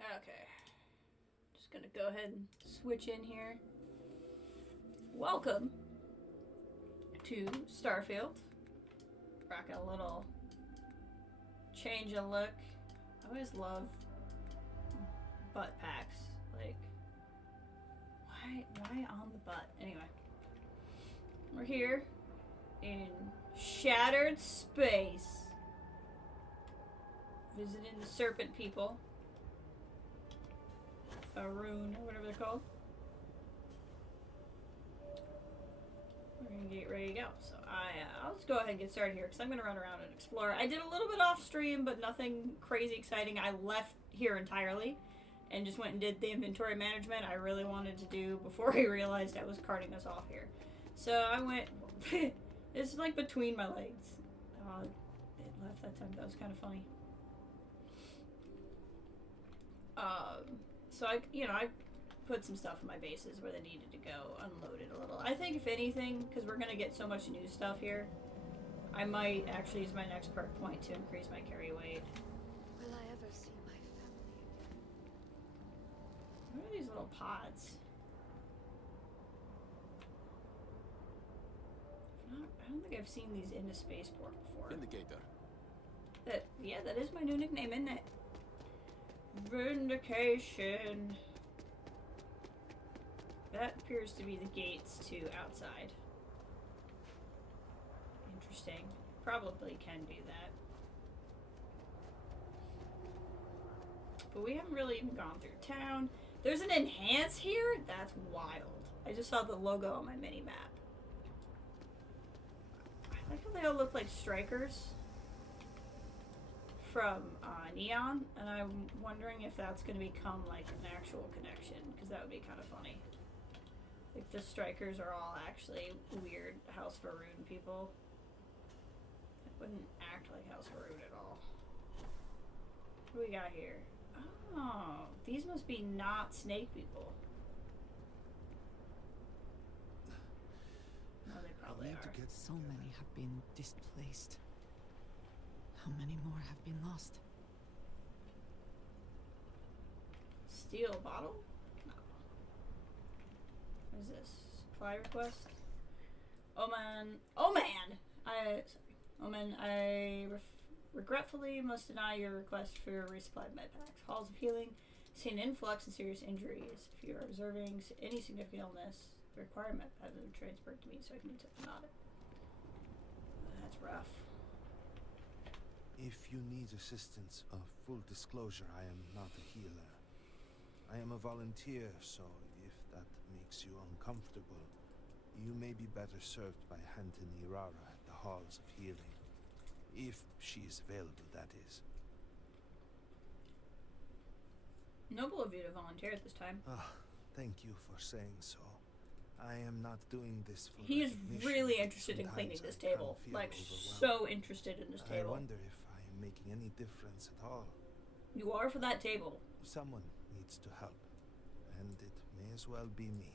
Okay. Just gonna go ahead and switch in here. Welcome to Starfield. Rocking a little change of look. I always love butt packs. Like, why on the butt? Anyway. We're here in Shattered Space. Visiting the Serpent people. Rune, or whatever they're called. We're gonna get ready to go. So I'll just go ahead and get started here because I'm gonna run around and explore. I did a little bit off stream, but nothing crazy exciting. I left here entirely and just went and did the inventory management I really wanted to do before I realized I was carting us off here. So I went. It's like between my legs. It left that time. That was kind of funny. So I put some stuff in my bases where they needed to go, unloaded a little. I think if anything, because we're gonna get so much new stuff here, I might actually use my next perk point to increase my carry weight. Will I ever see my family again? What are these little pods? I don't think I've seen these in a spaceport before. Vindicator. That is my new nickname, isn't it? Vindication. That appears to be the gates to outside. Interesting. Probably can do that. But we haven't really even gone through town. There's an enhance here? That's wild. I just saw the logo on my mini-map. I like how they all look like strikers from Neon, and I'm wondering if that's going to become like an actual connection, because that would be kind of funny. Like the strikers are all actually weird House Faroon people. It wouldn't act like House Faroon at all. What do we got here? Oh, these must be not snake people. No, they probably are. So many have been displaced. How many more have been lost? Steel bottle? No. What is this? Supply request? Oh man! I regretfully must deny your request for resupplied medpacks. Halls of healing. See an influx and serious injuries. If you are observing any significant illness, require medpacks to be transferred to me so I can detect an audit. That's rough. If you need assistance, full disclosure, I am not a healer. I am a volunteer, so if that makes you uncomfortable, you may be better served by Hantin Irara at the Halls of Healing. If she is available, that is. Noble of you to volunteer at this time. Thank you for saying so. I am not doing this for He is recognition, really but interested in sometimes cleaning this I can table. feel Like, overwhelmed. so interested in this table. I wonder if I am making any difference at all. You are for that table. Someone needs to help, and it may as well be me.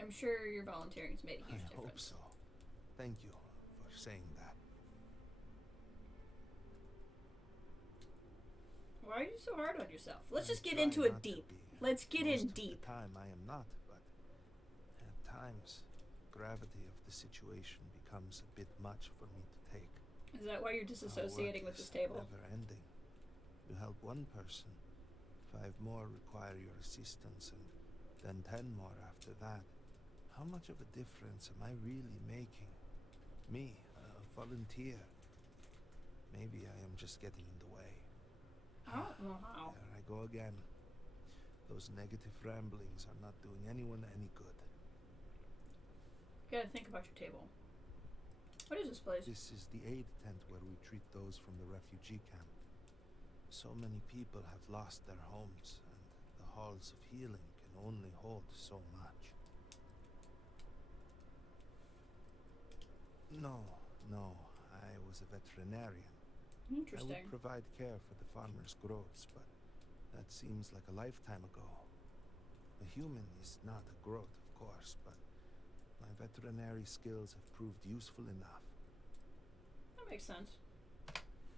I'm sure your volunteering has made a huge I difference. hope so. Thank you for saying that. Why are you so hard on yourself? Let's just get try into not it to deep. be. Let's get Most in of deep. the time I am not, but at times, gravity of the situation becomes a bit much for me to take. Is that why you're Our disassociating work with this is table? Never ending. You help one person, 5 more require your assistance, and then 10 more after that. How much of a difference am I really making? Me, a volunteer. Maybe I am just getting in the way. I don't know how. There I go again. Those negative ramblings are not doing anyone any good. You gotta think about your table. What is this place? This is the aid tent where we treat those from the refugee camp. So many people have lost their homes, and the halls of healing can only hold so much. No, I was a veterinarian. I Interesting. would provide care for the farmers' growths, but that seems like a lifetime ago. A human is not a growth, of course, but my veterinary skills have proved useful enough. That makes sense.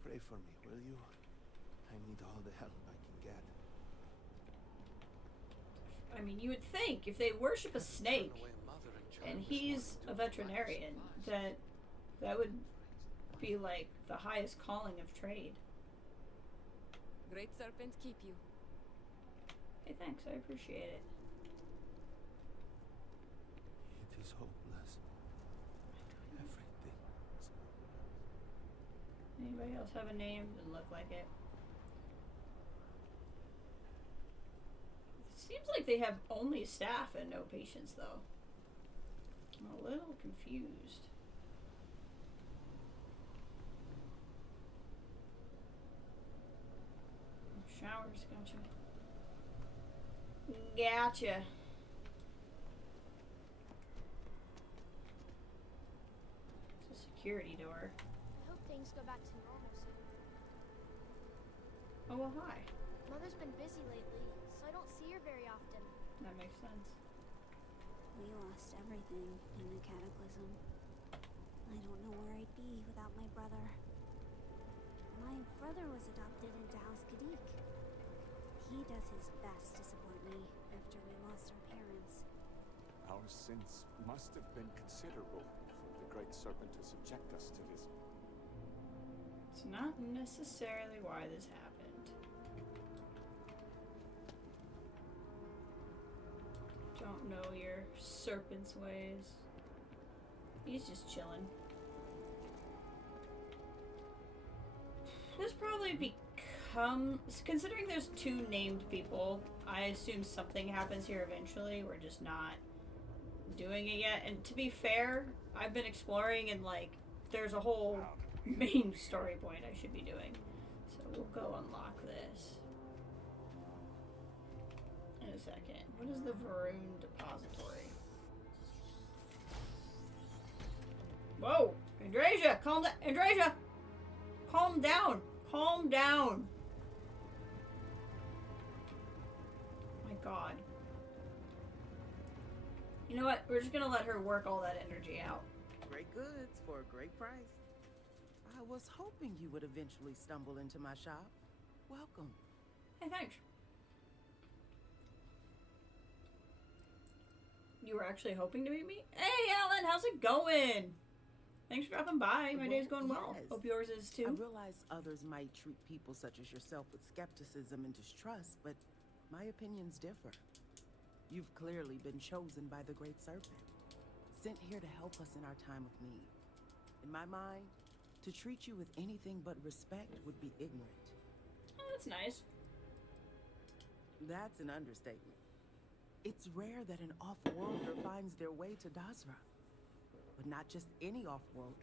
Pray for me, will you? I need all the help I can get. I mean, you would think if they worship a snake and he's a veterinarian, that would be like the highest calling of trade. Great Serpent keep you. Hey, thanks. I appreciate it. It is hopeless. Everything is hopeless. Anybody else have a name? Doesn't look like it. Seems like they have only staff and no patients, though. I'm a little confused. Showers, gotcha. Gotcha. It's a security door. I hope things go back to normal soon. Oh, well, hi. Mother's been busy lately, so I don't see her very often. That makes sense. We lost everything in the cataclysm. I don't know where I'd be without my brother. My brother was adopted into House Kadik. He does his best to support me after we lost our parents. Our sins must have been considerable for the Great Serpent to subject us to this. It's not necessarily why this happened. Don't know your serpent's ways. He's just chilling. This probably becomes, considering there's 2 named people, I assume something happens here eventually. We're just not doing it yet. And to be fair, I've been exploring and like there's a whole main story point I should be doing. So we'll go unlock this in a second. What is the Varun depository? Whoa! Andrasia! Calm down! Andrasia! Calm down! Calm down! My god. You know what? We're just gonna let her work all that energy out. Great goods for a great price. I was hoping you would eventually stumble into my shop. Welcome. Hey, thanks. You were actually hoping to meet me? Hey, Alan, how's it going? Thanks for dropping by. My day's going well. Yes. Hope yours is I too. realize others might treat people such as yourself with skepticism and distrust, but my opinions differ. You've clearly been chosen by the Great Serpent, sent here to help us in our time of need. In my mind, to treat you with anything but respect would be ignorant. Oh, that's nice. That's an understatement. It's rare that an off-worlder finds their way to Dazra. But not just any off-worlder.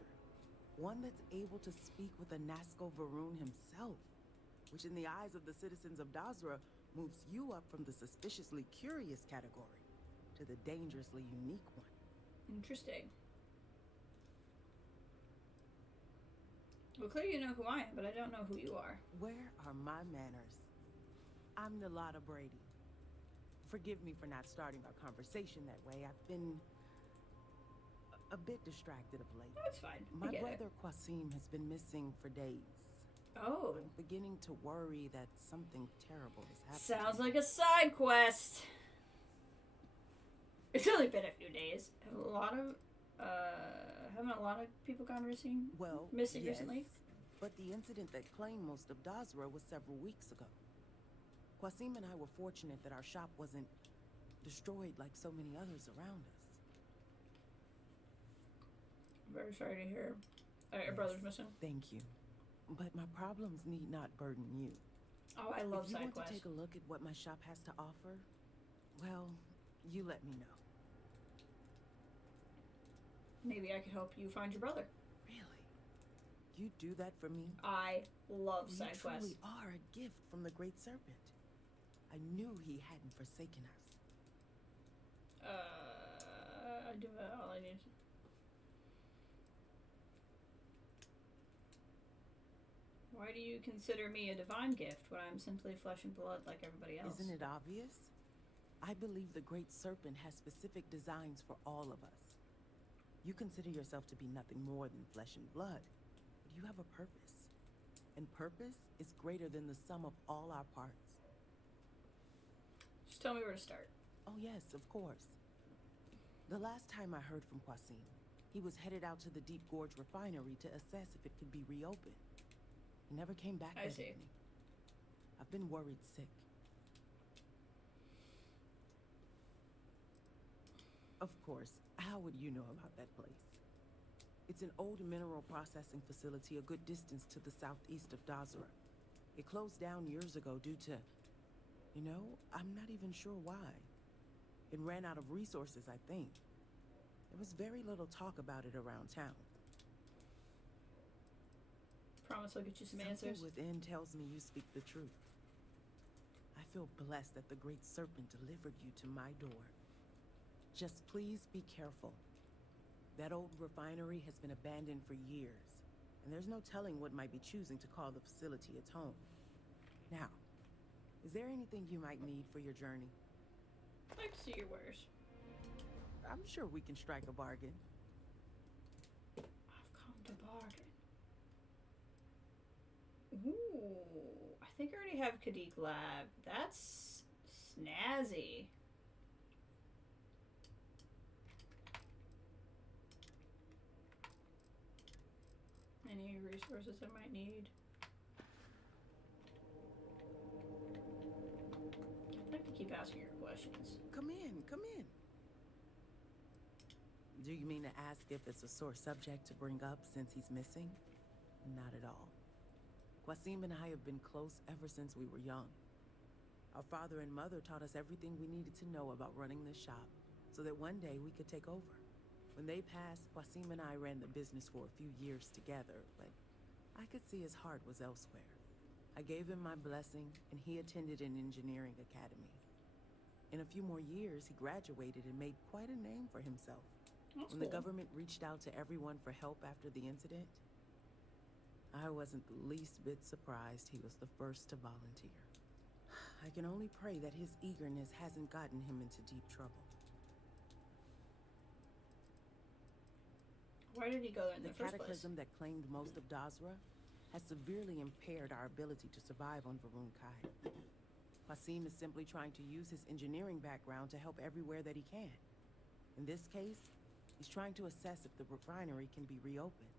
One that's able to speak with a Nazco Varun himself, which in the eyes of the citizens of Dazra moves you up from the suspiciously curious category to the dangerously unique one. Interesting. Well, clearly you know who I am, but I don't know who you are. Where are my manners? I'm Nalada Brady. Forgive me for not starting our conversation that way. I've been a bit distracted of late. That's fine. I My get brother Qasim has been missing for days. Oh. I'm beginning to worry that something terrible has happened. Sounds like a side quest. It's only been a few days. Haven't a lot of people gone missing? Well, missing yes, recently? but the incident that claimed most of Dazra was several weeks ago. Qasim and I were fortunate that our shop wasn't destroyed like so many others around us. Very sorry to hear. Your brother's missing. Thank you. But my problems need not burden you. Oh, I love If you side want quests. to take a look at what my shop has to offer, well, you let me know. Maybe I could help you find your brother. Really? You do that for me? I love You side quests. truly are a gift from the Great Serpent. I knew he hadn't forsaken us. I do all I need. Why do you consider me a divine gift when I'm simply flesh and blood like everybody else? Isn't it obvious? I believe the Great Serpent has specific designs for all of us. You consider yourself to be nothing more than flesh and blood, but you have a purpose. and purpose is greater than the sum of all our parts. Just tell me where to start. Oh, yes, of course. The last time I heard from Qasim, he was headed out to the Deep Gorge refinery to assess if it could be reopened. He never came back I that see. evening. I've been worried sick. Of course, how would you know about that place? It's an old mineral processing facility a good distance to the southeast of Dazra. It closed down years ago due to... You know, I'm not even sure why. It ran out of resources, I think. There was very little talk about it around town. Promise I'll get you some Something answers. within tells me you speak the truth. I feel blessed that the Great Serpent delivered you to my door. Just please be careful. That old refinery has been abandoned for years, and there's no telling what might be choosing to call the facility its home. Now, is there anything you might need for your journey? I'd like to see your wares. I'm sure we can strike a bargain. I've come to bargain. Ooh, I think I already have Kadik Lab. That's snazzy. Any resources I might need? I'd like to keep asking your questions. Come in, come in. Do you mean to ask if it's a sore subject to bring up since he's missing? Not at all. Qasim and I have been close ever since we were young. Our father and mother taught us everything we needed to know about running this shop, so that one day we could take over. When they passed, Qasim and I ran the business for a few years together, but I could see his heart was elsewhere. I gave him my blessing, and he attended an engineering academy. In a few more years, he graduated and made quite a name for himself. That's When cool. the government reached out to everyone for help after the incident, I wasn't the least bit surprised he was the first to volunteer. I can only pray that his eagerness hasn't gotten him into deep trouble. Why did he go there in the The first place? cataclysm that claimed most of Dazra has severely impaired our ability to survive on Varun Kai. Qasim is simply trying to use his engineering background to help everywhere that he can. In this case, he's trying to assess if the refinery can be reopened.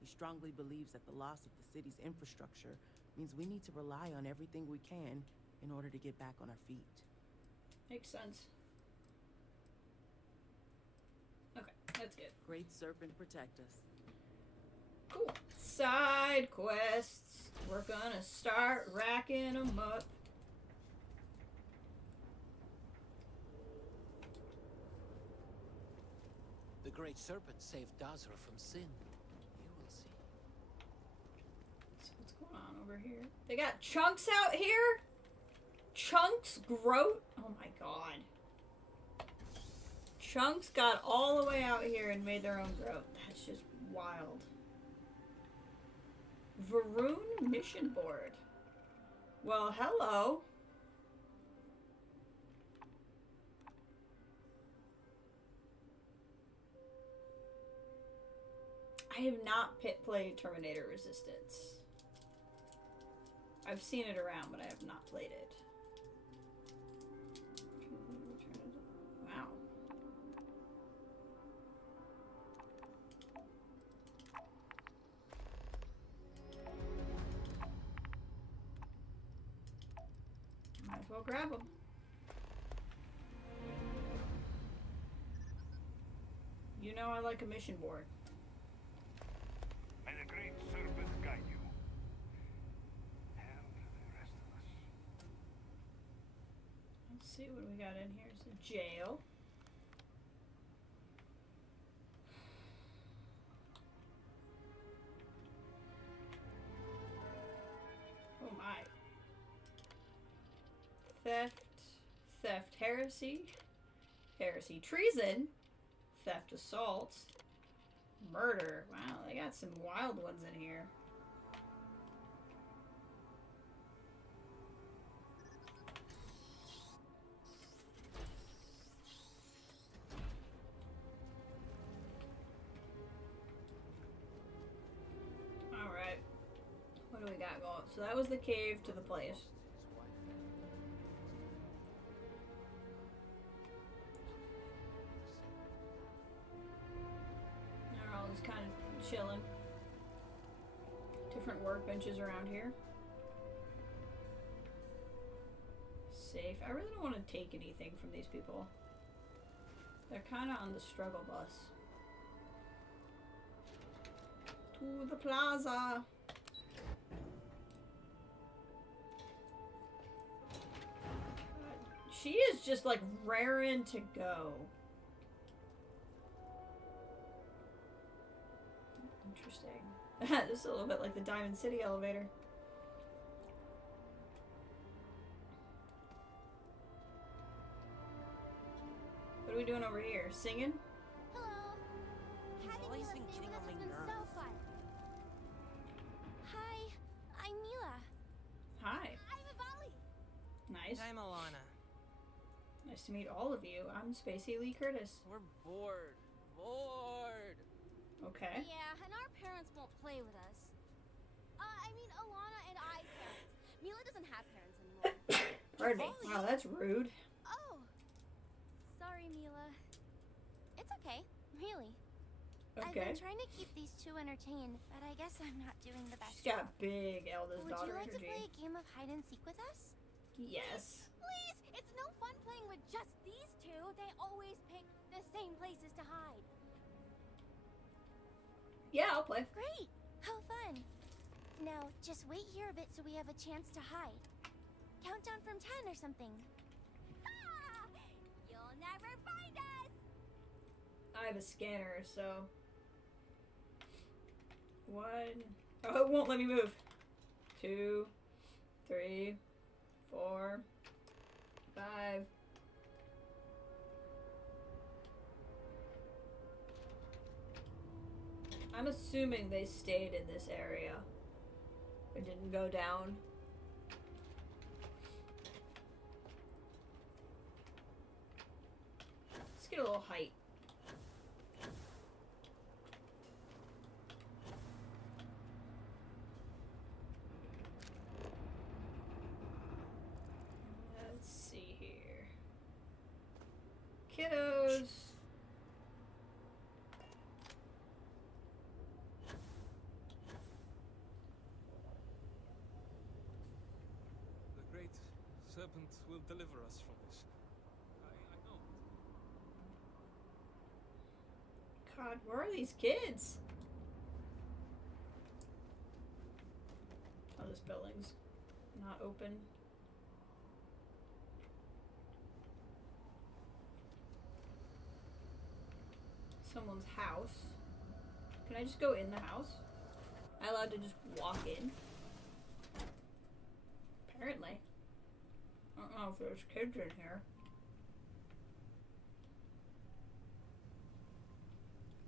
He strongly believes that the loss of the city's infrastructure means we need to rely on everything we can in order to get back on our feet. Makes sense. Okay, that's good. Great Serpent, protect us. Cool. Side quests. We're gonna start racking them up. The Great Serpent saved Dazra from sin. You will see. So what's going on over here? They got chunks out here? Chunks Groat? Oh my god. Chunks got all the way out here and made their own growth. That's just wild. Varun mission board. Well, hello. I have not played Terminator Resistance. I've seen it around, but I have not played it. Wow. Might as well grab them. You know I like a mission board. May the Great Serpent guide you. And the rest of us. Let's see what we got in here. It's a jail. Oh my. Theft, heresy, treason, theft, assault, murder. Wow, they got some wild ones in here. Alright. What do we got? So that was the cave to the place. They're all just kind of chilling. Different workbenches around here. Safe. I really don't want to take anything from these people. They're kind of on the struggle bus. To the plaza. She is just like raring to go. Interesting. Just a little bit like the Diamond City elevator. What are we doing over here? Singing? Hello. You've Having always Mila been stay getting with on us my has been so nerves. fun. Hi, I'm Mila. Hi. I'm Vali. Nice. I'm Alana. Nice to meet all of you. I'm Spacey Lee Curtis. We're bored. Bored. Okay. Yeah, and our parents won't play with us. I mean, Alana and I's parents. Mila doesn't have parents anymore. Pardon me. Wow, that's rude. Oh. Sorry, Mila. It's okay, really. I've Okay. been trying to keep these two entertained, but I guess I'm not doing the best She's got job. big eldest Would daughter you like to energy. play a game of hide and seek with us? Yes. Please! It's no fun playing with just these two. They always pick the same places to hide. Yeah, I'll play. Great! How fun! Now, just wait here a bit so we have a chance to hide. Count down from 10 or something. Ah! You'll never find us! I have a scanner, so... 1... Oh, it won't let me move. 2, 3, 4, 5... I'm assuming they stayed in this area. It didn't go down. Let's get a little height. Let's see here. Kiddos. The great Serpent will deliver us from this. I know. God, where are these kids? Oh, this building's not open. Someone's house. Can I just go in the house? Am I allowed to just walk in? Apparently. I don't know if there's kids in here.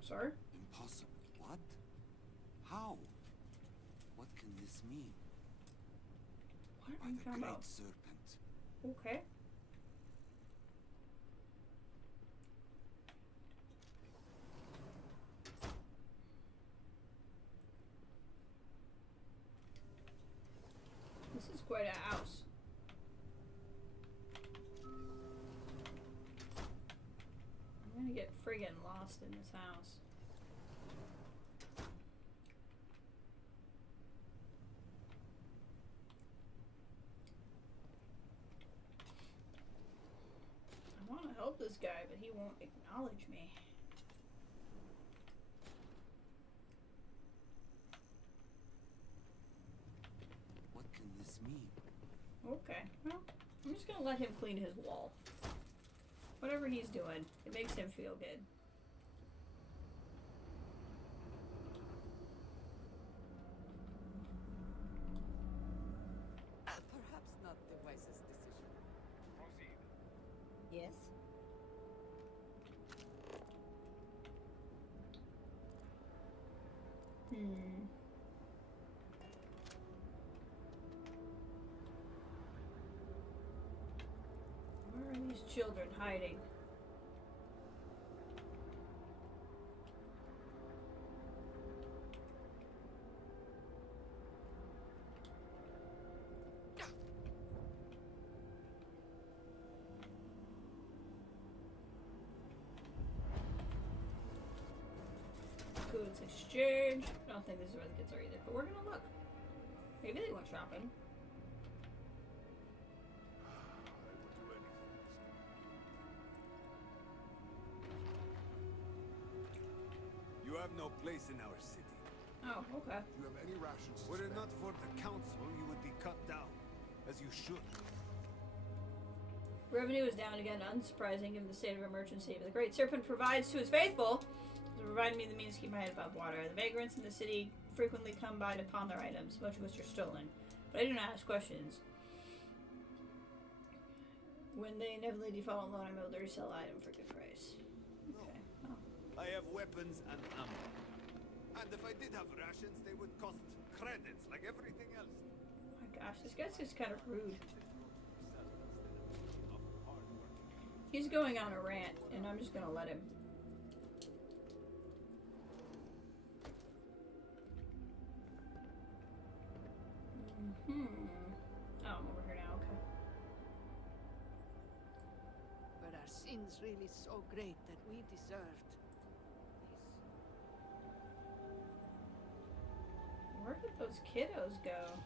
Sir? Impossible. What? How? What can this mean? What are By you the talking great about? Serpent. Okay. This is quite a house. I'm gonna get friggin' lost in this house. I want to help this guy, but he won't acknowledge me. What can this mean? Okay, well, I'm just gonna let him clean his wall. Whatever he's doing, it makes him feel good. Perhaps not the wisest decision. Proceed. Yes? Hmm. Where are these children hiding? goods exchange. I don't think this is where the kids are either, but we're gonna look. Maybe they went shopping. You have no place in our city. Oh, okay. You have any rations? Were it not for the council, you would be cut down, as you should. Revenue is down again, unsurprising given the state of emergency. But the Great Serpent provides to his faithful, providing me the means to keep my head above water. The vagrants in the city frequently come by to pawn their items, much of which are stolen. But I do not ask questions. When they inevitably default on loan, I'm able to resell an item for good price. Okay. Oh. I have weapons and ammo. And if I did have rations, they would cost credits like everything else. Oh my gosh, this guy's just kind of rude. He's going on a rant, and I'm just gonna let him. Oh, I'm over here now, okay. Were our sins really so great that we deserved this? Where did those kiddos go?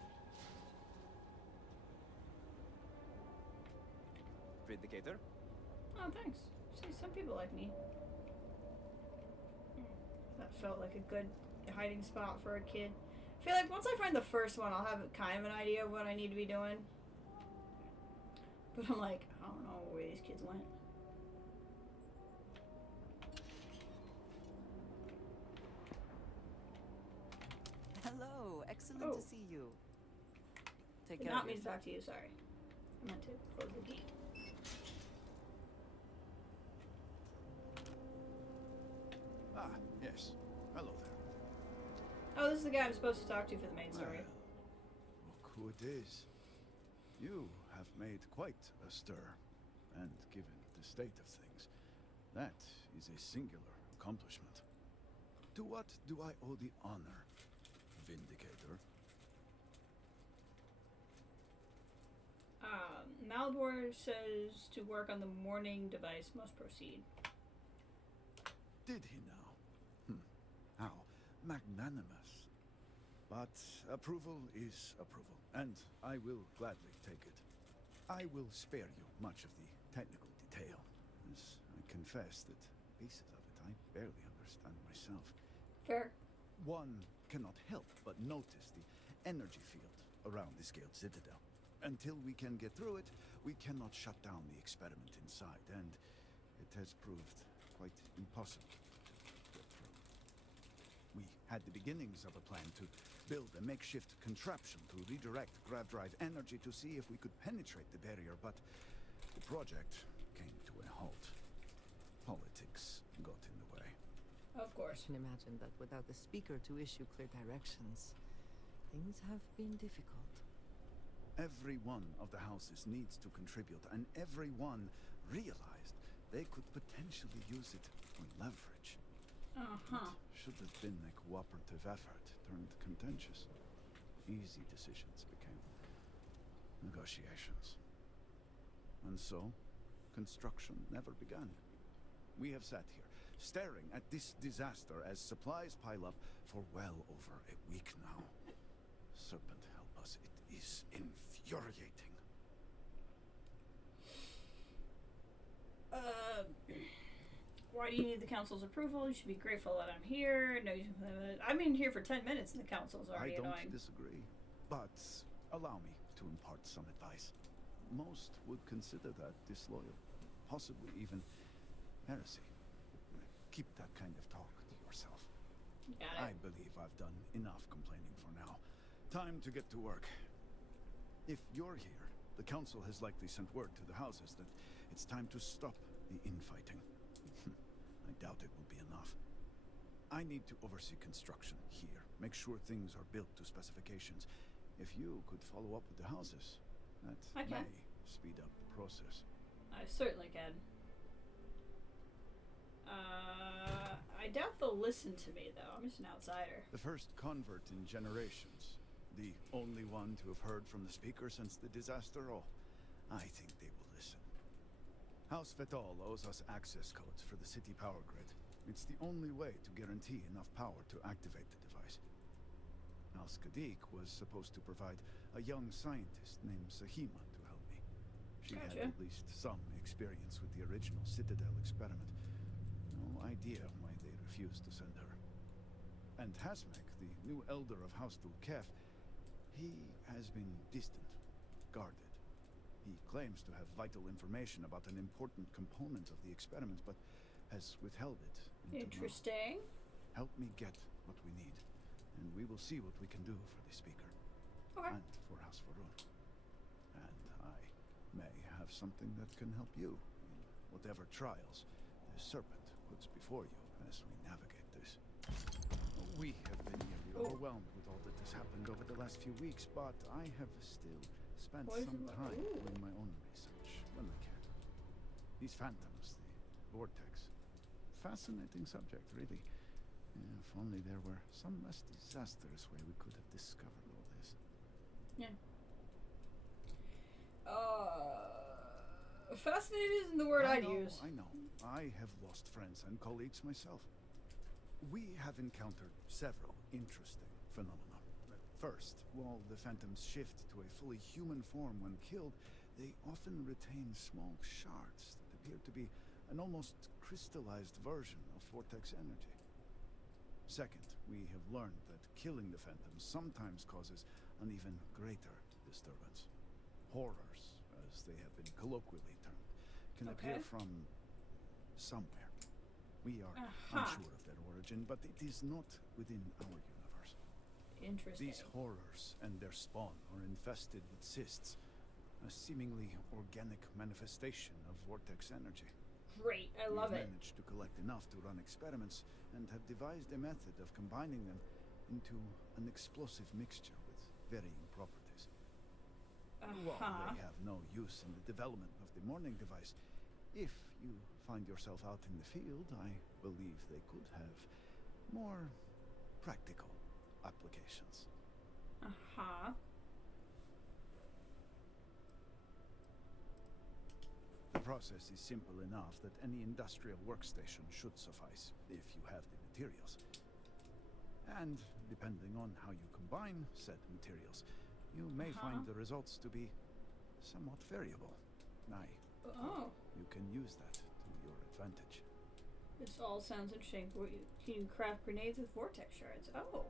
Vindicator? Oh, thanks. See, some people like me. That felt like a good hiding spot for a kid. I feel like once I find the first one, I'll have kind of an idea of what I need to be doing. But I'm like, I don't know where these kids went. Hello, excellent to see you. Take Did care not of mean to yourself. talk to you, sorry. I meant to close the gate. Ah, yes. Hello there. Oh, this is the guy I'm supposed to talk to for the main story. Look who it is. You have made quite a stir, and given the state of things, that is a singular accomplishment. To what do I owe the honor, Vindicator? Malbor says to work on the morning device must proceed. Did he now? How magnanimous. But approval is approval, and I will gladly take it. I will spare you much of the technical detail, as I confess that pieces of it I barely understand myself. Fair. One cannot help but notice the energy field around the scaled citadel. Until we can get through it, we cannot shut down the experiment inside, and it has proved quite impossible to get through. We had the beginnings of a plan to build a makeshift contraption to redirect grav drive energy to see if we could penetrate the barrier, but the project came to a halt. Politics got in the way. Of course. I can imagine that without the speaker to issue clear directions, things have been difficult. Every one of the houses needs to contribute, and everyone realized they could potentially use it for leverage. Uh-huh. It should have been a cooperative effort turned contentious. Easy decisions became negotiations. And so, construction never began. We have sat here, staring at this disaster as supplies pile up for well over a week now. Serpent, help us. It is infuriating. Why do you need the council's approval? You should be grateful that I'm here. No, I'm in here for 10 minutes and the council's already annoying. I don't disagree, but allow me to impart some advice. Most would consider that disloyal, possibly even heresy. Keep that kind of talk to yourself. Got it. I believe I've done enough complaining for now. Time to get to work. If you're here, the council has likely sent word to the houses that it's time to stop the infighting. I doubt it will be enough. I need to oversee construction here, make sure things are built to specifications. If you could follow up with the houses, that may speed up the process. I certainly can. I doubt they'll listen to me, though. I'm just an outsider. The first convert in generations. The only one to have heard from the speaker since the disaster. Oh, I think they will listen. House Fetal owes us access codes for the city power grid. It's the only way to guarantee enough power to activate the device. Al-Skadik was supposed to provide a young scientist named Sahima to help me. She had at least some experience with the original Citadel experiment. No idea why they refused to send her. And Hasmek, the new elder of House Dulkef, he has been distant, guarded. He claims to have vital information about an important component of the experiment, but has withheld it. Interesting. Help me get what we need, and we will see what we can do for the Speaker. Okay. And for House Varun. And I may have something that can help you in whatever trials the Serpent puts before you as we navigate this. We have been nearly overwhelmed with all that has happened over the last few weeks, but I have still spent some time doing my own research when I can. These phantoms, the vortex. Fascinating subject, really. If only there were some less disastrous way we could have discovered all this. Yeah. Fascinated isn't the word I'd use. I know. I have lost friends and colleagues myself. We have encountered several interesting phenomena. First, while the phantoms shift to a fully human form when killed, they often retain small shards that appear to be an almost crystallized version of vortex energy. Second, we have learned that killing the phantoms sometimes causes an even greater disturbance. Horrors, as they have been colloquially termed, can appear from somewhere. We are unsure of their origin, but it is not within our universe. Interesting. These horrors and their spawn are infested with cysts, a seemingly organic manifestation of vortex energy. Great, I love it. We've managed to collect enough to run experiments and have devised a method of combining them into an explosive mixture with varying properties. While they have no use in the development of the morning device, if you find yourself out in the field, I believe they could have more practical applications. The process is simple enough that any industrial workstation should suffice if you have the materials. And depending on how you combine said materials, you may find the results to be somewhat variable. You can use that to your advantage. This all sounds interesting. Can you craft grenades with vortex shards? Oh.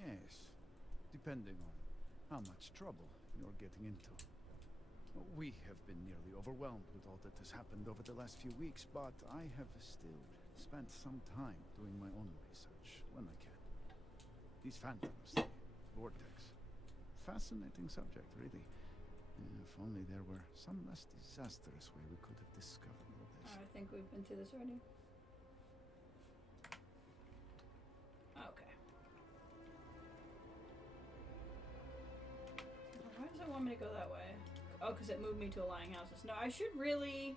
Yes, depending on how much trouble you're getting into. We have been nearly overwhelmed with all that has happened over the last few weeks, but I have still spent some time doing my own research when I can. These phantoms, the vortex. Fascinating subject, really. If only there were some less disastrous way we could have discovered all this. I think we've been through this already. Okay. Why does it want me to go that way? Oh, because it moved me to aligning houses. No, I should really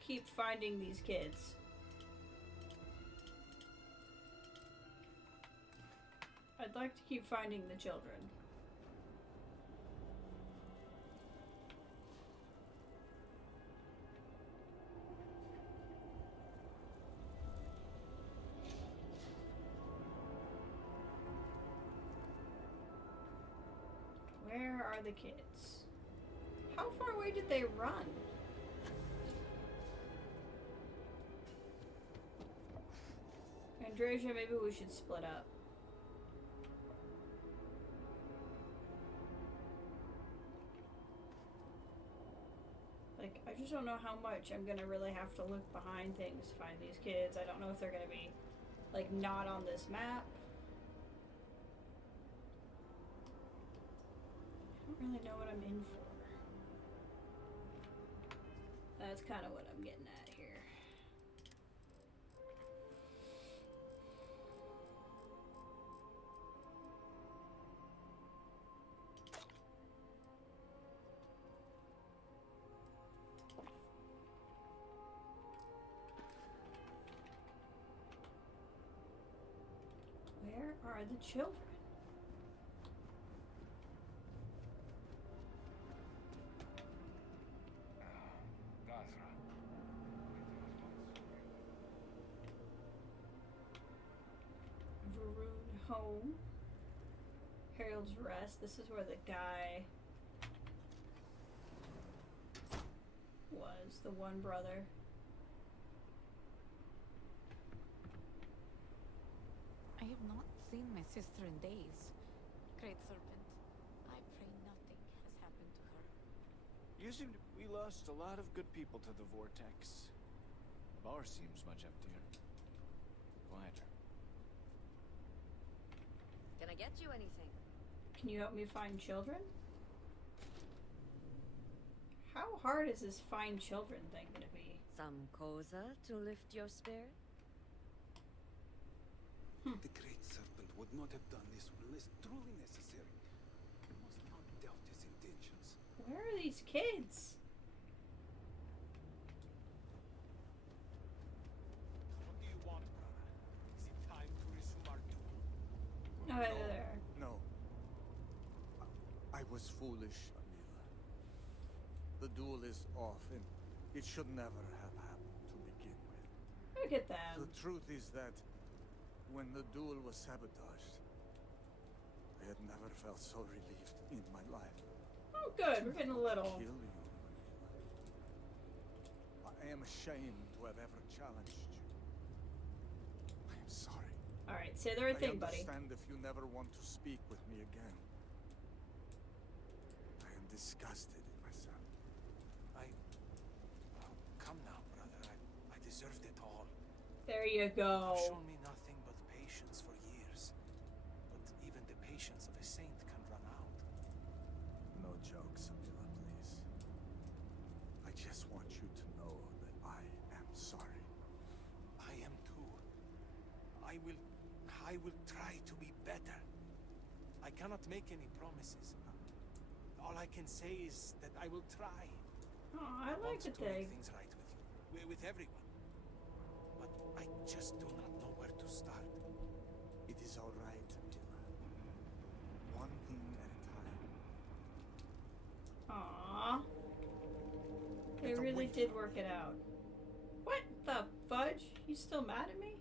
keep finding these kids. I'd like to keep finding the children. Where are the kids? How far away did they run? Andreja, maybe we should split up. Like, I just don't know how much I'm gonna really have to look behind things to find these kids. I don't know if they're gonna be, like, not on this map. I don't really know what I'm in for. That's kind of what I'm getting at here. Where are the children? home. Harold's Rest. This is where the guy was, the one brother. I have not seen my sister in days. Great Serpent, I pray nothing has happened to her. We lost a lot of good people to the Vortex. The bar seems much emptier. Quieter. Can I get you anything? Can you help me find children? How hard is this find children thing gonna be? Some cosa to lift your spirit? The Great Serpent would not have done this unless truly necessary. You must not doubt his intentions. Where are these kids? What do you want, brother? Is it time to resume our duel? Oh, there. No. I was foolish, Amila. The duel is off, and it should never have happened to begin with. Look at them. The truth is that when the duel was sabotaged, I had never felt so relieved in my life. Oh, good. We're getting a little. Kill you, Amila. I am ashamed to have ever challenged you. I am sorry. All right, say the right thing, buddy. I understand if you never want to speak with me again. I am disgusted in myself. Come now, brother. I deserved it all. There you go. You've shown me nothing but patience for years. But even the patience of a saint can run out. No jokes, Amila, please. I just want you to know that I am sorry. I am too. I will try to be better. I cannot make any promises. All I can say is that I will try. Oh, I like the to make thing. things right with you, with everyone. But I just do not know where to start. It is all right, Amila. One thing at a time. Aww. They really did work it out. What the fudge? You still mad at me?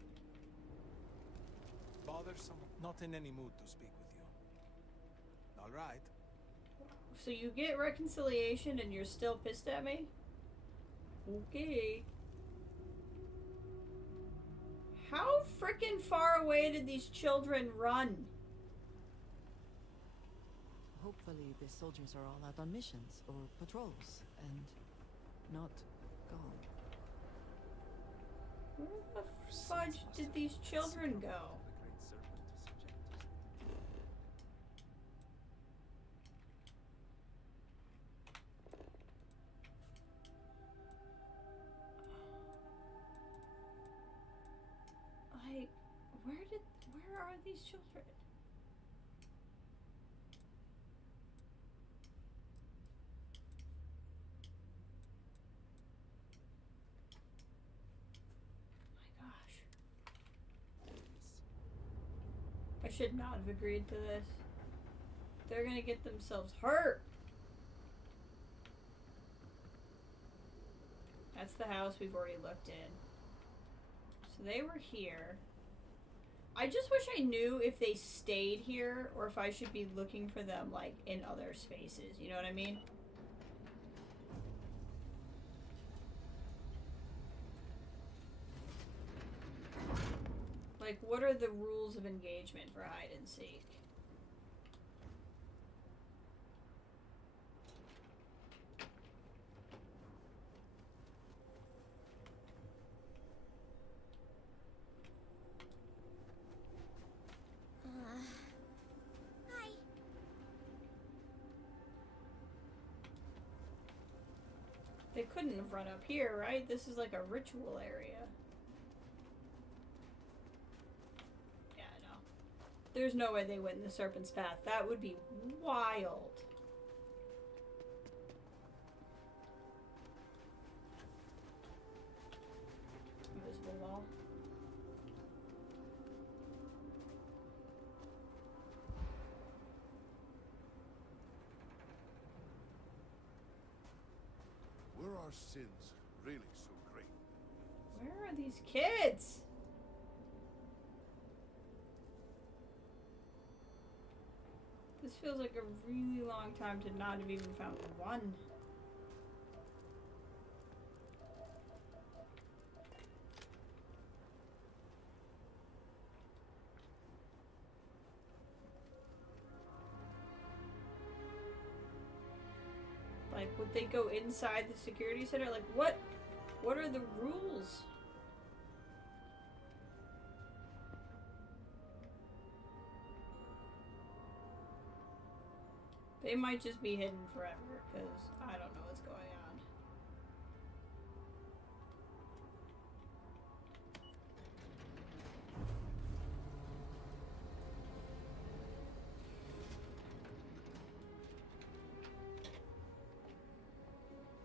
Bothersome, not in any mood to speak with you. All right. So you get reconciliation and you're still pissed at me? Okay. How freaking far away did these children run? Hopefully the soldiers are all out on missions or patrols and not gone. Where the fudge did these children go? Like, where are these children? My gosh. I should not have agreed to this. They're gonna get themselves hurt. That's the house we've already looked in. So they were here. I just wish I knew if they stayed here or if I should be looking for them like in other spaces. You know what I mean? Like, what are the rules of engagement for hide and seek? Hi. They couldn't have run up here, right? This is like a ritual area. Yeah, I know. There's no way they went in the Serpent's Path. That would be wild. Invisible wall. Were our sins really so great? Where are these kids? This feels like a really long time to not have even found one. Like, would they go inside the security center? Like, what are the rules? They might just be hidden forever, because I don't know what's going on.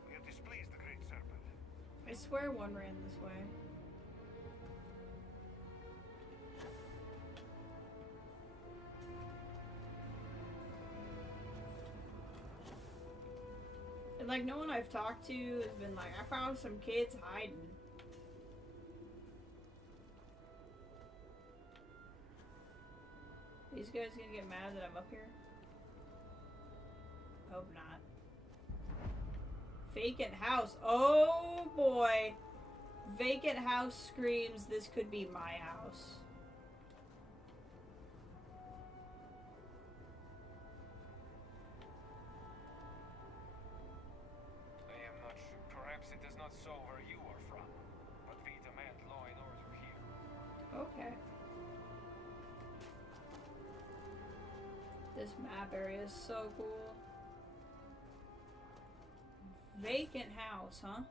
We have displeased the great serpent. I swear one ran this way. And like, no one I've talked to has been like, I found some kids hiding. These guys gonna get mad that I'm up here? Hope not. Vacant house. Oh boy. Vacant house screams this could be my house. I am not sure. Perhaps it is not so where you are from, but we demand law and order here. Okay. This map area is so cool. Vacant house, huh?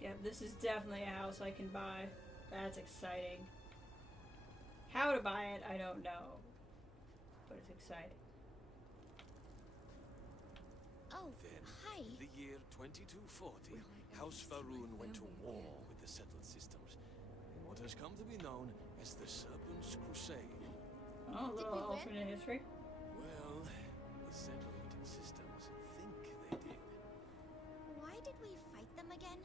Yeah, this is definitely a house I can buy. That's exciting. How to buy it, I don't know. But it's exciting. Oh, Then, hi. in the year 2240, House Faroon went to war with the settled systems in what has come to be known as the Serpent's Crusade. Oh, a little alternate history. Well, the settled systems think they did. Why did we fight them again?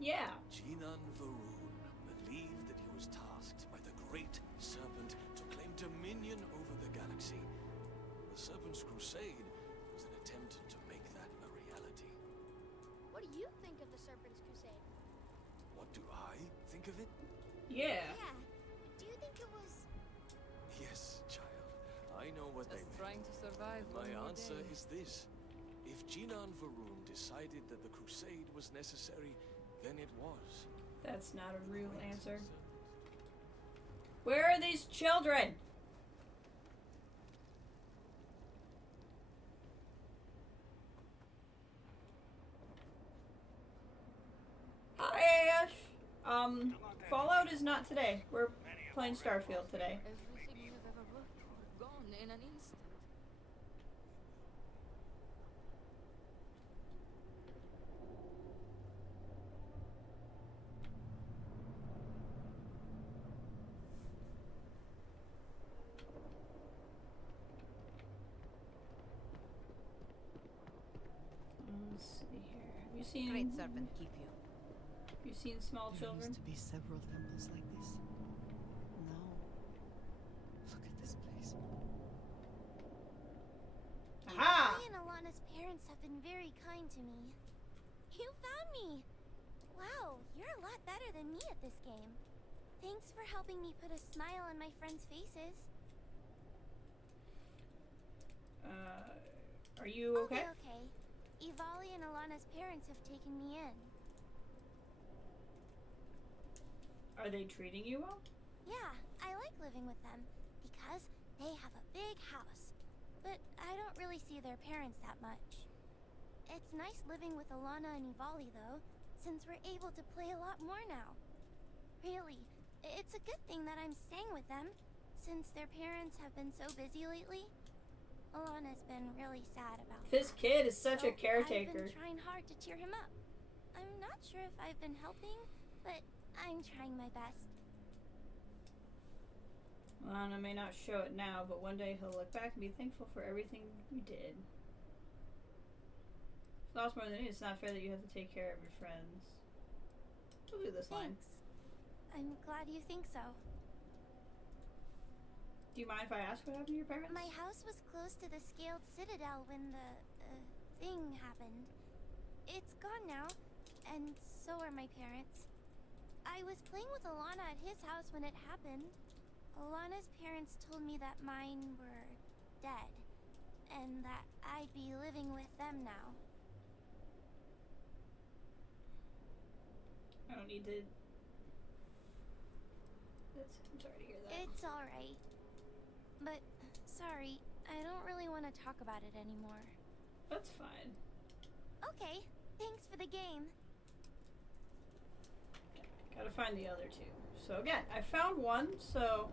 Yeah. Jinan Varun believed that he was tasked by the great Serpent to claim dominion over the galaxy. The Serpent's Crusade was an attempt to make that a reality. What do you think of the Serpent's Crusade? What do I think of it? Yeah. Yeah. Do you think it was... Yes, child. I know what they Just meant. trying to survive My one more answer day. is this. If Jinan Varun decided that the crusade was necessary, then it was. That's not a real answer. Where are these children? Hi, Ash. Fallout is not today. We're playing Starfield today. Everything you've ever worked for, gone in an instant. Let's see here. Have you seen? Great Serpent keep you. Have you seen small There children? used to be several temples like this. Now, look at this place. Aha! Me and Alana's parents have been very kind to me. You found me! Wow, you're a lot better than me at this game. Thanks for helping me put a smile on my friends' faces. Are you okay? Okay. Ivali and Alana's parents have taken me in. Are they treating you well? Yeah, I like living with them because they have a big house. But I don't really see their parents that much. It's nice living with Alana and Ivali though, since we're able to play a lot more now. Really, it's a good thing that I'm staying with them, since their parents have been so busy lately. Alana's been really sad about This kid is such a I've caretaker. been trying hard to cheer him up. I'm not sure if I've been helping, but I'm trying my best. Lana may not show it now, but one day he'll look back and be thankful for everything we did. It's lost more than you. It's not fair that you have to take care of your friends. We'll do this line. Thanks. I'm glad you think so. Do you mind if I ask what happened to your parents? My house was close to the scaled citadel when the thing happened. It's gone now, and so are my parents. I was playing with Alana at his house when it happened. Alana's parents told me that mine were dead, and that I'd be living with them now. I don't need to... I'm sorry to hear that. It's alright. But, sorry, I don't really want to talk about it anymore. That's fine. Okay, thanks for the game. Okay, gotta find the other two. So again, I found one, so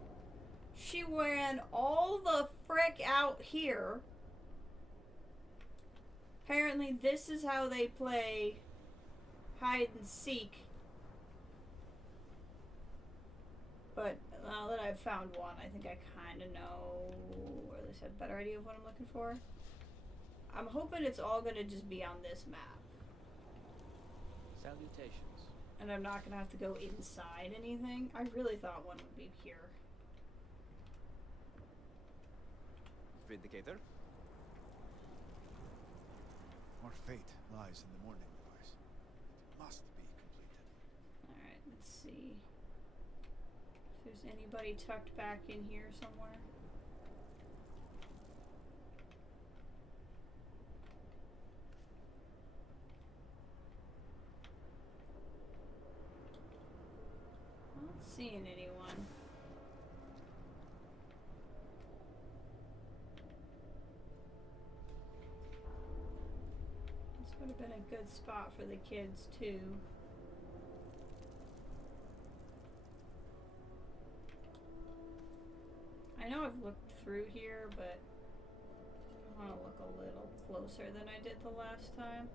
she ran all the frick out here. Apparently this is how they play hide and seek. But now that I've found one, I think I kind of know, or at least have a better idea of what I'm looking for. I'm hoping it's all going to just be on this map. Salutations. And I'm not going to have to go inside anything. I really thought one would be here. Vindicator? Our fate lies in the morning, boys. It must be completed. Alright, let's see. If there's anybody tucked back in here somewhere. Not seeing anyone. This would have been a good spot for the kids too. I know I've looked through here, but I want to look a little closer than I did the last time.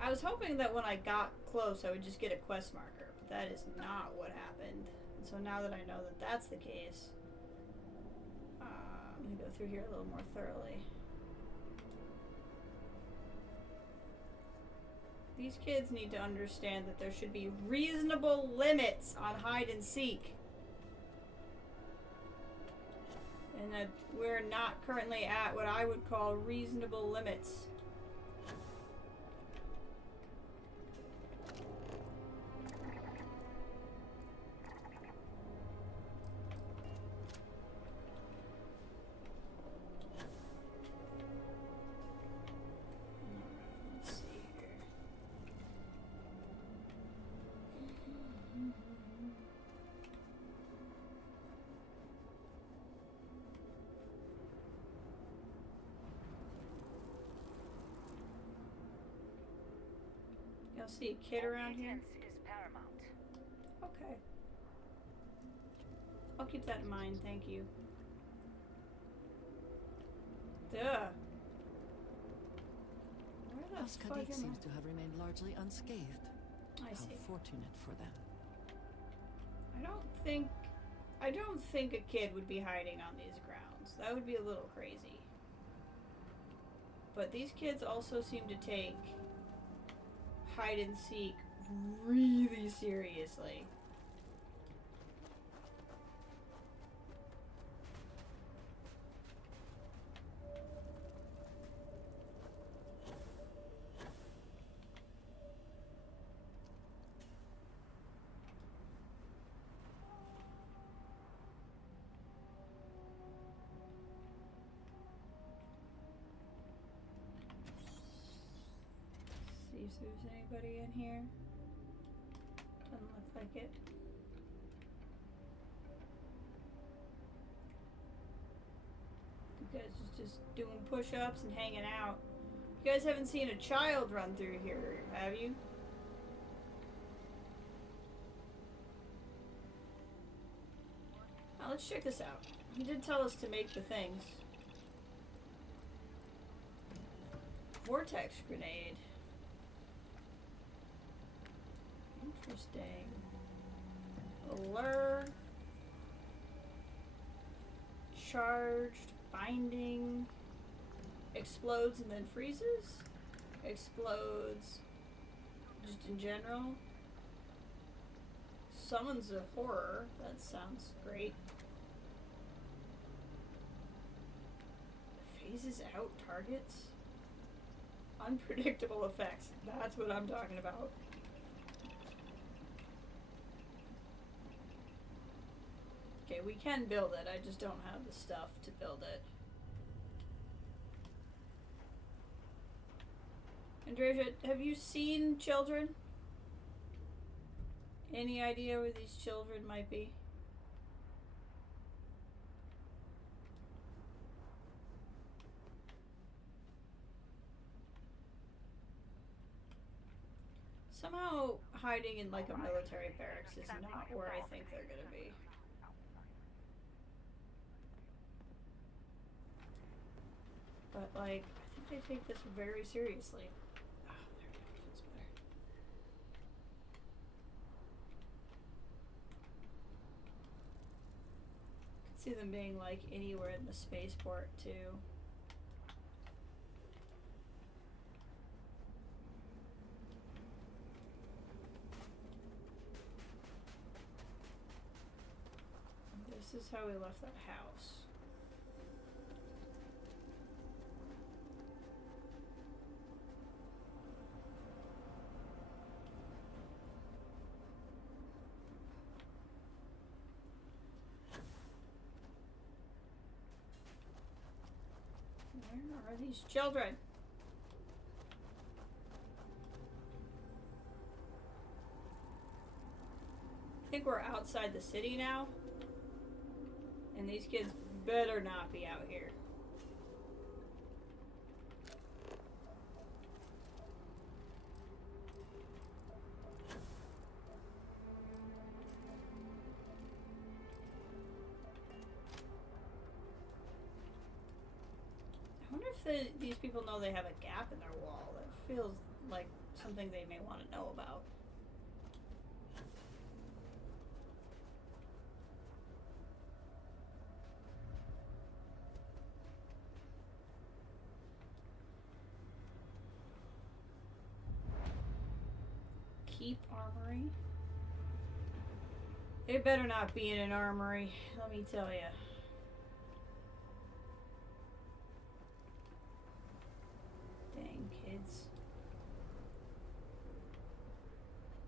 I was hoping that when I got close I would just get a quest marker, but that is not what happened. And so now that I know that that's the case, I'm going to go through here a little more thoroughly. These kids need to understand that there should be reasonable limits on hide and seek. And that we're not currently at what I would call reasonable limits. Y'all see a kid around here? Is paramount. Okay. I'll keep that in mind, thank you. Duh. Where the fuck am seems to have remained largely unscathed. I see. How fortunate for them. I don't think a kid would be hiding on these grounds. That would be a little crazy. But these kids also seem to take hide and seek really seriously. See if there's anybody in here. Doesn't look like it. You guys are just doing push-ups and hanging out. You guys haven't seen a child run through here, have you? Now let's check this out. He did tell us to make the things. Vortex grenade. Interesting. Allure. Charged. Binding. Explodes and then freezes? Explodes just in general? Summons a horror. That sounds great. Phases out targets? Unpredictable effects. That's what I'm talking about. Okay, we can build it. I just don't have the stuff to build it. Andrea, have you seen children? Any idea where these children might be? Somehow hiding in like a military barracks is not where I think they're gonna be. But like, I think they take this very seriously. Oh, there we go. Feels better. Could see them being like anywhere in the spaceport too. This is how we left that house. Where are these children? I think we're outside the city now. And these kids better not be out here. I wonder if these people know they have a gap in their wall. That feels like something they may want to know about. Keep armory. It better not be in an armory, let me tell you. Dang kids.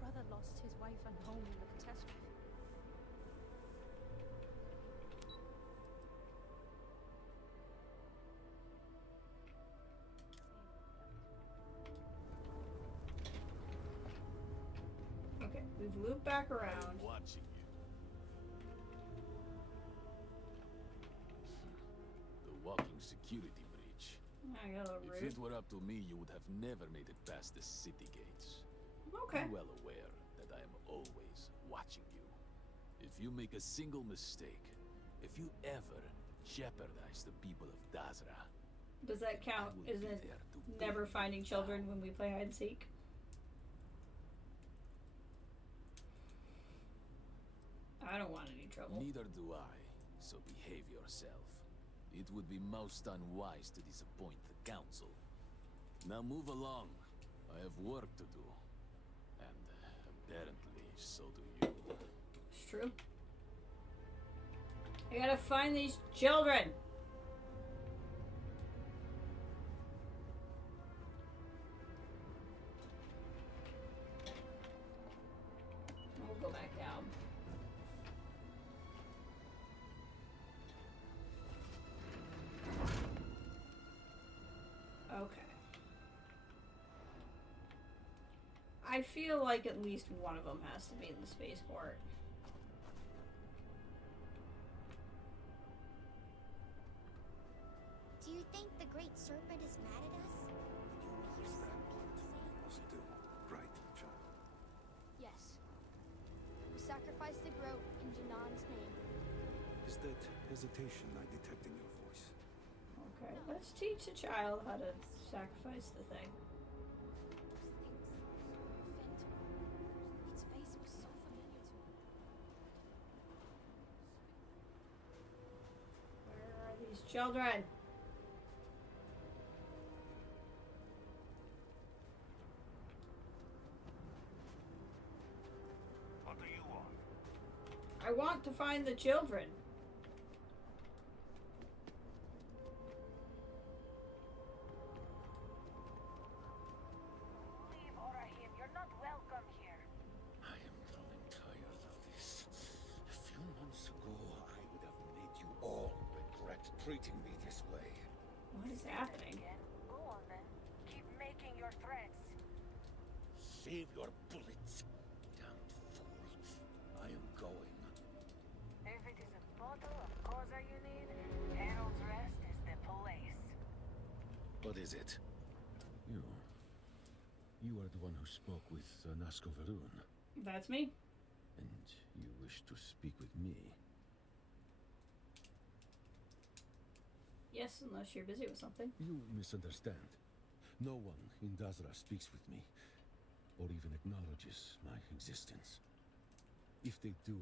Brother lost his wife and home in the catastrophe. Okay, we've looped back around. I'm watching you. The walking security breach. I got a If rude. it were up to me, you would have never made it past the city gates. Okay. Be well aware that I am always watching you. If you make a single mistake, if you ever jeopardize the people of Dazra, Does that count? Is it never finding children when we play hide and seek? I don't want any trouble. neither do I, so behave yourself. It would be most unwise to disappoint the council. Now move along. I have work to do. And apparently, so do you. It's true. I gotta find these children. We'll go back down. Okay. I feel like at least one of them has to be in the spaceport. Do you think the Great Serpent is mad at us? Must do, right, child? Yes. We sacrificed the grove in Janan's name. Is that hesitation I detect in your voice? Okay, let's teach a child how to sacrifice the thing. Its face was so familiar to me. Where are these children? to find the children. Leave, Orahim. You're not welcome here. I am growing tired of this. A few months ago, I would have made you all regret treating me this way. What is happening? Go on then. Keep making your threats. Save your bullets, damned fool. I am going. If it is a bottle of Koza you need, Harold's Rest is the place. What is it? You are the one who spoke with Nasco Varun. That's me. And you wish to speak with me? Yes, unless you're busy with something. You misunderstand. No one in Dazra speaks with me, or even acknowledges my existence. If they do,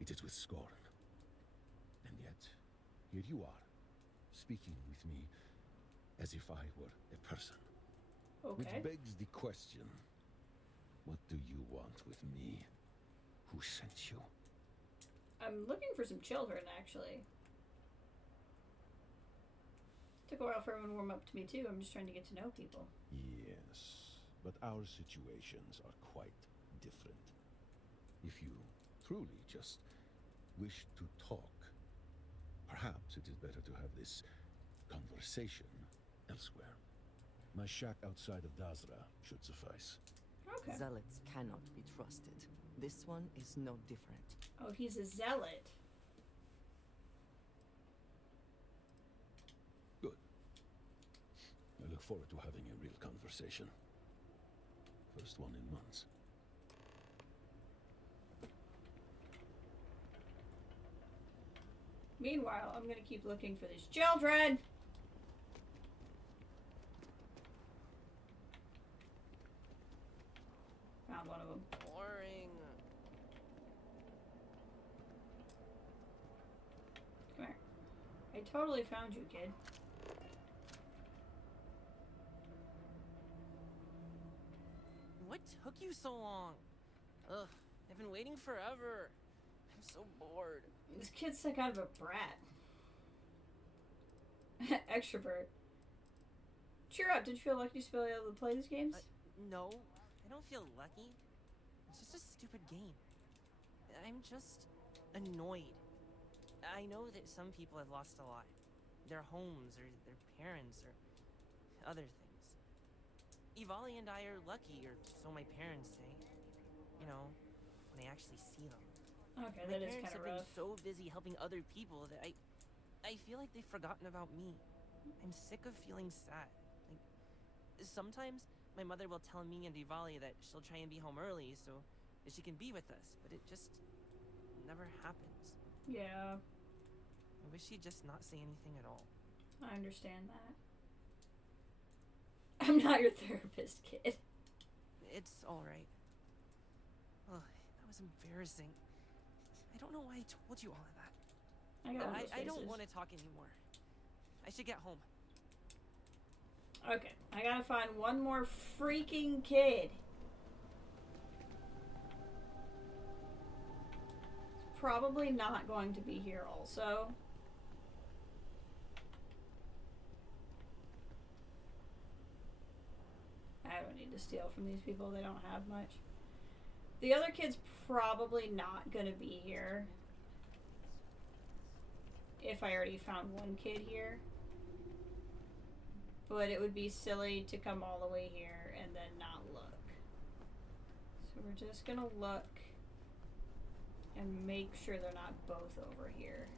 it is with scorn. And yet, here you are, speaking with me as if I were a person. Okay. Which begs the question, what do you want with me? Who sent you? I'm looking for some children, actually. Took a while for everyone to warm up to me, too. I'm just trying to get to know people. Yes, but our situations are quite different. If you truly just wish to talk, perhaps it is better to have this conversation elsewhere. My shack outside of Dazra should suffice. Okay. Zealots cannot be trusted. This one is no different. Oh, he's a zealot. Good. I look forward to having a real conversation. First one in months. Meanwhile, I'm gonna keep looking for these children. Found one of them. Boring. Come here. I totally found you, kid. What took you so long? Ugh, I've been waiting forever. I'm so bored. This kid's like kind of a brat. Extrovert. Cheer up, did you feel lucky to be able to play these games? No, I don't feel lucky. It's just a stupid game. I'm just annoyed. I know that some people have lost a lot. Their homes, or their parents, or other things. Ivali and I are lucky, or so my parents say. You know, when I actually see them. Okay, My that is parents kind of have rough. been so busy helping other people that I feel like they've forgotten about me. I'm sick of feeling sad. Like, sometimes my mother will tell me and Ivali that she'll try and be home early so that she can be with us, but it just never happens. Yeah, I wish she'd just not say anything at all. I understand that. I'm not your therapist, kid. It's alright. Ugh, that was embarrassing. I don't know why I told you all of that. I don't want to talk anymore. I should get home. Okay, I gotta find one more freaking kid. It's probably not going to be here also. I don't need to steal from these people, they don't have much. The other kid's probably not gonna be here. If I already found one kid here. But it would be silly to come all the way here and then not look. So we're just gonna look and make sure they're not both over here.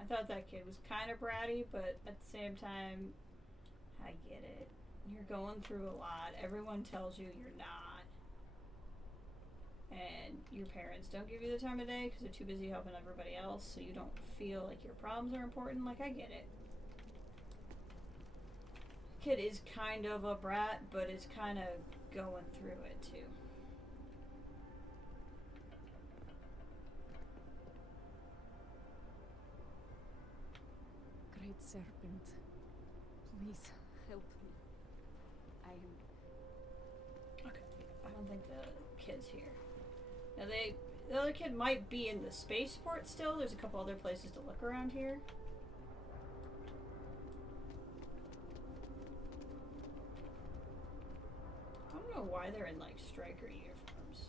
I thought that kid was kind of bratty, but at the same time, I get it. You're going through a lot. Everyone tells you you're not. And your parents don't give you the time of day because they're too busy helping everybody else, so you don't feel like your problems are important. Like, I get it. Kid is kind of a brat, but is kind of going through it too. Great Serpent, please help me. I am... Okay, I don't think the kid's here. Now the other kid might be in the spaceport still. There's a couple other places to look around here. I don't know why they're in like striker uniforms.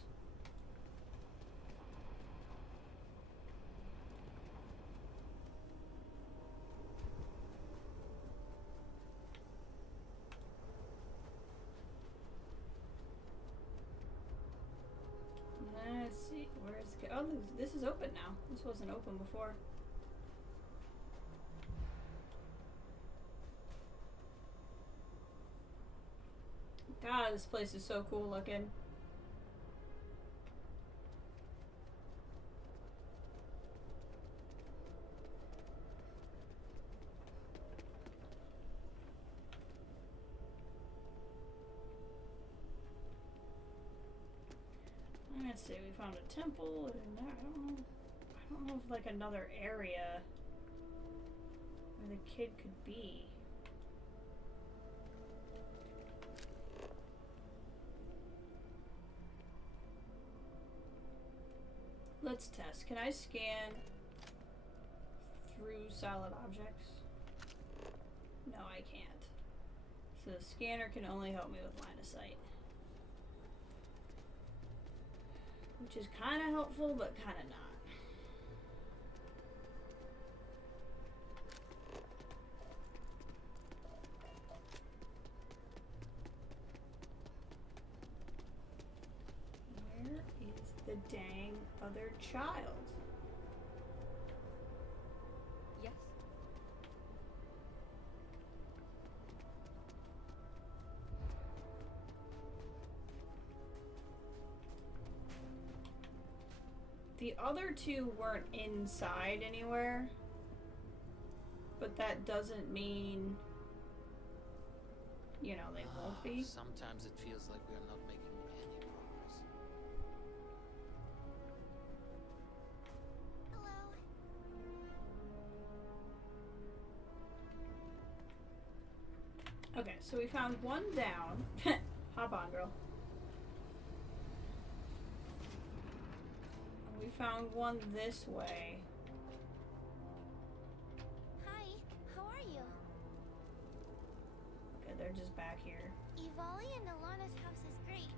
Let's see, where's the... Oh, this is open now. This wasn't open before. God, this place is so cool looking. Let's see, we found a temple and there. I don't know if like another area where the kid could be. Let's test. Can I scan through solid objects? No, I can't. So the scanner can only help me with line of sight. Which is kind of helpful, but kind of not. Where is the dang other child? Yes. The other two weren't inside anywhere, but that doesn't mean, you know, they won't be. Sometimes it feels like we are not making any progress. Okay, so we found one down. Hop on, girl. We found one this way. Hi, how are you? Okay, they're just back here. Ivali and Alana's house is great,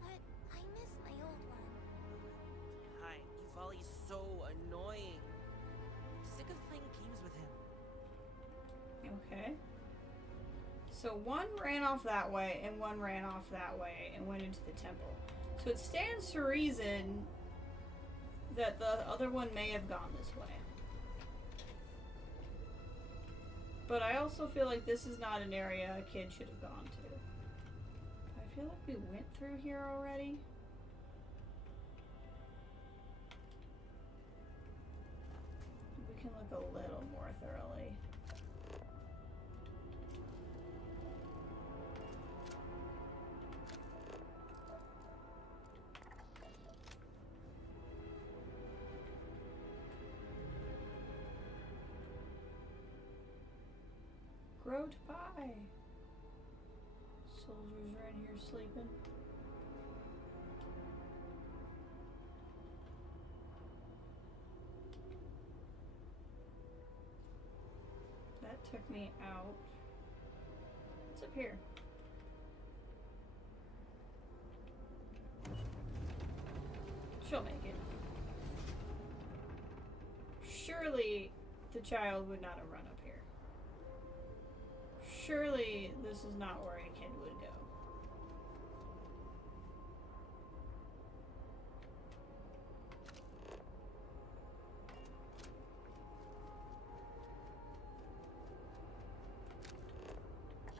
but I miss my old one. Hi, Ivali's so annoying. I'm sick of playing games with him. Okay. So one ran off that way and one ran off that way and went into the temple. So it stands to reason that the other one may have gone this way. But I also feel like this is not an area a kid should have gone to. I feel like we went through here already. We can look a little more thoroughly. Growed pie. Soldiers are in here sleeping. That took me out. What's up here? She'll make it. Surely the child would not have run up here. Surely this is not where a kid would go.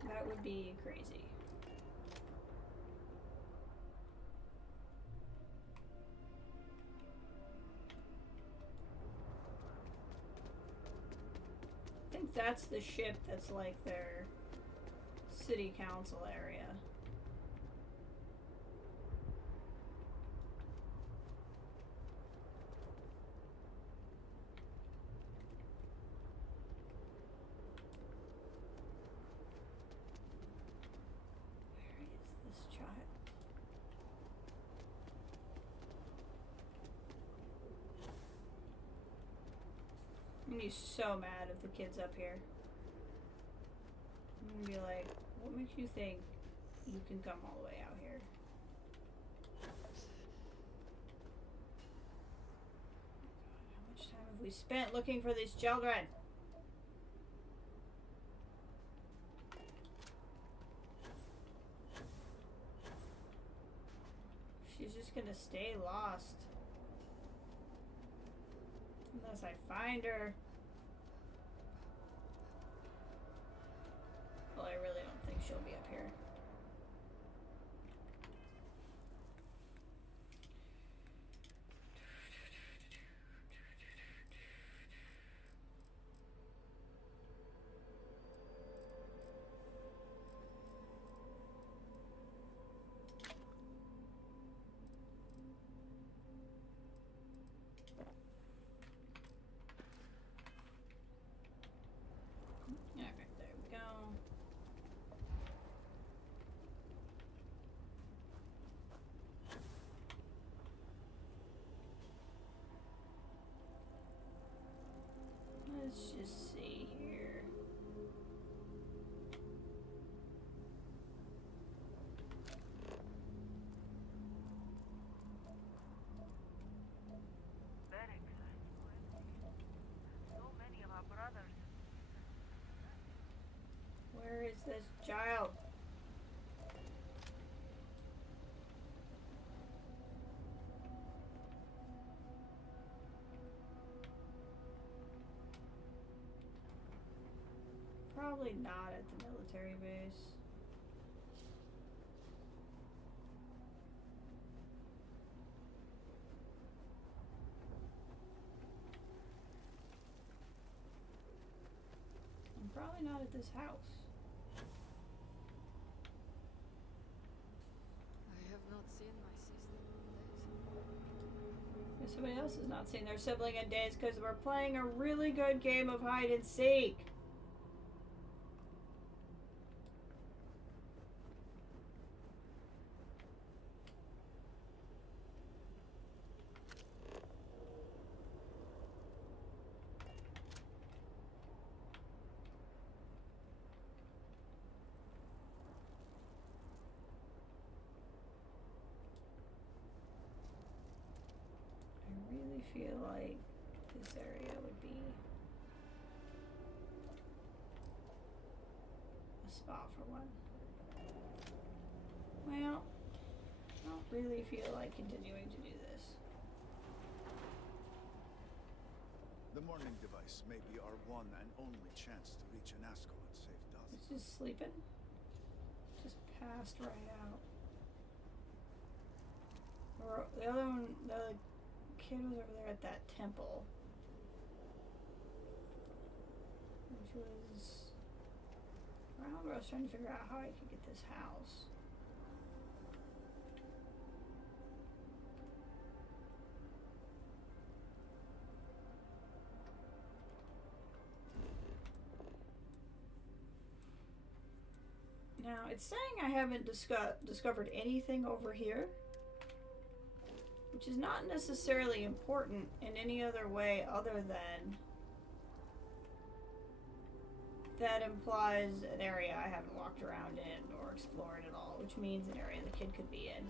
That would be crazy. I think that's the ship that's like their city council area. Where is this child? I'm gonna be so mad if the kid's up here. I'm gonna be like, what makes you think you can come all the way out here? How much time have we spent looking for these children? She's just gonna stay lost. Unless I find her. Well, I really don't think she'll be up here. Alright, there we go. Let's just see here. Very good. So many of our brothers. Where is this child? Probably not at the military base. And probably not at this house. I have not seen my sister in days. If somebody else has not seen their sibling in days because we're playing a really good game of hide and seek. I really feel like this area would be a spot for one. Well, I don't really feel like continuing to do this. The morning device may be our one and only chance to reach Anasco and save Daz. It's just sleeping. Just passed right out. Or the other one, the kid was over there at that temple. Which was around where I was trying to figure out how I could get this house. Now, it's saying I haven't discovered anything over here, which is not necessarily important in any other way other than that implies an area I haven't walked around in or explored at all, which means an area the kid could be in.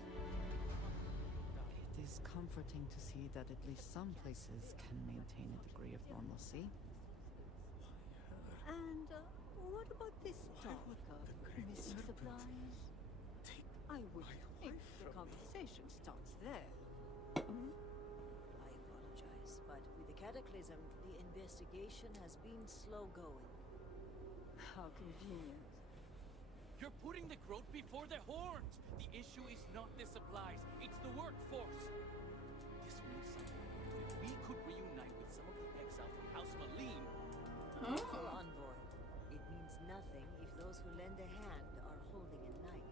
It is comforting to see that at least some places can maintain a degree of normalcy. And what about this talk of missing supplies? I would think the conversation starts there. I apologize, but with the cataclysm, the investigation has been slow going. How convenient. You're putting the growth before the horns! The issue is not the supplies, it's the workforce! This means something. If we could reunite with some of the exiles from House Malim... Careful, envoy. It means nothing if those who lend a hand are holding a knife.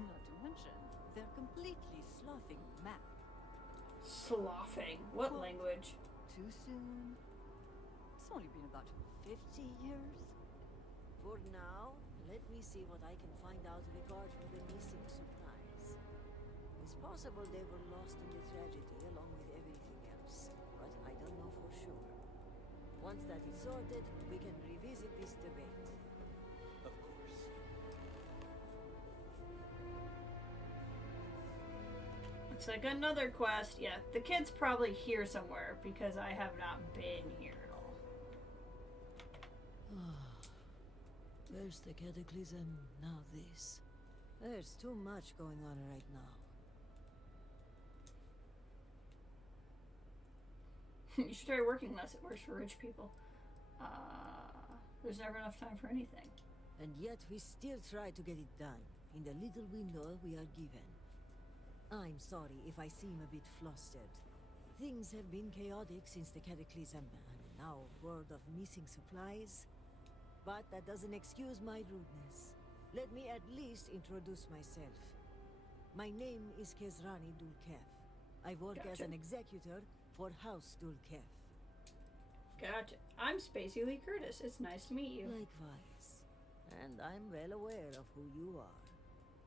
Not to mention, they're completely sloughing map. Sloughing? What language? Too soon. It's only been about 50 years. For now, let me see what I can find out regarding the missing supplies. It's possible they were lost in the tragedy along with everything else, but I don't know for sure. Once that is sorted, we can revisit this debate. Of course. Looks like another quest. Yeah, the kid's probably here somewhere because I have not been here at all. First the cataclysm, now this. There's too much going on right now. You should try working less. It works for rich people. There's never enough time for anything. And yet we still try to get it done, in the little window we are given. I'm sorry if I seem a bit flustered. Things have been chaotic since the cataclysm, and now word of missing supplies. But that doesn't excuse my rudeness. Let me at least introduce myself. My name is Kezrani Dulkef. I work as an executor for House Dulkef. Gotcha. I'm Spacey Lee Curtis. It's nice to meet you. Likewise. And I'm well aware of who you are.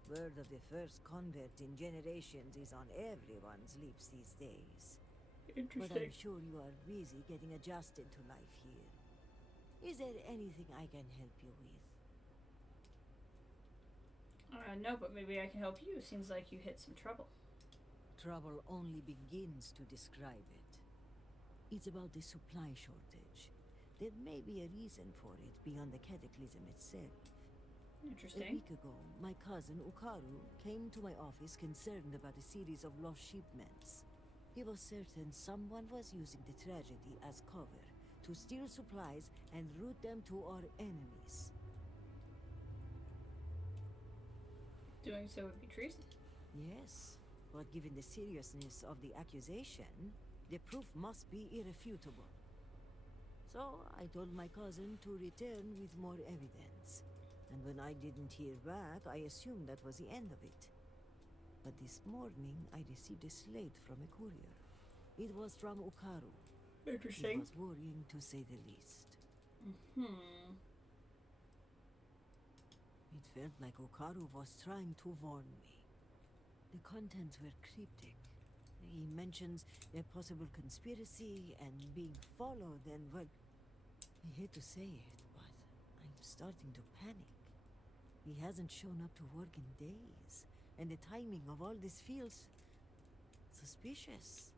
Word of the first convert in generations is on everyone's lips these days. Interesting. But I'm sure you are busy getting adjusted to life here. Is there anything I can help you with? No, but maybe I can help you. Seems like you hit some trouble. Trouble only begins to describe it. It's about the supply shortage. There may be a reason for it beyond the cataclysm itself. Interesting. A week ago, my cousin Ukaru came to my office concerned about a series of lost shipments. He was certain someone was using the tragedy as cover to steal supplies and route them to our enemies. Doing so would be treason. Yes, but given the seriousness of the accusation, the proof must be irrefutable. So I told my cousin to return with more evidence. And when I didn't hear back, I assumed that was the end of it. But this morning, I received a slate from a courier. It was from Ukaru. Interesting. It was worrying, to say the least. It felt like Ukaru was trying to warn me. The contents were cryptic. He mentions a possible conspiracy and being followed and, well, I hate to say it, but I'm starting to panic. He hasn't shown up to work in days, and the timing of all this feels suspicious.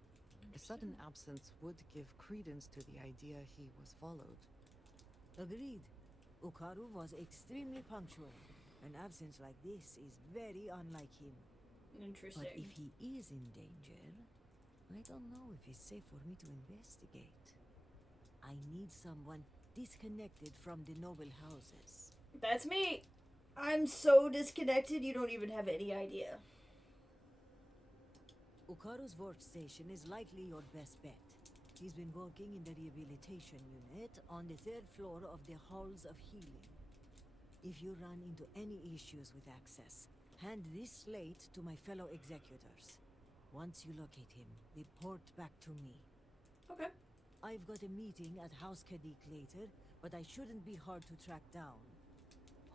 A sudden absence would give credence to the idea he was followed. Agreed. Ukaru was extremely punctual. An absence like this is very unlike him. Interesting. But if he is in danger, I don't know if it's safe for me to investigate. I need someone disconnected from the noble houses. That's me. I'm so disconnected you don't even have any idea. Ukaru's workstation is likely your best bet. He's been working in the rehabilitation unit on the 3rd floor of the Halls of Healing. If you run into any issues with access, hand this slate to my fellow executors. Once you locate him, report back to me. Okay. I've got a meeting at House Kadik later, but I shouldn't be hard to track down.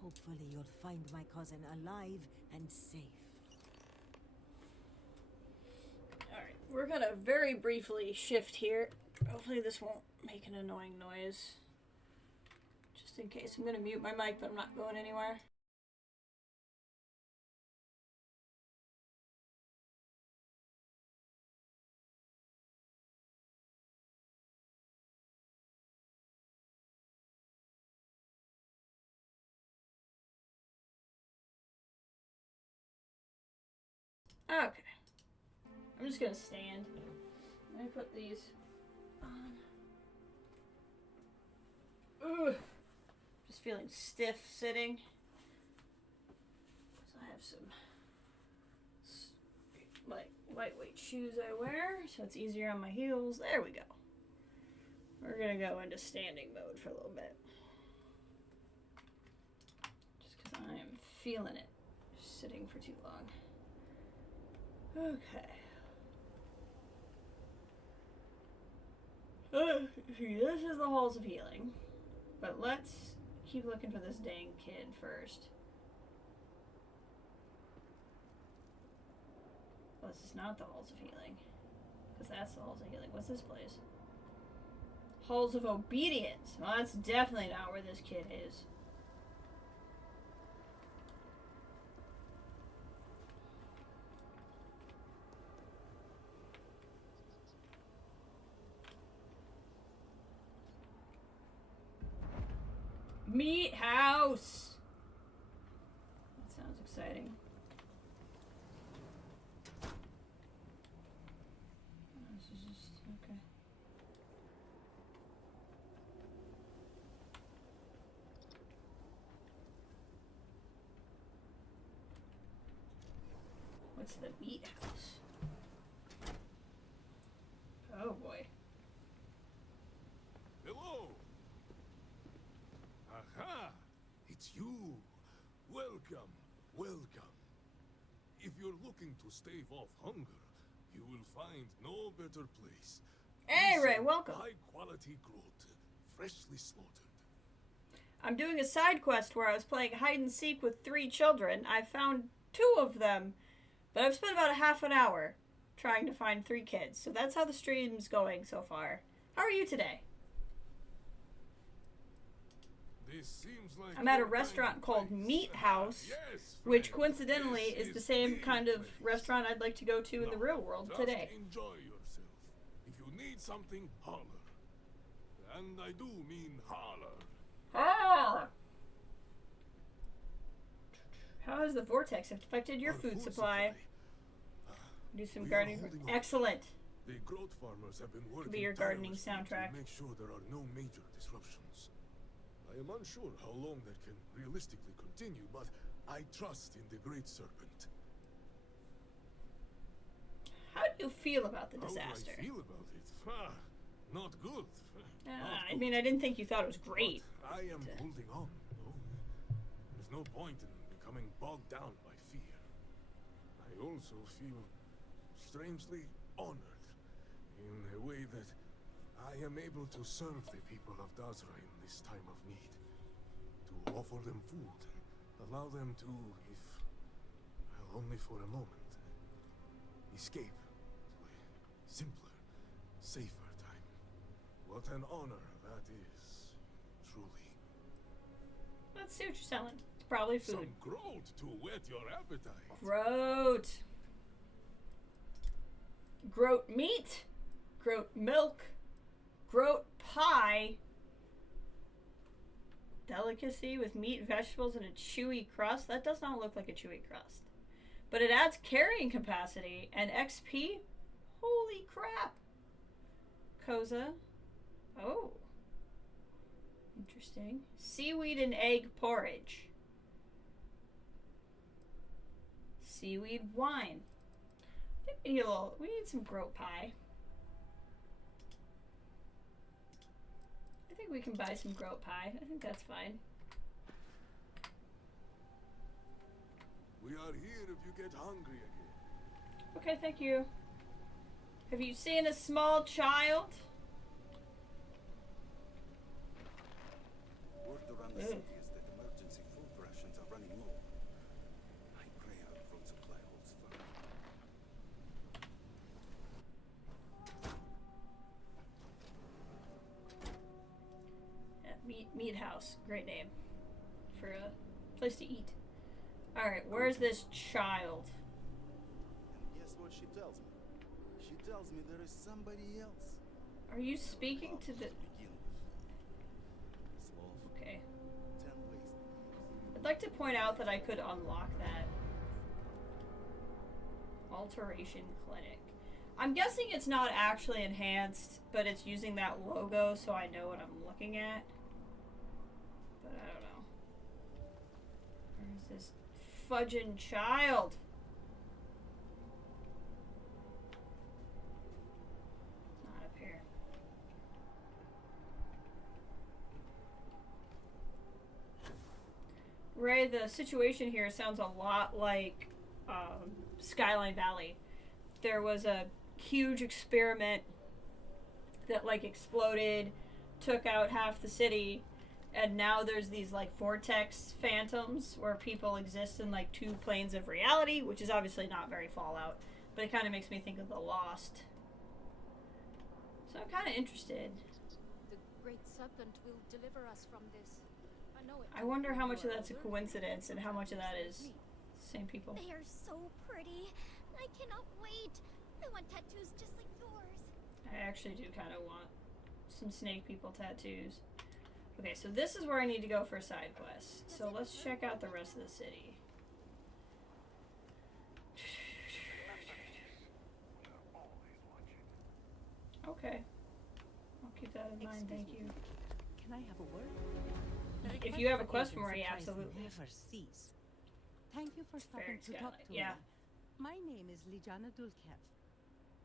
Hopefully you'll find my cousin alive and safe. Alright, we're gonna very briefly shift here. Hopefully this won't make an annoying noise. Just in case. I'm gonna mute my mic, but I'm not going anywhere. Okay. I'm just gonna stand. Let me put these on. Ugh. Just feeling stiff sitting. So I have some like lightweight shoes I wear, so it's easier on my heels. There we go. We're gonna go into standing mode for a little bit. Just because I am feeling it. Sitting for too long. Okay. This is the Halls of Healing. But let's keep looking for this dang kid first. Well, this is not the Halls of Healing. Because that's the Halls of Healing. What's this place? Halls of Obedience. Well, that's definitely not where this kid is. Meat house. That sounds exciting. This is just okay. What's the meat house? Oh boy. Hello. Aha! It's you. Welcome, welcome. If you're looking to stave off hunger, you will find no better place. Hey, Ray, welcome. High quality growth, freshly slaughtered. I'm doing a side quest where I was playing hide and seek with 3 children. I found 2 of them, but I've spent about a half an hour trying to find 3 kids. So that's how the stream's going so far. How are you today? This seems like I'm at a restaurant called Meat House, which coincidentally is the same kind of restaurant I'd like to go to in the real world today. Enjoy yourself. If you need something, holler. And I do mean holler. Ah! How has the vortex affected your food supply? Do some gardening. Excellent. The growth farmers have been working Could be your gardening tirelessly soundtrack. to make sure there are no major disruptions. I am unsure how long that can realistically continue, but I trust in the great Serpent. How do you feel about the disaster? How do I feel about it? Not good. I mean, I didn't think you thought it was great. But I am holding on. No? There's no point in becoming bogged down by fear. I also feel strangely honored in a way that I am able to serve the people of Dazra in this time of need. To offer them food, allow them to, if well, only for a moment, escape to a simpler, safer time. What an honor that is, truly. Let's see what you're selling. It's probably food. Some groat to whet your appetite. Groat. Groat meat. Groat milk. Groat pie. Delicacy with meat, vegetables, and a chewy crust. That does not look like a chewy crust. But it adds carrying capacity and XP. Holy crap. Koza. Oh. Interesting. Seaweed and egg porridge. Seaweed wine. I think we need some groat pie. I think we can buy some groat pie. I think that's fine. We are here if you get hungry again. Okay, thank you. Have you seen a small child? Word around the city is that emergency food rations are running low. I pray our food supply holds firm. Meat House. Great name for a place to eat. Alright, where's this child? And guess what she tells me? She tells me there is somebody else. Are you speaking to the... Okay. I'd like to point out that I could unlock that. Alteration Clinic. I'm guessing it's not actually enhanced, but it's using that logo so I know what I'm looking at. But I don't know. Where's this fudging child? Not up here. Ray, the situation here sounds a lot like Skyline Valley. There was a huge experiment that like exploded, took out half the city, and now there's these like vortex phantoms where people exist in like 2 planes of reality, which is obviously not very Fallout, but it kind of makes me think of The Lost. So I'm kind of interested. The Great Serpent will deliver us from this. I know it. I wonder how much of that's a coincidence and how much of that is same people. They are so pretty. I cannot wait. I want tattoos just like yours. I actually do kind of want some snake people tattoos. Okay, so this is where I need to go for a side quest. So let's check out the rest of the city. Okay. I'll keep that in mind, thank you. Can I have a word? If you have a quest for me, absolutely. Never cease. Thank you for stopping to talk to yeah. me. My name is Lijana Dulkev.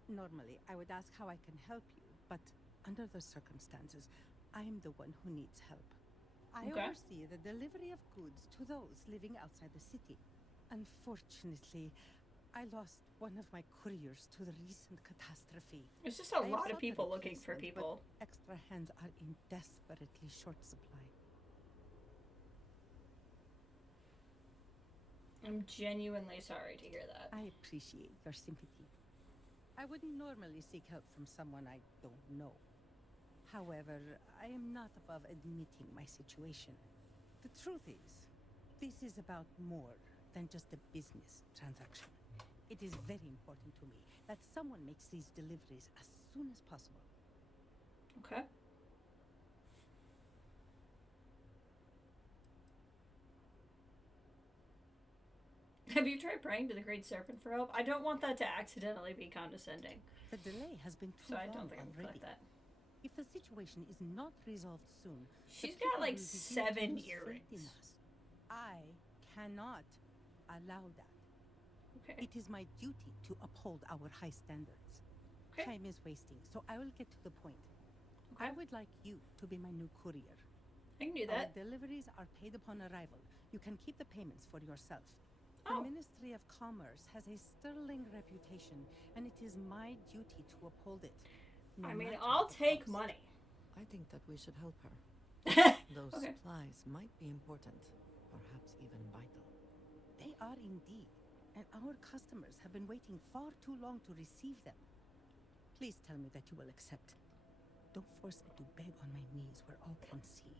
Normally, I would ask how I can help you, but under the circumstances, I am the one who needs help. I oversee the delivery of goods to those living outside the city. Unfortunately, I lost one of my couriers to the recent catastrophe. There's just a lot of people looking for people. Extra hands are in desperately short supply. I'm genuinely sorry to hear that. I appreciate your sympathy. I wouldn't normally seek help from someone I don't know. However, I am not above admitting my situation. The truth is, this is about more than just a business transaction. It is very important to me that someone makes these deliveries as soon as possible. Okay. Have you tried praying to the Great Serpent for help? I don't want that to accidentally be condescending. The delay has been too so I long don't think I'm gonna already. click that. If the situation is not resolved soon, She's got like 7 earrings. I cannot allow that. Okay. It is my duty to uphold our high standards. Okay. Time is wasting, so I will get to the point. I would like you to be my new courier. I can do that. Our deliveries are paid upon arrival. You can keep the payments for yourself. The Ministry of Commerce has a sterling reputation, and it is my duty to uphold it. No I mean, matter I'll the take cost. money. I think that we should help her. Those supplies might be important, perhaps even vital. They are indeed, and our customers have been waiting far too long to receive them. Please tell me that you will accept. Don't force me to beg on my knees where all can see.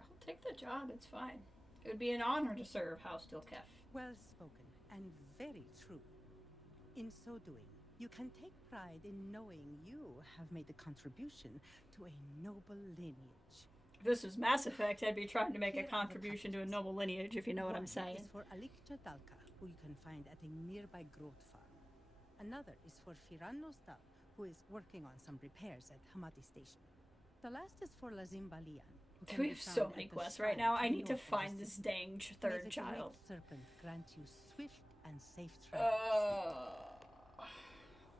I'll take the job, it's fine. It would be an honor to serve House Dilkef. Well spoken, and very true. In so doing, you can take pride in knowing you have made a contribution to a noble lineage. If this was Mass Effect, I'd be trying to make a contribution to a noble lineage, if you know what I'm saying. One is for Alikja Dalka, who you can find at a nearby growth farm. Another is for Firan Nostal, who is working on some repairs at Hamati Station. The last is for Lazim Balian. We have so many quests right now. I need to find this dang third child. May the Great Serpent grant you swift and safe travels.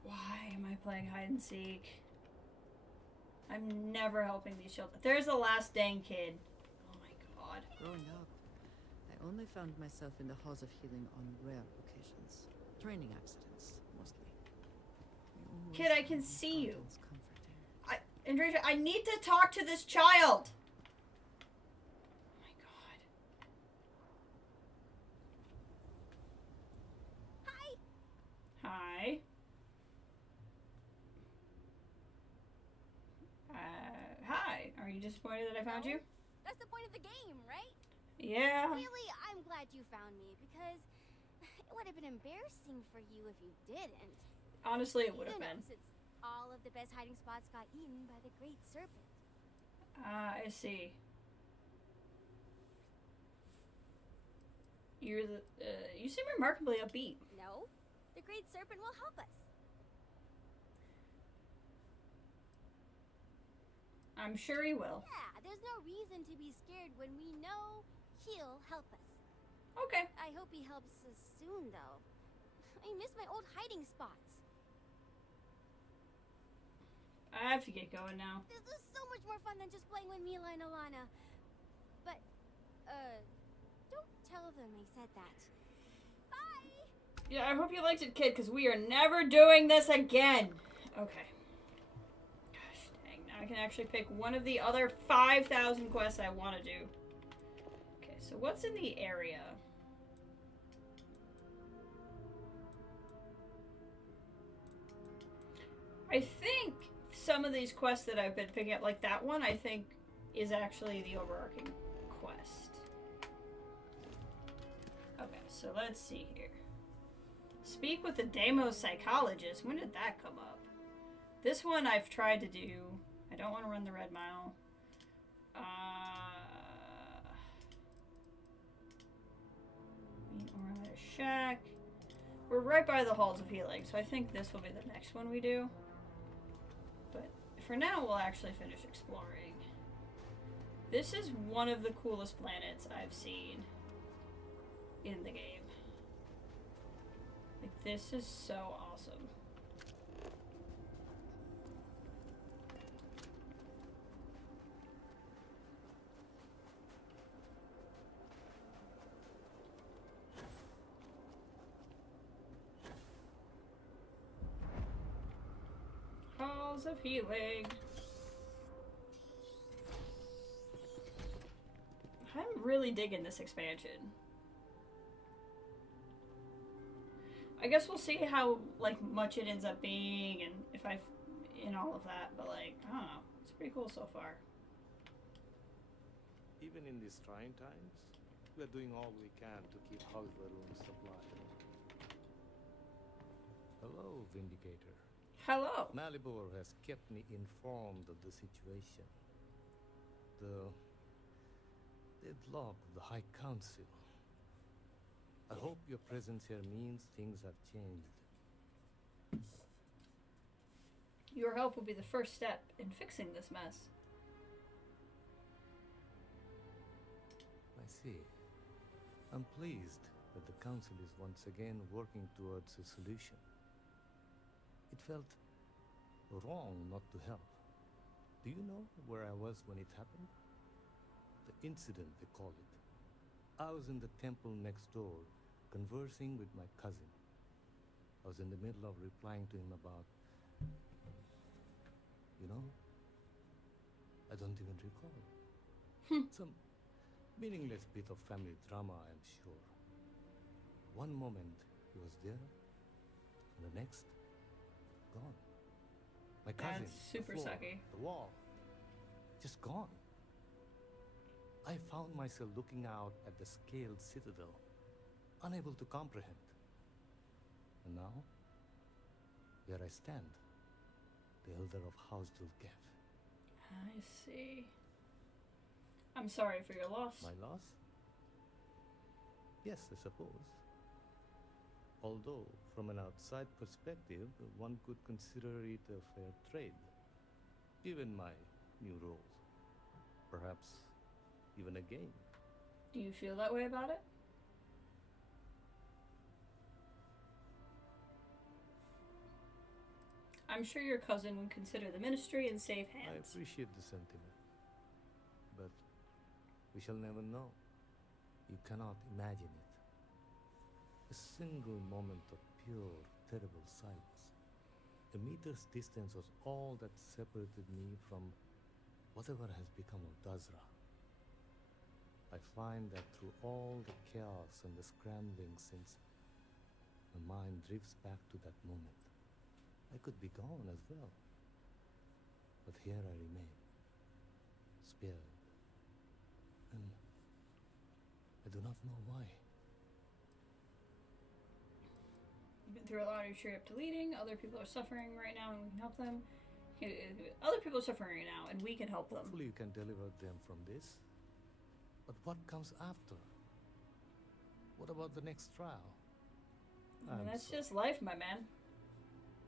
Why am I playing hide and seek? I'm never helping these children. There's the last dang kid. Oh my god. Growing up, I only found myself in the halls of healing on rare occasions. Training accidents, mostly. Kid, I can see you. Andrea, I need to talk to this child. Hi. Hi. Are you disappointed that I found you? That's the point of the game, right? Yeah. Really, I'm glad you found me, because it would have been embarrassing for you if you didn't. Honestly, it would have been. Since all of the best hiding spots got eaten by the Great Serpent. I see. You're the, you seem remarkably upbeat. No, the Great Serpent will help us. I'm sure he will. Yeah, there's no reason to be scared when we know he'll help us. Okay. I hope he helps us soon, though. I miss my old hiding spots. I have to get going now. This is so much more fun than just playing with Mila and Alana. But, don't tell them I said that. Bye! Yeah, I hope you liked it, kid, because we are never doing this again. Okay. Gosh dang, now I can actually pick one of the other 5,000 quests I want to do. Okay, so what's in the area? I think some of these quests that I've been picking up, like that one, I think is actually the overarching quest. Okay, so let's see here. Speak with the Deimos psychologist. When did that come up? This one I've tried to do. I don't want to run the Red Mile. Meet Shack. We're right by the Halls of Healing, so I think this will be the next one we do. But for now, we'll actually finish exploring. This is one of the coolest planets I've seen in the game. Like, this is so awesome. Halls of Healing. I'm really digging this expansion. I guess we'll see how, like, much it ends up being and if I've in all of that, but, like, I don't know. It's pretty cool so far. Even in these trying times, we're doing all we can to keep house rooms supplied. Hello, Vindicator. Hello. Malibor has kept me informed of the situation. The deadlock of the High Council. I hope your presence here means things have changed. Your help will be the first step in fixing this mess. I see. I'm pleased that the Council is once again working towards a solution. It felt wrong not to help. Do you know where I was when it happened? The incident, they call it. I was in the temple next door, conversing with my cousin. I was in the middle of replying to him about... You know? I don't even recall. Some meaningless bit of family drama, I'm sure. One moment he was there, and the next, gone. My cousin, That's super the floor, sucky. the wall, just gone. I found myself looking out at the scaled citadel, unable to comprehend. And now, here I stand, the elder of House Dulkev. I see. I'm sorry for your loss. My loss? Yes, I suppose. Although, from an outside perspective, one could consider it a fair trade, given my new roles. Perhaps even a gain. Do you feel that way about it? I'm sure your cousin would consider the ministry in safe I hands. appreciate the sentiment, but we shall never know. You cannot imagine it. A single moment of pure, terrible silence. A meter's distance was all that separated me from whatever has become of Dazra. I find that through all the chaos and the scrambling since, my mind drifts back to that moment. I could be gone as well. But here I remain, spared. And I do not know why. You've been through a lot, you're up to leading. Other people are suffering right now and we can help them. Other people are suffering right now and we can help them. Hopefully you can deliver them from this. But what comes after? What about the next trial? I mean, that's just life, my man.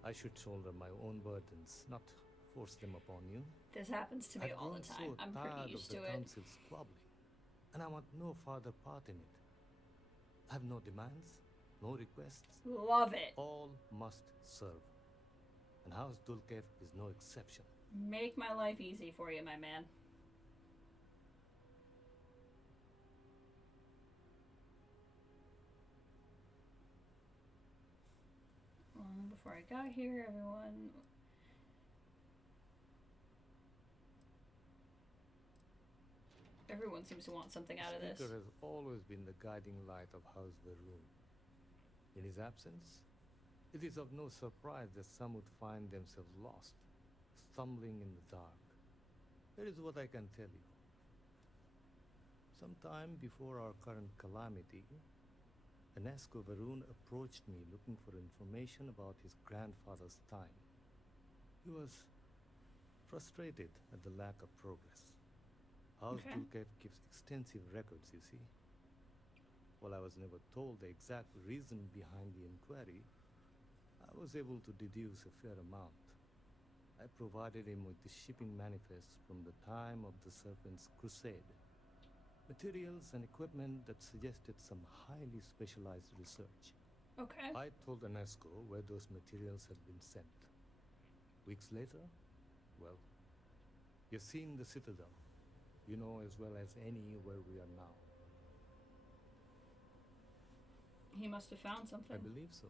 I should shoulder my own burdens, not force them upon you. This happens to me I've all grown the time. So I'm tired pretty used of to the it. council's squabbling, and I want no further part in it. I have no demands, no requests. Love it. All must serve. And House Dulkev is no exception. Make my life easy for you, my man. Long before I got here, everyone seems to want something out of this. Speaker has always been the guiding light of House Verloon. In his absence, it is of no surprise that some would find themselves lost, stumbling in the dark. That is what I can tell you. Sometime before our current calamity, Enesco Varun approached me looking for information about his grandfather's time. He was frustrated at the lack of progress. House Dulcev keeps extensive records, you see. While I was never told the exact reason behind the inquiry, I was able to deduce a fair amount. I provided him with the shipping manifests from the time of the Serpent's crusade. Materials and equipment that suggested some highly specialized research. Okay. I told Enesco where those materials had been sent. Weeks later, well, you've seen the Citadel. You know as well as any where we are now. He must have found something. I believe so.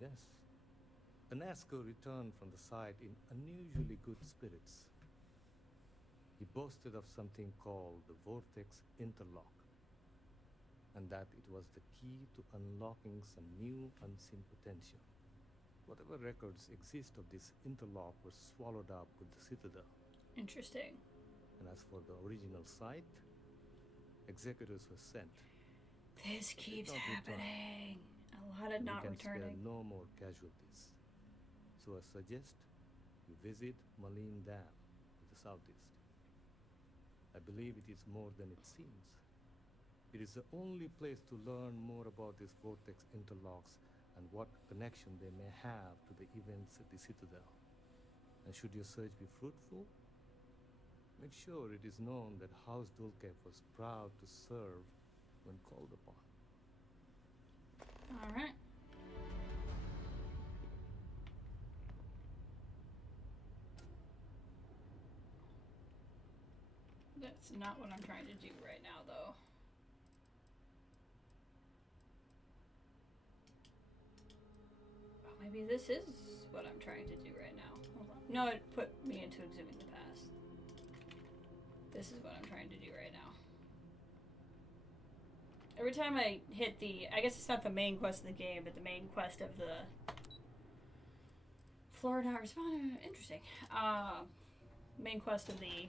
Yes. Enesco returned from the site in unusually good spirits. He boasted of something called the Vortex Interlock, and that it was the key to unlocking some new unseen potential. Whatever records exist of this interlock were swallowed up with the Citadel. Interesting. And as for the original site, executors were sent. This keeps happening. A lot of not returning. Spare no more casualties. So I suggest you visit Malin Dam to the southeast. I believe it is more than it seems. It is the only place to learn more about these vortex interlocks and what connection they may have to the events at the Citadel. And should your search be fruitful, make sure it is known that House Dulcev was proud to serve when called upon. All right. That's not what I'm trying to do right now, though. Oh, maybe this is what I'm trying to do right now. Hold on. No, it put me into exhuming the past. This is what I'm trying to do right now. Every time I hit the... I guess it's not the main quest of the game, but the main quest of the... Florida responding. Interesting. Main quest of the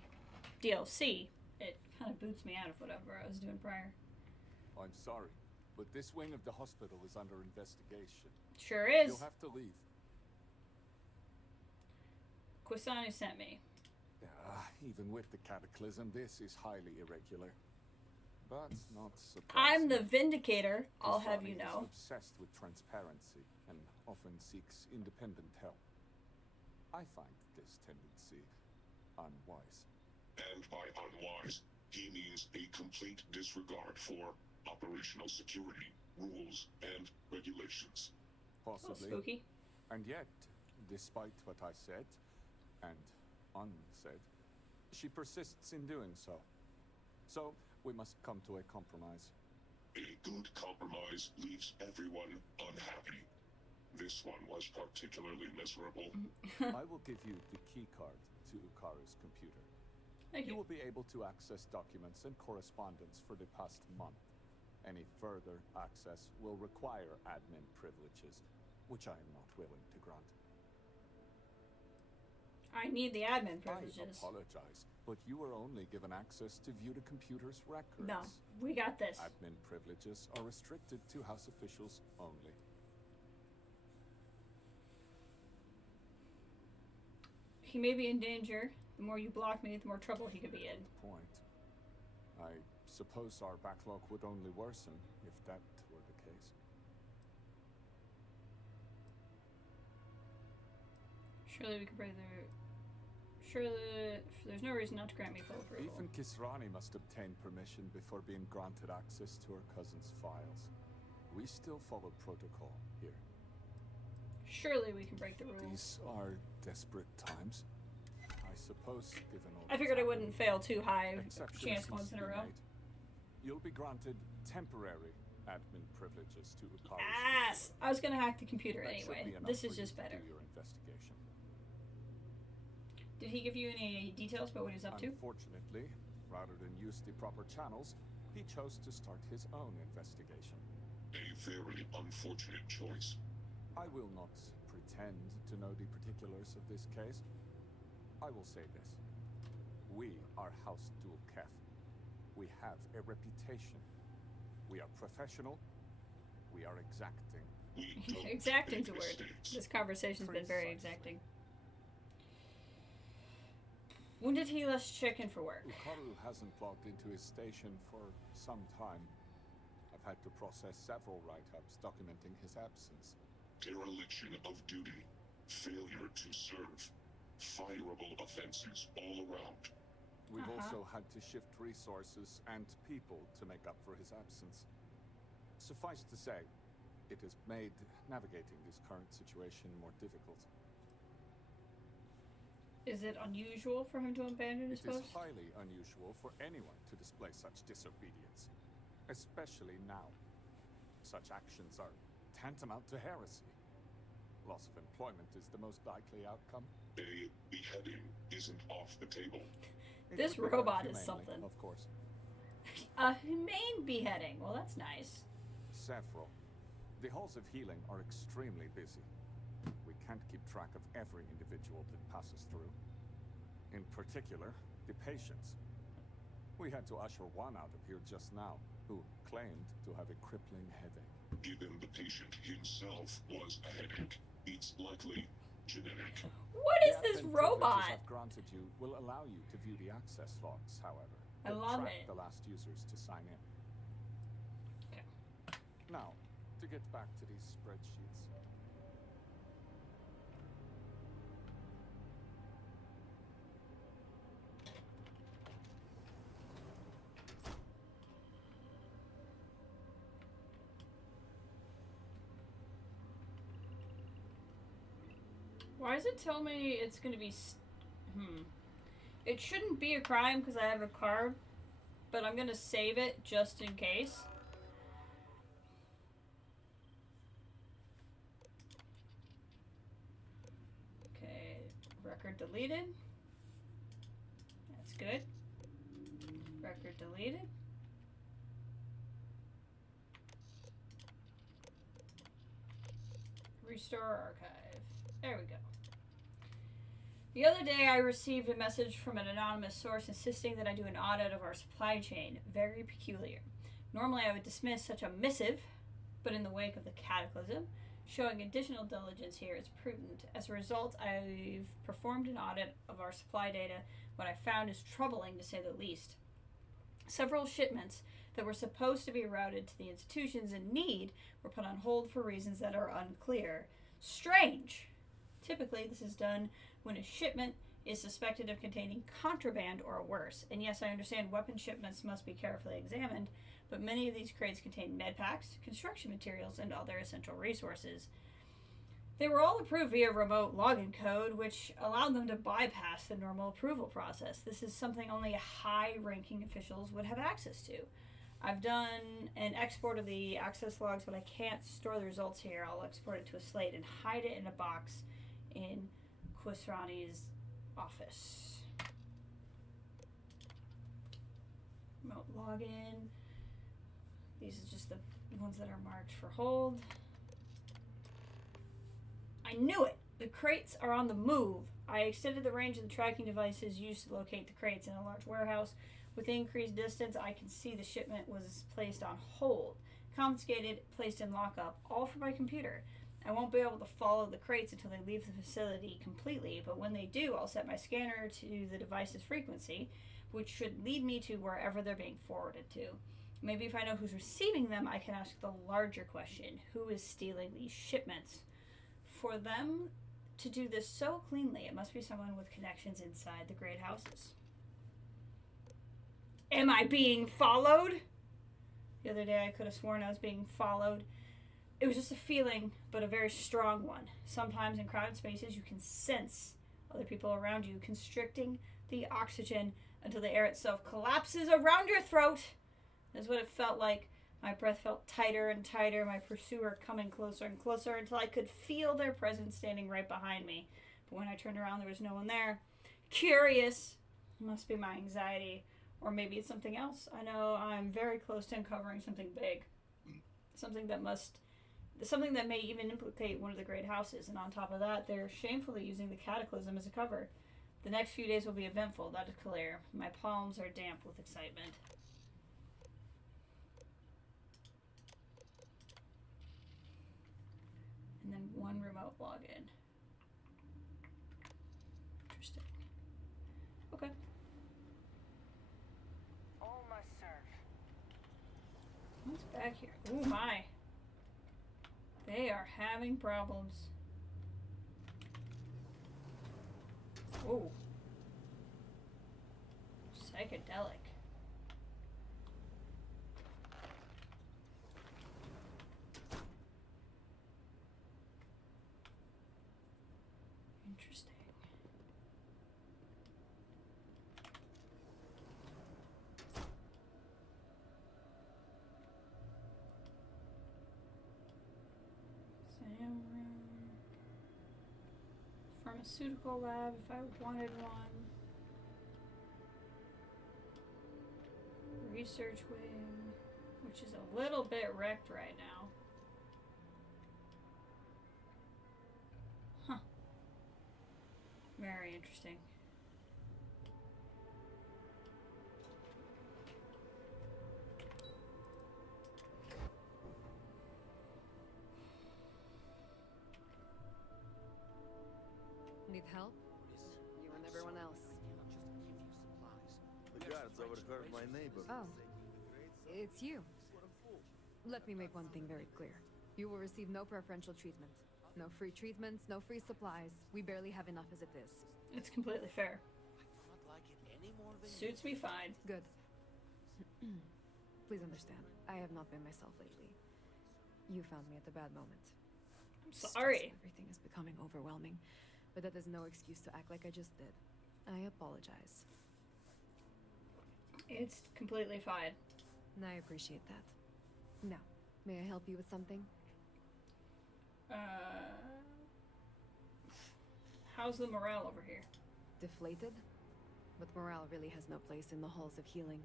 DLC, it kind of boots me out of whatever I was doing prior. I'm sorry, but this wing of the hospital is under investigation. Sure is. You'll have to leave. Kusanu sent me. Even with the cataclysm, this is highly irregular. But not surprising. I'm the Vindicator, I'll have you know. Is obsessed with transparency and often seeks independent help. I find this tendency unwise. And by unwise, he means a complete disregard for operational security, rules, and regulations. Possibly. Spooky. And yet, despite what I said, and unsaid, she persists in doing so. So, we must come to a compromise. A good compromise leaves everyone unhappy. This one was particularly miserable. I will give you the key card to Ukara's computer. Thank you. You will be able to access documents and correspondence for the past month. Any further access will require admin privileges, which I am not willing to grant. I need the admin privileges. I apologize, but you were only given access to view the computer's records. No, we got this. Admin privileges are restricted to House officials only. He may be in danger. The more you block me, the more trouble he could be in. Point. I suppose our backlog would only worsen if that were the case. Surely we could break the... Surely there's no reason not to grant me full approval. Even Kisrani must obtain permission before being granted access to her cousin's files. We still follow protocol here. Surely we can break the rules. These are desperate times. I suppose, given all I figured I wouldn't fail too high chance must once in a be row. made. You'll be granted temporary admin privileges to Ukara's Yes! I was gonna hack the computer That should anyway. be enough This for is you just to better. do your investigation. Did he give you any details about what he's up to? Unfortunately, rather than use the proper channels, he chose to start his own investigation. A very unfortunate choice. I will not pretend to know the particulars of this case, I will say this. We are House Dual Kef. We have a reputation. We are professional. We are exacting. Exacting's a word. This conversation's been very exacting. When did he last check in for work? Ukaru hasn't logged into his station for some time. I've had to process several write-ups documenting his absence. Dereliction of duty, failure to serve, fireable offenses all around. We've also had to shift resources and people to make up for his absence. Suffice to say, it has made navigating this current situation more difficult. Is it unusual for him to abandon his post? It is highly unusual for anyone to display such disobedience, especially now. Such actions are tantamount to heresy. Loss of employment is the most likely outcome. A beheading isn't off the table. This robot is something. Of course. A humane beheading. Well, that's nice. Several. The halls of healing are extremely busy. We can't keep track of every individual that passes through. In particular, the patients. We had to usher one out of here just now, who claimed to have a crippling headache. Given the patient himself was a headache, it's likely genetic. What is this robot? The I've granted you will allow you to view the access logs, however. I love track it. the last users to sign in. Okay. Now, to get back to these spreadsheets. Why does it tell me it's gonna be... It shouldn't be a crime because I have a card, but I'm gonna save it just in case. Okay, record deleted. That's good. Record deleted. Restore archive. There we go. The other day I received a message from an anonymous source insisting that I do an audit of our supply chain. Very peculiar. Normally I would dismiss such a missive, but in the wake of the cataclysm, showing additional diligence here is prudent. As a result, I've performed an audit of our supply data. What I found is troubling, to say the least. Several shipments that were supposed to be routed to the institutions in need were put on hold for reasons that are unclear. Strange! Typically, this is done when a shipment is suspected of containing contraband or worse. And yes, I understand weapon shipments must be carefully examined, but many of these crates contain med packs, construction materials, and other essential resources. They were all approved via remote login code, which allowed them to bypass the normal approval process. This is something only high-ranking officials would have access to. I've done an export of the access logs, but I can't store the results here. I'll export it to a slate and hide it in a box in Quisrani's office. Remote login. These are just the ones that are marked for hold. I knew it! The crates are on the move. I extended the range of the tracking devices used to locate the crates in a large warehouse. With the increased distance, I can see the shipment was placed on hold, confiscated, placed in lockup, all from my computer. I won't be able to follow the crates until they leave the facility completely, but when they do, I'll set my scanner to the device's frequency, which should lead me to wherever they're being forwarded to. Maybe if I know who's receiving them, I can ask the larger question: who is stealing these shipments? For them to do this so cleanly, it must be someone with connections inside the great houses. Am I being followed? The other day I could have sworn I was being followed. It was just a feeling, but a very strong one. Sometimes in crowded spaces you can sense other people around you constricting the oxygen until the air itself collapses around your throat. That's what it felt like. My breath felt tighter and tighter, my pursuer coming closer and closer until I could feel their presence standing right behind me. But when I turned around, there was no one there. Curious. It must be my anxiety. Or maybe it's something else. I know I'm very close to uncovering something big. Something that may even implicate one of the great houses. And on top of that, they're shamefully using the cataclysm as a cover. The next few days will be eventful, that is clear. My palms are damp with excitement. And then one remote login. Interesting. Okay. Almost served. What's back here? Oh my. They are having problems. Oh. Psychedelic. Interesting. Exam room. Pharmaceutical lab if I wanted one. Research wing, which is a little bit wrecked right now. Huh. Very interesting. Need help? You and everyone else. The guards overheard my neighbor. Oh, it's you. Let me make one thing very clear. You will receive no preferential treatment. No free treatments, no free supplies. We barely have enough as it is. It's completely fair. I don't like it any more than Suits me fine. Good. Please understand, I have not been myself lately. You found me at the bad moment. I'm sorry. Everything is becoming overwhelming, but that is no excuse to act like I just did. I apologize. It's completely fine. And I appreciate that. Now, may I help you with something? How's the morale over here? Deflated? But morale really has no place in the halls of healing.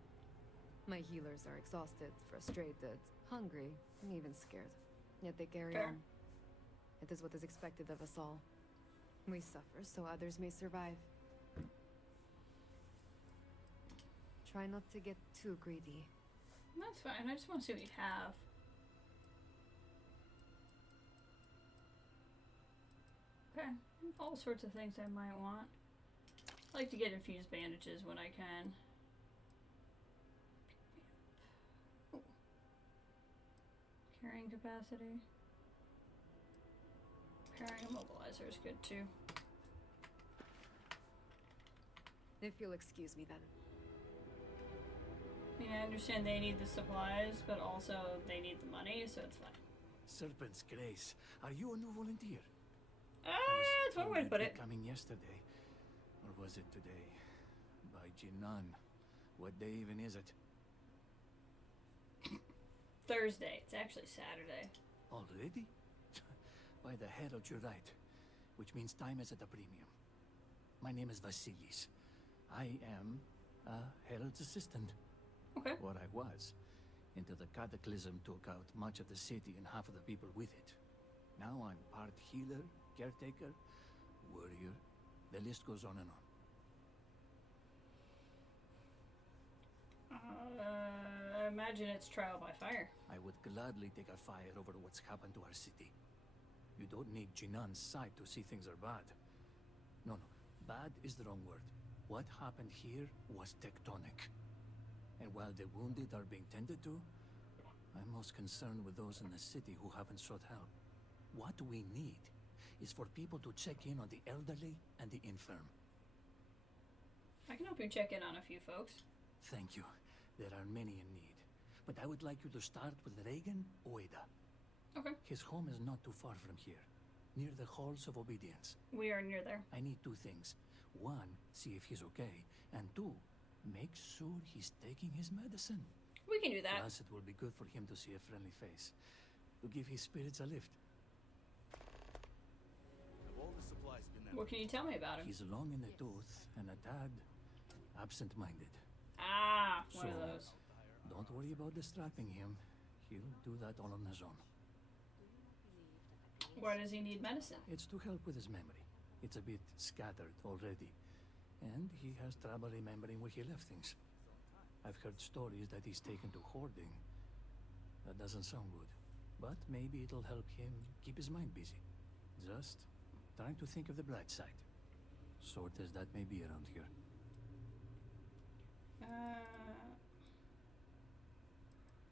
My healers are exhausted, frustrated, hungry, and even scared. Yet they carry on. It is what is expected of us all. We suffer so others may survive. Try not to get too greedy. That's fine. I just want to see what you have. Okay. All sorts of things I might want. I like to get infused bandages when I can. Oh. Carrying capacity. Carrying immobilizer is good too. If you'll excuse me then. I mean, I understand they need the supplies, but also they need the money, so it's fine. Serpent's Grace, are you a new volunteer? That's one way to put it. Coming yesterday, or was it today? By Jinan. What day even is it? Thursday. It's actually Saturday. Already? By the Herald, you're right. Which means time is at a premium. My name is Vasilis. I am a Herald's assistant. Okay. What I was, until the cataclysm took out much of the city and half of the people with it. Now I'm part healer, caretaker, warrior. The list goes on and on. I imagine it's trial by fire. I would gladly take a fire over what's happened to our city. You don't need Jinan's sight to see things are bad. No, bad is the wrong word. What happened here was tectonic. And while the wounded are being tended to, I'm most concerned with those in the city who haven't sought help. What we need is for people to check in on the elderly and the infirm. I can help you check in on a few folks. Thank you. There are many in need. But I would like you to start with Reagan Oeda. Okay. His home is not too far from here, near the Halls of Obedience. We are near there. I need two things. One, see if he's okay. And two, make sure he's taking his medicine. We can do that. Plus, it will be good for him to see a friendly face. To give his spirits a lift. Have all the supplies been What can you tell me about him? He's long in the tooth and a tad absent-minded. Ah, one of those. Don't worry about distracting him. He'll do that all on his own. Why does he need medicine? It's to help with his memory. It's a bit scattered already. and he has trouble remembering where he left things. I've heard stories that he's taken to hoarding. That doesn't sound good, but maybe it'll help him keep his mind busy. Just trying to think of the bright side, sort as that may be around here. Are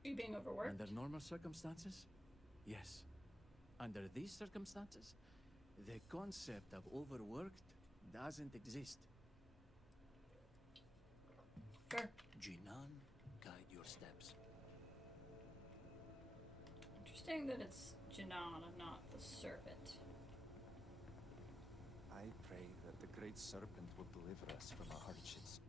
you being overworked? Under normal circumstances, yes. Under these circumstances, the concept of overworked doesn't exist. Sure. Jinan, guide your steps. Interesting that it's Janan and not the Serpent. I pray that the great Serpent will deliver us from our hardships.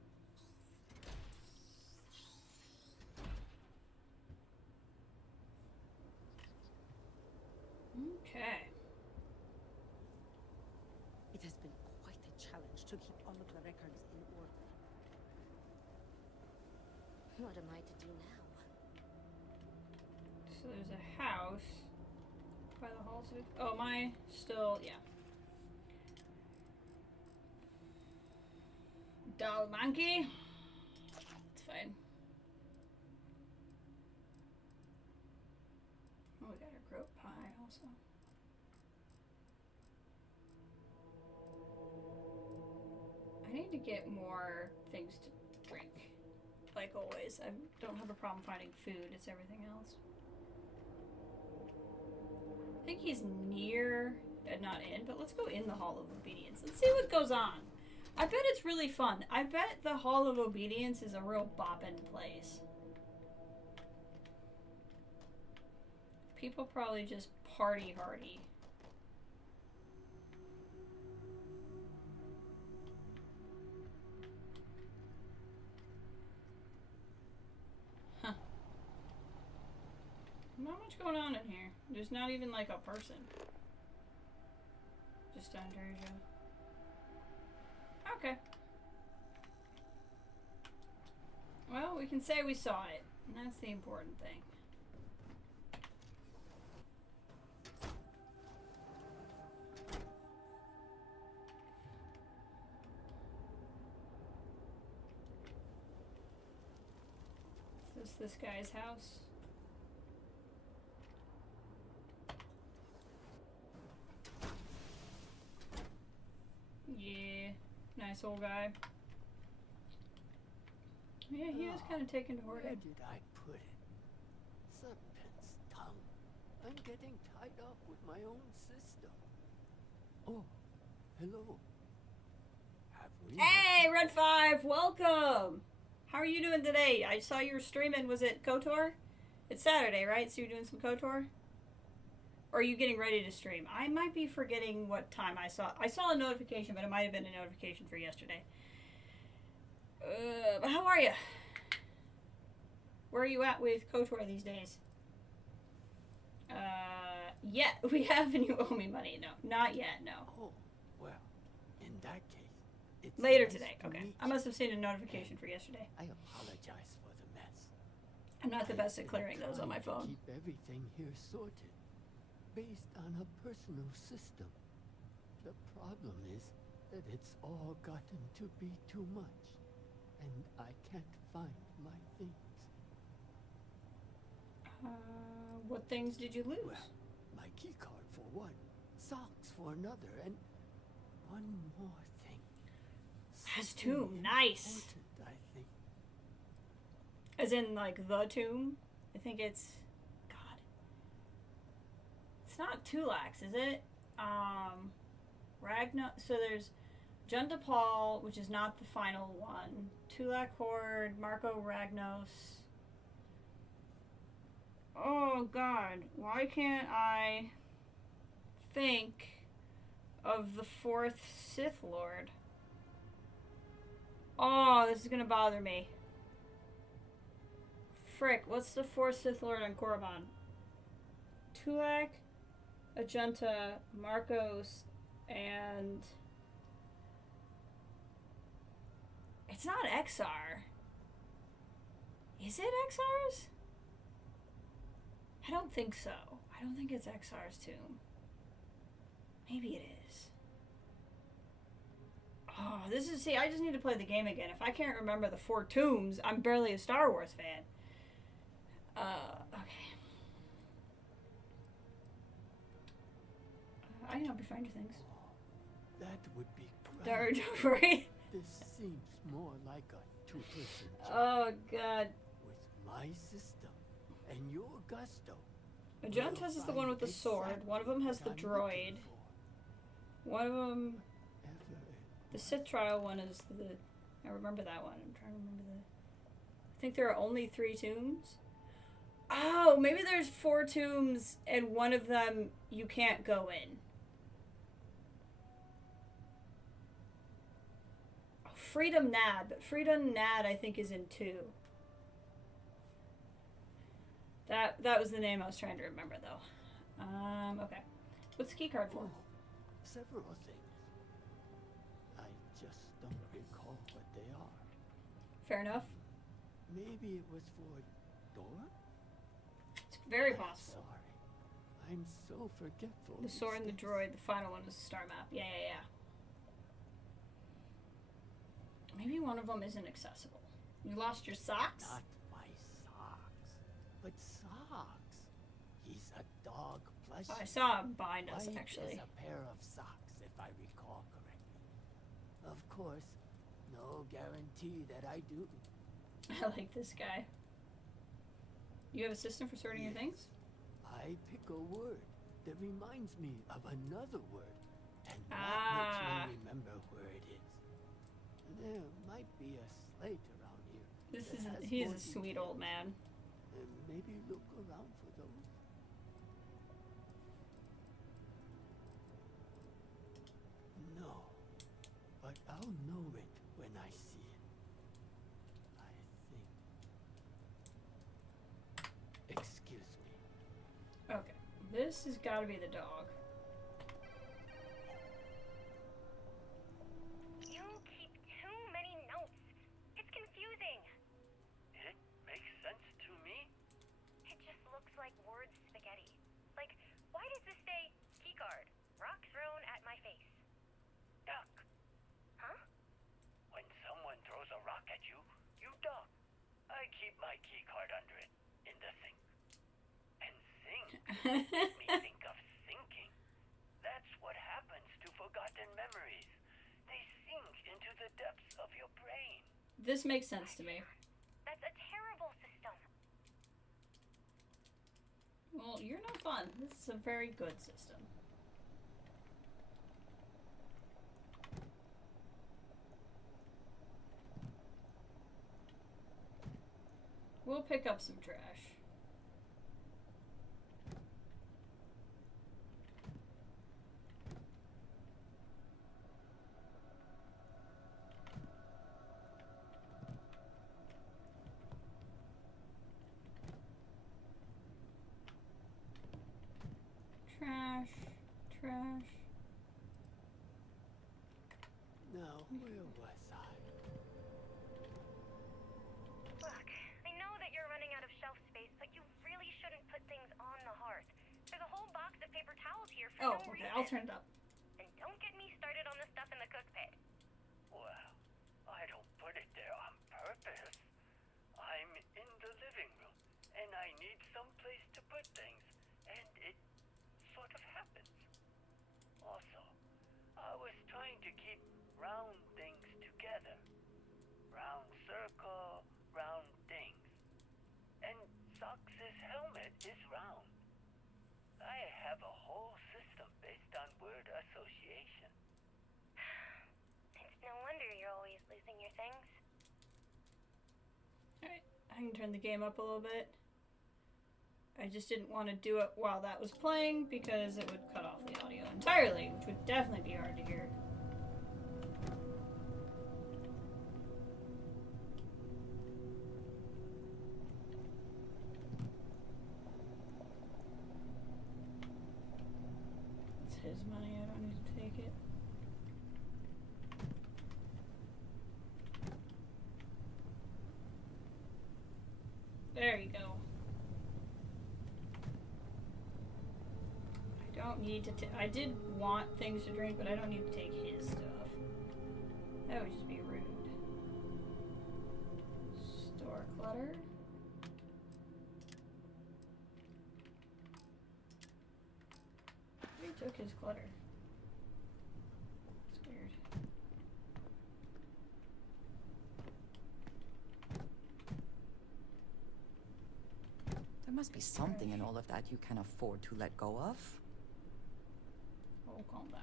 Okay. It has been quite a challenge to keep all of the records in order. What am I to do now? So there's a house by the halls of... Oh, am I still... Yeah. Doll monkey? It's fine. Oh, we got a groat pie also. I need to get more things to drink. Like always. I don't have a problem finding food, it's everything else. I think he's near, not in, but let's go in the Hall of Obedience. Let's see what goes on. I bet it's really fun. I bet the Hall of Obedience is a real boppin' place. People probably just party hardy. Huh. Not much going on in here. There's not even like a person. Just Andresia. Okay. Well, we can say we saw it, and that's the important thing. Is this guy's house? Yeah, nice old guy. Yeah, he is kind of taken to hoarding. Where did I put it? Serpent's tongue. I'm getting tied up with my own system. Oh, hello. Have we... Hey, Red 5, welcome! How are you doing today? I saw you were streaming, was it KOTOR? It's Saturday, right? So you're doing some KOTOR? Or are you getting ready to stream? I might be forgetting what time I saw. I saw a notification, but it might have been a notification for yesterday. But how are you? Where are you at with KOTOR these days? Yeah, we have and you owe me money. No, not yet, no. Oh, well, in that case, it's later nice today. to Okay. meet I must have seen a notification for yesterday. I apologize for the mess. I'm not the best at I've clearing been those on my trying to phone. Keep everything here sorted, based on a personal system. The problem is that it's all gotten to be too much, and I can't find my things. What things did you lose? Well, my key card for one, socks for another, and one more thing. Has tomb, nice. Important, I think. As in, like, the tomb? I think it's... God. It's not Tulax, is it? Ragnar... So there's Junda Paul, which is not the final one. Tulak Horde, Marco Ragnos. Oh, God. Why can't I think of the fourth Sith Lord? Oh, this is gonna bother me. Frick, what's the fourth Sith Lord on Korriban? Tulak, Ajunta, Marcos, and... It's not Exar. Is it Exar's? I don't think so. I don't think it's Exar's tomb. Maybe it is. Oh, this is, see, I just need to play the game again. If I can't remember the 4 tombs, I'm barely a Star Wars fan. Okay. I can help you find your things. That would be Don't great. worry. This seems more like a two-person job. Oh, God. With my system and your gusto. John Tess is the one with the sword. One of them has the droid. One of them... The Sith trial one is the... I remember that one. I'm trying to remember the... I think there are only 3 tombs. Oh, maybe there's 4 tombs and one of them you can't go in. Oh, Freedom Nad. But Freedom Nad I think is in 2. That was the name I was trying to remember though. Okay. What's the key card for? Several things. I just don't recall what they are. Fair enough. Maybe it was for Dora? It's very possible. Sorry. I'm so forgetful. The sword and the droid, the final one is the star map. Yeah. Maybe one of them isn't accessible. You lost your socks? Not my socks. But socks. He's a dog plushie. Oh, I saw him behind us, White actually. as a pair of socks, if I recall correctly. Of course, no guarantee that I do. I like this guy. You have a system for sorting your things? I pick a word that reminds me of another word, and that makes me remember where it is. There might be a slate around here. He's a sweet old man. Maybe look around for those. No, but I'll know it when I see it. I think. Excuse me. Okay. This has got to be the dog. You keep too many notes. It's confusing. It makes sense to me. It just looks like word spaghetti. Like, why does this say keycard? Rock thrown at my face. Duck. Huh? When someone throws a rock at you, you duck. I keep my keycard under it, in the sink. And sink made me think of sinking. That's what happens to forgotten memories. They sink into the depths of your brain. This makes sense to me. That's a terrible system. Well, you're not fun. This is a very good system. We'll pick up some trash. Trash. Now, where was I? Look, I know that you're running out of shelf space, but you really shouldn't put things on the hearth. There's a whole box of paper towels here for no reason. I'll turn it up. And don't get me started on the stuff in the cook pit. Well, I don't put it there on purpose. I'm in the living room, and I need some place to put things, and it sort of happens. Also, I was trying to keep round things together. Round circle, round things. And Sox's helmet is round. I have a whole system based on word association. It's no wonder you're always losing your things. Alright, I can turn the game up a little bit. I just didn't want to do it while that was playing because it would cut off the audio entirely, which would definitely be hard to hear. It's his money, I don't need to take it. There you go. I don't need to I did want things to drink, but I don't need to take his stuff. That would just be rude. Store clutter. He took his clutter. It's weird. There must be something in all of that you can afford to let go of. Oh, calm down.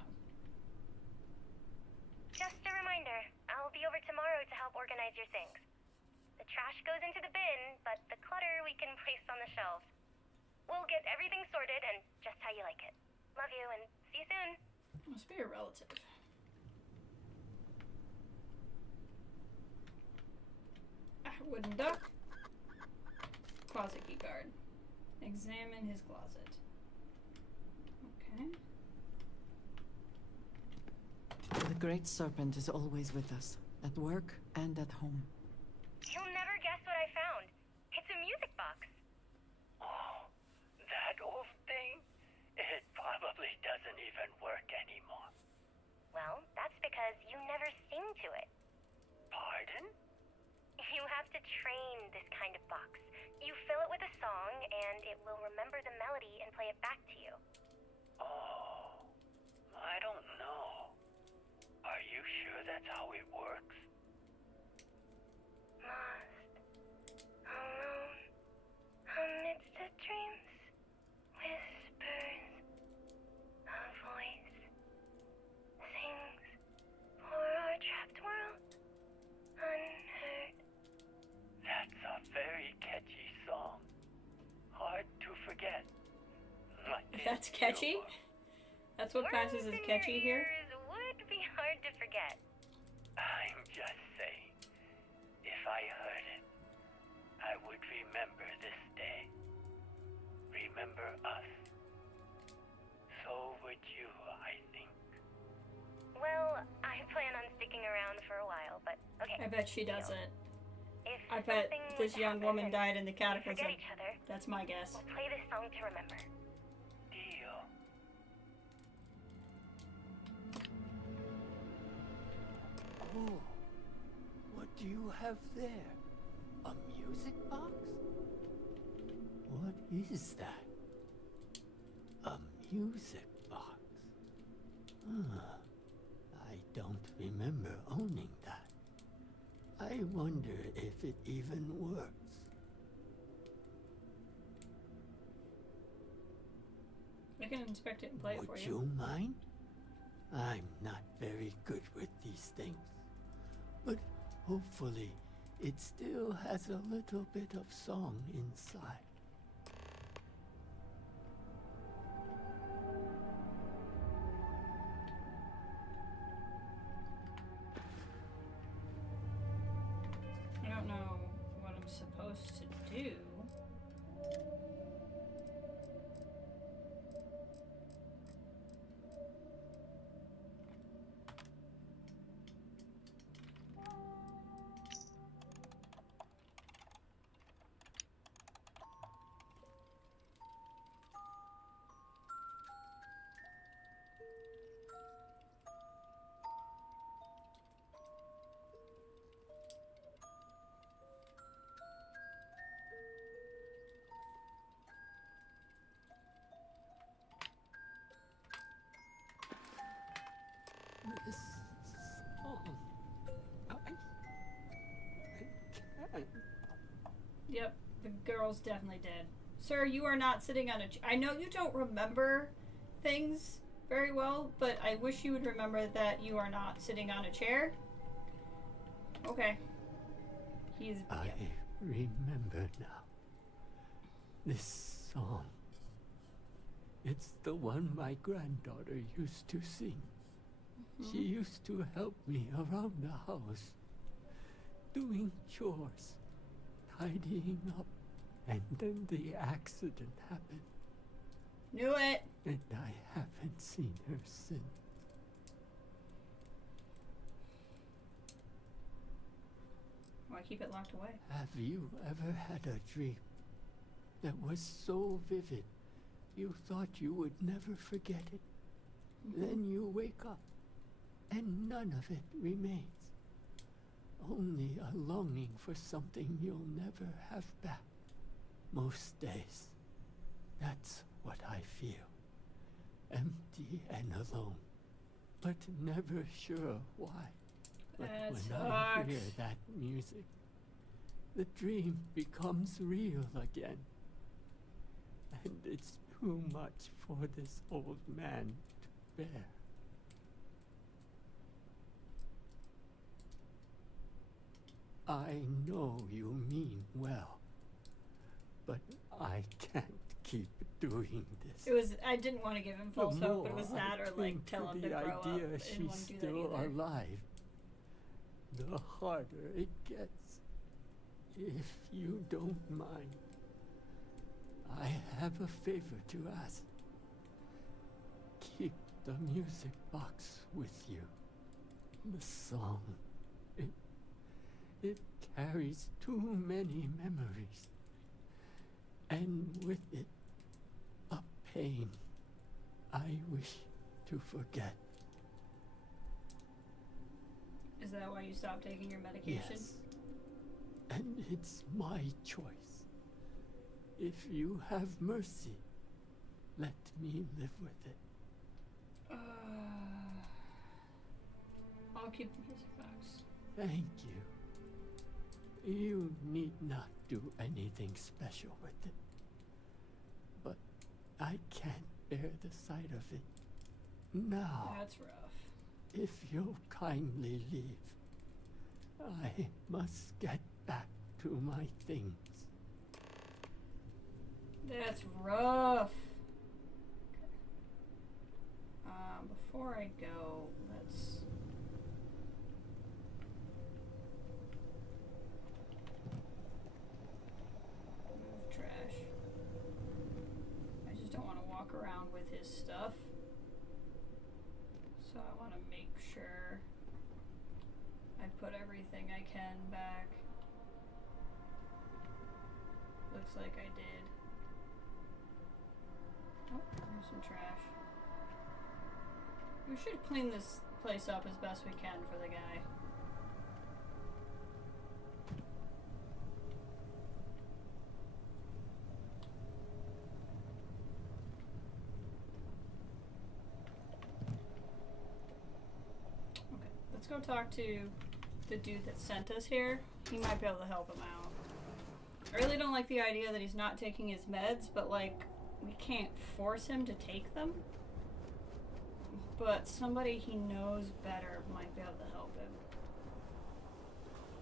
Just a reminder, I'll be over tomorrow to help organize your things. The trash goes into the bin, but the clutter we can place on the shelves. We'll get everything sorted and just how you like it. Love you and see you soon. Must be a relative. Wooden duck. Closet key guard. Examine his closet. Okay. The great Serpent is always with us, at work and at home. You'll never guess what I found. It's a music box. Oh, that old thing? It probably doesn't even work anymore. Well, that's because you never sing to it. Pardon? You have to train this kind of box. You fill it with a song, and it will remember the melody and play it back to you. Oh, I don't know. Are you sure that's how it works? Lost, alone, amidst the dreams, whispers, a voice sings for our trapped world, unheard. That's a very catchy song. Hard to forget. That's catchy? That's what passes as catchy here? Would be hard to forget. I'm just saying, if I heard it, I would remember this day. Remember us. So would you, I think. Well, I plan on sticking around for a while, but okay. I bet she doesn't. If I bet something this would young happen woman and died in the we cataclysm. forget each other, That's my guess. we'll play this song to remember. Deal. Oh, what do you have there? A music box? What is that? A music box? I don't remember owning that. I wonder if it even works. I can inspect it and play it for Would you. you mind? I'm not very good with these things. But hopefully, it still has a little bit of song inside. I don't know what I'm supposed to do. This song. I can't. Yep, the girl's definitely dead. Sir, you are not sitting on a chair. I know you don't remember things very well, but I wish you would remember that you are not sitting on a chair. Okay. He's... I remember now. This song. It's the one my granddaughter used to sing. She used to help me around the house, doing chores, tidying up, and then the accident happened. Knew it! And I haven't seen her since. Why keep it locked away? Have you ever had a dream that was so vivid you thought you would never forget it? Then you wake up and none of it remains. only a longing for something you'll never have back. Most days, that's what I feel. Empty and alone, but never sure why. But when I hear that music, the dream becomes real again. And it's too much for this old man to bear. I know you mean well, but I can't keep doing this. I didn't want to give him false hope, but it was that or like tell him to grow up. The idea she's still alive, the harder it gets. If you don't mind, I have a favor to ask. Keep the music box with you. The song, it carries too many memories. And with it, a pain I wish to forget. Is that why you stopped taking your medication? Yes. And it's my choice. If you have mercy, let me live with it. I'll keep the music box. Thank you. You need not do anything special with it. But I can't bear the sight of it now. That's rough. If you'll kindly leave, I must get back to my things. That's rough. Okay. Before I go, let's... move trash. I just don't want to walk around with his stuff. So I want to make sure I put everything I can back. Looks like I did. Oh, there's some trash. We should clean this place up as best we can for the guy. Okay, let's go talk to the dude that sent us here. He might be able to help him out. I really don't like the idea that he's not taking his meds, but like, we can't force him to take them. But somebody he knows better might be able to help him.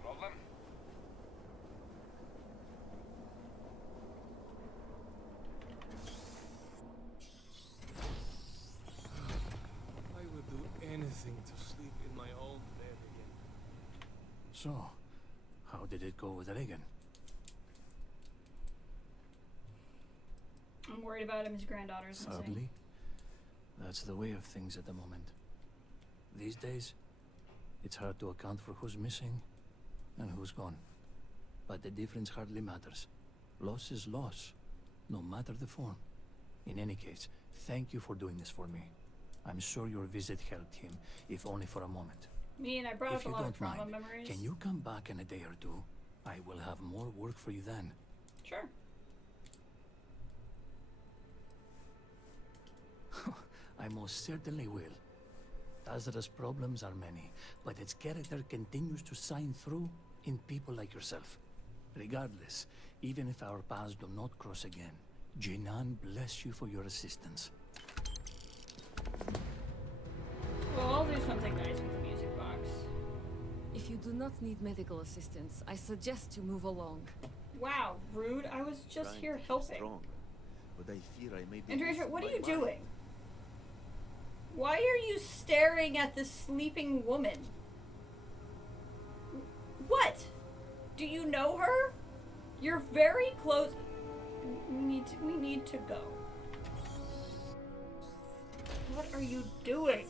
Problem? I would do anything to sleep in my own bed again. So, how did it go with Reagan? I'm worried about him. His granddaughter's missing. Sadly, that's the way of things at the moment. These days, it's hard to account for who's missing and who's gone. But the difference hardly matters. Loss is loss, no matter the form. In any case, thank you for doing this for me. I'm sure your visit helped him, if only for a moment. Me and I brought up If a you lot of don't trauma mind, memories. can you come back in a day or two? I will have more work for you then. Sure. I most certainly will. Tazra's problems are many, but its character continues to shine through in people like yourself. Regardless, even if our paths do not cross again, Jinan bless you for your assistance. Well, I'll do something nice with the music box. If you do not need medical assistance, I suggest you move along. Wow, rude. I was just here helping. Strong, but I fear I may be Andrea, what are you losing my mind. doing? Why are you staring at this sleeping woman? What? Do you know her? You're very close. We need to go. What are you doing?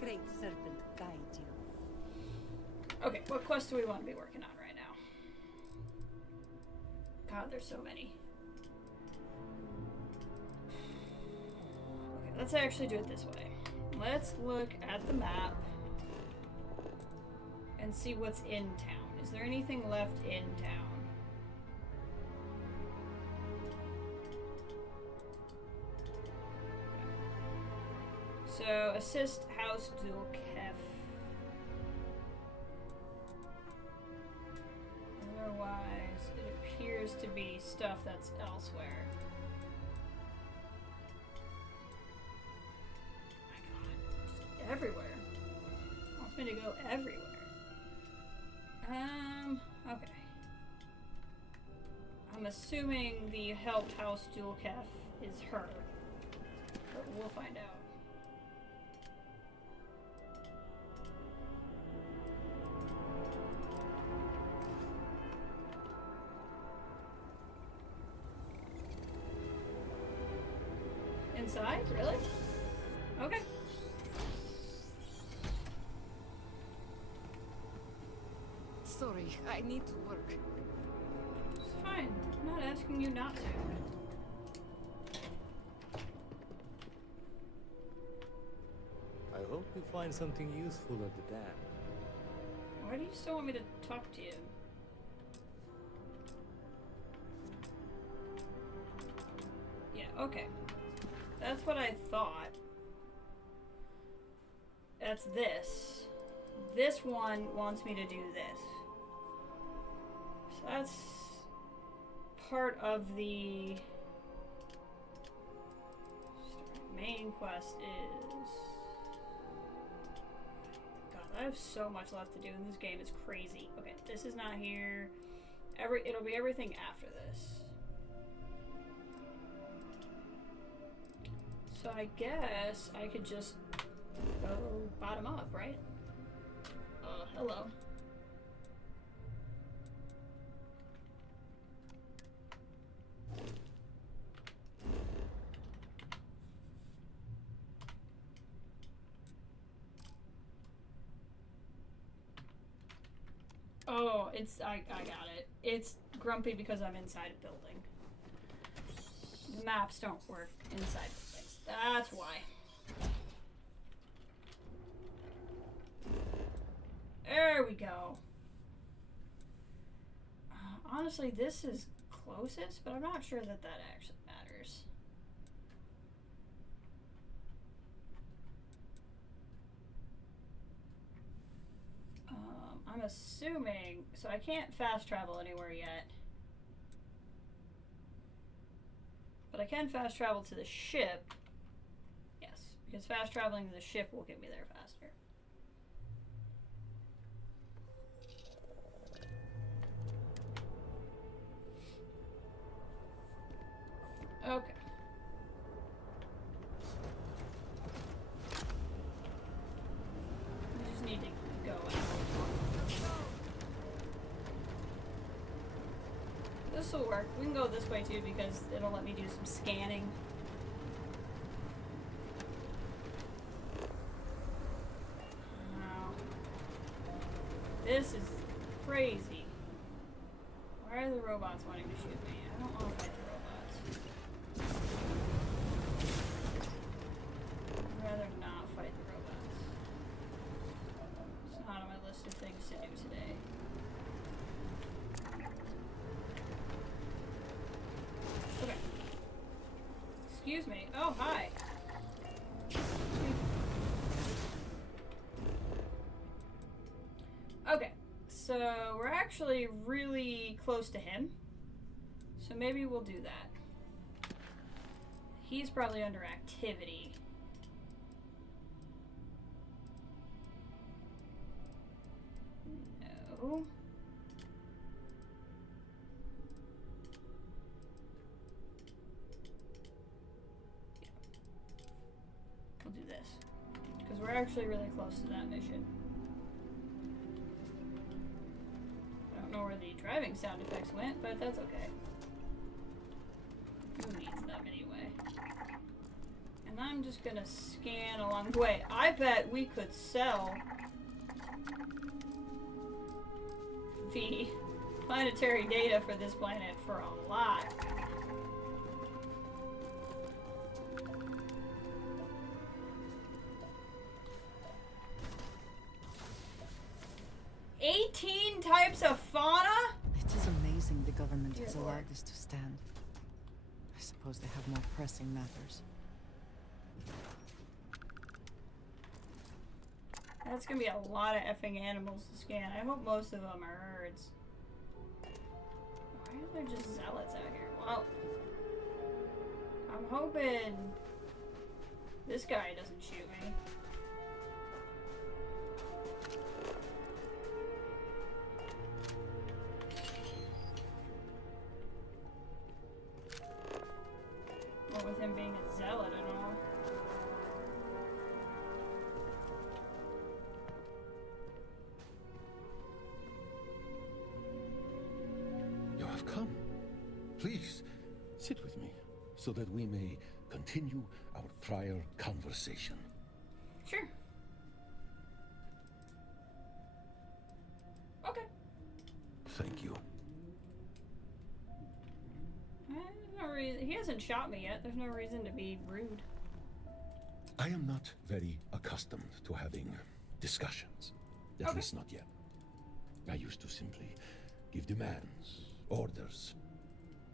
Great Serpent guide you. Okay, what quest do we want to be working on right now? God, there's so many. Okay, let's actually do it this way. Let's look at the map. and see what's in town. Is there anything left in town? Okay. So, assist house dual kef. Otherwise, it appears to be stuff that's elsewhere. Oh my god, just everywhere. Wants me to go everywhere. Okay. I'm assuming the help house dual kef is her, but we'll find out. Inside? Really? Okay. Sorry, I need to work. It's fine. I'm not asking you not to. I hope you find something useful at the dam. Why do you still want me to talk to you? Yeah, okay. That's what I thought. That's this. This one wants me to do this. So that's part of the main quest is... God, I have so much left to do in this game. It's crazy. Okay, this is not here. It'll be everything after this. So I guess I could just go bottom up, right? Hello. Oh, I got it. It's grumpy because I'm inside a building. The maps don't work inside buildings. That's why. There we go. Honestly, this is closest, but I'm not sure that that actually matters. I'm assuming... So I can't fast travel anywhere yet. But I can fast travel to the ship. Yes, because fast traveling to the ship will get me there faster. Okay. We just need to go out. This will work. We can go this way too because it'll let me do some scanning. Wow. This is crazy. Why are the robots wanting to shoot me? I don't want to fight the robots. I'd rather not fight the robots. It's not on my list of things to do today. Okay. Excuse me. Oh, hi. Okay, so we're actually really close to him. So maybe we'll do that. He's probably under activity. No. We'll do this. Because we're actually really close to that mission. I don't know where the driving sound effects went, but that's okay. Who needs them anyway? And I'm just gonna scan along the way. I bet we could sell the planetary data for this planet for a lot. 18 types of fauna? It is amazing the government Dear has Lord. allowed this to stand. I suppose they have more pressing matters. That's gonna be a lot of effing animals to scan. I hope most of them are herds. Why are there just zealots out here? Well, I'm hoping this guy doesn't shoot me. What with him being a zealot and all. You have come. Please, sit with me, so that we may continue our prior conversation. Sure. Okay. Thank you. There's no reason. He hasn't shot me yet. There's no reason to be rude. I am not very accustomed to having discussions. At least not yet. I used to simply give demands, orders,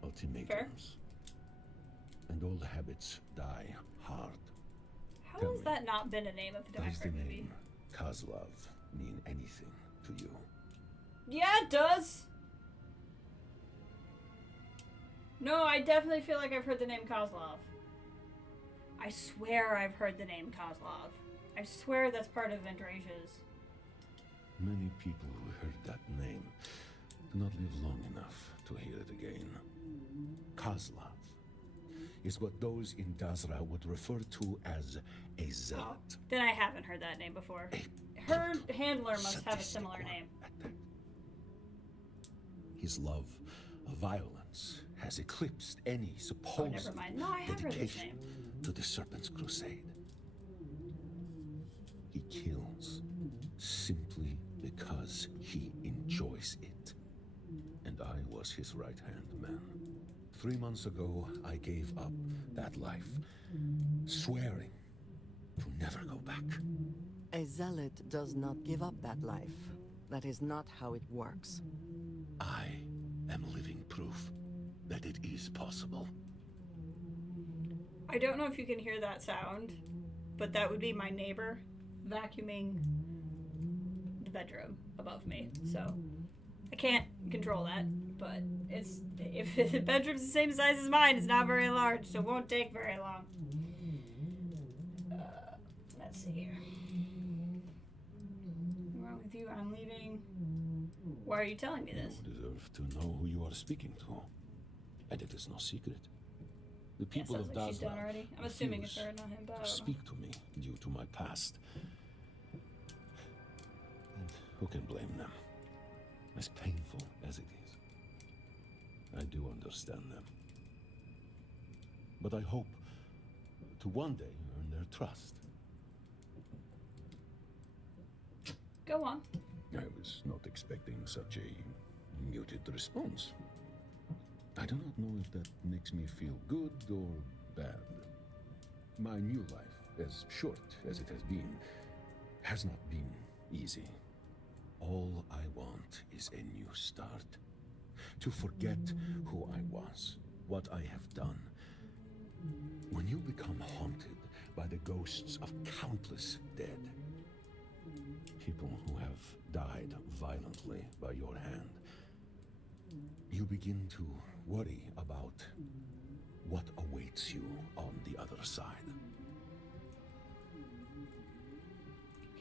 ultimatums. And old habits die hard. How Tell has me, that not been a name of the does the Democrat movie? name Kozlov mean anything to you? Yeah, it does. No, I definitely feel like I've heard the name Kozlov. I swear I've heard the name Kozlov. I swear that's part of Vendrasia's. Many people who heard that name do not live long enough to hear it again. Kozlov is what those in Dazra would refer to as a zealot. Then I haven't heard that name before. Her handler must have a similar name. His love of violence has eclipsed any supposed never mind. No, I have heard this dedication name. to the Serpent's crusade. He kills simply because he enjoys it. And I was his right-hand man. 3 months ago, I gave up that life, swearing to never go back. A zealot does not give up that life. That is not how it works. I am living proof that it is possible. I don't know if you can hear that sound, but that would be my neighbor vacuuming the bedroom above me. So I can't control that, but it's if the bedroom's the same size as mine, it's not very large, so it won't take very long. Let's see here. What's wrong with you? I'm leaving. Why are you telling me this? You deserve to know who you are speaking to, and it is no secret. The people sounds of like she's done Dazra already. I'm assuming it's refuse her, not him, but I to don't know. speak to me due to my past. And who can blame them? As painful as it is, I do understand them. But I hope to one day earn their trust. Go on. I was not expecting such a muted response. I do not know if that makes me feel good or bad. My new life, as short as it has not been easy. All I want is a new start. To forget who I was, what I have done. When you become haunted by the ghosts of countless dead, people who have died violently by your hand, you begin to worry about what awaits you on the other side.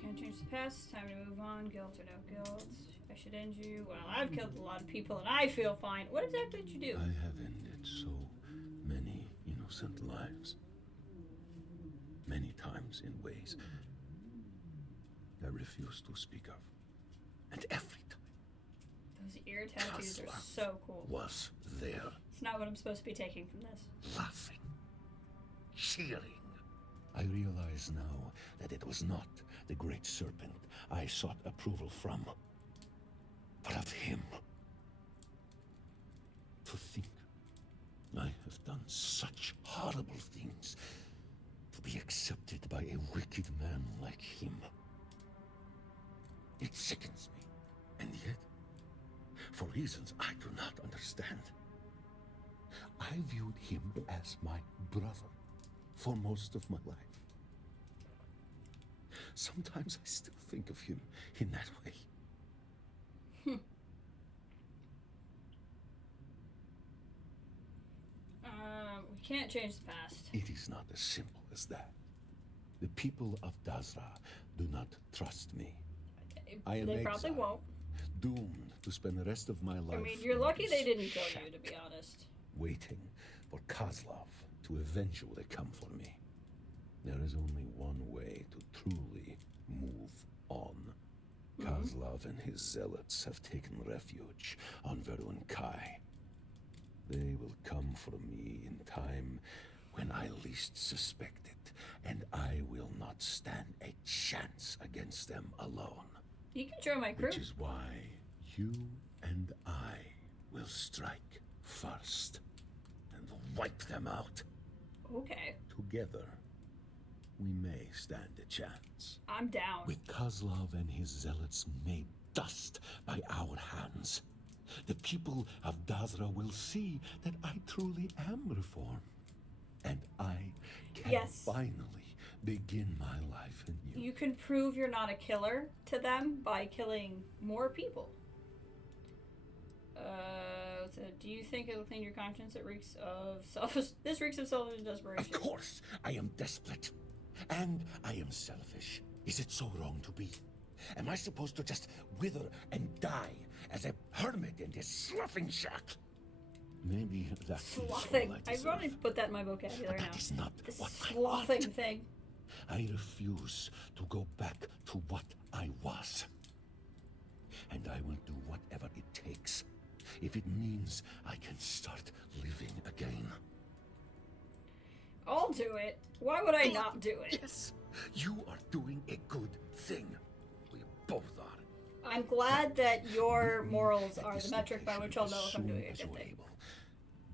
Can't change the past. Time to move on. Guilt or no guilt. I should end you. Well, I've killed a lot of people and I feel fine. What exactly did you do? I have ended so many innocent lives. Many times in ways I refuse to speak of. And every time Those ear tattoos are so cool. was there, It's not what I'm supposed to be taking from this. laughing, cheering. I realize now that it was not the great Serpent I sought approval from, but of him. To think I have done such horrible things to be accepted by a wicked man like him. It sickens me for reasons I do not understand. I viewed him as my brother for most of my life. Sometimes I still think of him in that way. We can't change the past. It is not as simple as that. The people of Dazra do not trust me. I am They probably exiled, won't. doomed to spend the rest of my life. I mean, you're lucky they didn't kill you, to be honest. Waiting for Kozlov to eventually come for me. There is only one way to truly move on. Kozlov and his zealots have taken refuge on Verun Kai. They will come for me in time when I least suspect it, and I will not stand a chance against them alone. You can join my crew. Which is why you and I will strike first and wipe them out. Okay. Together, we may stand a chance. I'm down. With Kozlov and his zealots made dust by our hands, the people of Dazra will see that I truly am reformed. And I can finally begin my life anew. You can prove you're not a killer to them by killing more people. So do you think it'll clean your conscience? It reeks of this reeks of selfish desperation. Of course, I am desperate. And I am selfish. Is it so wrong to be? Am I supposed to just wither and die as a hermit in this sloughing shack? Maybe that Sloughing. is all I've already put that in my vocabulary but now. that is not The what I sloughing want. thing. I refuse to go back to what I was. And I will do whatever it takes, if it means I can start living again. I'll do it. Why would I not do it? Yes, you are doing a good thing. We both are. I'm glad that your morals are the metric by which I'll know if I'm doing a good thing.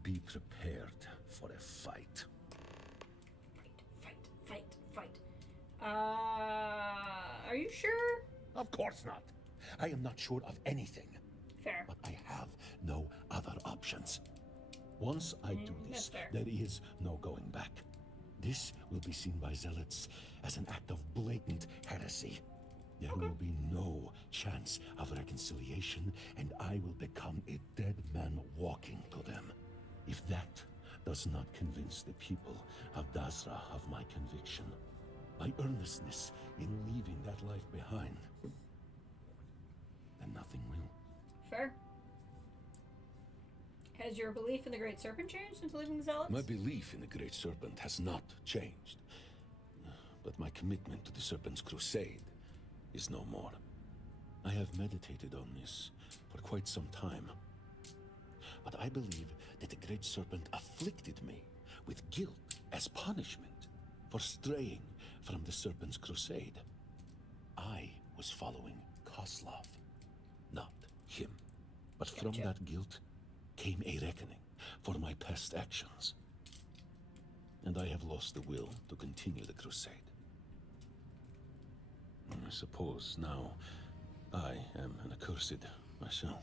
Be prepared for a fight. Fight. Are you sure? Of course not. I am not sure of anything. Fair. But I have no other options. Once I do this, fair. there is no going back. This will be seen by zealots as an act of blatant heresy. There will be no chance of reconciliation, and I will become a dead man walking to them. If that does not convince the people of Dazra of my conviction, my earnestness in leaving that life behind, then nothing will. Fair. Has your belief in the Great Serpent changed since leaving the Zealots? My belief in the Great Serpent has not changed. But my commitment to the Serpent's crusade is no more. I have meditated on this for quite some time. But I believe that the Great Serpent afflicted me with guilt as punishment for straying from the Serpent's crusade. I was following Kozlov, not him. But from that guilt came a reckoning for my past actions. And I have lost the will to continue the crusade. I suppose now I am an accursed myself.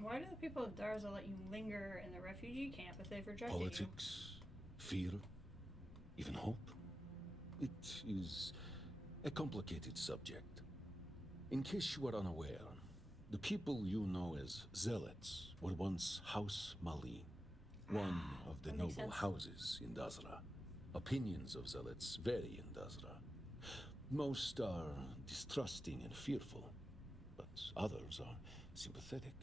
Why do the people of Darza let you linger in the refugee camp if they've rejected Politics, fear, even hope. It is a complicated subject. In case you are unaware, the people you know as Zealots were once House Malin, one of the That makes noble sense. houses in Dazra. Opinions of Zealots vary in Dazra. Most are distrusting and fearful, but others are sympathetic.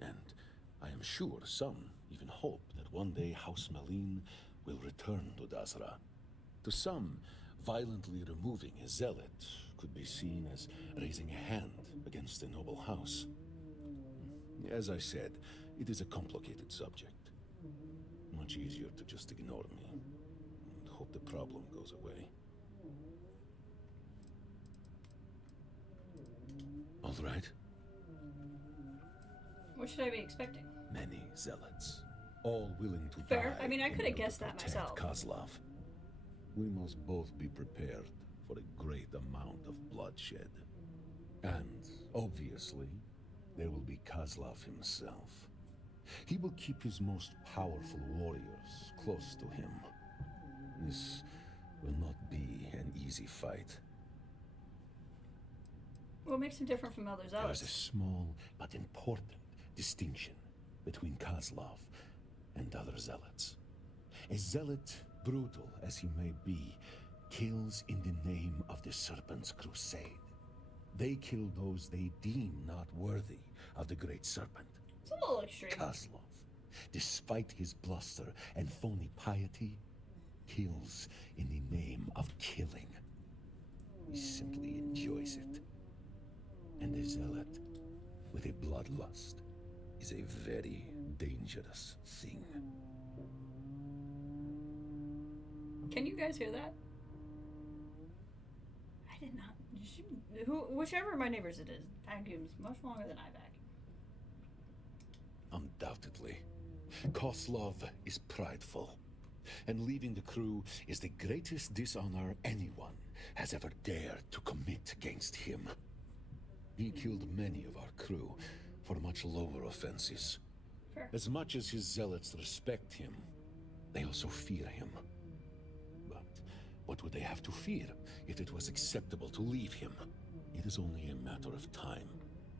And I am sure some even hope that one day House Malin will return to Dazra. To some, violently removing a zealot could be seen as raising a hand against a noble house. As I said, it is a complicated subject. Much easier to just ignore me and hope the problem goes away. All right. What should I be expecting? Many zealots, all willing to Fair. die I mean, I in could have order guessed to that protect myself. Kozlov. We must both be prepared for a great amount of bloodshed. And, obviously, there will be Kozlov himself. He will keep his most powerful warriors close to him. This will not be an easy fight. What makes him different from other There is zealots? a small but important distinction between Kozlov and other zealots. A zealot, brutal as he may be, kills in the name of the Serpent's crusade. They kill those they deem not worthy of the Great Serpent. It's a little extreme. Kozlov, despite his bluster and phony piety, kills in the name of killing. He simply enjoys it. And a zealot with a bloodlust is a very dangerous thing. Can you guys hear that? I did not. Whichever of my neighbors it is, vacuums much longer than I vacuum. Undoubtedly. Kozlov is prideful, and leaving the crew is the greatest dishonor anyone has ever dared to commit against him. He killed many of our crew for much lower offenses. Fair. As much as his zealots respect him, they also fear him. But what would they have to fear if it was acceptable to leave him? It is only a matter of time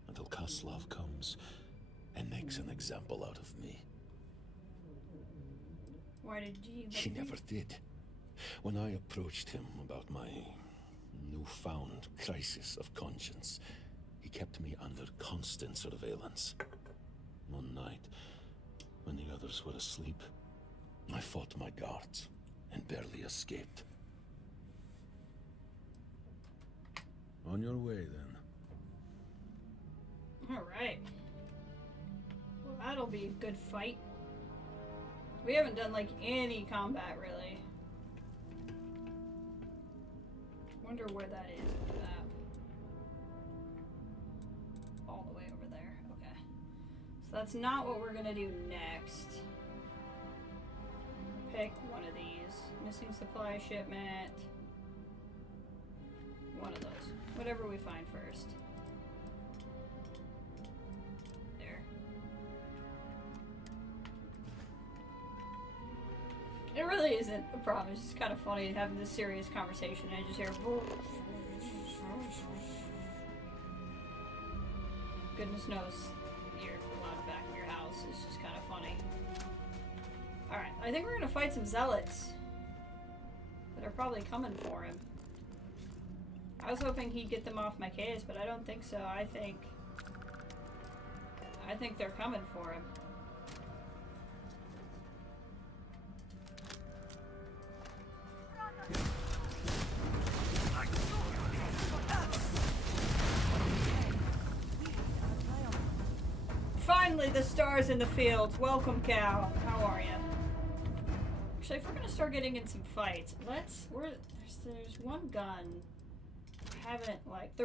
until Kozlov comes and makes an example out of me. Why did you? He never did. When I approached him about my newfound crisis of conscience, he kept me under constant surveillance. One night, when the others were asleep, I fought my guards and barely escaped. On your way, then. Alright. Well, that'll be a good fight. We haven't done, like, any combat, really. Wonder where that is on the map. All the way over there. Okay. So that's not what we're gonna do next. Pick one of these. Missing supply shipment. One of those. Whatever we find first. There. It really isn't a problem. It's just kind of funny having this serious conversation and I just hear goodness knows you're allowed back in your house. It's just kind of funny. Alright, I think we're gonna fight some zealots that are probably coming for him. I was hoping he'd get them off my case, but I don't think so. I think they're coming for him. Finally, the stars in the fields. Welcome, Cal. How are you? Actually, if we're gonna start getting in some fights, there's one gun. I haven't like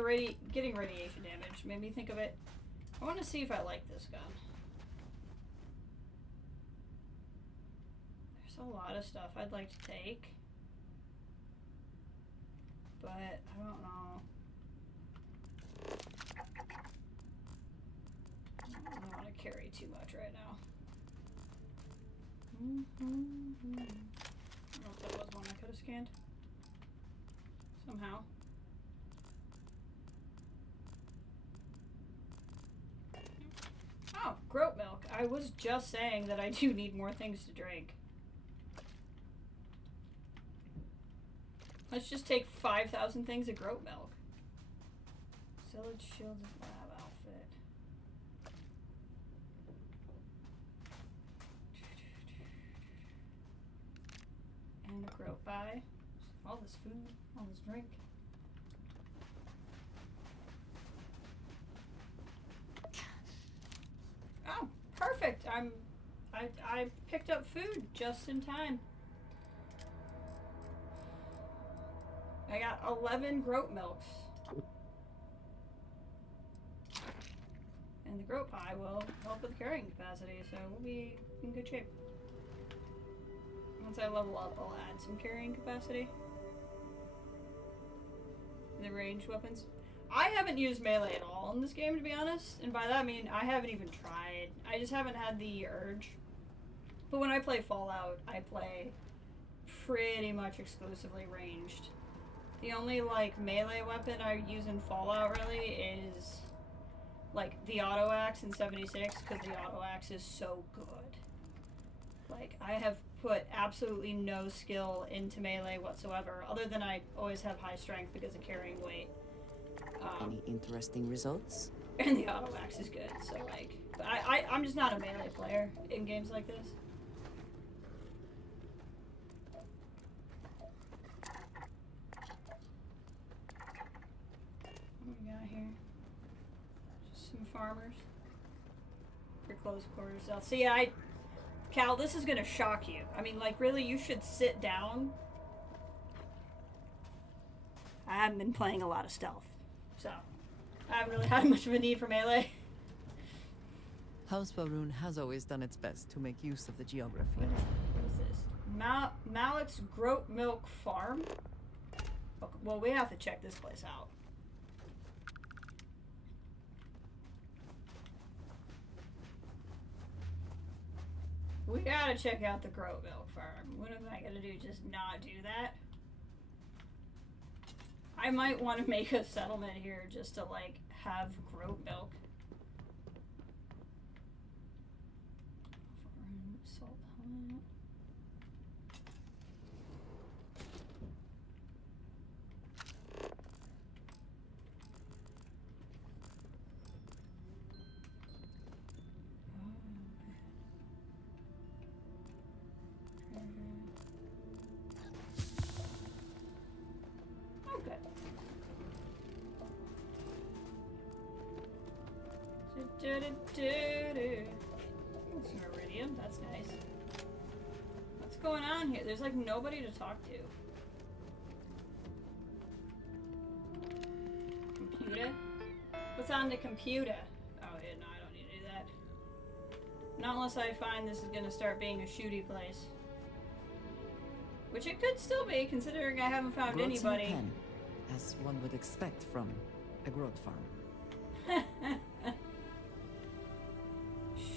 getting radiation damage made me think of it. I want to see if I like this gun. There's a lot of stuff I'd like to take, but I don't know. I don't want to carry too much right now. I don't know if that was one I could have scanned. Somehow. Oh, goat milk. I was just saying that I do need more things to drink. Let's just take 5,000 things of goat milk. Sillage Shields Lab outfit. And a groat buy. All this food, all this drink. Oh, perfect. I picked up food just in time. I got 11 groat milks. And the groat pie will help with carrying capacity, so we'll be in good shape. Once I level up, I'll add some carrying capacity. The ranged weapons. I haven't used melee at all in this game, to be honest. And by that I mean I haven't even tried. I just haven't had the urge. But when I play Fallout, I play pretty much exclusively ranged. The only, like, melee weapon I use in Fallout, really, is, like, the auto axe in 76, because the auto axe is so good. Like, I have put absolutely no skill into melee whatsoever, other than I always have high strength because of carrying weight. Any interesting results? And the auto axe is good, so, like, but I'm just not a melee player in games like this. What we got here? Just some farmers. For close quarters. See, Cal, this is gonna shock you. I mean, like, really, you should sit down. I haven't been playing a lot of stealth, so I haven't really had much of a need for melee. House Baroon has always done its best to make use of the geography. What is this? Malik's Groat Milk Farm? Okay, well, we have to check this place out. We gotta check out the Groat Milk Farm. What am I gonna do? Just not do that? I might want to make a settlement here just to, like, have Groat Milk. Salt hut. Okay. It's an iridium. That's nice. What's going on here? There's like nobody to talk to. Computer? What's on the computer? Oh, yeah, no, I don't need to do that. Not unless I find this is gonna start being a shooty place. Which it could still be, considering I haven't found Groats in a anybody. pen, as one would expect from a growth farm.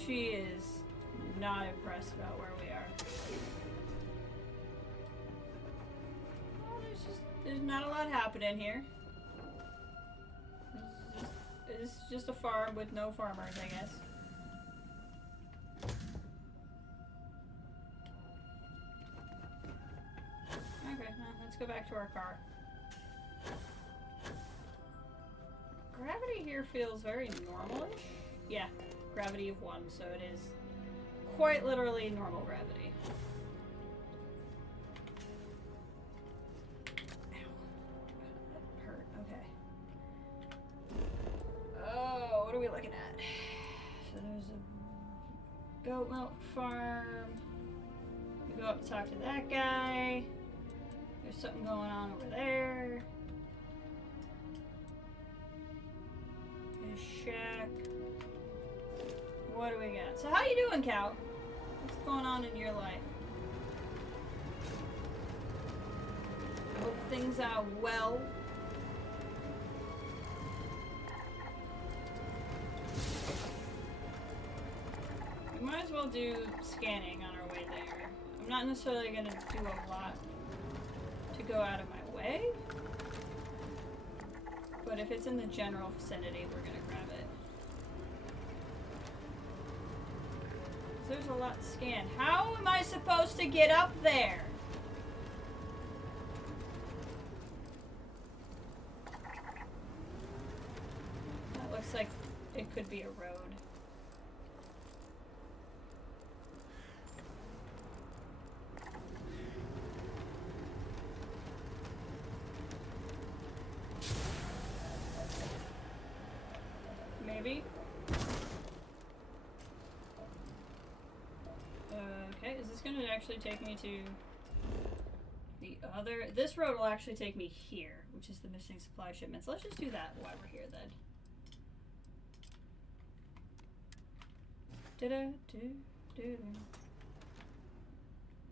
She is not impressed about where we are. Well, there's not a lot happening here. It's just a farm with no farmers, I guess. Okay, well, let's go back to our car. Gravity here feels very normal-ish. Yeah, gravity of 1, so it is quite literally normal gravity. Ow. That hurt, okay. Oh, what are we looking at? So there's a goat milk farm. We go up and talk to that guy. There's something going on over there. A shack. What do we got? So how you doing, Cal? What's going on in your life? I hope things are well. We might as well do scanning on our way there. I'm not necessarily going to do a lot to go out of my way. But if it's in the general vicinity, we're going to grab it. There's a lot to scan. How am I supposed to get up there? That looks like it could be a road. Maybe. Okay, is this gonna actually take me to the other? This road will actually take me here, which is the missing supply shipments. Let's just do that while we're here then.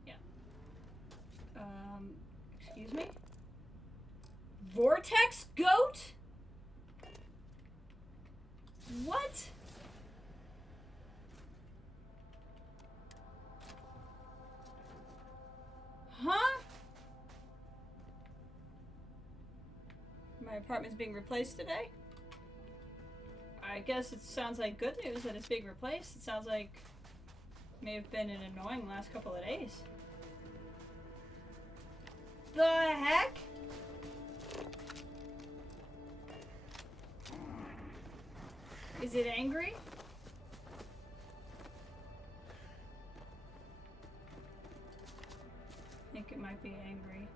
Yeah. Excuse me? Vortex goat? What? Huh? My apartment's being replaced today? I guess it sounds like good news that it's being replaced. It sounds like it may have been an annoying last couple of days. The heck? Is it angry? I think it might be angry.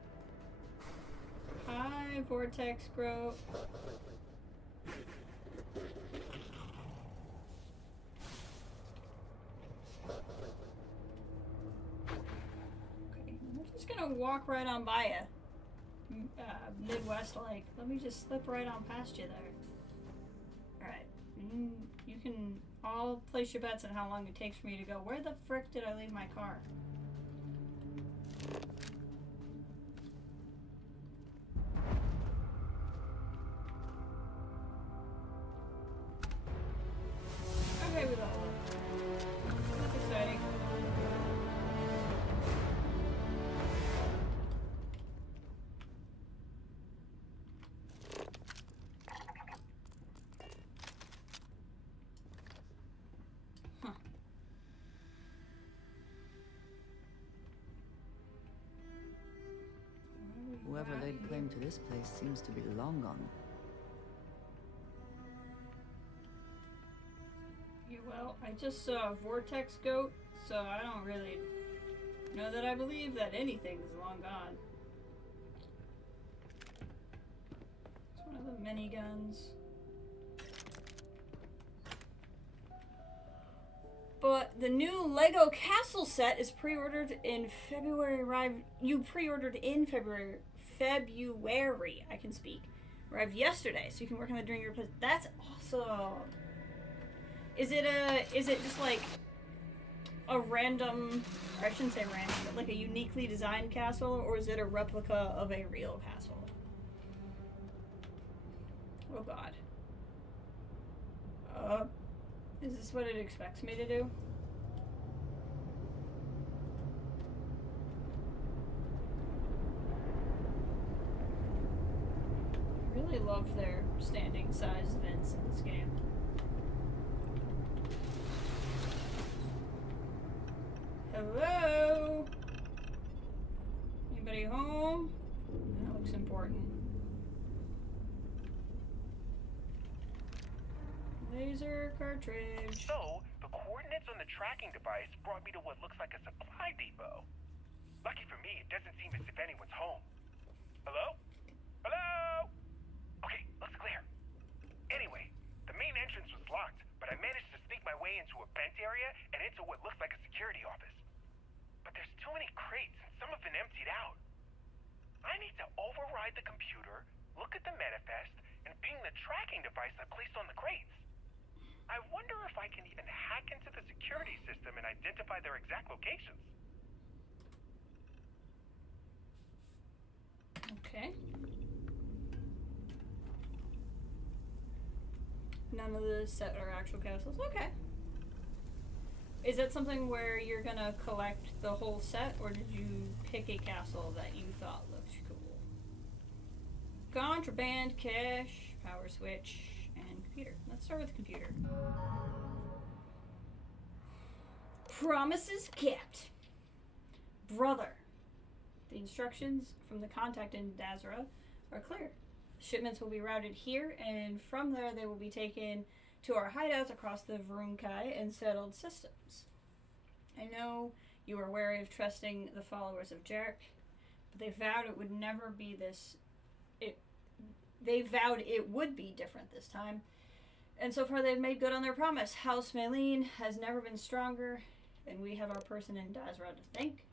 Hi, Vortex Grove. Okay, we're just gonna walk right on by you. Midwest like. Let me just slip right on past you there. Alright. You can all place your bets on how long it takes for me to go. Where the frick did I leave my car? Okay, we leveled up. That's exciting. Huh. Whoever laid claim to this place seems to be long gone. Yeah, well, I just saw a vortex goat, so I don't really know that I believe that anything is long gone. It's one of the miniguns. But the new Lego Castle set is pre-ordered in February. You pre-ordered in February. I can speak. Arrived yesterday, so you can work on it during your. That's awesome. Is it just like a random, or I shouldn't say random, but like a uniquely designed castle, or is it a replica of a real castle? Oh God. Is this what it expects me to do? I really love their standing size vents in this game. Hello? Anybody home? That looks important. Laser cartridge. So, the coordinates on the tracking device brought me to what looks like a supply depot. Lucky for me, it doesn't seem as if anyone's home. Hello? Hello? Okay, looks clear. Anyway, the main entrance was locked, but I managed to sneak my way into a vent area and into what looks like a security office. But there's too many crates, and some have been emptied out. I need to override the computer, look at the manifest, and ping the tracking device I placed on the crates. I wonder if I can even hack into the security system and identify their exact locations. Okay. None of the set are actual castles. Okay. Is that something where you're gonna collect the whole set, or did you pick a castle that you thought looked cool? Contraband, cache, power switch, and computer. Let's start with the computer. Promises kept. Brother. The instructions from the contact in Dazra are clear. Shipments will be routed here, and from there they will be taken to our hideouts across the Vrunkai and settled systems. I know you are wary of trusting the followers of Jarek, but they vowed it would never be this. They vowed it would be different this time, and so far they've made good on their promise. House Maylene has never been stronger, and we have our person in Dazra to thank.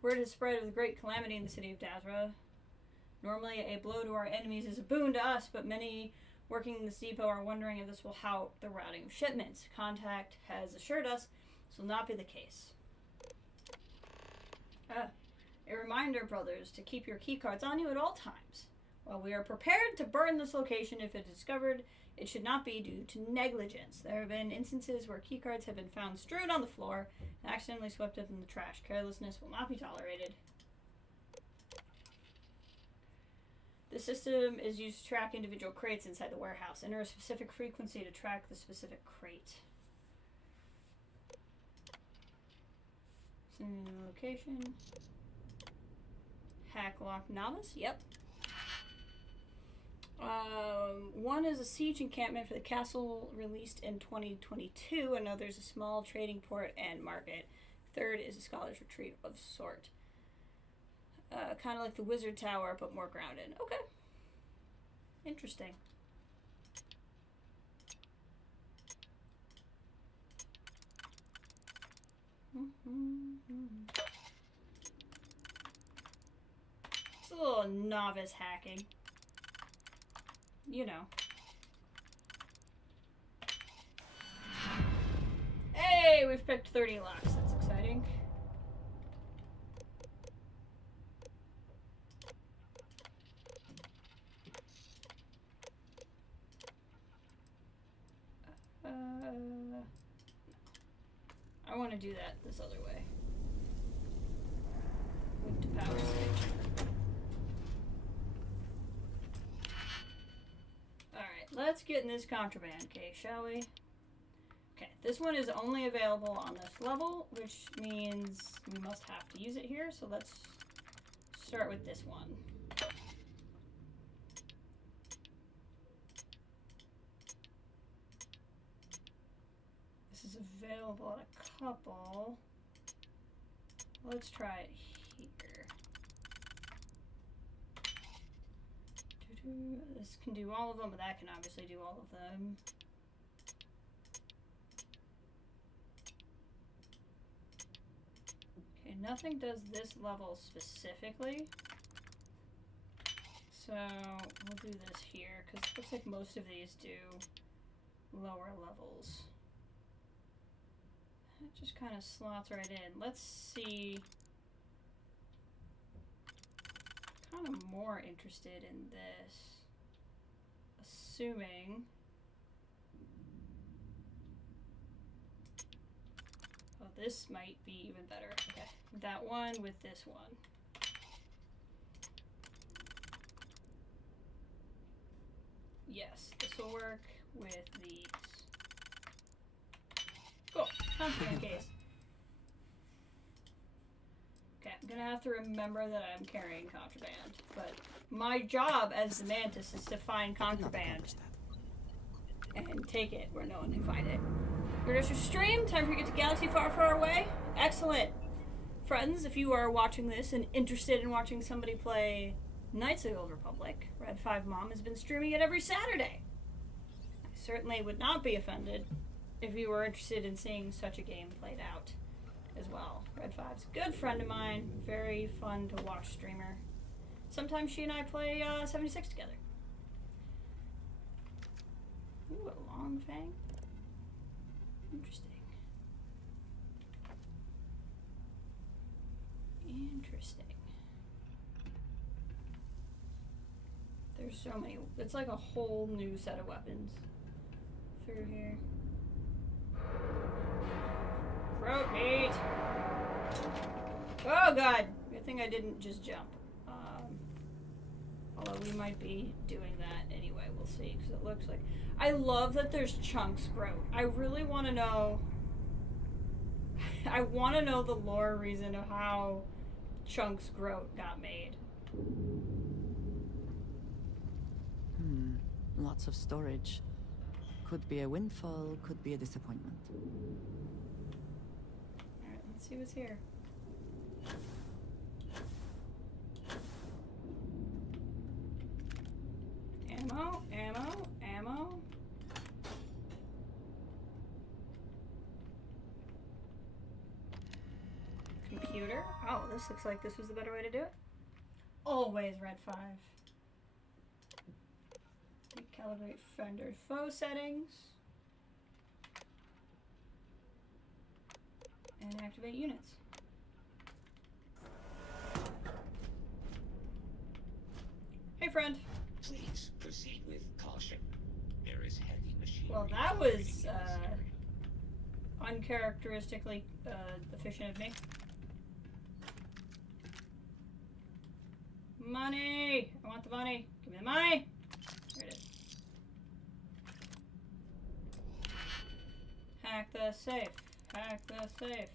Word has spread of the great calamity in the city of Dazra. Normally, a blow to our enemies is a boon to us, but many working in this depot are wondering if this will halt the routing of shipments. Contact has assured us this will not be the case. A reminder, brothers, to keep your keycards on you at all times. While we are prepared to burn this location if it's discovered, It should not be due to negligence. There have been instances where keycards have been found strewn on the floor and accidentally swept up in the trash. Carelessness will not be tolerated. The system is used to track individual crates inside the warehouse. Enter a specific frequency to track the specific crate. Sending the location. Hacklock Novice? Yep. One is a siege encampment for the castle released in 2022. Another is a small trading port and market. Third is a scholar's retreat of sort. Kind of like the Wizard Tower, but more grounded. Okay. Interesting. It's a little novice hacking. You know. Hey, we've picked 30 locks. That's exciting. I want to do that this other way. Move to power switch. Alright, let's get in this contraband case, shall we? Okay, this one is only available on this level, which means we must have to use it here, so let's start with this one. This is available at a couple. Let's try it here. This can do all of them, but that can obviously do all of them. Okay, nothing does this level specifically. So we'll do this here, because it looks like most of these do lower levels. It just kind of slots right in. Let's see. Kind of more interested in this. Assuming. Oh, this might be even better. Okay, that one with this one. Yes, this will work with these. Cool. Contraband case. Okay, I'm gonna have to remember that I'm carrying contraband, but my job as the Mantis is to find contraband and take it where no one can find it. Your stream, time for you to get to Galaxy Far, Far Away. Excellent. Friends, if you are watching this and interested in watching somebody play Knights of the Old Republic, Red 5 Mom has been streaming it every Saturday. I certainly would not be offended if you were interested in seeing such a game played out as well. Red 5's a good friend of mine, very fun to watch streamer. Sometimes she and I play 76 together. Ooh, a long fang. Interesting. Interesting. There's so many. It's like a whole new set of weapons through here. Throat meat. Oh god. Good thing I didn't just jump. Although we might be doing that anyway. We'll see. Because it looks like. I love that there's chunks growth. I really want to know. I want to know the lore reason of how Chunks Groat got made. Lots of storage. Could be a windfall, could be a disappointment. Alright, let's see what's here. Ammo, ammo, ammo. Computer. Oh, this looks like this was the better way to do it. Always Red 5. Recalibrate Fender Foe settings. And activate units. Hey, friend. Please proceed with caution. There is Well, that was uncharacteristically efficient of me. Money! I want the money. Give me the money! There it is. Hack the safe. Hack the safe.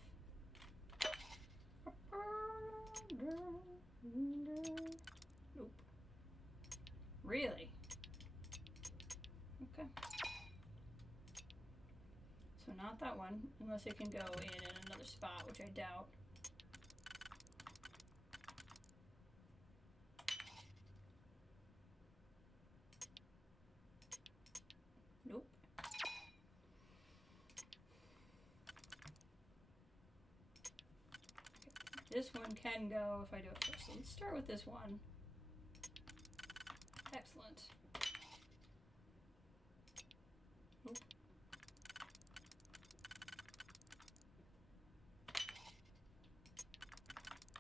Nope. Really? Okay. So not that one, unless it can go in another spot, which I doubt. Nope. This one can go if I do it first. So let's start with this one. Excellent. Nope.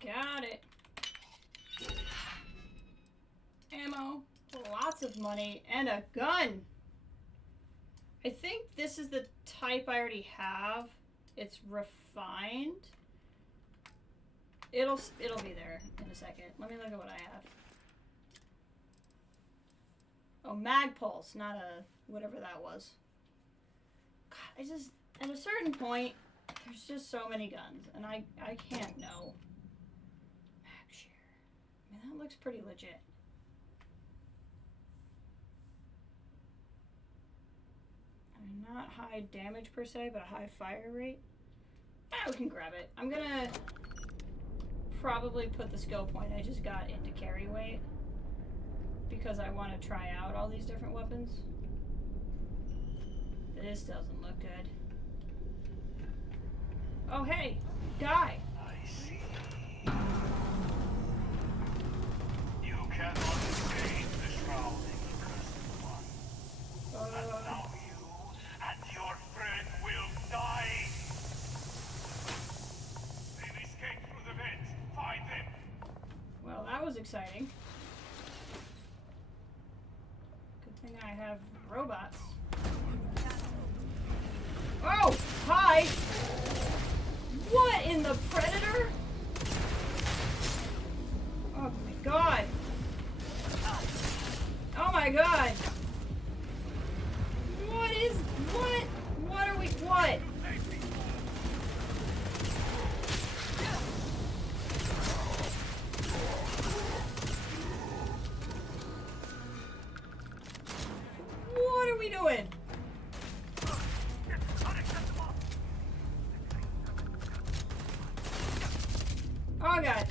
Got it. Ammo, lots of money, and a gun. I think this is the type I already have. It's refined. It'll be there in a second. Let me look at what I have. Oh, mag pulse, not a whatever that was. God, I just at a certain point, there's just so many guns, and I can't know. Mag share. I mean, that looks pretty legit. I mean, not high damage per se, but a high fire rate. Ah, we can grab it. I'm gonna probably put the skill point I just got into carry weight because I want to try out all these different weapons. This doesn't look good. Oh hey, guy. I see. You cannot escape the shrouding, cursed one. And now you and your friend will die. They've escaped through the vent. Find them. Well, that was exciting. Good thing I have robots. Oh, hi! What in the Predator? Oh my god. Oh my god. What are we, what? What are we doing? Oh god.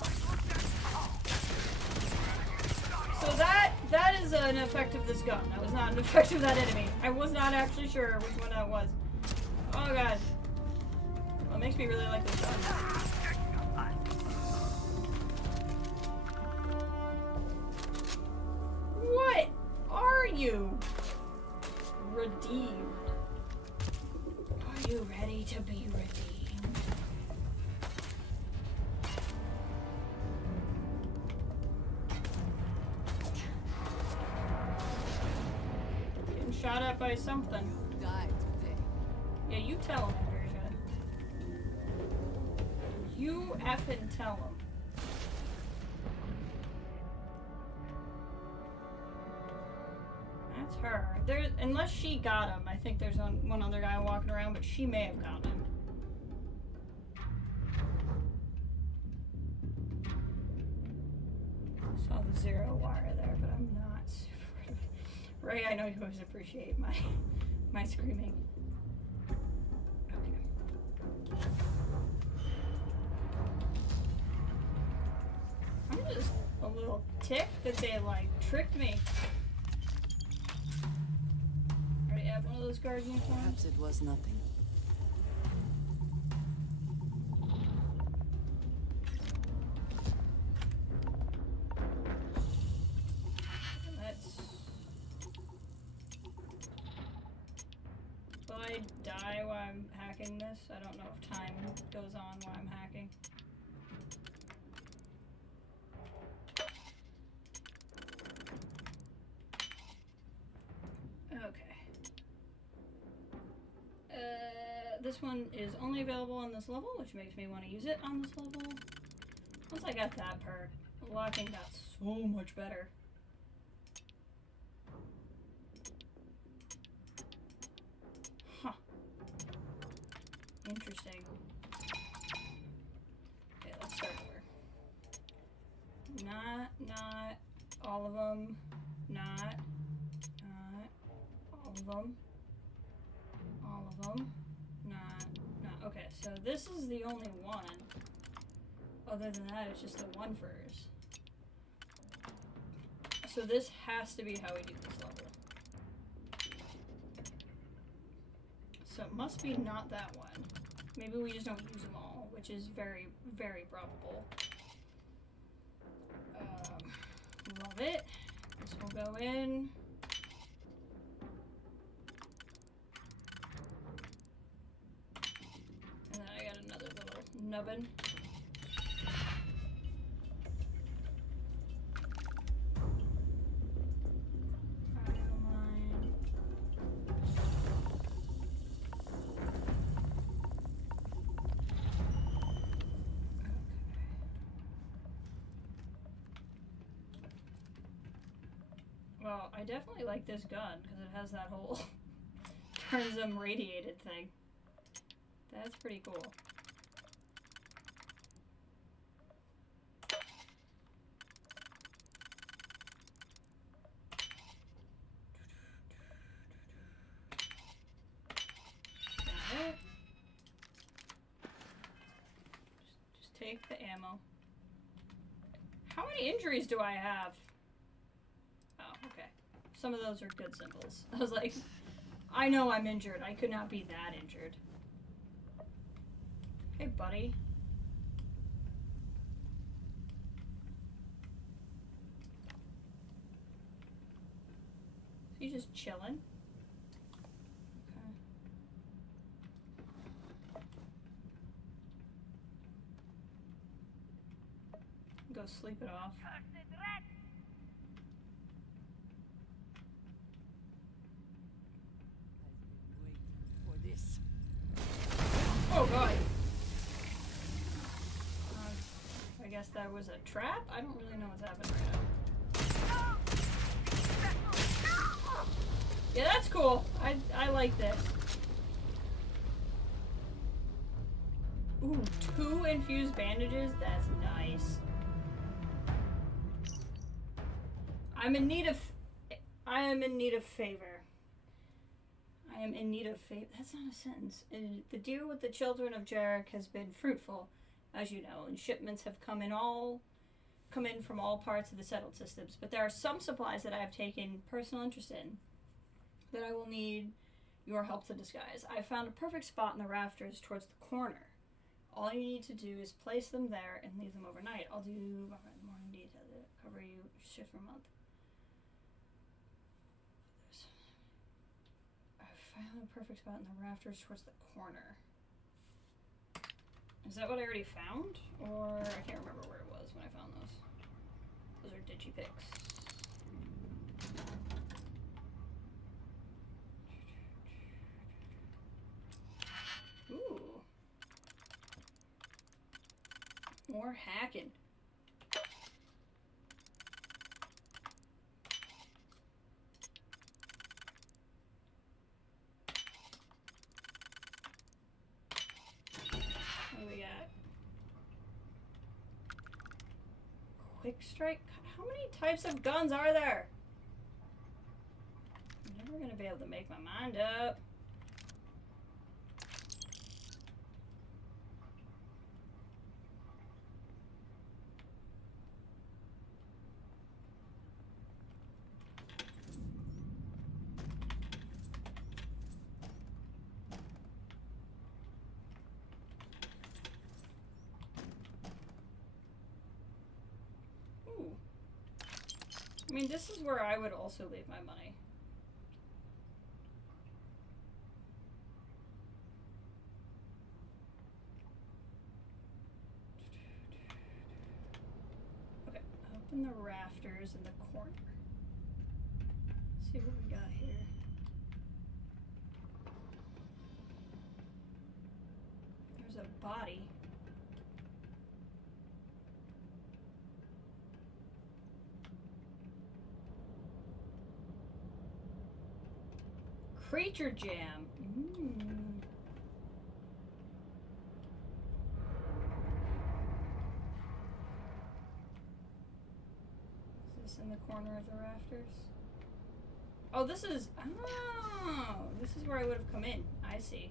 So that is an effect of this gun. That was not an effect of that enemy. I was not actually sure which one that was. Oh god. Well, it makes me really like this gun. What are you? Redeemed. Are you ready to be redeemed? Getting shot at by something. Die today. Yeah, you tell him, Andrea. You effing tell him. That's her. There, unless she got him. I think there's one other guy walking around, but she may have gotten him. Saw the zero wire there, but I'm not super. Ray, I know you always appreciate my screaming. Okay. I'm just a little ticked that they like tricked me. Already have one of those guard uniforms. Perhaps it was nothing. Will I die while I'm hacking this? I don't know if time goes on while I'm hacking. Okay. this one is only available on this level, which makes me want to use it on this level. Once I got that perk, locking got so much better. Huh. Interesting. Okay, let's start over. Not all of them. Not all of them. All of them. Not. Okay, so this is the only one. Other than that, it's just the one furs. So this has to be how we do this level. So it must be not that one. Maybe we just don't use them all, which is very, very probable. Love it. This will go in. And then I got another little nubbin. Well, I definitely like this gun because it has that whole turns them radiated thing. That's pretty cool. Just take the ammo. How many injuries do I have? Okay. Some of those are good symbols. I was like, I know I'm injured. I could not be that injured. Hey, buddy. Is he just chilling? Okay. Go sleep it off. Oh god. I guess that was a trap? I don't really know what's happening right now. Yeah, that's cool. I like this. Ooh, 2 infused bandages? That's nice. I am in need of favor. I am in need of favor. That's not a sentence. The deal with the children of Jarek has been fruitful, as you know, and shipments have come in from all parts of the settled systems. But there are some supplies that I have taken personal interest in that I will need your help to disguise. I found a perfect spot in the rafters towards the corner. All you need to do is place them there and leave them overnight. I'll do morning detail to cover you shift for a month. I found a perfect spot in the rafters towards the corner. Is that what I already found? Or I can't remember where it was when I found those. Those are digipicks. Ooh. More hacking. What do we got? Quick strike? How many types of guns are there? I'm never gonna be able to make my mind up. I mean, this is where I would also leave my money. Okay, open the rafters in the corner. Let's see what we got here. There's a body. Creature jam. Is this in the corner of the rafters? Oh, this is... Oh, this is where I would have come in. I see.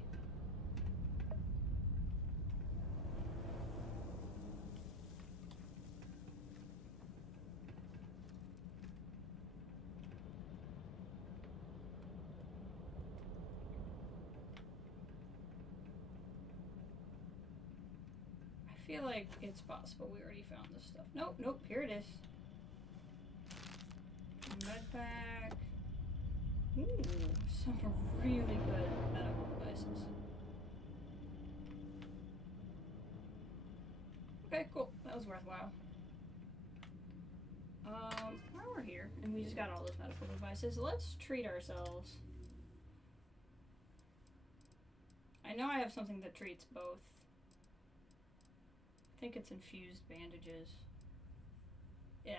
I feel like it's possible we already found this stuff. Nope, nope, here it is. Med pack. Ooh, some really good medical devices. Okay, cool. That was worthwhile. While we're here, and we just got all those medical devices, let's treat ourselves. I know I have something that treats both. I think it's infused bandages. Yeah,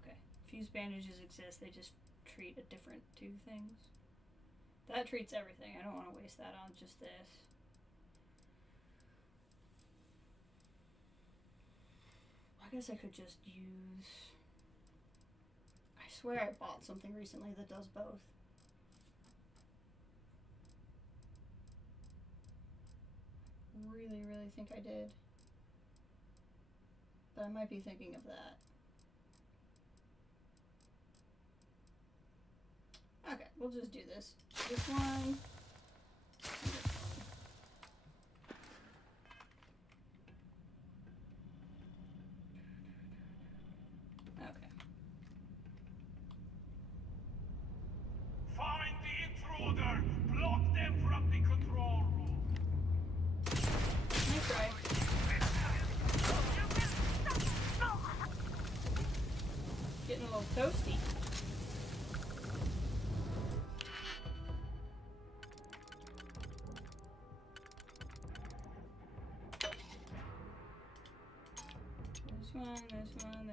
okay. Infused bandages exist, they just treat a different two things. That treats everything. I don't want to waste that on just this. I guess I could just use... I swear I bought something recently that does both. Really think I did. But I might be thinking of that. Okay, we'll just do this. This one. Okay. Find the intruder! Block them from the control room! Nice try. Getting a little toasty.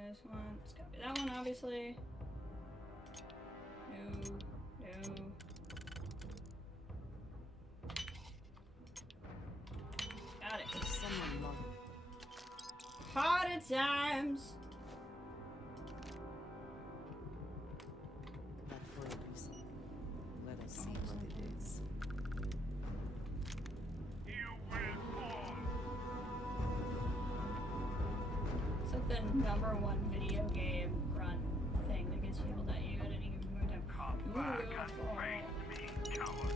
This one. It's gotta be that one, obviously. No. Got it. Someone love Hard at times. that for a reason. Let us see what it is. You will fall! It's like the #1 video game grunt thing that gets yelled at you at any given point in time. Come back and face me, coward!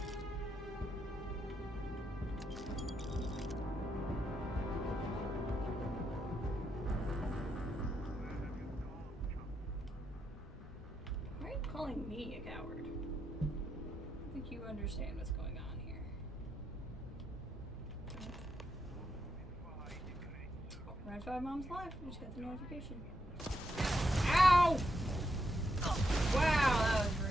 Why are you calling me a coward? I think you understand what's going on here. Oh, Red 5 Mom's live. We just got the notification. Ow! Wow, that was rude.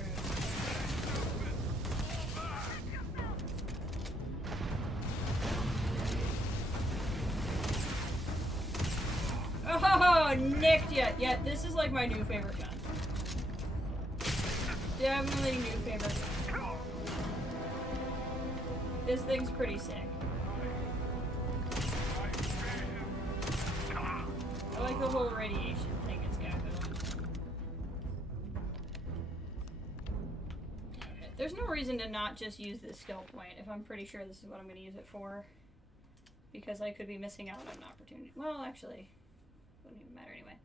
Oh, nicked yet. Yeah, this is like my new favorite gun. Definitely new favorite gun. This thing's pretty sick. I like the whole radiation thing it's got going. Okay. There's no reason to not just use this skill point if I'm pretty sure this is what I'm going to use it for. Because I could be missing out on an opportunity. Well, actually, wouldn't even matter anyway.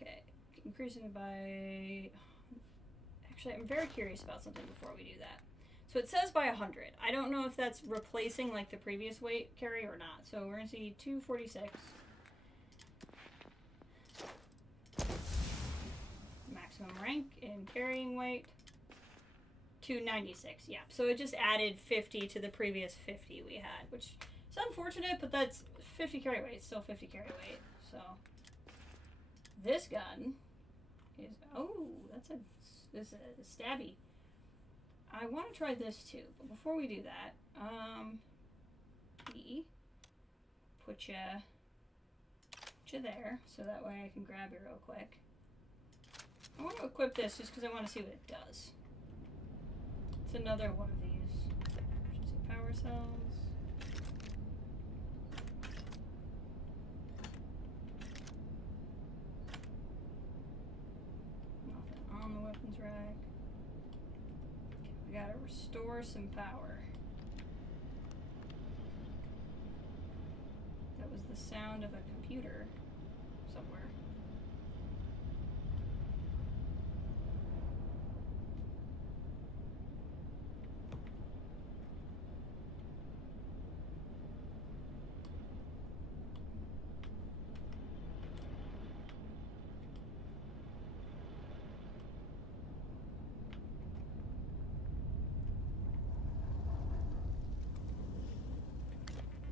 Okay, increasing it by... Actually, I'm very curious about something before we do that. So it says by 100. I don't know if that's replacing like the previous weight carry or not. So we're going to see 246. Maximum rank in carrying weight. 296, yeah. So it just added 50 to the previous 50 we had, which is unfortunate, but that's 50 carry weight. It's still 50 carry weight. So this gun is... Oh, that's a stabby. I want to try this too, but before we do that, E. put you there, so that way I can grab you real quick. I want to equip this just because I want to see what it does. It's another one of these. Emergency power cells. Nothing on the weapons rack. We gotta restore some power. That was the sound of a computer somewhere.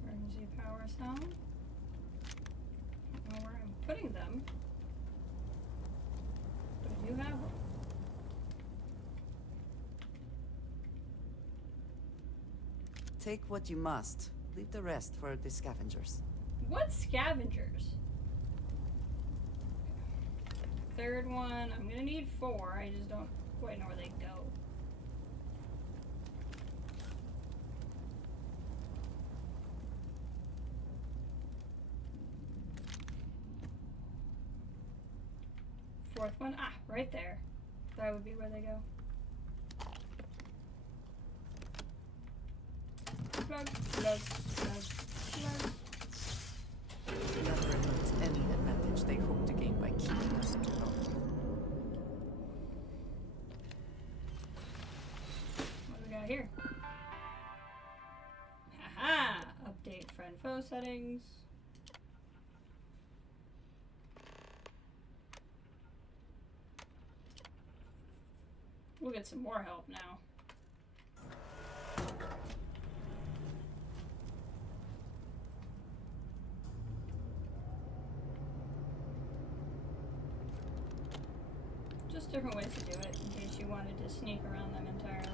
Emergency power cell. I don't know where I'm putting them, but I do have them. Take what you must. Leave the rest for the scavengers. What scavengers? Third one, I'm gonna need 4. I just don't quite know where they go. Fourth one, right there. That would be where they go. Plug, plug, plug, plug. That removes any advantage they hope to gain by keeping us in the dark. What do we got here? Haha! Update friend foe settings. We'll get some more help now. Just different ways to do it in case you wanted to sneak around them entirely.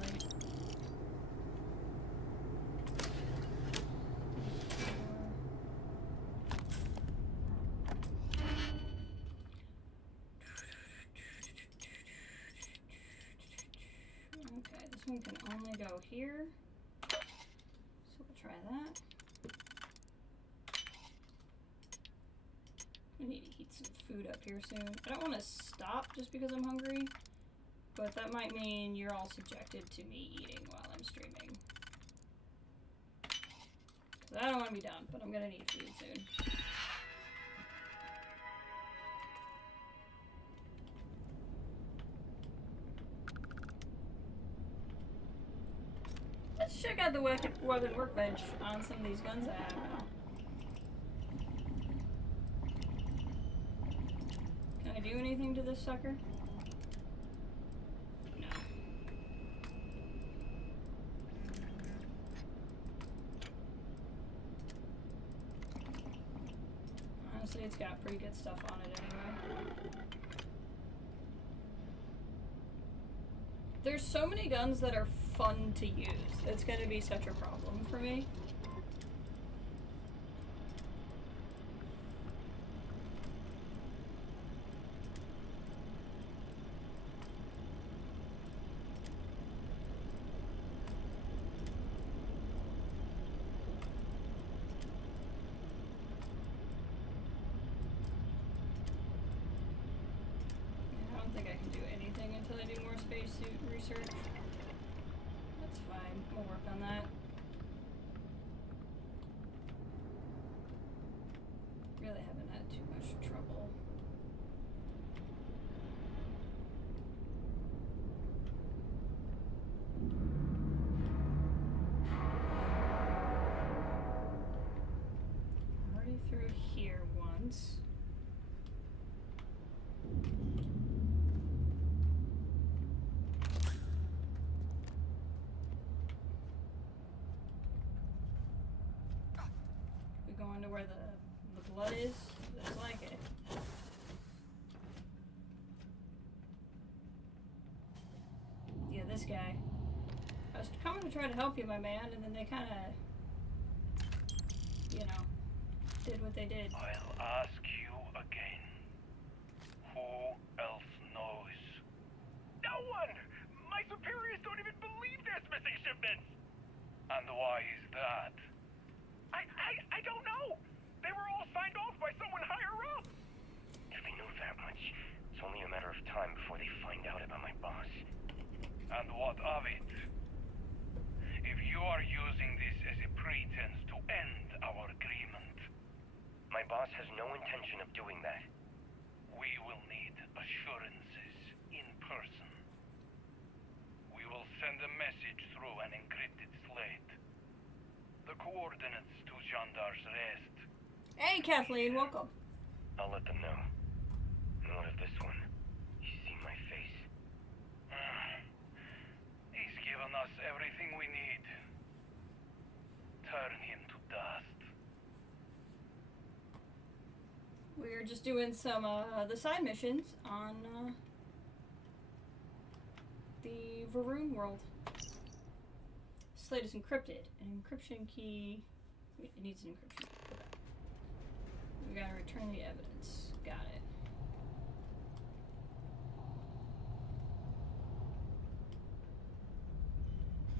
Okay, this one can only go here. So we'll try that. I need to heat some food up here soon. I don't want to stop just because I'm hungry, but that might mean you're all subjected to me eating while I'm streaming. Because I don't want to be done, but I'm going to need food soon. Let's check out the weapon workbench on some of these guns I have now. Can I do anything to this sucker? No. Honestly, it's got pretty good stuff on it anyway. There's so many guns that are fun to use. It's going to be such a problem for me. I don't think I can do anything until I do more spacesuit research. That's fine. We'll work on that. Really haven't had too much trouble. Already through here once. We going to where the blood is? Looks like it. Yeah, this guy. I was coming to try to help you, my man, and then they kind of, you know, did what they did. I'll ask you again. Who else knows? No one! My superiors don't even believe there's missing shipments! And why is that? I don't know! They were all signed off by someone higher up! If they knew that much, it's only a matter of time before they find out about my boss. And what of it? If you are using this as a pretense to end our agreement, my boss has no intention of doing that. We will need assurances in person. We will send a message through an encrypted slate. The coordinates to Gendar's rest. Hey, Kathleen, welcome. I'll let them know. And what of this one? He's seen my face. He's given us everything we need. Turn him to dust. We're just doing some the side missions on the Varun world. Slate is encrypted. An encryption key. It needs an encryption. We gotta return the evidence. Got it.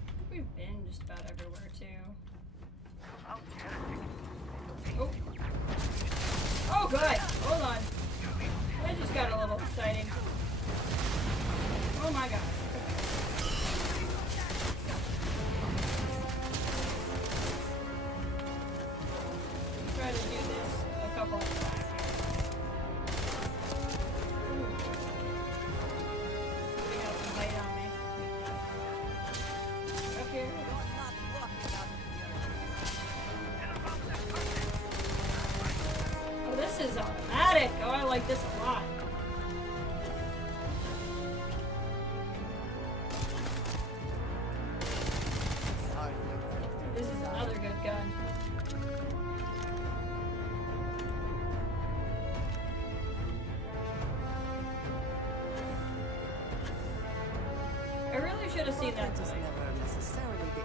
I think we've been just about everywhere too. Oh. Oh, good. Hold on. That just got a little exciting. Oh my god. Try to do this a couple of times. Somebody got some light on me. Up here. Oh, this is automatic. Oh, I like this a lot. This is another good gun. I really should have seen that. Is never necessarily the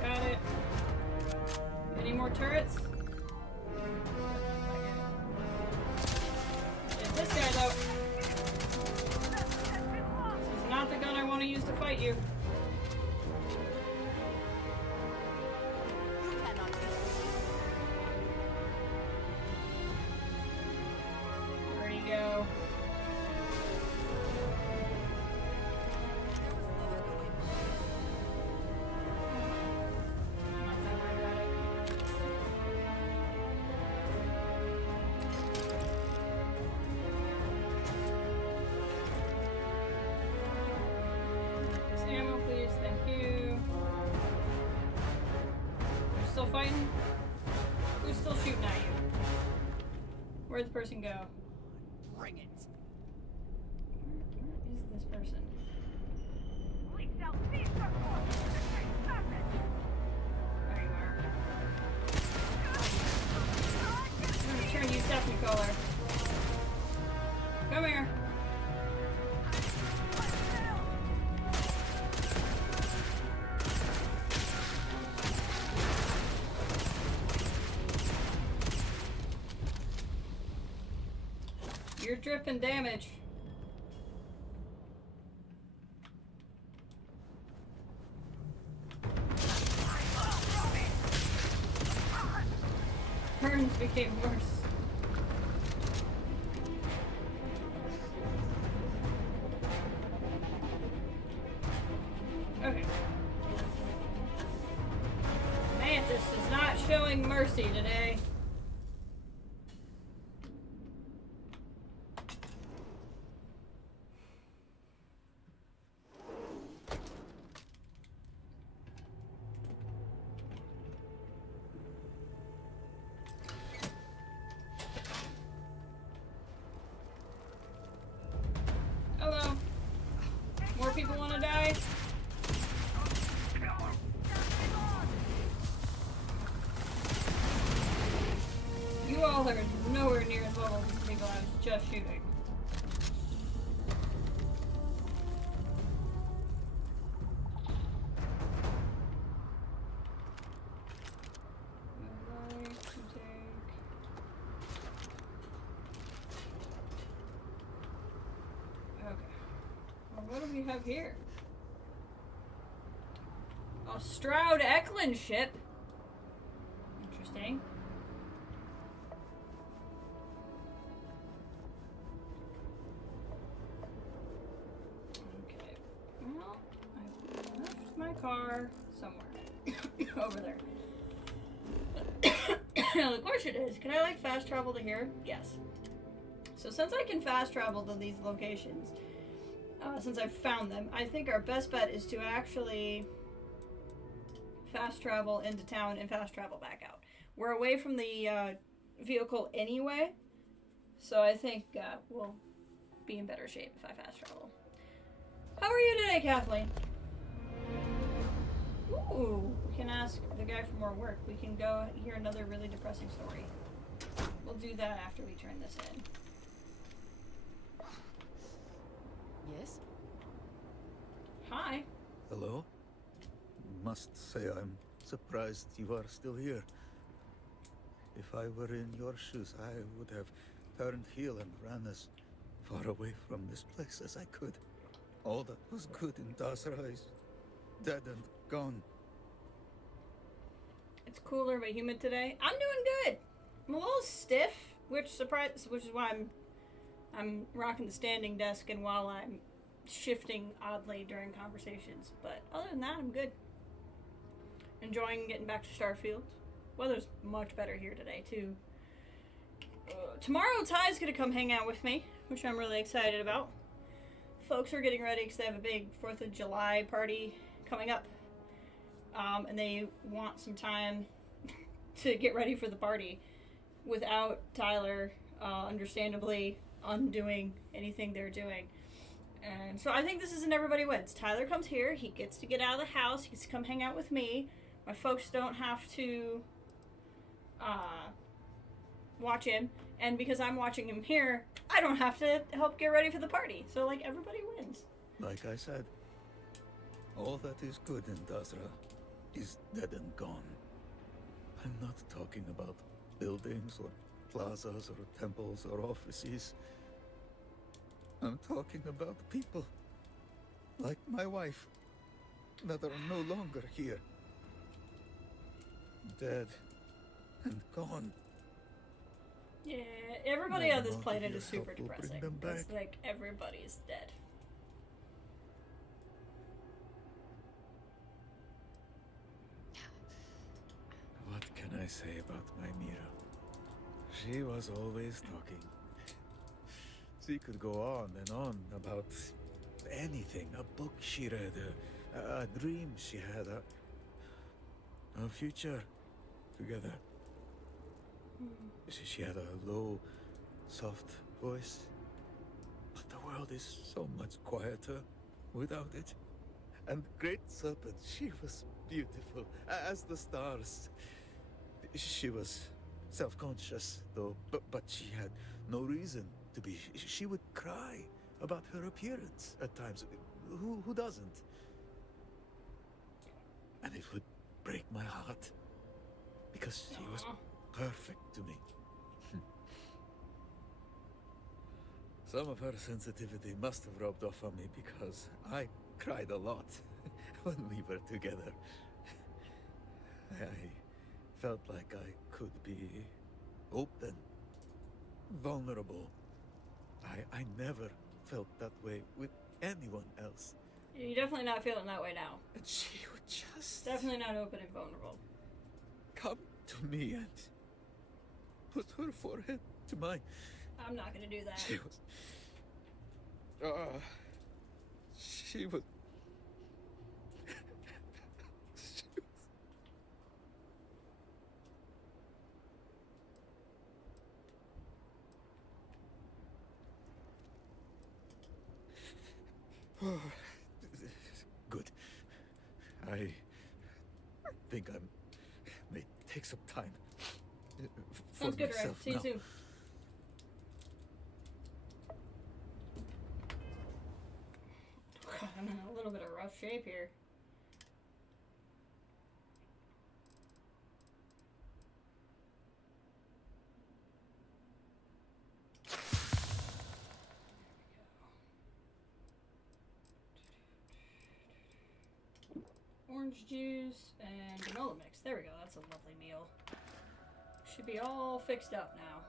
Got it. Any more turrets? It's this guy though. This is not the gun I want to use to fight you. Where'd he go? Ammo, please. Thank you. You're still fighting? Who's still shooting at you? Where'd the person go? Bring it. Where is this person? We shall seize the force of the great serpent. There you are. I'm gonna turn you Stephanie Kohler. Come here. You're dripping damage. Burns became worse. Okay. Mantis is not showing mercy today. Hello. More people want to die? Y'all are nowhere near as level as the people I was just shooting. I'd like to take... Okay. Well, what do we have here? A Stroud Eklund ship. Interesting. Okay. Well, I left my car somewhere over there. Now the question is, can I like fast travel to here? Yes. So since I can fast travel to these locations, since I've found them, I think our best bet is to actually fast travel into town and fast travel back out. We're away from the vehicle anyway, so I think we'll be in better shape if I fast travel. How are you today, Kathleen? Ooh, we can ask the guy for more work. We can go hear another really depressing story. We'll do that after we turn this in. Yes? Hi. Hello? Must say I'm surprised you are still here. If I were in your shoes, I would have turned heel and ran as far away from this place as I could. All that was good in Dasra is dead and gone. It's cooler but humid today. I'm doing good. I'm a little stiff, which is why I'm rocking the standing desk and while I'm shifting oddly during conversations. But other than that, I'm good. Enjoying getting back to Starfield. Weather's much better here today too. Tomorrow Ty's gonna come hang out with me, which I'm really excited about. Folks are getting ready because they have a big 4th of July party coming up. And they want some time to get ready for the party without Tyler, understandably, undoing anything they're doing. And so I think this is an everybody wins. Tyler comes here, he gets to get out of the house, he gets to come hang out with me. My folks don't have to watch him. And because I'm watching him here, I don't have to help get ready for the party. So, like, everybody wins. Like I said, all that is good in Dasra is dead and gone. I'm not talking about buildings or plazas or temples or offices. I'm talking about people, like my wife, that are no longer here. Dead and gone. Yeah, everybody No on this amount of planet your is super help will bring depressing. them back. It's like everybody's dead. What can I say about my Mira? She was always talking. She could go on and on about anything. A book she read, a dream she had, a future together. She had a low, soft voice. But the world is so much quieter without it. And Great Serpent, she was beautiful as the stars. She was self-conscious, though, but she had no reason to be. She would cry about her appearance at times. Who doesn't? And it would break my heart, because she was perfect to me. Some of her sensitivity must have rubbed off on me, because I cried a lot when we were together. I felt like I could be open, vulnerable. I never felt that way with anyone else. You're definitely not feeling that way now. And she would just... Definitely not open and vulnerable. come to me and put her forehead to mine. I'm not gonna do that. She was... she was... Good. I think I may take some time. Sounds good, Ray. myself See you now. soon. I'm in a little bit of rough shape here. Orange juice and granola mix. There we go. That's a lovely meal. Should be all fixed up now.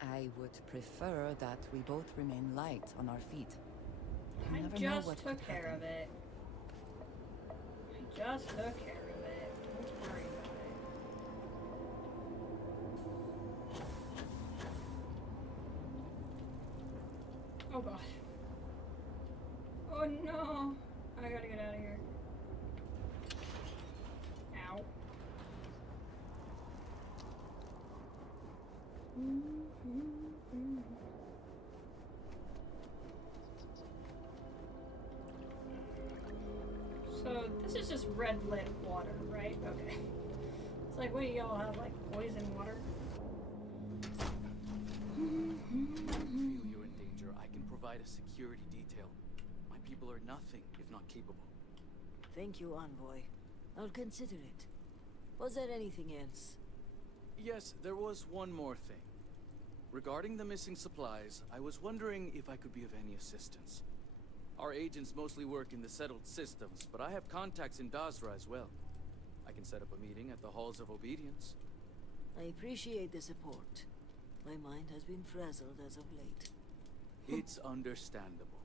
I would prefer that we both remain light on our feet. You I never know just what took could care happen. of it. I just took care of it. Don't worry about it. Oh god. Oh no. I gotta get out of here. Ow. So this is just red lit water, right? Okay. It's like, what do y'all have, like poison water? If you feel you're in danger, I can provide a security detail. My people are nothing if not capable. Thank you, Envoy. I'll consider it. Was there anything else? Yes, there was one more thing. Regarding the missing supplies, I was wondering if I could be of any assistance. Our agents mostly work in the settled systems, but I have contacts in Dasra as well. I can set up a meeting at the Halls of Obedience. I appreciate the support. My mind has been frazzled as of late. It's understandable.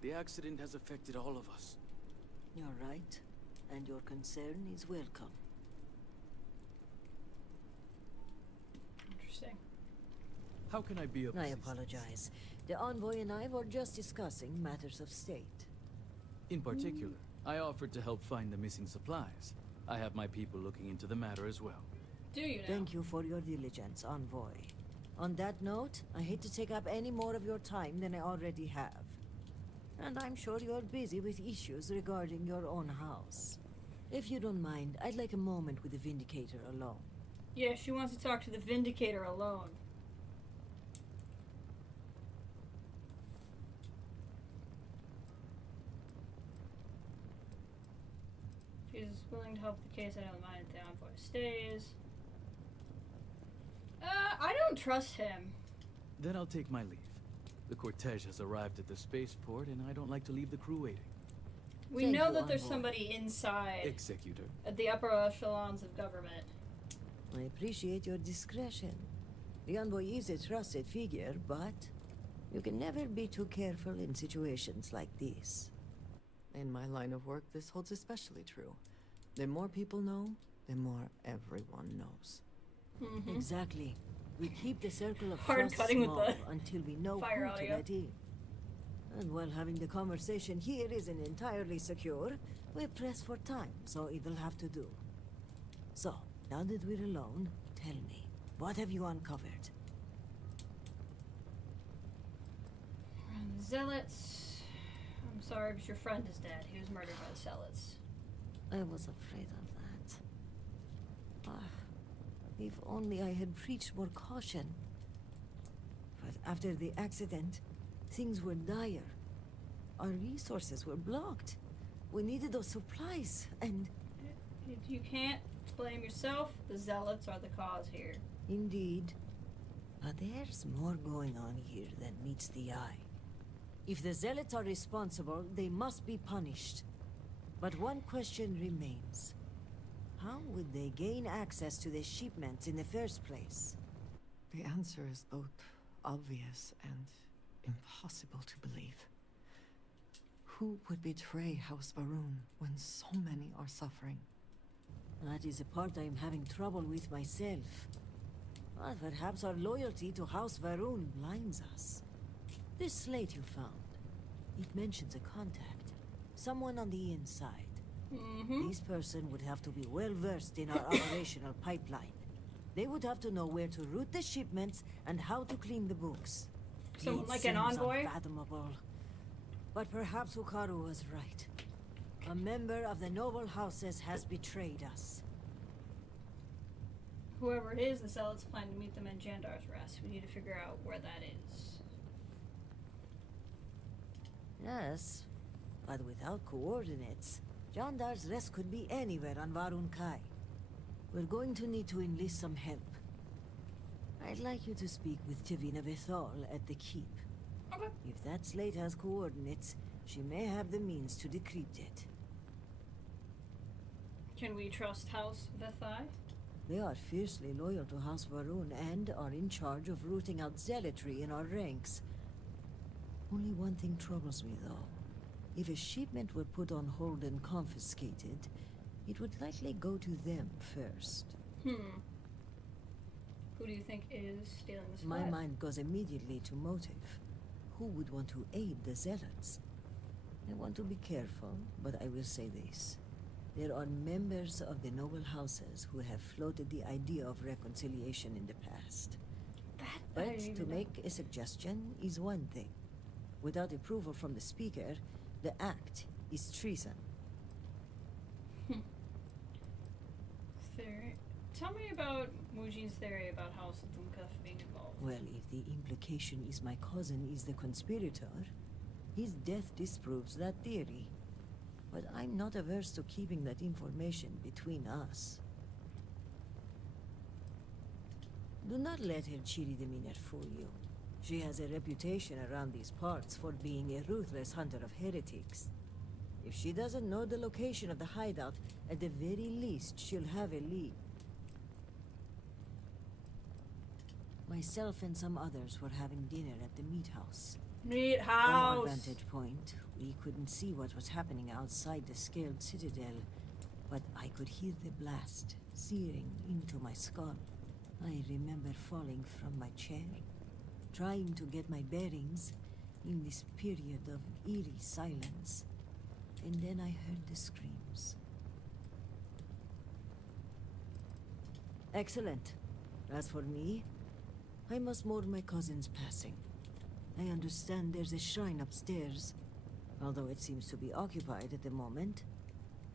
The accident has affected all of us. You're right, and your concern is welcome. Interesting. How can I be of I assistance? apologize. The Envoy and I were just discussing matters of state. In particular, I offered to help find the missing supplies. I have my people looking into the matter as well. Do you now? Thank you for your diligence, Envoy. On that note, I hate to take up any more of your time than I already have. And I'm sure you're busy with issues regarding your own house. If you don't mind, I'd like a moment with the Vindicator alone. Yeah, she wants to talk to the Vindicator alone. She's willing to help the case. I don't mind if the Envoy stays. I don't trust him. Then I'll take my leave. The cortege has arrived at the spaceport, and I don't like to leave the crew waiting. We Thank know you, that there's Envoy. somebody inside Executor. at the upper echelons of government. I appreciate your discretion. The Envoy is a trusted figure, but you can never be too careful in situations like this. In my line of work, this holds especially true. The more people know, the more everyone knows. Exactly. We keep the circle of Hard trust cutting with small the until we know fire who to audio. let in. And while having the conversation here isn't entirely secure, we're pressed for time, so it'll have to do. So, now that we're alone, tell me, what have you uncovered? Zealots. I'm sorry, but your friend is dead. He was murdered by the Zealots. I was afraid of that. If only I had preached more caution. But after the accident, things were dire. Our resources were blocked. We needed those supplies, and... You can't blame yourself. The Zealots are the cause here. Indeed. But there's more going on here than meets the eye. If the Zealots are responsible, they must be punished. But one question remains. How would they gain access to the shipments in the first place? The answer is both obvious and impossible to believe. Who would betray House Varun when so many are suffering? That is a part I am having trouble with myself. But perhaps our loyalty to House Varun blinds us. This slate you found, it mentions a contact. Someone on the inside. This person would have to be well versed in our operational pipeline. They would have to know where to route the shipments and how to clean the books. Someone It like an seems envoy? unfathomable. But perhaps Ukaru was right. A member of the noble houses has betrayed us. Whoever it is, the zealots plan to meet them in Jandar's Rest. We need to figure out where that is. Yes, but without coordinates, Jandar's Rest could be anywhere on Varun Kai. We're going to need to enlist some help. I'd like you to speak with Tivina Vithal at the keep. Okay. If that slate has coordinates, she may have the means to decrypt it. Can we trust House Vithai? They are fiercely loyal to House Varun and are in charge of rooting out zealotry in our ranks. Only one thing troubles me, though. If a shipment were put on hold and confiscated, it would likely go to them first. Who do you think is stealing the supplies? My mind goes immediately to motive. Who would want to aid the zealots? I want to be careful, but I will say this. There are members of the noble houses who have floated the idea of reconciliation in the past. But to make a suggestion is one thing. Without approval from the speaker, the act is treason. Theory. Tell me about Mujin's theory about House Thumkaf being involved. Well, if the implication is my cousin is the conspirator, his death disproves that theory. But I'm not averse to keeping that information between us. Do not let her cheery demeanor fool you. She has a reputation around these parts for being a ruthless hunter of heretics. If she doesn't know the location of the hideout, at the very least, she'll have a lead. Myself and some others were having dinner at the meat house. Meat From house! our vantage point, we couldn't see what was happening outside the scaled citadel, but I could hear the blast searing into my skull. I remember falling from my chair, trying to get my bearings in this period of eerie silence, and then I heard the screams. Excellent. As for me, I must mourn my cousin's passing. I understand there's a shrine upstairs, although it seems to be occupied at the moment.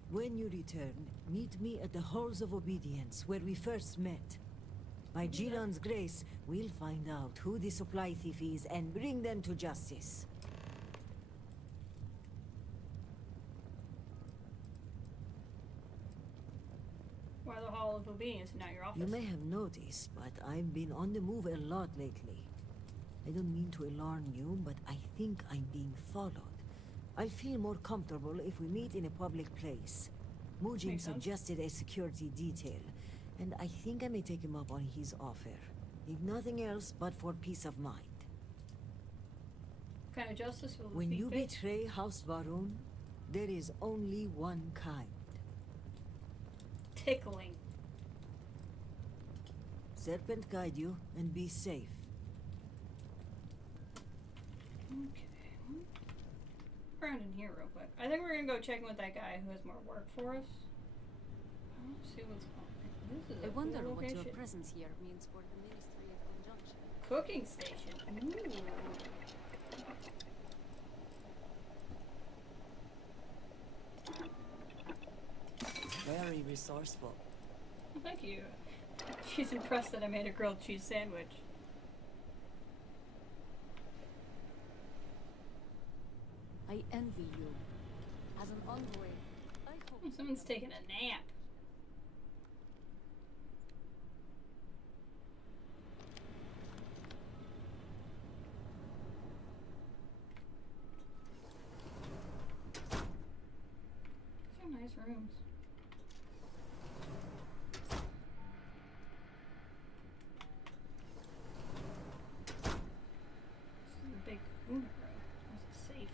When you return, meet me at the Halls of Obedience, where we first met. By Jinan's grace, we'll find out who the supply thief is and bring them to justice. Why the Hall of Obedience and not your office? You may have noticed, but I've been on the move a lot lately. I don't mean to alarm you, but I think I'm being followed. I'll feel more comfortable if we meet in a public place. Mujin suggested a security detail, and I think I may take him up on his offer. If nothing else, but for peace of mind. What kind of justice will When be you fit? betray House Varun, there is only one kind. Tickling. Serpent guide you, and be safe. Okay. Around in here real quick. I think we're gonna go check in with that guy who has more work for us. Let's see what's on. This is I a wonder cool what location. your presence here means for the Ministry of Conjunction. Cooking station. Ooh. Very resourceful. Well, thank you. She's impressed that I made a grilled cheese sandwich. I envy you. As an envoy, I hope Someone's taking a nap. These are nice rooms. This is a big Una room. This is safe.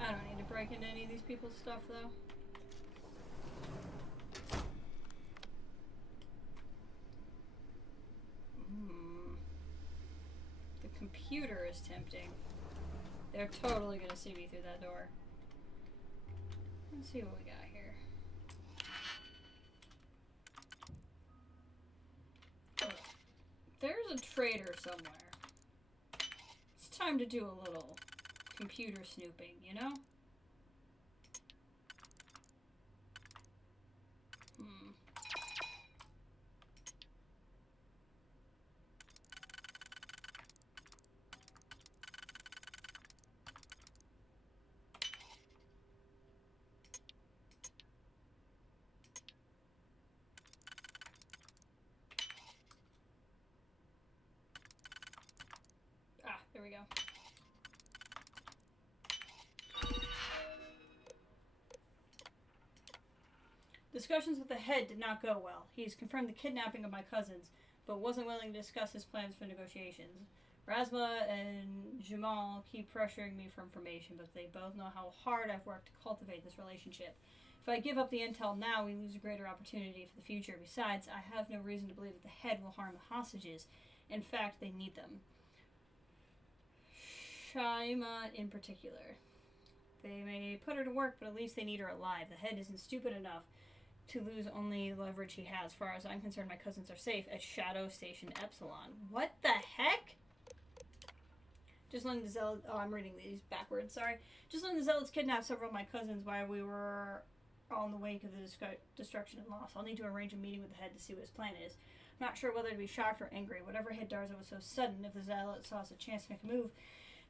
I don't need to break into any of these people's stuff though. The computer is tempting. They're totally gonna see me through that door. Let's see what we got here. There's a trader somewhere. It's time to do a little computer snooping, you know? Discussions with the head did not go well. He's confirmed the kidnapping of my cousins, but wasn't willing to discuss his plans for negotiations. Razma and Jamal keep pressuring me for information, but they both know how hard I've worked to cultivate this relationship. If I give up the intel now, we lose a greater opportunity for the future. Besides, I have no reason to believe that the head will harm the hostages. In fact, they need them. Shaima in particular. They may put her to work, but at least they need her alive. The head isn't stupid enough to lose only leverage he has. As far as I'm concerned, my cousins are safe at Shadow Station Epsilon. What the heck? Just letting the Zealots... Oh, I'm reading these backwards, sorry. Just letting the Zealots kidnap several of my cousins while we were all in the wake of the destruction and loss. I'll need to arrange a meeting with the head to see what his plan is. I'm not sure whether to be shocked or angry. Whatever hit Darza was so sudden. If the Zealots saw us a chance to make a move,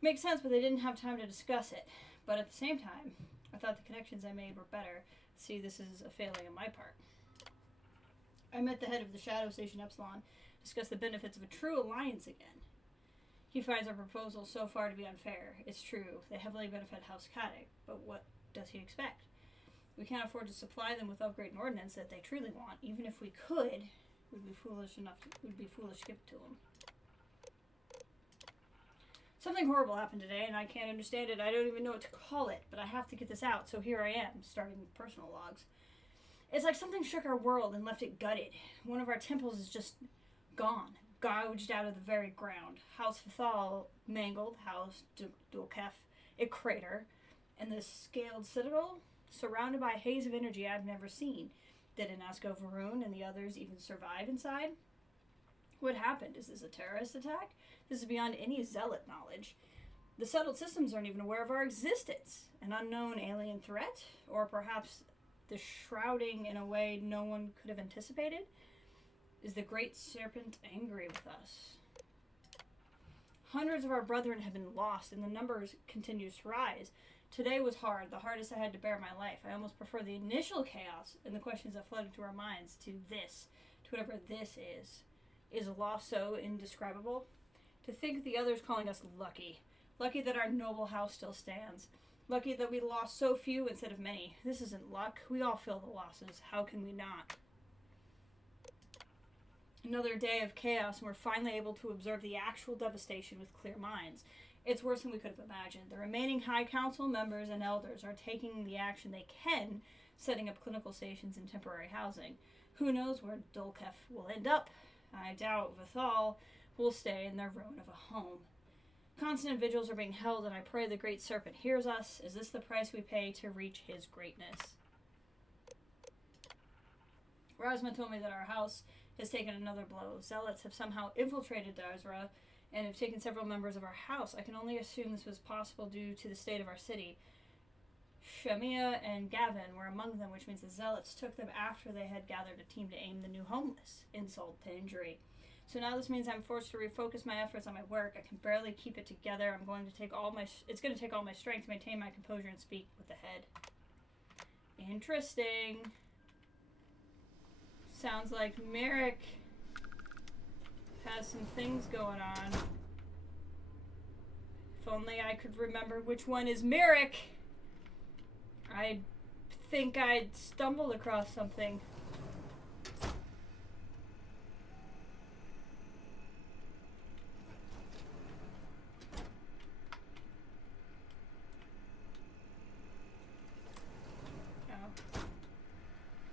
makes sense, but they didn't have time to discuss it. But at the same time, I thought the connections I made were better. See, this is a failing on my part. I met the head of the Shadow Station Epsilon, discussed the benefits of a true alliance again. He finds our proposal so far to be unfair. It's true, they heavily benefit House Kadik, but what does he expect? We can't afford to supply them with upgrade and ordnance that they truly want. Even if we could, we'd be foolish to give it to them. Something horrible happened today, and I can't understand it. I don't even know what to call it, but I have to get this out, so here I am, starting personal logs. It's like something shook our world and left it gutted. One of our temples is just gone, gouged out of the very ground. House Fathal mangled, House Dulkef a crater, and the scaled citadel surrounded by a haze of energy I've never seen. Did Inasko Varun and the others even survive inside? What happened? Is this a terrorist attack? This is beyond any zealot knowledge. The settled systems aren't even aware of our existence. An unknown alien threat? Or perhaps the shrouding in a way no one could have anticipated? Is the great Serpent angry with us? Hundreds of our brethren have been lost, and the numbers continues to rise. Today was hard, the hardest I had to bear in my life. I almost prefer the initial chaos and the questions that flooded into our minds to this, to whatever this is. Is loss so indescribable? To think the others calling us lucky. Lucky that our noble house still stands. Lucky that we lost so few instead of many. This isn't luck. We all feel the losses. How can we not? Another day of chaos, and we're finally able to observe the actual devastation with clear minds. It's worse than we could have imagined. The remaining High Council members and elders are taking the action they can, setting up clinical stations and temporary housing. Who knows where Dulkef will end up? I doubt Vathal will stay in their ruin of a home. Constant vigils are being held, and I pray the great Serpent hears us. Is this the price we pay to reach his greatness? Razma told me that our house has taken another blow. Zealots have somehow infiltrated Darzra and have taken several members of our house. I can only assume this was possible due to the state of our city. Shamia and Gavin were among them, which means the Zealots took them after they had gathered a team to aim the new homeless. Insult to injury. So now this means I'm forced to refocus my efforts on my work. I can barely keep it together. It's going to take all my strength to maintain my composure and speak with the head. Interesting. Sounds like Merrick has some things going on. If only I could remember which one is Merrick. I think I'd stumbled across something. Oh.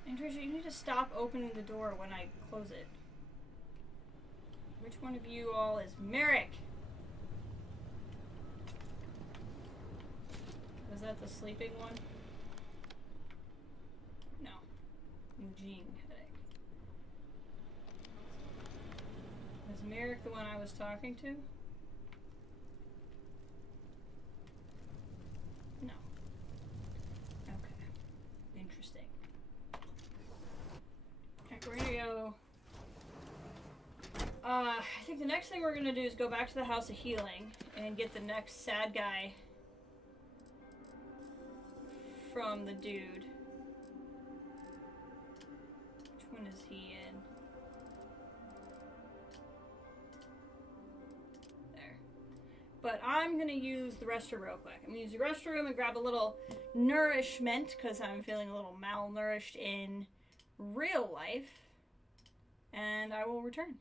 Interesting, you need to stop opening the door when I close it. Which one of you all is Merrick? Was that the sleeping one? No. Eugene headache. Is Merrick the one I was talking to? No. Okay. Interesting. Okay, we're gonna go. I think the next thing we're gonna do is go back to the House of Healing and get the next sad guy from the dude. Which one is he in? There. But I'm gonna use the restroom real quick. I'm gonna use the restroom and grab a little nourishment because I'm feeling a little malnourished in real life, and I will return.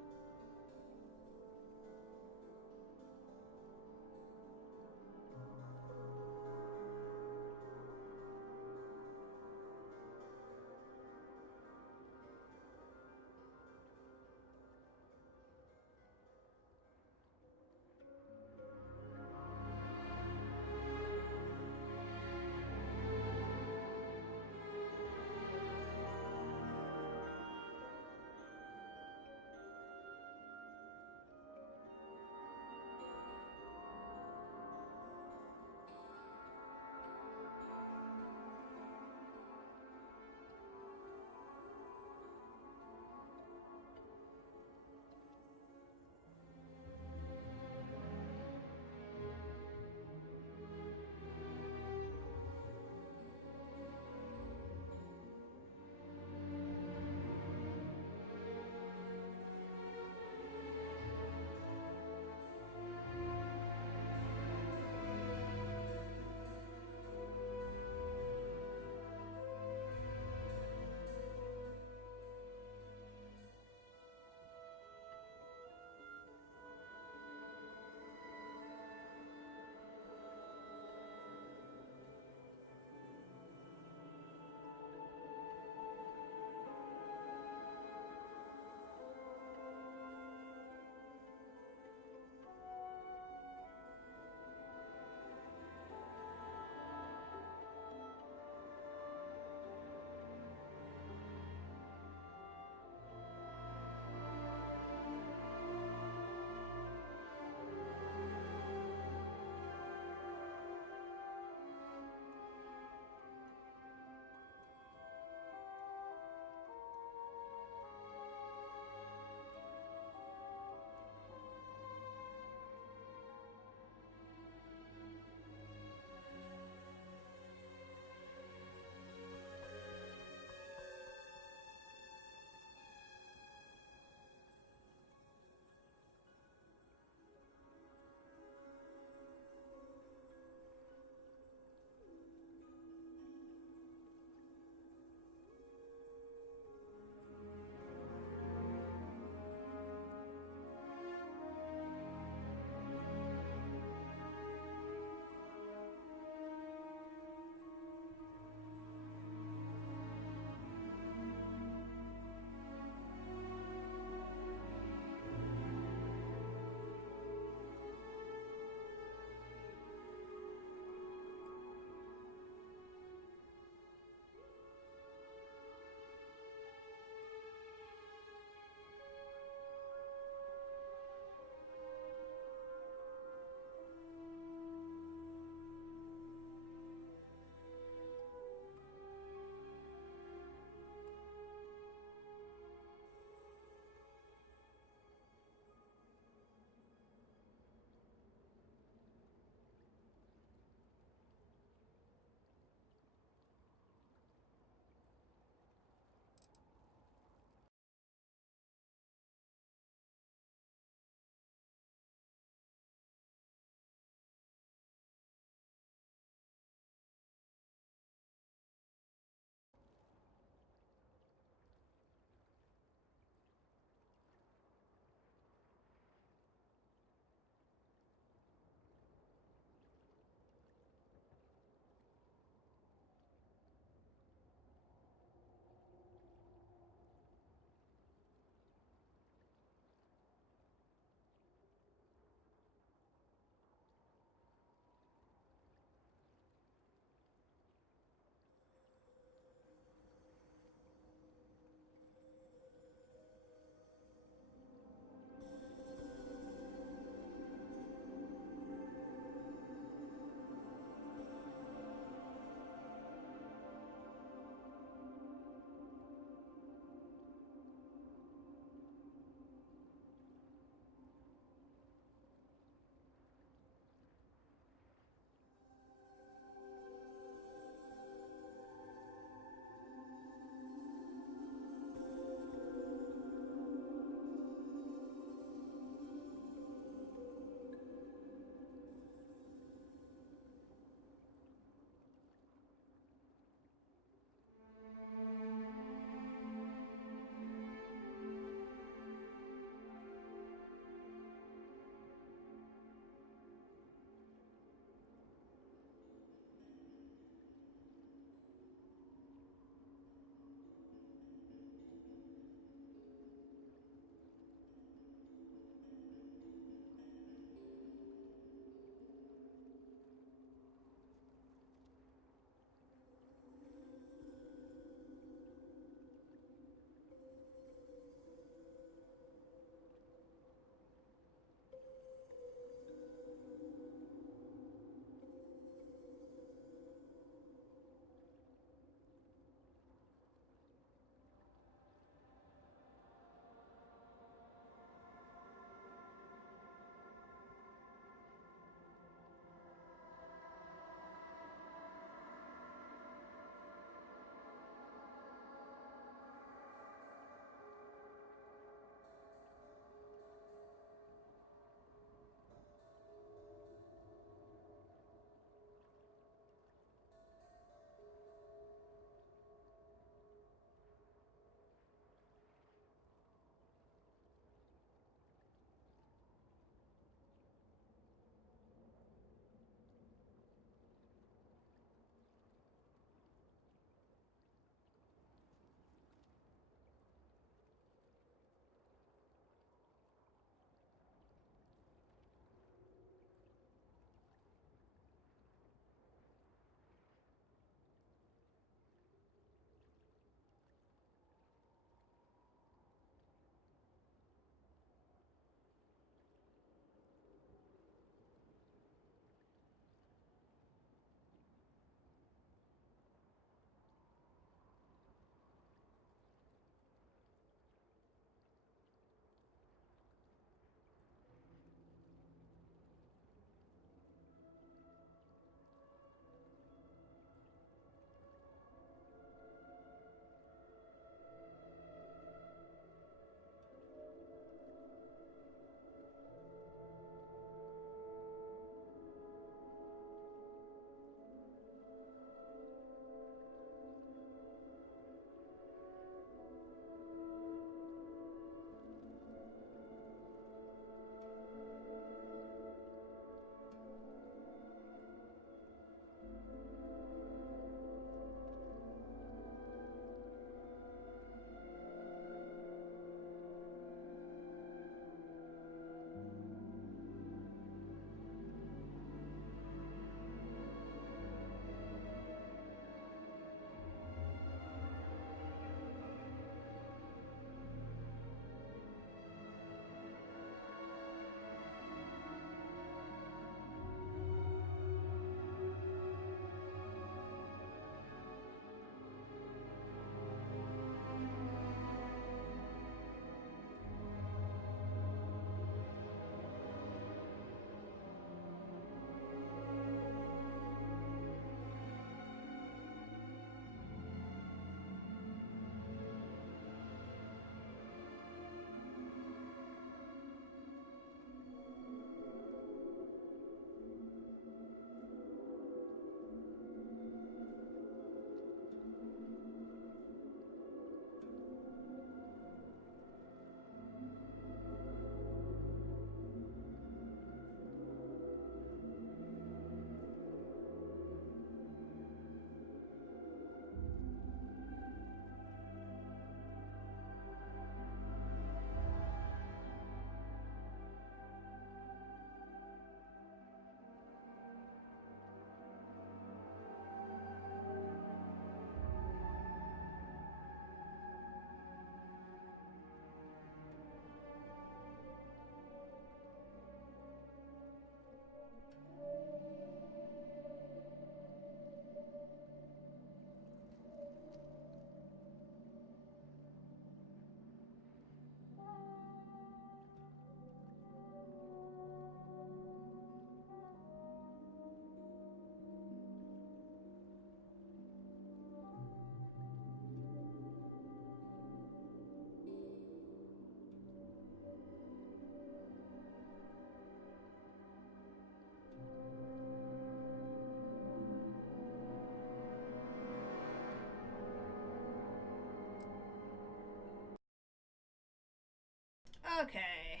Okay.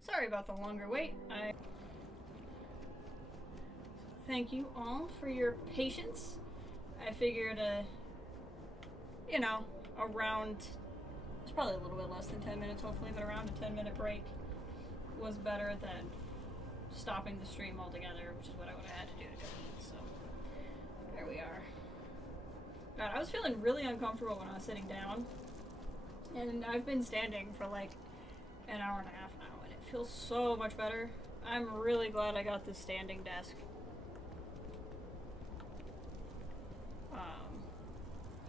Sorry about the longer wait. Thank you all for your patience. I figured, you know, around, it's probably a little bit less than 10 minutes hopefully, but around a 10-minute break was better than stopping the stream altogether, which is what I would have had to do to eat, so there we are. God, I was feeling really uncomfortable when I was sitting down, and I've been standing for like an hour and a half now, and it feels so much better. I'm really glad I got this standing desk.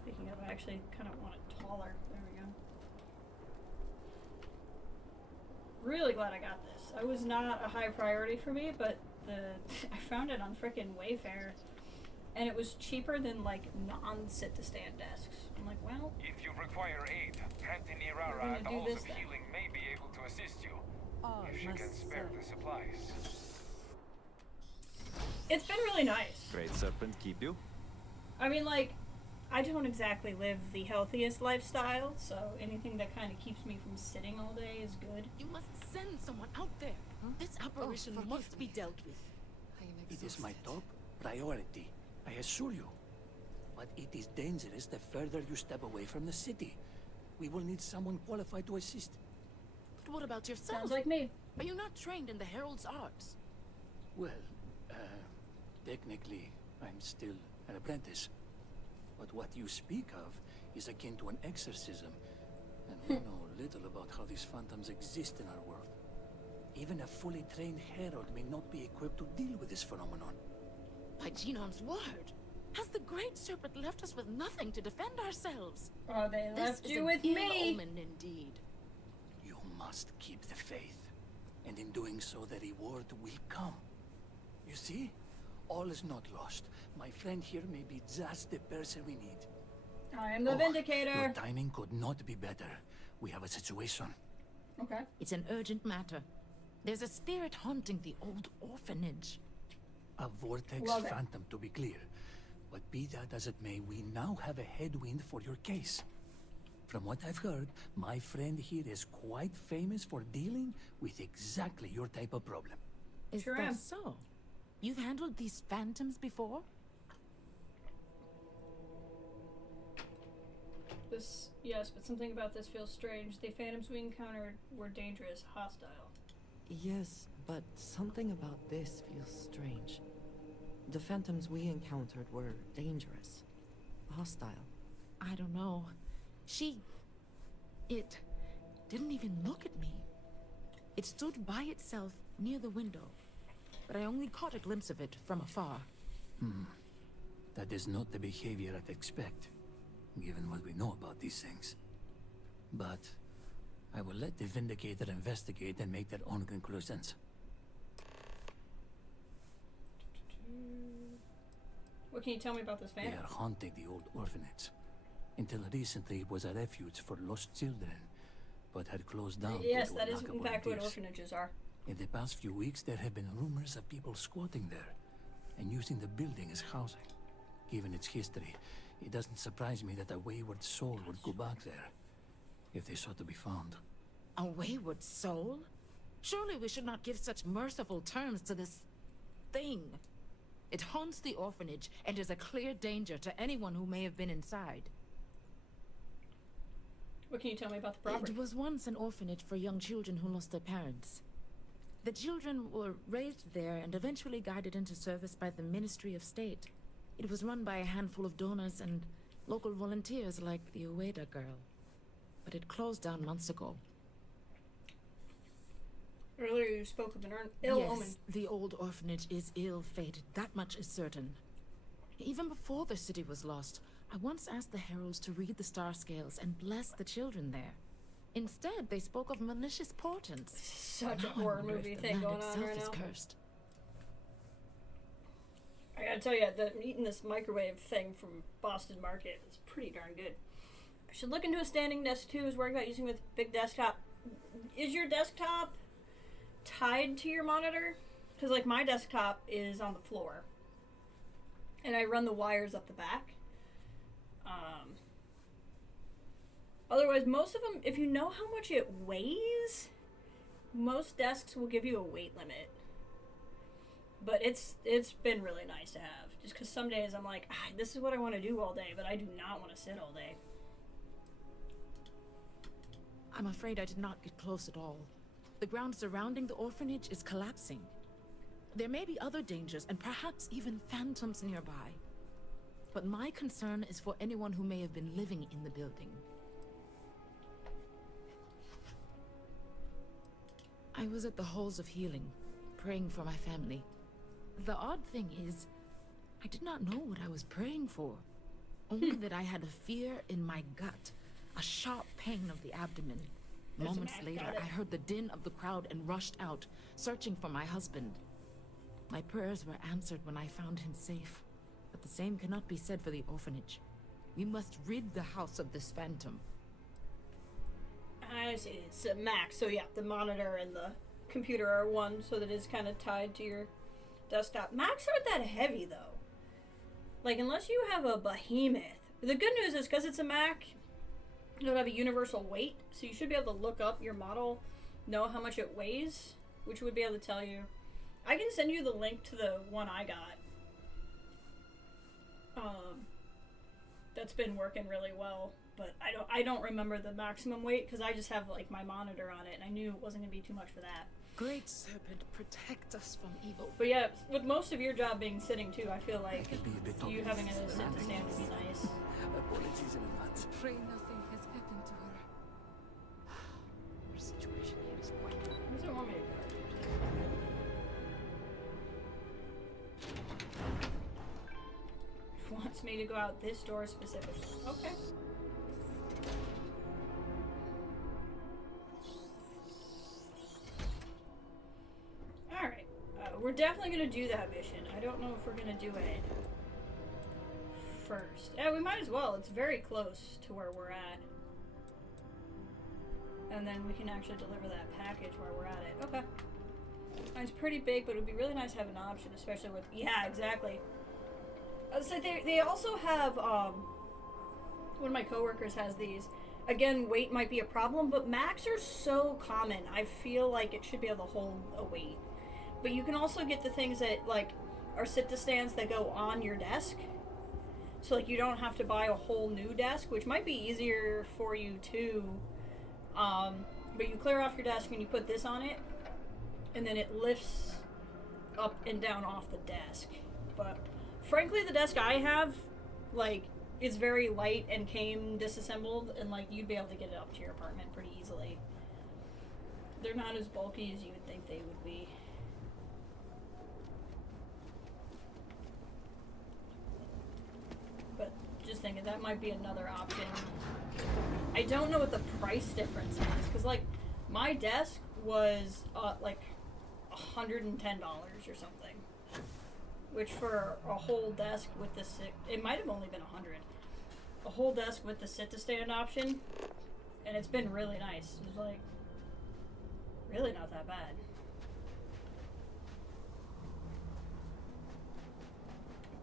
Speaking of, I actually kind of want it taller. There we go. Really glad I got this. It was not a high priority for me, but I found it on frickin' Wayfair, and it was cheaper than like non-sit-to-stand desks. I'm like, well, if you require aid, Auntie we're Nirara gonna at the do Halls this of then. Healing may be able to assist you. Oh, if she can spare the supplies. It's been really nice. Great Serpent, keep you? I mean, like, I don't exactly live the healthiest lifestyle, so anything that kind of keeps me from sitting all day is good. You must send someone out there. This apparition must be dealt with. It is my top priority, I assure you. But it is dangerous the further you step away from the city. We will need someone qualified to assist. But what about yourself? Sounds like me. Are you not trained in the Herald's arts? Well, technically, I'm still an apprentice. But what you speak of is akin to an exorcism, and we know little about how these phantoms exist in our world. Even a fully trained herald may not be equipped to deal with this phenomenon. By Genon's word, has the Great Serpent left us with nothing to defend ourselves? Oh, they left This you is with an me. ill omen indeed. You must keep the faith, and in doing so the reward will come. You see? All is not lost. My friend here may be just the person we need. I am the Vindicator. Your timing could not be better. We have a situation. Okay. It's an urgent matter. There's a spirit haunting the old orphanage. A vortex Love it. phantom, to be clear. But be that as it may, we now have a headwind for your case. From what I've heard, my friend here is quite famous for dealing with exactly your type of problem. Is Sure that am. so? You've handled these phantoms before? Yes, but something about this feels strange. The phantoms we encountered were dangerous, hostile. Yes, but something about this feels strange. The phantoms we encountered were dangerous, hostile. I don't know. It didn't even look at me. It stood by itself near the window, but I only caught a glimpse of it from afar. That is not the behavior I'd expect, given what we know about these things. But I will let the Vindicator investigate and make their own conclusions. What can you tell me about this They phantom? are haunting the old orphanage. Until recently, it was a refuge for lost children, but had closed down Yes, due to a that is lack of in fact what volunteers. orphanages are. In the past few weeks, there have been rumors of people squatting there and using the building as housing. Given its history, it doesn't surprise me that a wayward soul would go back there if they sought to be found. A wayward soul? Surely we should not give such merciful terms to this thing. It haunts the orphanage and is a clear danger to anyone who may have been inside. What can you tell me about the property? It was once an orphanage for young children who lost their parents. The children were raised there and eventually guided into service by the Ministry of State. It was run by a handful of donors and local volunteers like the Ueda girl. But it closed down months ago. Earlier you spoke of an ill Yes, omen. the old orphanage is ill-fated, that much is certain. Even before the city was lost, I once asked the heralds to read the star scales and bless the children there. Instead, they spoke of malicious portents. Such a Now I horror wonder if movie the thing land going on itself right is now. cursed. I gotta tell you, eating this microwave thing from Boston Market is pretty darn good. I should look into a standing desk too. Is worried about using with big desktop. Is your desktop tied to your monitor? Because like my desktop is on the floor, and I run the wires up the back. Otherwise, most of them, if you know how much it weighs, most desks will give you a weight limit. But it's been really nice to have. Just because some days I'm like, this is what I want to do all day, but I do not want to sit all day. I'm afraid I did not get close at all. The ground surrounding the orphanage is collapsing. There may be other dangers, and perhaps even phantoms nearby. But my concern is for anyone who may have been living in the building. I was at the Halls of Healing, praying for my family. The odd thing is, I did not know what I was praying for. Only that I had a fear in my gut, a sharp pain of the abdomen. Moments later, I heard the din of the crowd and rushed out, searching for my husband. My prayers were answered when I found him safe. But the same cannot be said for the orphanage. We must rid the house of this phantom. I see. It's a Mac, so yeah, the monitor and the computer are one, so that it's kind of tied to your desktop. Macs aren't that heavy, though. Like, unless you have a behemoth. The good news is, because it's a Mac, you don't have a universal weight, so you should be able to look up your model, know how much it weighs, which would be able to tell you. I can send you the link to the one I got. That's been working really well, but I don't remember the maximum weight because I just have like my monitor on it, and I knew it wasn't gonna be too much for that. Great Serpent, protect us from evil. But yeah, with most of your job being sitting too, I feel like you having a sit to stand would be nice. Apologies in advance. Pray nothing has happened to her. Our situation here is quite... Where's it want me to go? Wants me to go out this door specifically. Okay. Alright. We're definitely going to do that mission. I don't know if we're going to do it first. Yeah, we might as well. It's very close to where we're at. And then we can actually deliver that package while we're at it. Okay. It's pretty big, but it would be really nice to have an option, especially with... Yeah, exactly. So they also have, one of my coworkers has these. Again, weight might be a problem, but Macs are so common. I feel like it should be able to hold a weight. But you can also get the things that, like, are sit-to-stands that go on your desk. So, like, you don't have to buy a whole new desk, which might be easier for you, too. But you clear off your desk and you put this on it, and then it lifts up and down off the desk. But... frankly, the desk I have, like, is very light and came disassembled, and, like, you'd be able to get it up to your apartment pretty easily. They're not as bulky as you would think they would be. But just thinking, that might be another option. I don't know what the price difference is, because, like, my desk was, like, $110 or something. Which for a whole desk with the it might have only been 100. A whole desk with the sit-to-stand option, and it's been really nice. It's like, really not that bad.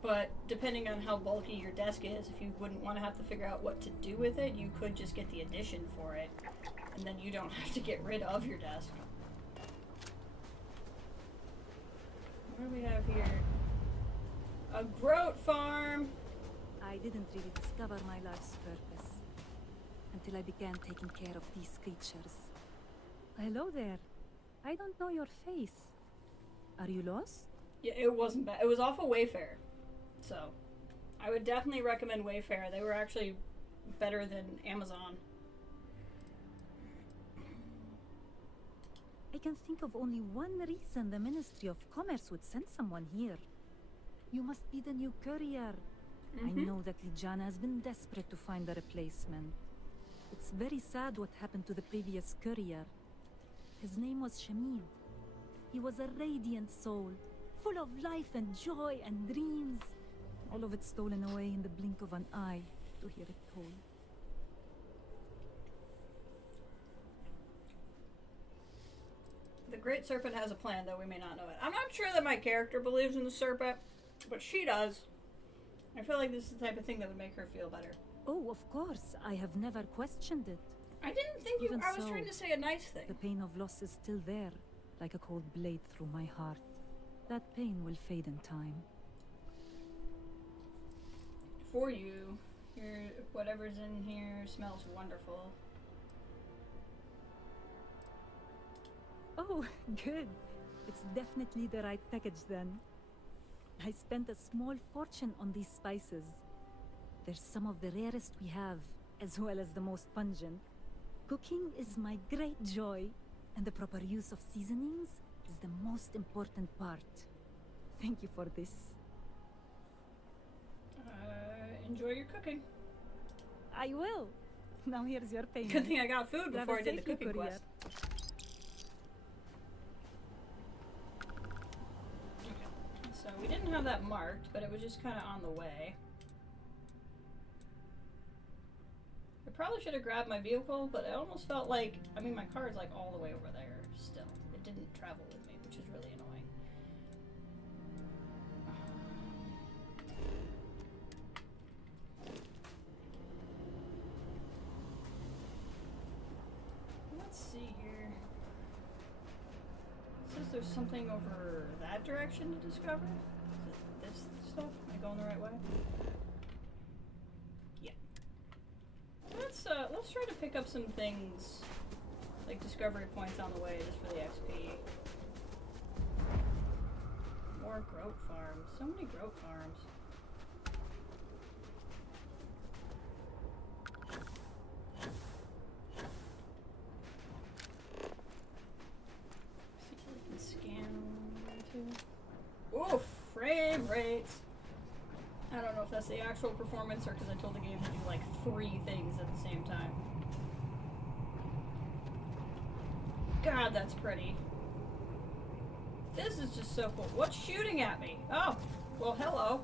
But depending on how bulky your desk is, if you wouldn't want to have to figure out what to do with it, you could just get the addition for it, and then you don't have to get rid of your desk. What do we have here? A groat farm! I didn't really discover my life's purpose until I began taking care of these creatures. Hello there. I don't know your face. Are you lost? Yeah, it wasn't bad. It was off of Wayfair. So, I would definitely recommend Wayfair. They were actually better than Amazon. I can think of only one reason the Ministry of Commerce would send someone here. You must be the new courier. I know that Lijana has been desperate to find a replacement. It's very sad what happened to the previous courier. His name was Shamil. He was a radiant soul, full of life and joy and dreams. All of it stolen away in the blink of an eye, to hear it told. The Great Serpent has a plan, though we may not know it. I'm not sure that my character believes in the Serpent, but she does. I feel like this is the type of thing that would make her feel better. Oh, of course. I have never questioned it. I didn't think you. Even I was so, trying to say a nice thing. The pain of loss is still there, like a cold blade through my heart. That pain will fade in time. For you, whatever's in here smells wonderful. Oh, good. It's definitely the right package then. I spent a small fortune on these spices. They're some of the rarest we have, as well as the most pungent. Cooking is my great joy, and the proper use of seasonings is the most important part. Thank you for this. Enjoy your cooking. I will. Now here's your payment. Good thing I got food Drive before I did the safely, cooking courier. quest. Okay, so we didn't have that marked, but it was just kind of on the way. I probably should have grabbed my vehicle, but it almost felt like, I mean, my car is like all the way over there still. It didn't travel with me, which is really annoying. Let's see here. It says there's something over that direction to discover. Is it this stuff? Am I going the right way? Let's try to pick up some things, like discovery points on the way, just for the XP. More groat farms. So many groat farms. See if we can scan too. Oof! Frame rates! I don't know if that's the actual performance or because I told the game to do like 3 things at the same time. God, that's pretty. This is just so cool. What's shooting at me? Oh, well, hello.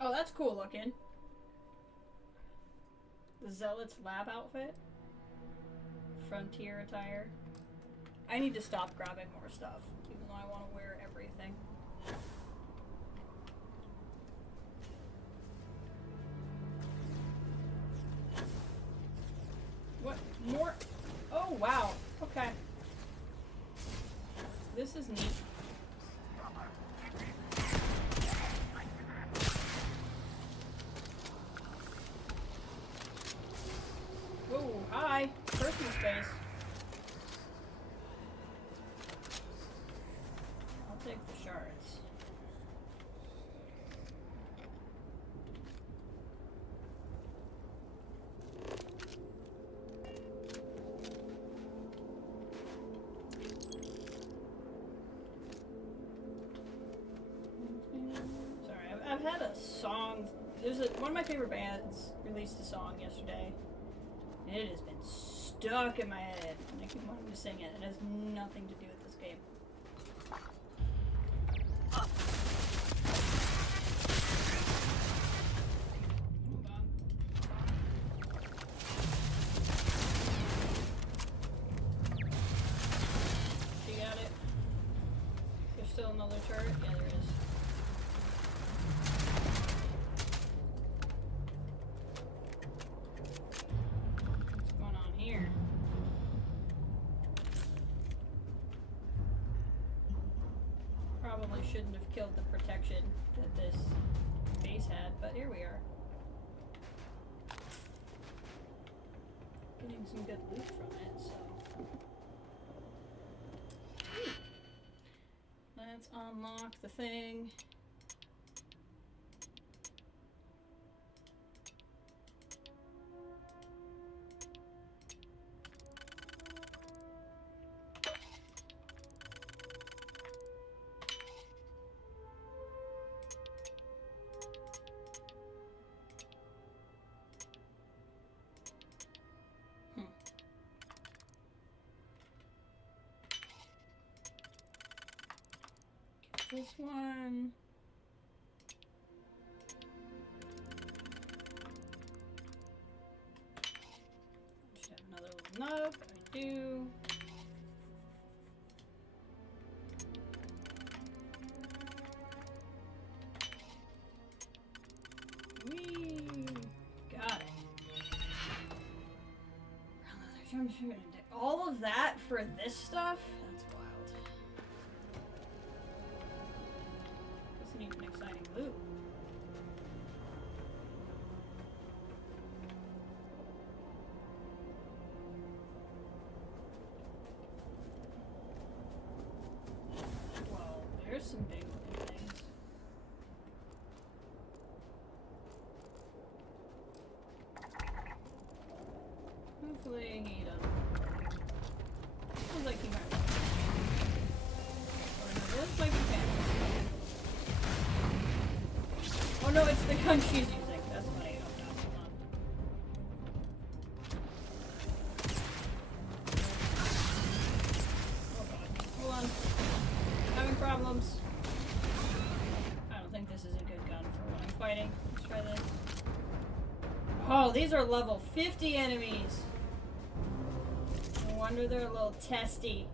Oh, that's cool looking. The Zealot's lab outfit. Frontier attire. I need to stop grabbing more stuff, even though I want to wear everything. What? More? Oh, wow. Okay. This is neat. Whoa, hi. Personal space. I'll take the shards. Sorry, I've had a song. One of my favorite bands released a song yesterday. And it has been stuck in my head, and I keep wanting to sing it. It has nothing to do with this game. Hold on. She got it. There's still another turret? Yeah, there is. Probably shouldn't have killed the protection that this base had, but here we are. Getting some good loot from it, so. Let's unlock the thing. This one. Should have another one up. I do. Whee! Got it. All of that for this stuff? That's wild. Isn't even exciting loot. Well, there's some big looking things. Hopefully he doesn't. Sounds like he might. Or no, this might be Phantom. Oh no, it's the gun she's using. That's funny. Oh no, hold on. Oh god. Hold on. I'm having problems. I don't think this is a good gun for what I'm fighting. Let's try this. Oh, these are level 50 enemies. No wonder they're a little testy.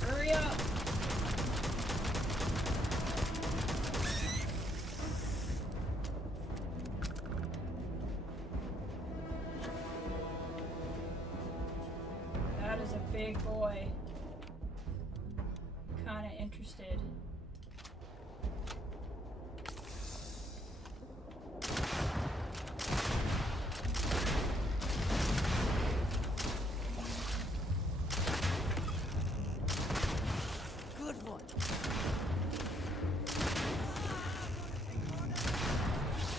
Hurry up. That is a big boy. Kinda interested. Good one.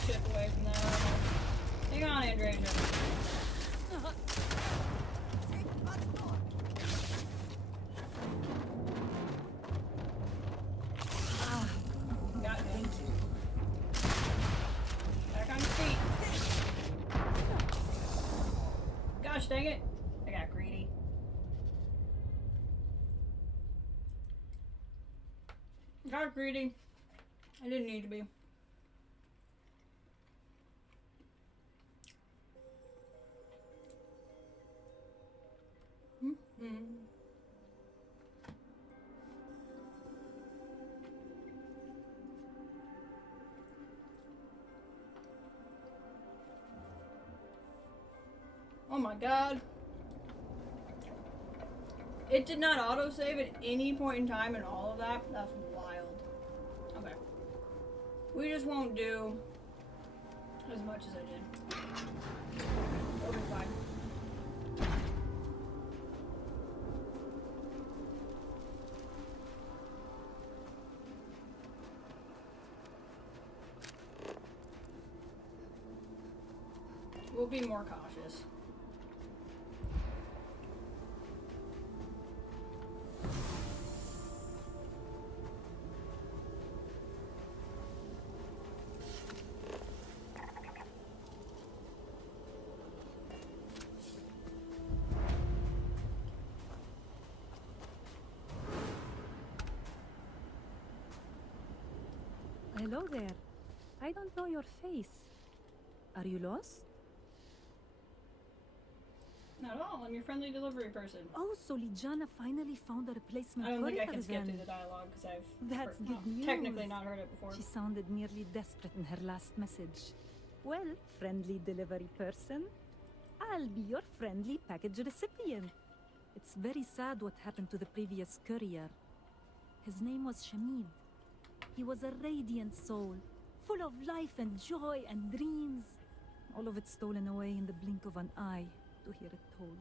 Chip away from that armor. Hang on, Andrea. Got it. Back on your feet. Gosh dang it. I got greedy. Got greedy. I didn't need to be. Oh my god. It did not autosave at any point in time in all of that. That's wild. Okay. We just won't do as much as I did. It'll be fine. We'll be more cautious. Hello there. I don't know your face. Are you lost? Not at all. I'm your friendly delivery person. Oh, so Liljana finally found a replacement I don't think I courier can skip then. through the dialogue because I've That's good news. technically not heard it before. She sounded nearly desperate in her last message. Well, friendly delivery person, I'll be your friendly package recipient. It's very sad what happened to the previous courier. His name was Shamid. He was a radiant soul, full of life and joy and dreams. All of it stolen away in the blink of an eye, to hear it told.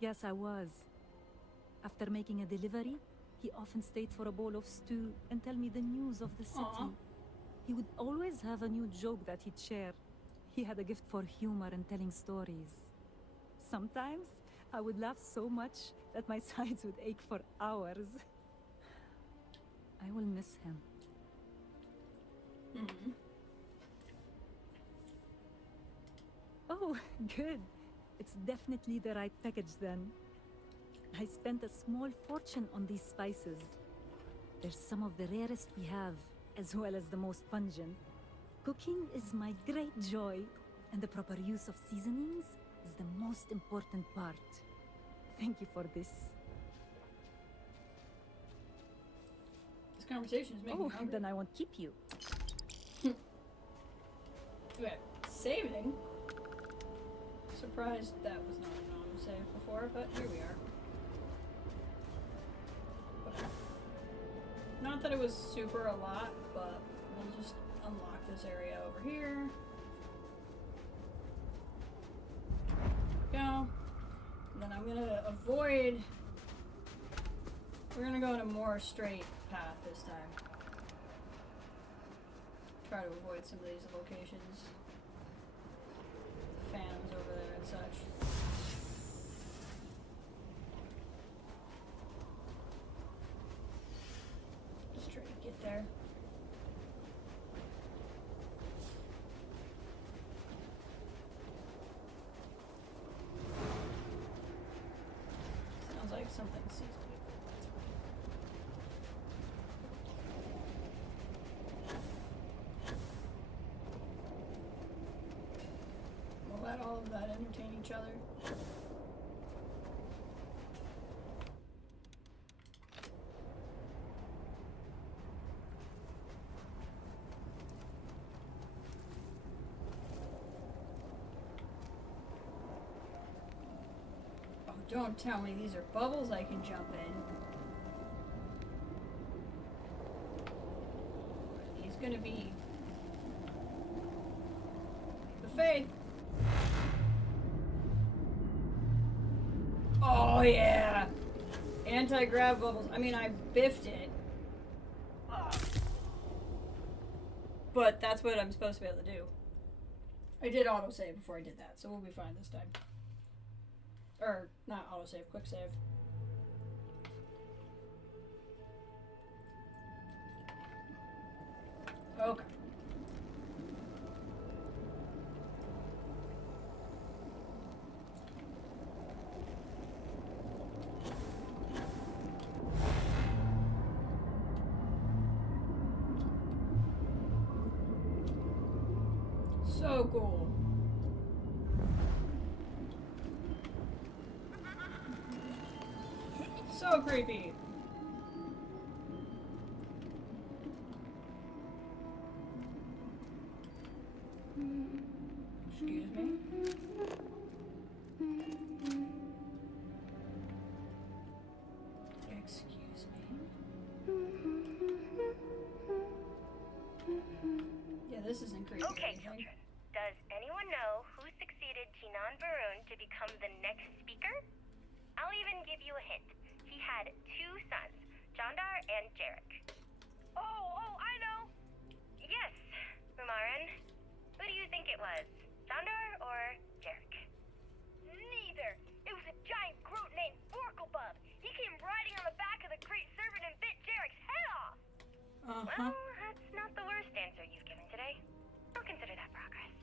Yes, I was. After making a delivery, he often stayed for a bowl of stew and tell me the news of the city. Aww. He would always have a new joke that he'd share. He had a gift for humor and telling stories. Sometimes, I would laugh so much that my sides would ache for hours. I will miss him. Oh, good. It's definitely the right package then. I spent a small fortune on these spices. They're some of the rarest we have, as well as the most pungent. Cooking is my great joy, and the proper use of seasonings is the most important part. Thank you for this. This conversation is making me hungry. Then I won't keep you. Okay, saving. Surprised that was not an auto-save before, but here we are. Okay. Not that it was super a lot, but we'll just unlock this area over here. There we go. And then I'm gonna avoid... We're gonna go in a more straight path this time. Try to avoid some of these locations. Fans over there and such. Just try to get there. Sounds like something sees people. That's weird. We'll let all of that entertain each other. Oh, don't tell me these are bubbles I can jump in. Are these gonna be the faith? Oh yeah! Anti-grav bubbles. I mean, I biffed it. But that's what I'm supposed to be able to do. I did autosave before I did that, so we'll be fine this time. Or, not autosave, quick save. Okay. So cool. So creepy. Excuse me. Excuse me. Yeah, this isn't creepy. Okay, children. Does anyone know who succeeded Jinan Barun to become the next speaker? I'll even give you a hint. He had two sons, Jandar and Jarek. Oh, I know! Yes, Umaran. Who do you think it was? Jandar or Jarek? Neither. It was a giant Groot named Forklebub. He came riding on the back of the Great Serpent and bit Jarek's head off. Well, that's not the worst answer you've given today. I'll consider that progress.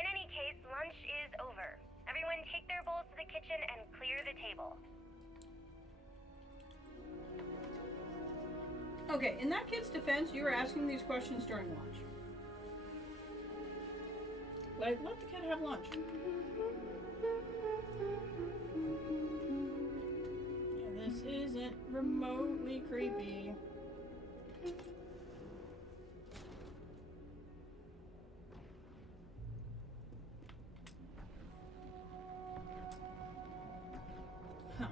In any case, lunch is over. Everyone take their bowls to the kitchen and clear the table. Okay, in that kid's defense, you were asking these questions during lunch. Like, let the kid have lunch. Yeah, this isn't remotely creepy. Huh.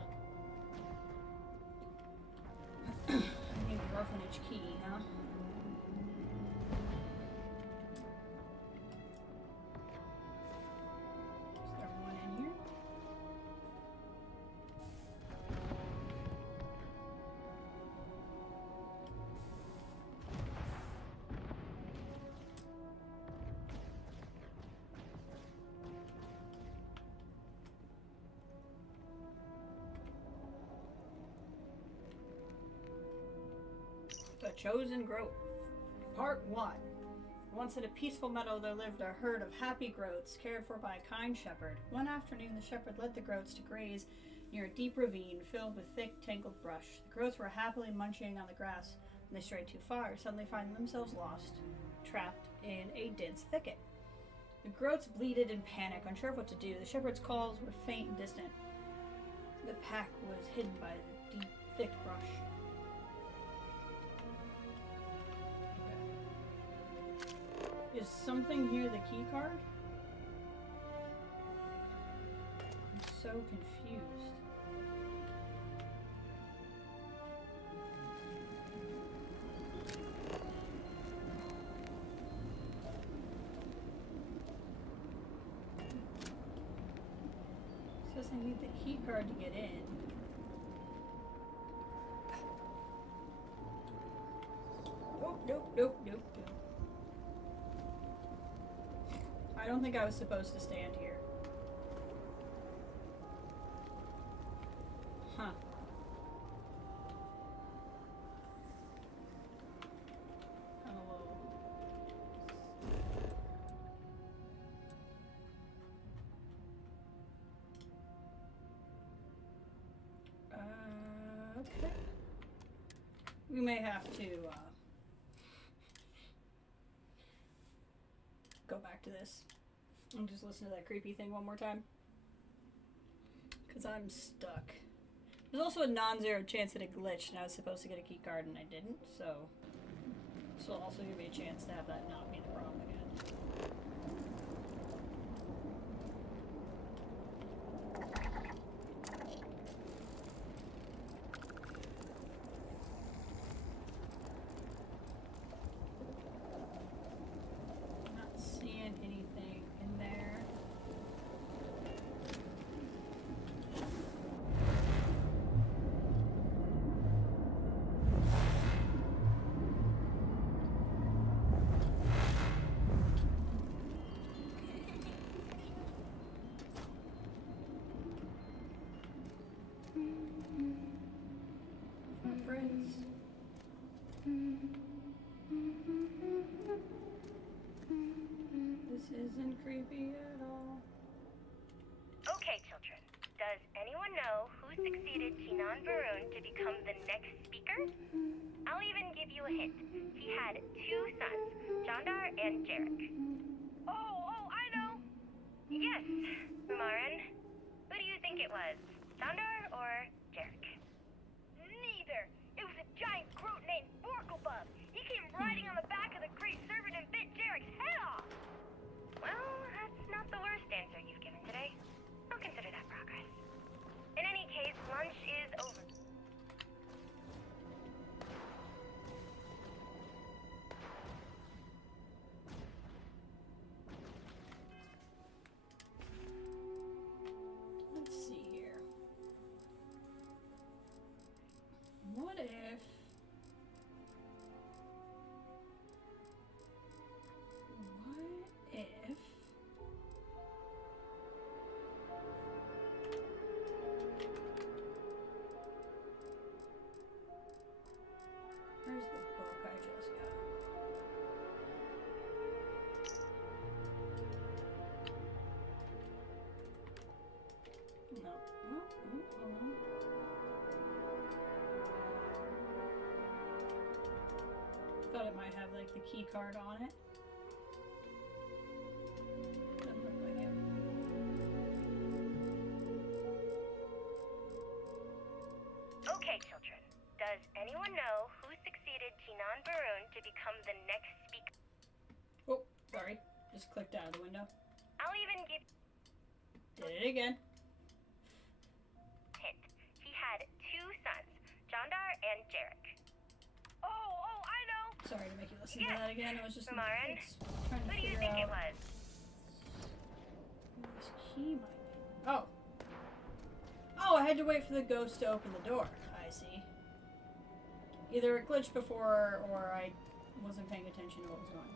I need the orphanage key, huh? Is there one in here? The Chosen Grove. Part 1. Once in a peaceful meadow there lived a herd of happy groats, cared for by a kind shepherd. One afternoon the shepherd led the groats to graze near a deep ravine filled with thick, tangled brush. The groats were happily munching on the grass when they strayed too far, suddenly finding themselves lost, trapped in a dense thicket. The groats bleated in panic, unsure of what to do. The shepherd's calls were faint and distant. The pack was hidden by the deep, thick brush. Is something here the key card? I'm so confused. It says I need the key card to get in. Nope. I don't think I was supposed to stand here. Huh. Okay. We may have to, go back to this and just listen to that creepy thing one more time. Because I'm stuck. There's also a non-zero chance that it glitched and I was supposed to get a key card and I didn't, so this will also give me a chance to have that not be the problem again. This isn't creepy at all. Okay, children. Does anyone know who succeeded Tinan Varun to become the next speaker? I'll even give you a hint. He had 2 sons, Jandar and Jarek. Oh, I know! Yes, Umaran. Who do you think it was? Jandar or Jarek? Neither. It was a giant groot named Borklebub. He came riding on the back of the great serpent and bit Jarek's head off. Well, that's not the worst answer you've given today. I'll consider that progress. In any case, lunch is over. Let's see here. What if... Where's the book I just got? No. Hold on. Thought it might have like the key card on it. Doesn't look like it. Okay, children. Does anyone know who succeeded Tinan Varun to become the next speaker? Oh, sorry. Just clicked out of the window. I'll even give... Did it again. Hint. He had 2 sons, Jandar and Jarek. Oh, I know! Sorry to make you listen to that again. I was just Umaran. trying to Who do you figure think out it was? who this key might be. Oh. Oh, I had to wait for the ghost to open the door. I see. Either it glitched before or I wasn't paying attention to what was going on.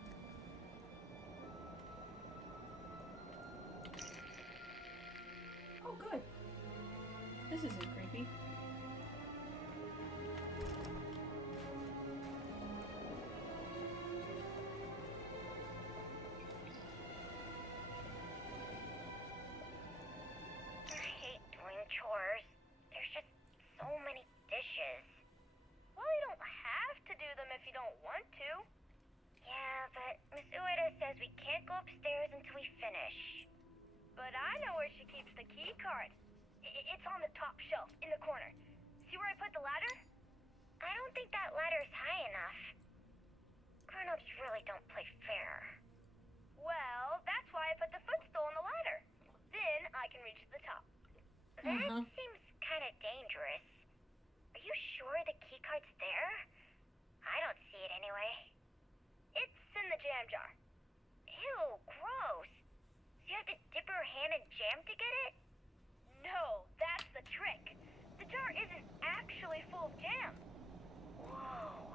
Oh, good. This isn't creepy. says we can't go upstairs until we finish. But I know where she keeps the key card. It's on the top shelf in the corner. See where I put the ladder? I don't think that ladder's high enough. Grown-ups really don't play fair. Well, that's why I put the footstool on the ladder. Then I can reach the top. That seems kind of dangerous. Are you sure the keycard's there? I don't see it anyway. It's in the jam jar. Ew, gross. So you have to dip your hand in jam to get it? No, that's the trick. The jar isn't actually full of jam. Whoa.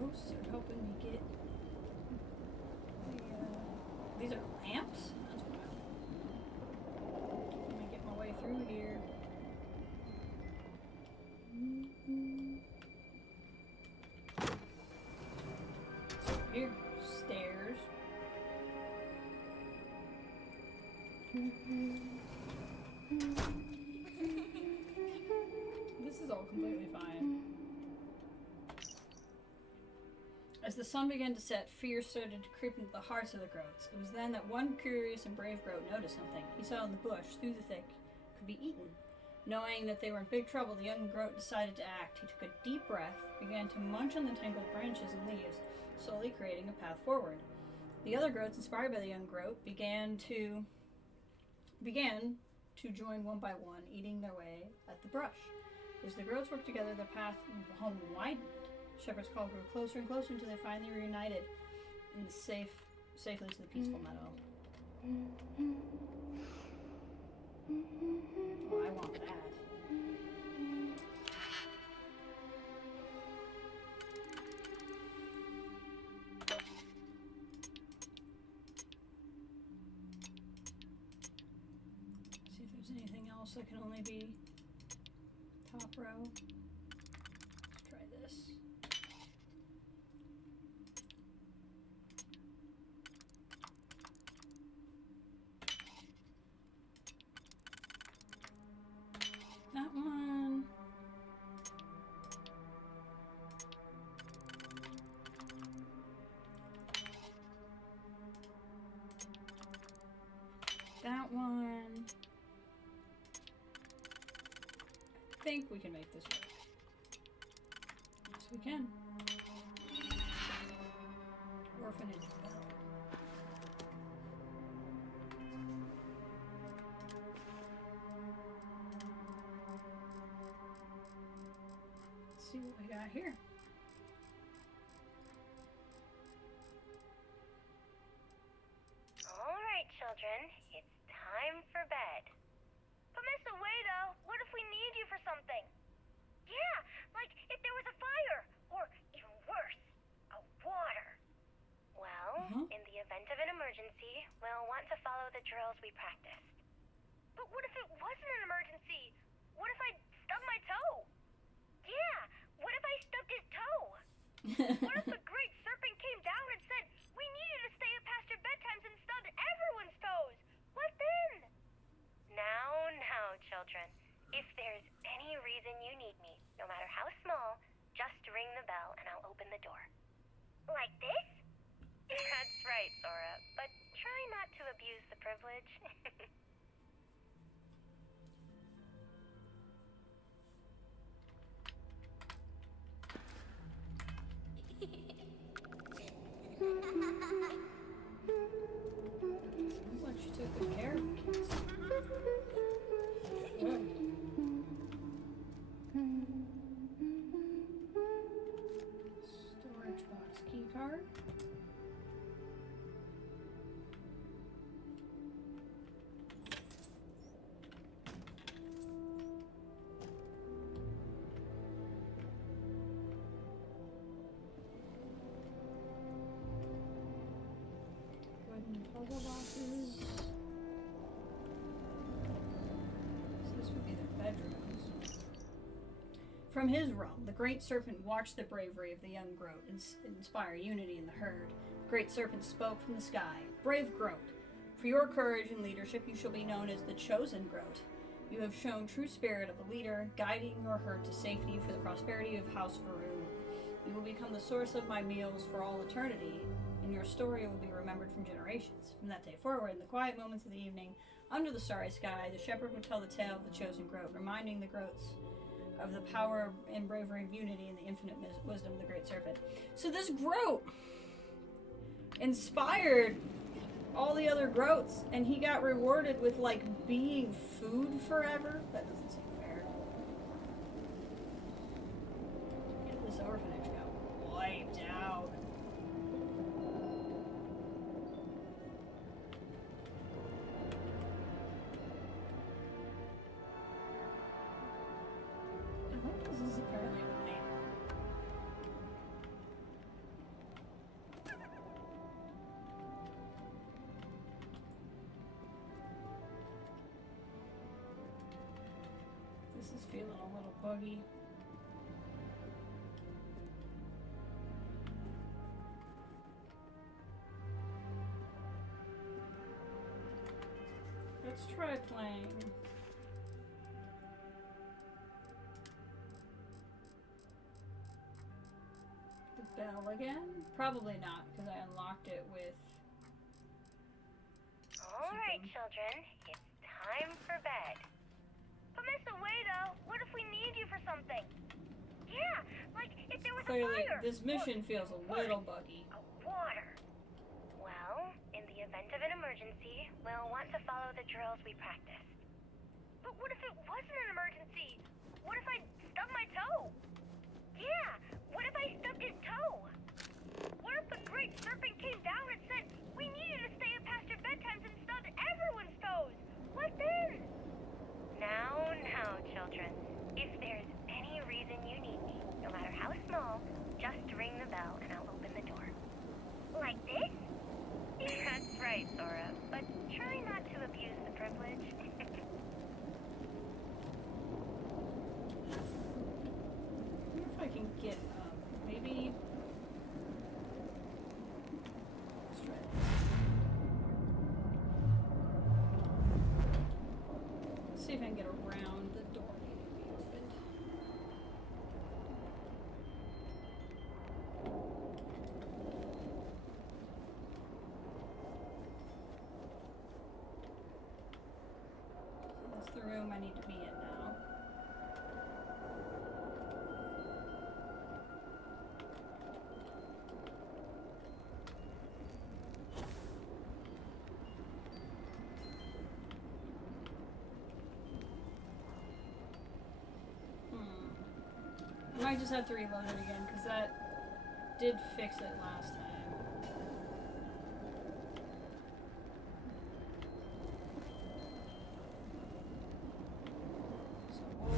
Ghosts are helping me get these are lamps? That's wild. Let me get my way through here. Here, stairs. This is all completely fine. As the sun began to set, fear started to creep into the hearts of the groats. It was then that one curious and brave groat noticed something. He saw in the bush, through the thick, could be eaten. Knowing that they were in big trouble, the young groat decided to act. He took a deep breath, began to munch on the tangled branches and leaves, slowly creating a path forward. The other groats, inspired by the young groat, began to join one by one, eating their way at the brush. As the groats worked together, their path home widened. Shepherd's Call grew closer and closer until they finally reunited in the safely to the peaceful meadow. Oh, I want that. See if there's anything else that can only be top row. Let's try this. That one. That one. I think we can make this work. Yes, we can. Orphanage bell. Let's see what we got here. All right, children. It's time for bed. But Miss Ueda, what if we need you for something? Yeah, like if there was a fire, or even worse, a water. Well, in the event of an emergency, we'll want to follow the drills we practiced. But what if it wasn't an emergency? What if I stubbed my toe? Yeah, what if I stubbed his toe? What if the great serpent came down and said, we need you to stay up past your bedtimes and stubbed everyone's toes? What then? Now, children. If there's any reason you need me, no matter how small, just ring the bell and I'll open the door. Like this? That's right, Sora. But try not to abuse the privilege. Sounds like she took good care of the kids. Whoa. Storage box key card. From his realm, the Great Serpent watched the bravery of the young Groat and inspire unity in the herd. The Great Serpent spoke from the sky. Brave Groat, for your courage and leadership you shall be known as the Chosen Groat. You have shown true spirit of a leader, guiding your herd to safety for the prosperity of House Varun. You will become the source of my meals for all eternity, and your story will be remembered from generations. From that day forward, in the quiet moments of the evening, under the starry sky, the shepherd would tell the tale of the Chosen Groat, reminding the Groats of the power and bravery of unity and the infinite wisdom of the Great Serpent. So this Groat inspired all the other Groats, and he got rewarded with, like, being food forever? That doesn't seem fair. Yeah, this orphanage got wiped out. I think this is apparently only... This is feeling a little buggy. Let's try playing. The bell again? Probably not, because I unlocked it with... Alright, children. It's time for bed. But Miss Awado, what if we need you for something? Yeah, like if there was Clearly, a fire. this mission feels a little buggy. Water. Well, in the event of an emergency, we'll want to follow the drills we practiced. But what if it wasn't an emergency? What if I stubbed my toe? Yeah, what if I stubbed his toe? What if the Great Serpent came down and said, we need you to stay up past your bedtimes and stubbed everyone's toes? What then? Now, children. If there's any reason you need me, no matter how small, just ring the bell and I'll open the door. Like this? That's right, Sora. But try not to abuse the privilege. I wonder if I can get, maybe... Let's try this. Let's see if I can get around the door needing to be opened. So that's the room I need to be in now. I might just have to reload it again, because that did fix it last time. So we'll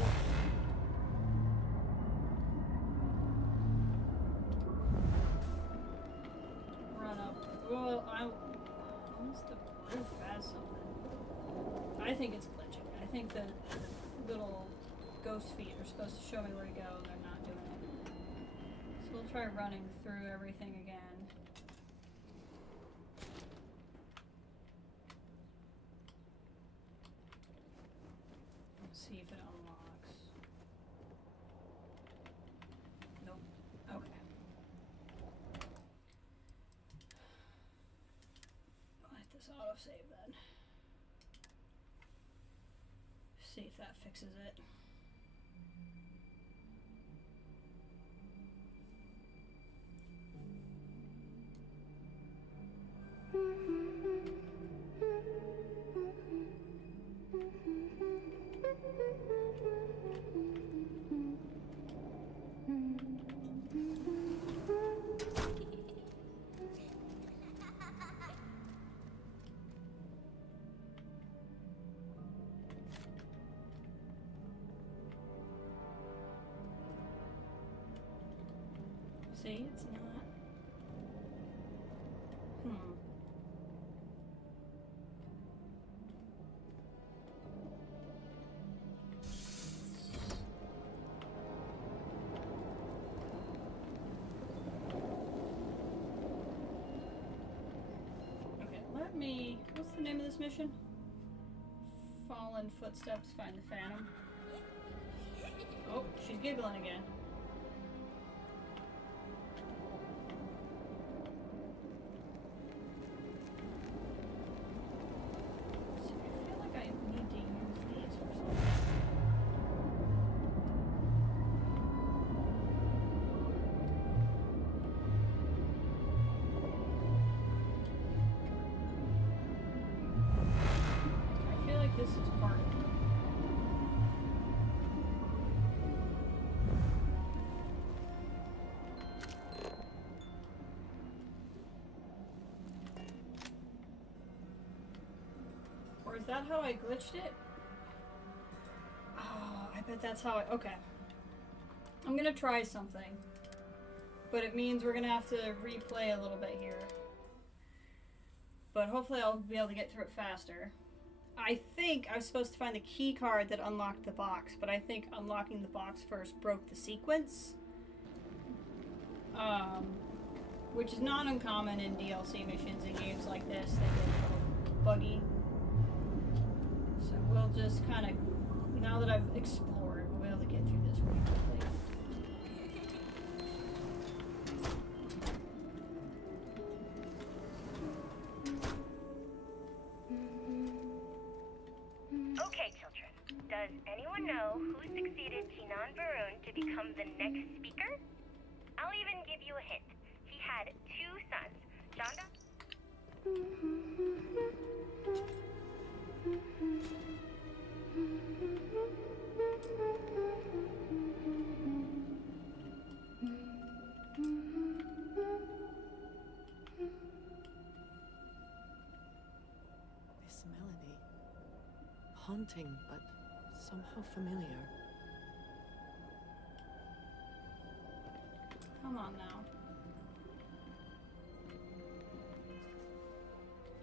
run up. Well, unless the roof has something. I think it's glitching. I think the little ghost feet are supposed to show me where to go, and they're not doing it. So we'll try running through everything again. Let's see if it unlocks. Nope. Okay. Let this autosave then. See if that fixes it. See, it's not. this mission? Fallen footsteps, find the phantom. Oh, she's giggling again. So I feel like I need to use these for something. I feel like this is part of it. Or is that how I glitched it? Oh, I bet that's how I... Okay. I'm gonna try something. But it means we're gonna have to replay a little bit here. But hopefully I'll be able to get through it faster. I think I was supposed to find the key card that unlocked the box, but I think unlocking the box first broke the sequence. Which is not uncommon in DLC missions in games like this. They get a little buggy. So we'll just kind of, now that I've explored, we'll be able to get through this really quickly. Okay, children. Does anyone know who succeeded Jinan Varun to become the next speaker? I'll even give you a hint. He had 2 sons. Janda? This melody. Haunting, but somehow familiar. Come on now.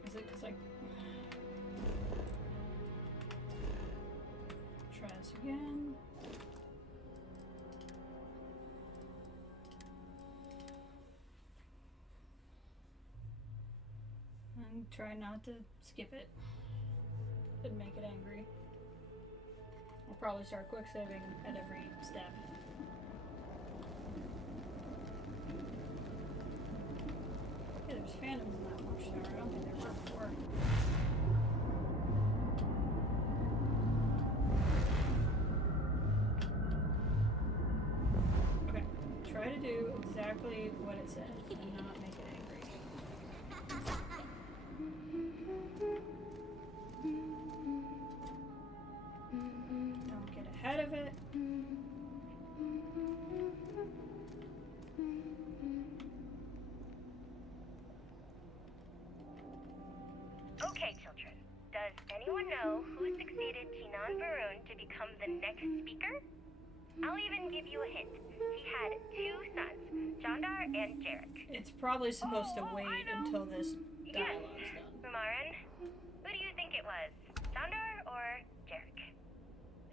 Is it because I... Try this again. And try not to skip it. Didn't make it angry. I'll probably start quick saving at every step. Yeah, there's phantoms in that watchtower. I don't think there were before. Okay, try to do exactly what it says and not make it angry. Don't get ahead of it. Okay, children. Does anyone know who succeeded Jinan Varun to become the next speaker? I'll even give you a hint. He had 2 sons, Jandar and Jarek. It's probably supposed to wait until this dialogue's done. Umaran, who do you think it was? Jandar or Jarek?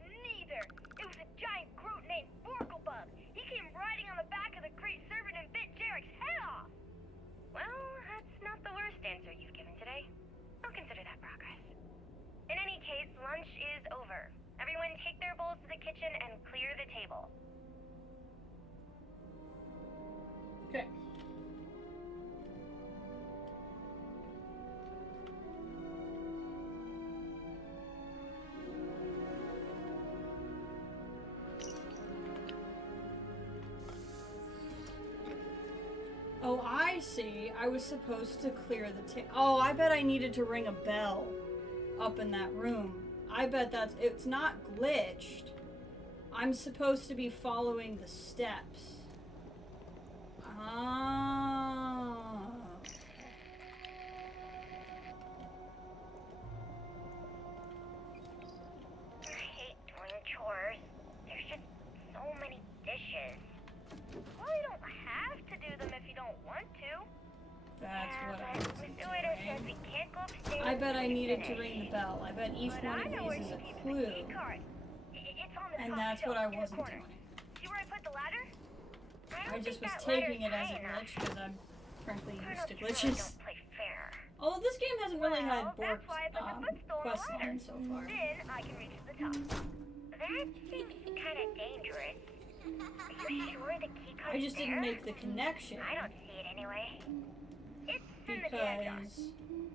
Neither. It was a giant Groot named Borklebub. He came riding on the back of the great serpent and bit Jarek's head off. Well, that's not the worst answer you've given today. I'll consider that progress. In any case, lunch is over. Everyone take their bowls to the kitchen and clear the table. Okay. Oh, I see. I was supposed to clear the table. Oh, I bet I needed to ring a bell up in that room. I bet it's not glitched. I'm supposed to be following the steps. Ah. I hate doing chores. There's just so many dishes. Well, you don't have to do them if you don't want to. That's what I was Miss Ueda says we can't go upstairs. I bet I until we needed to finish. ring the bell. I bet each But one I know of where these is you a keep the clue. key card. It's on the And top that's shelf what I in the wasn't corner. doing. See where I put the ladder? I just was taking it as a glitch because I'm frankly used to glitches. Don't play fair. Although this game hasn't really had Well, Bork's that's why I put the footstool quest on the ladder. line so far. Then I can reach the top. That seems kind of dangerous. Are you sure the key card's I just didn't there? make the connection. I don't see it anyway. It's in the jam jar. Because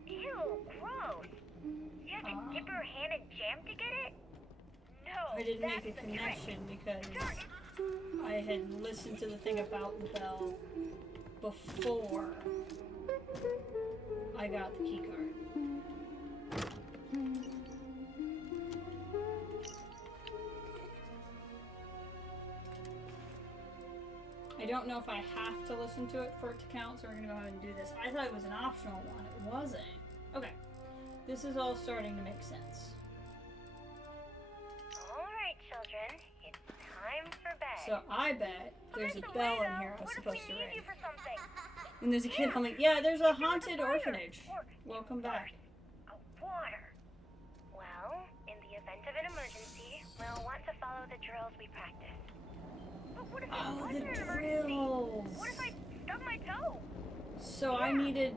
Ew, gross. You have to dip her hand in jam to get it? No, I didn't that's make a the connection trick. because I had listened to the thing about the bell before I got the key card. I don't know if I have to listen to it for it to count, so we're gonna go ahead and do this. I thought it was an optional one. It wasn't. Okay. This is all starting to make sense. Alright, children. It's time for bed. So I bet there's a bell in here I was supposed to ring. For something. And there's a kid humming. Yeah, there's a haunted orphanage. Welcome back. Water. Well, in the event of an emergency, we'll want to follow the drills we practice. But what if it Oh, wasn't the an emergency? drills. What if I stubbed my toe? So I needed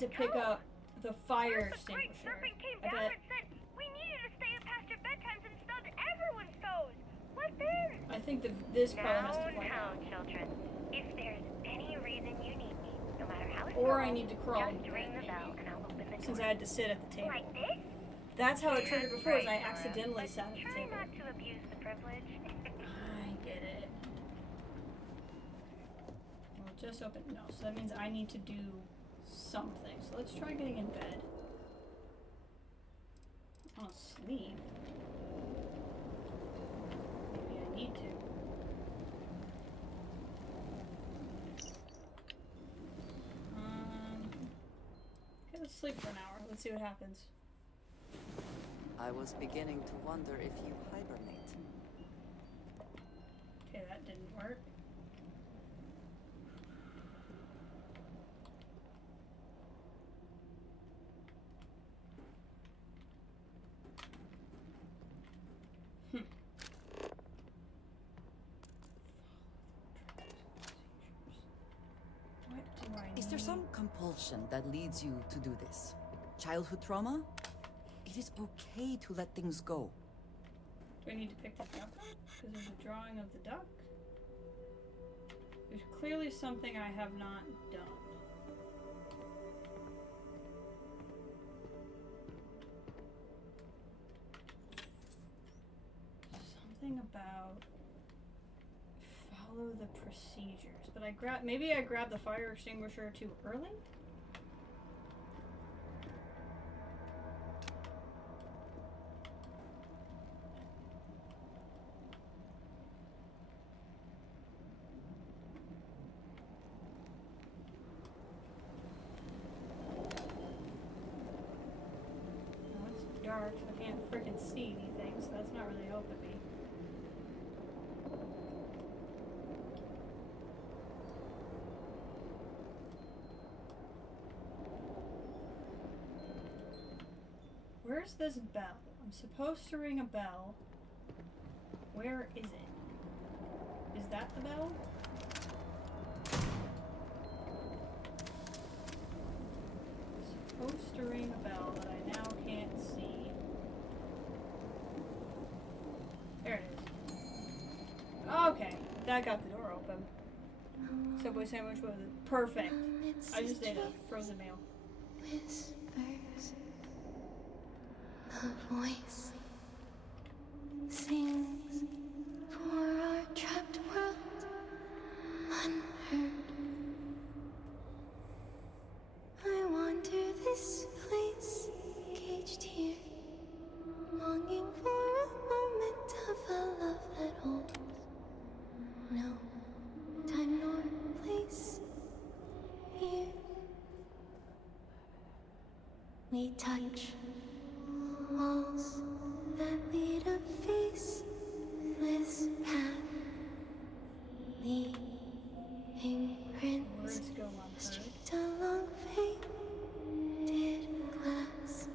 to pick up the fire extinguisher. Serpent came I down bet. and said we needed to stay up past your bedtimes and stubbed everyone's toes. What then? I think this probably has to play Now, out. children. If there's any reason you need me, no matter how Or small, I need to crawl just ring the bell and I'll open the door. since I had to sit at the table. Like this? That's how it triggered before, is I Right, Nora, accidentally but sat at the try table. not to abuse the privilege. I get it. Well, it just opened. No, so that means I need to do something. So let's try getting in bed. I want to sleep. Maybe I need to. Okay, let's sleep for an hour. Let's see what happens. I was beginning to wonder if you hibernate. Okay, that didn't work. Is there some compulsion that leads you to do this? Childhood trauma? It is okay to let things go. Do I need to pick this up? Because there's a drawing of the duck. There's clearly something I have not done. Something about follow the procedures. But maybe I grabbed the fire extinguisher too early? Dark, so I can't freaking see anything, so that's not really helping me. Where's this bell? I'm supposed to ring a bell. Where is it? Is that the bell? Supposed to ring a bell that I now can't see. There it is. Okay, that got the door open. Subway sandwich was perfect. I just ate a frozen meal. Whispers, a voice sings for our trapped world unheard. I wander this place, caged here, longing for a moment of a love that holds no time nor place here. We touch walls that lead a faceless path, leaving prints streaked along faded glass.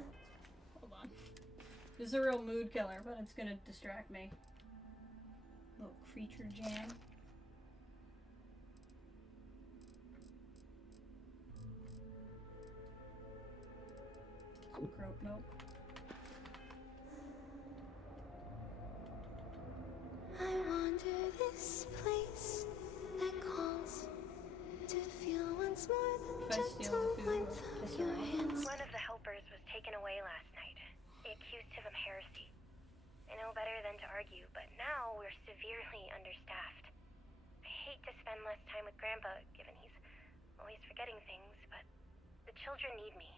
Hold on. This is a real mood killer, but it's gonna distract me. Little creature jam. Grope milk. I wander this place that calls to feel once more the gentle warmth of your hands. One of the helpers was taken away last night. They accused him of heresy. I know better than to argue, but now we're severely understaffed. I hate to spend less time with Grandpa, given he's always forgetting things, but the children need me.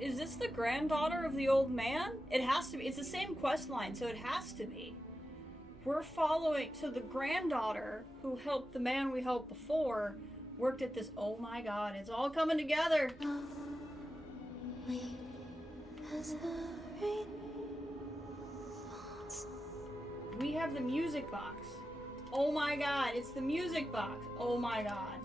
Is this the granddaughter of the old man? It has to be. It's the same quest line, so it has to be. We're following, so the granddaughter who helped the man we helped before worked at this. Oh my god, it's all coming together. As the rain falls. We have the music box. Oh my god, it's the music box. Oh my god.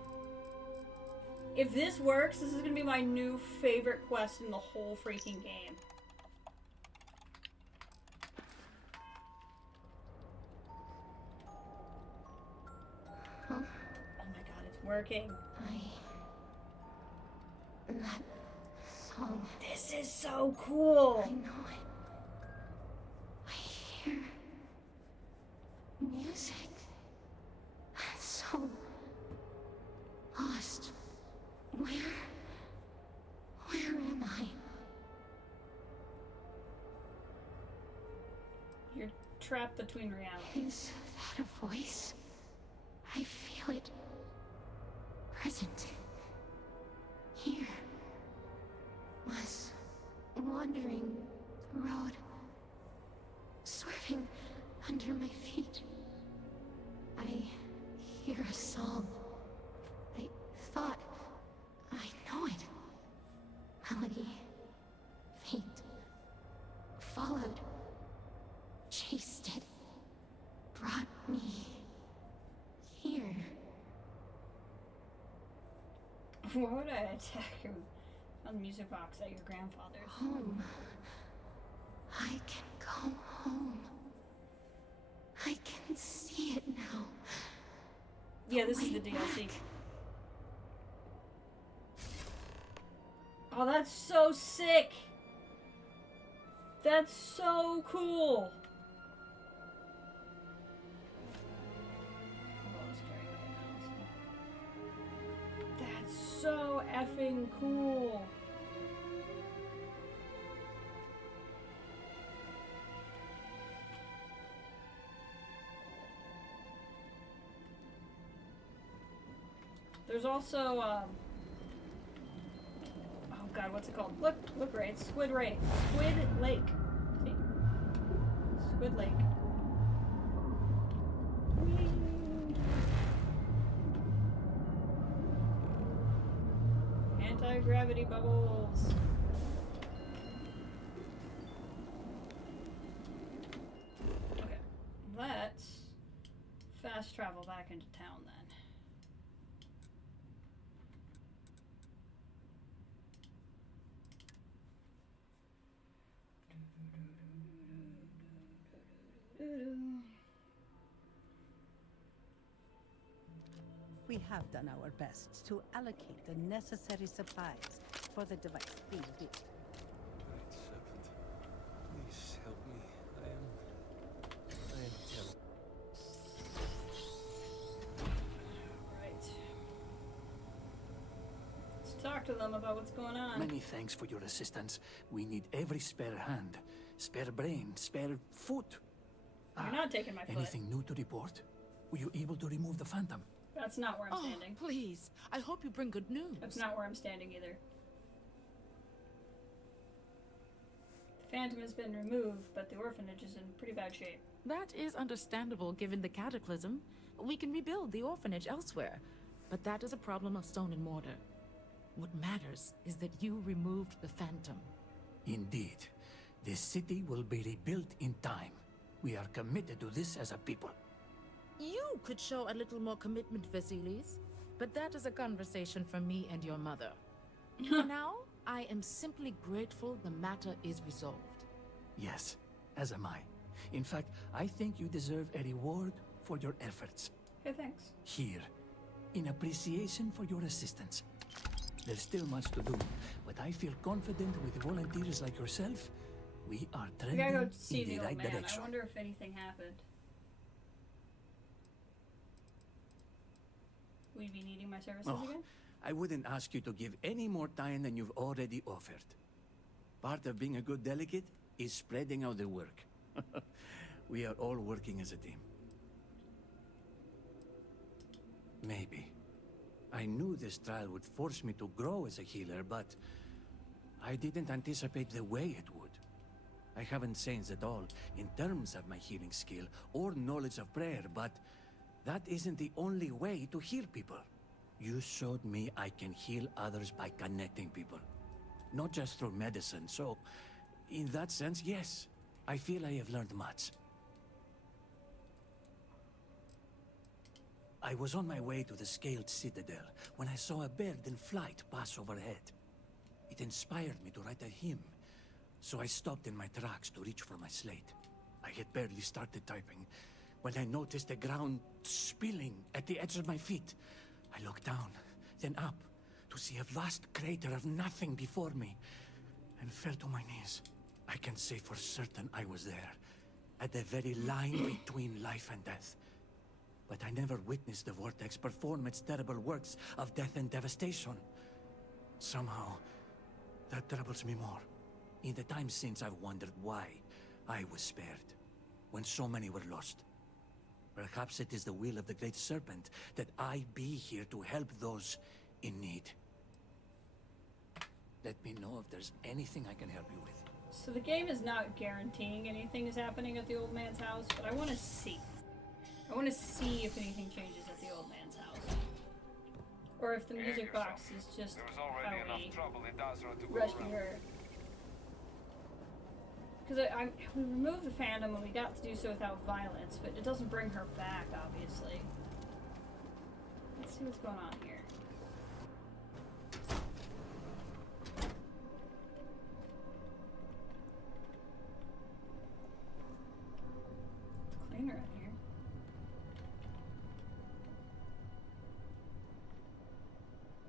If this works, this is gonna be my new favorite quest in the whole freaking game. Oh my god, it's working. That song. This is so cool. I know it. I hear music. I'm so lost. Where am I? You're trapped between realities. Is that a voice? I feel it. Present. Here. Was wandering the road. Swerving under my feet. I hear a song. I thought I know it. Melody. Faint. Followed. Chased it. Brought me here. Why would I attack you on the music box at your grandfather's? Home. I can go home. I can see it now. Yeah, this is the DLC. Oh, that's so sick! That's so cool! That's so effing cool! There's also, oh god, what's it called? Look, Ray, it's Squid Lake. See? Squid Lake. Whee! Anti-gravity bubbles. Okay, let's fast travel back into town then. We have done our best to allocate the necessary supplies for the device being built. Great Serpent, please help me. I am terrible. Right. Let's talk to them about what's going on. Many thanks for your assistance. We need every spare hand, spare brain, spare foot. You're not taking my foot. Anything new to report? Were you able to remove the Phantom? That's not where I'm standing. Please. I hope you bring good news. That's not where I'm standing either. The Phantom has been removed, but the orphanage is in pretty bad shape. That is understandable given the cataclysm. We can rebuild the orphanage elsewhere, but that is a problem of stone and mortar. What matters is that you removed the Phantom. Indeed. This city will be rebuilt in time. We are committed to this as a people. You could show a little more commitment, Vasilis, but that is a conversation for me and your mother. For now, I am simply grateful the matter is resolved. Yes, as am I. In fact, I think you deserve a reward for your efforts. Hey, thanks. Here, in appreciation for your assistance. There's still much to do, but I feel confident with volunteers like yourself. We are We gotta go trending see in the the old right man. direction. I wonder if anything happened. Will you be needing my services Oh, again? I wouldn't ask you to give any more time than you've already offered. Part of being a good delegate is spreading out the work. We are all working as a team. Maybe. I knew this trial would force me to grow as a healer, but I didn't anticipate the way it would. I haven't changed at all in terms of my healing skill or knowledge of prayer, but that isn't the only way to heal people. You showed me I can heal others by connecting people, not just through medicine. So, in that sense, yes, I feel I have learned much. I was on my way to the Scaled Citadel when I saw a bird in flight pass overhead. It inspired me to write a hymn, so I stopped in my tracks to reach for my slate. I had barely started typing when I noticed the ground spilling at the edge of my feet. I looked down, then up, to see a vast crater of nothing before me, and fell to my knees. I can say for certain I was there, at the very line between life and death. But I never witnessed the Vortex perform its terrible works of death and devastation. Somehow, that troubles me more. In the time since, I've wondered why I was spared, when so many were lost. Perhaps it is the will of the Great Serpent that I be here to help those in need. Let me know if there's anything I can help you with. So the game is not guaranteeing anything is happening at the old man's house, but I want to see. I want to see if anything changes at the old man's house. Or if the music box is just how we rescue her. Because we removed the Phantom and we got to do so without violence, but it doesn't bring her back, obviously. Let's see what's going on here. It's cleaner in here.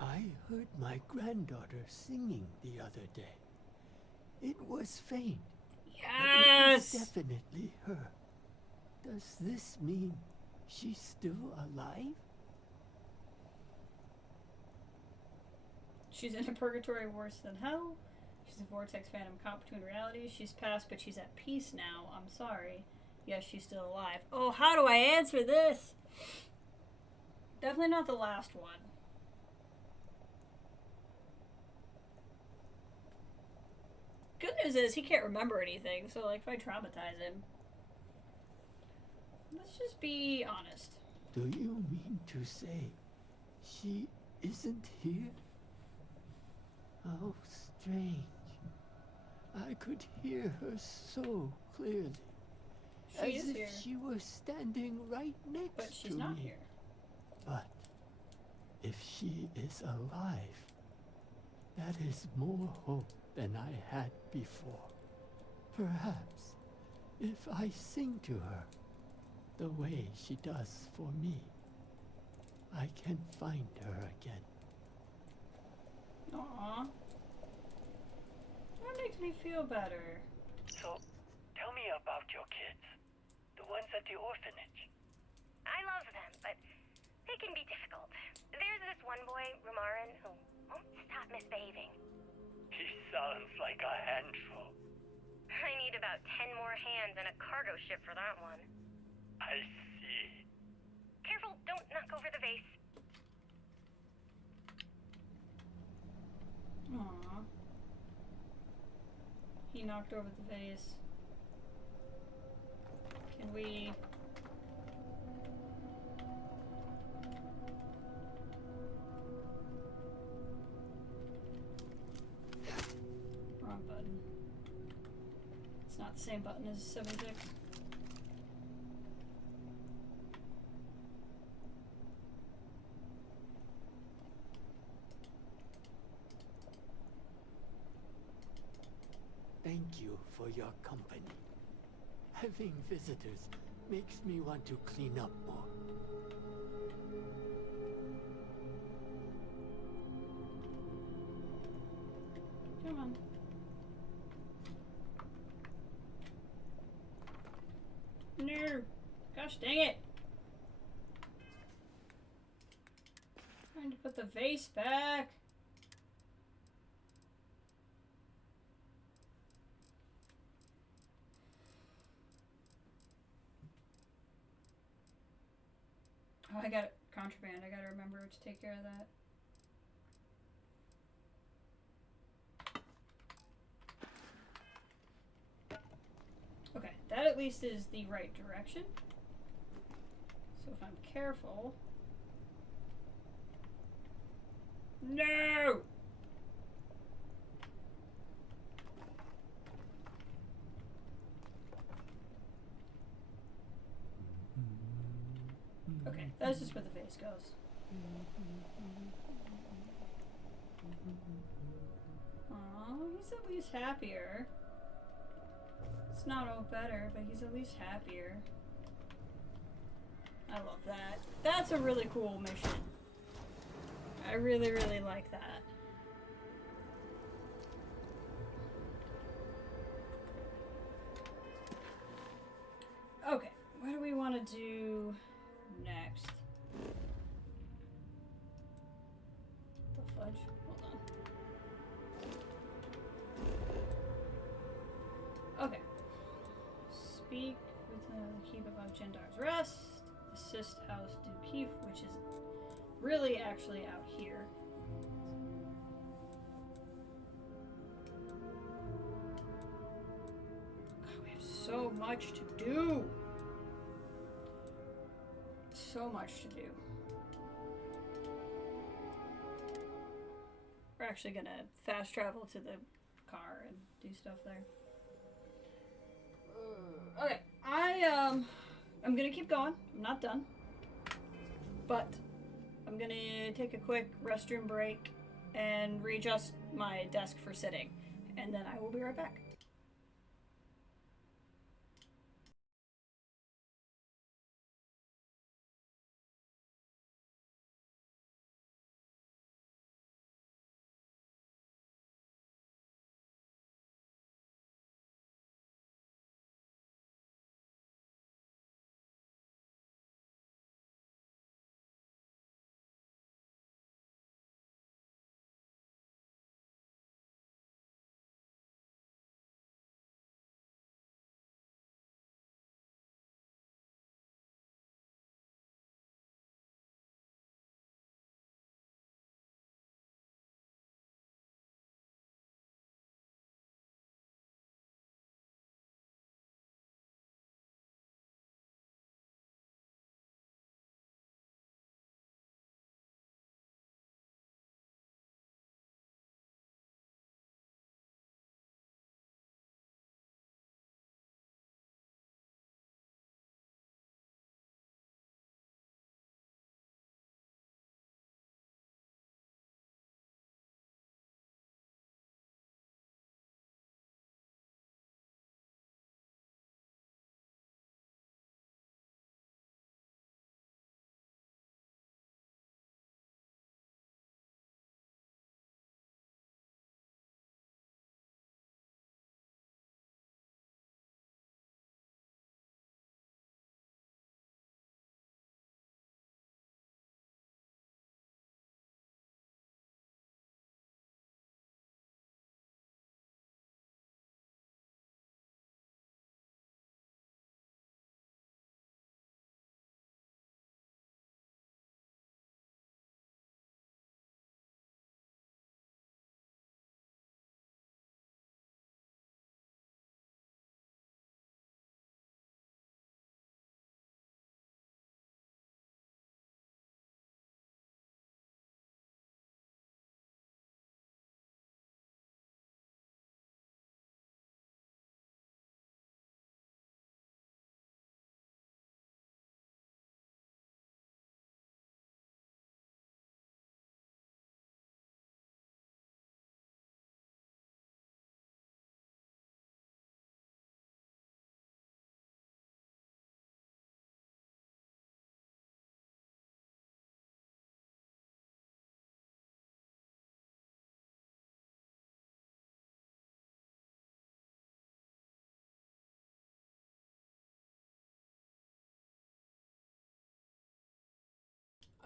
I heard my granddaughter singing the other day. It was faint. But it was definitely her. Does this mean she's still alive? She's in a purgatory worse than hell. She's a vortex phantom caught between realities. She's passed, but she's at peace now. I'm sorry. Yes, she's still alive. Oh, how do I answer this? Definitely not the last one. Good news is he can't remember anything, so like if I traumatize him. Let's just be honest. Do you mean to say she isn't here? How strange. I could hear her so clearly. She as is if here. she were standing right next But she's to not me. here. But if she is alive, that is more hope than I had before. Perhaps if I sing to her the way she does for me, I can find her again. Aww. That makes me feel better. So, tell me about your kids. The ones at the orphanage. I love them, but they can be difficult. There's this one boy, Rumarin, who won't stop misbehaving. He sounds like a handful. I need about 10 more hands and a cargo ship for that one. I see. Careful, don't knock over the vase. Aww. He knocked over the vase. Can we... Wrong button. It's not the same button as 76. Thank you for your company. Having visitors makes me want to clean up more. Come on. No! Gosh dang it! Trying to put the vase back. Oh, I got contraband. I gotta remember to take care of that. Okay, that at least is the right direction. So if I'm careful... No! Okay, that's just where the vase goes. Aw, he's at least happier. It's not all better, but he's at least happier. I love that. That's a really cool mission. I really, really like that. Okay, what do we want to do next? The fudge? Hold on. Okay. Speak with the keep above Jendar's rest. Assist House Dukif, which is really actually out here. God, we have so much to do. So much to do. We're actually gonna fast travel to the car and do stuff there. Okay, I'm gonna keep going. I'm not done. But I'm gonna take a quick restroom break and readjust my desk for sitting. And then I will be right back.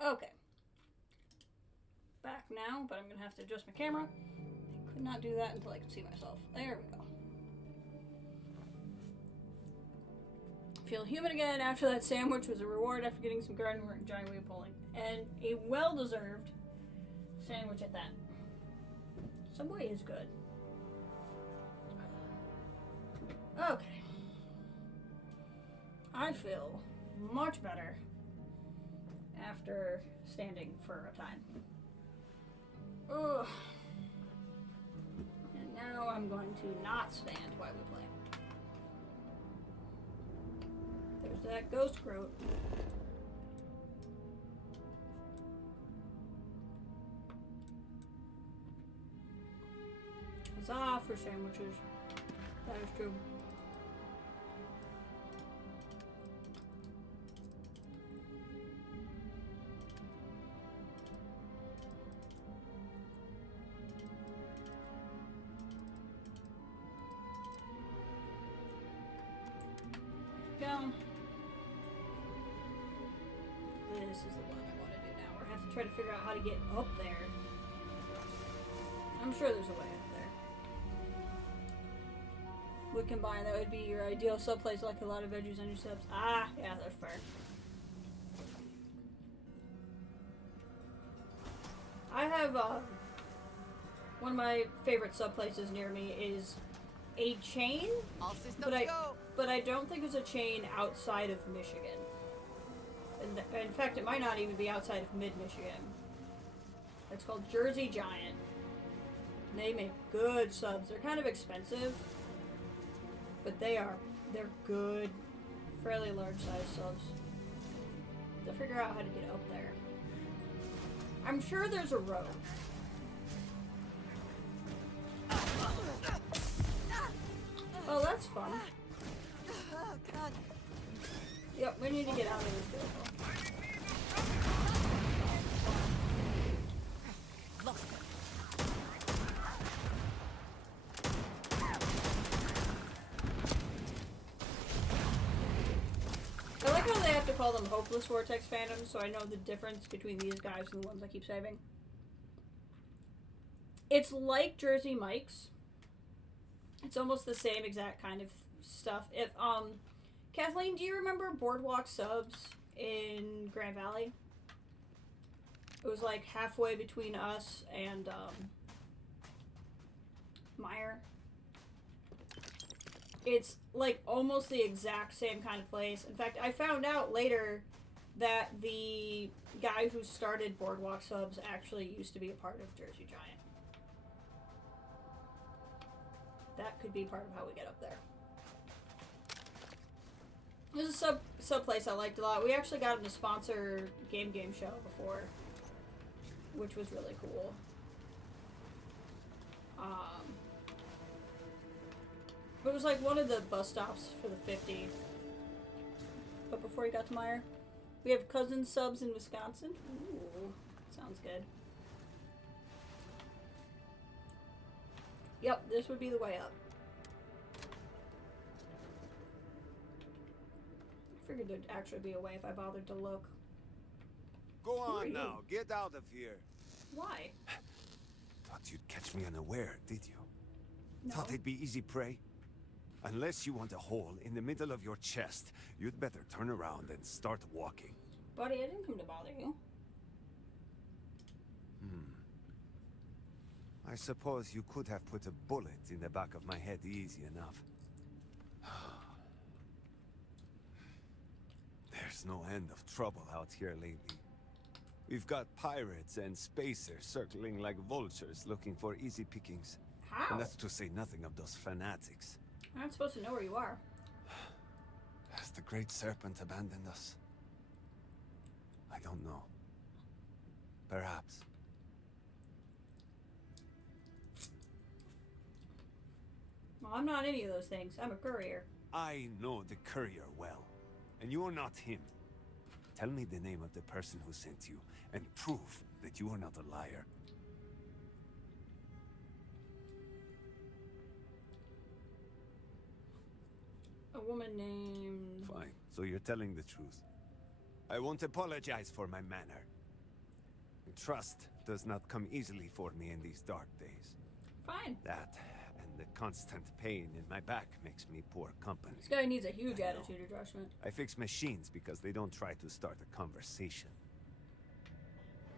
Okay. Back now, but I'm gonna have to adjust my camera. I could not do that until I could see myself. There we go. Feel human again after that sandwich was a reward after getting some garden work and giant wave pulling. And a well-deserved sandwich at that. Subway is good. Okay. I feel much better after standing for a time. Ugh. And now I'm going to not stand while we play. There's that ghost groat. Huzzah for sandwiches. That is true. Go. This is the one I want to do now. We're have to try to figure out how to get up there. I'm sure there's a way up there. Would combine, that would be your ideal sub place, like a lot of veggies on your subs. Ah, yeah, that's fair. I have one of my favorite sub places near me is a chain, but I don't think it's a chain outside of Michigan. And in fact, it might not even be outside of mid-Michigan. It's called Jersey Giant. And they make good subs. They're kind of expensive, but they're good, fairly large-sized subs. To figure out how to get up there. I'm sure there's a road. Oh, that's fun. Oh, God. Yep, we need to get out of this vehicle. I like how they have to call them Hopeless Vortex Phantoms, so I know the difference between these guys and the ones I keep saving. It's like Jersey Mike's. It's almost the same exact kind of stuff. If Kathleen, do you remember Boardwalk Subs in Grand Valley? It was like halfway between us and Meyer. It's like almost the exact same kind of place. In fact, I found out later that the guy who started Boardwalk Subs actually used to be a part of Jersey Giant. That could be part of how we get up there. There's a sub place I liked a lot. We actually got him to sponsor Game Show before, which was really cool. It was like one of the bus stops for the 50. But before you got to Meyer, we have cousin subs in Wisconsin. Ooh, sounds good. Yep, this would be the way up. I figured there'd actually be a way if I bothered to look. Go on now, get out of here. Why? Thought you'd catch me unaware, did you? No. Thought it'd be easy prey? Unless you want a hole in the middle of your chest, you'd better turn around and start walking. Buddy, I didn't come to bother you. I suppose you could have put a bullet in the back of my head easy enough. There's no end of trouble out here lately. We've got pirates and spacers circling like vultures looking for easy pickings. How? And that's to say nothing of those fanatics. I'm not supposed to know where you are. Has the great Serpent abandoned us? I don't know. Perhaps. Well, I'm not any of those things. I'm a courier. I know the courier well, and you're not him. Tell me the name of the person who sent you, and prove that you are not a liar. A woman named... Fine, so you're telling the truth. I won't apologize for my manner. trust does not come easily for me in these dark days. Fine. That and the constant pain in my back makes me poor company. This guy needs a huge attitude adjustment. I fix machines because they don't try to start a conversation.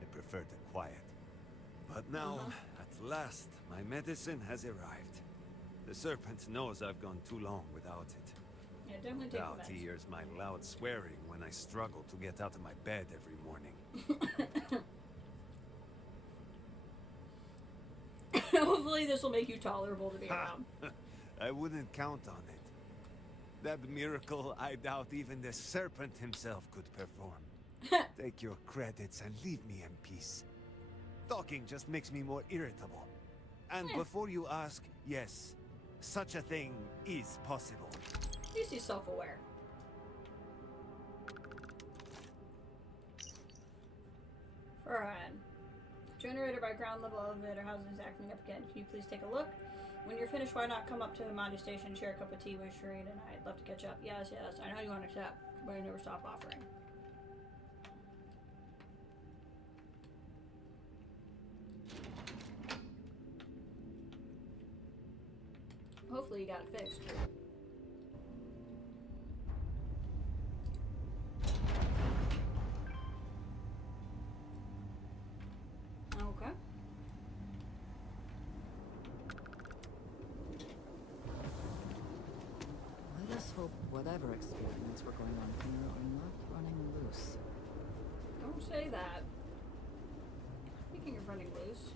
I prefer the quiet. But now, at last, my medicine has arrived. The Serpent knows I've gone too long without it. Yeah, definitely take Doubt the he hears my loud swearing when I struggle to get out of my bed every morning. Hopefully this will make you tolerable to be around. I wouldn't count on it. That miracle I doubt even the Serpent himself could perform. Take your credits and leave me in peace. Talking just makes me more irritable. And before you ask, yes, such a thing is possible. At least he's self-aware. Alright. Generator by ground level elevator housing is acting up again. Can you please take a look? When you're finished, why not come up to Hamadi Station, share a cup of tea with Shireen and I'd love to catch up. Yes, yes. I know you want to chat, but I never stop offering. Hopefully you got it fixed. Okay. Let us hope whatever experiments were going on here are not running loose. Don't say that. Speaking of running loose.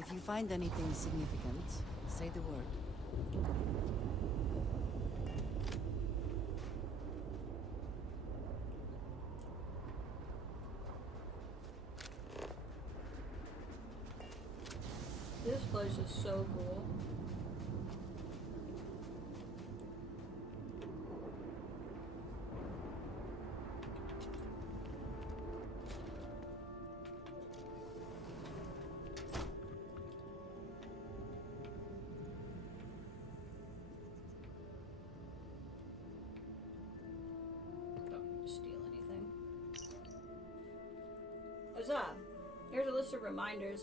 If you find anything significant, say the word. This place is so cool. Here's a list of reminders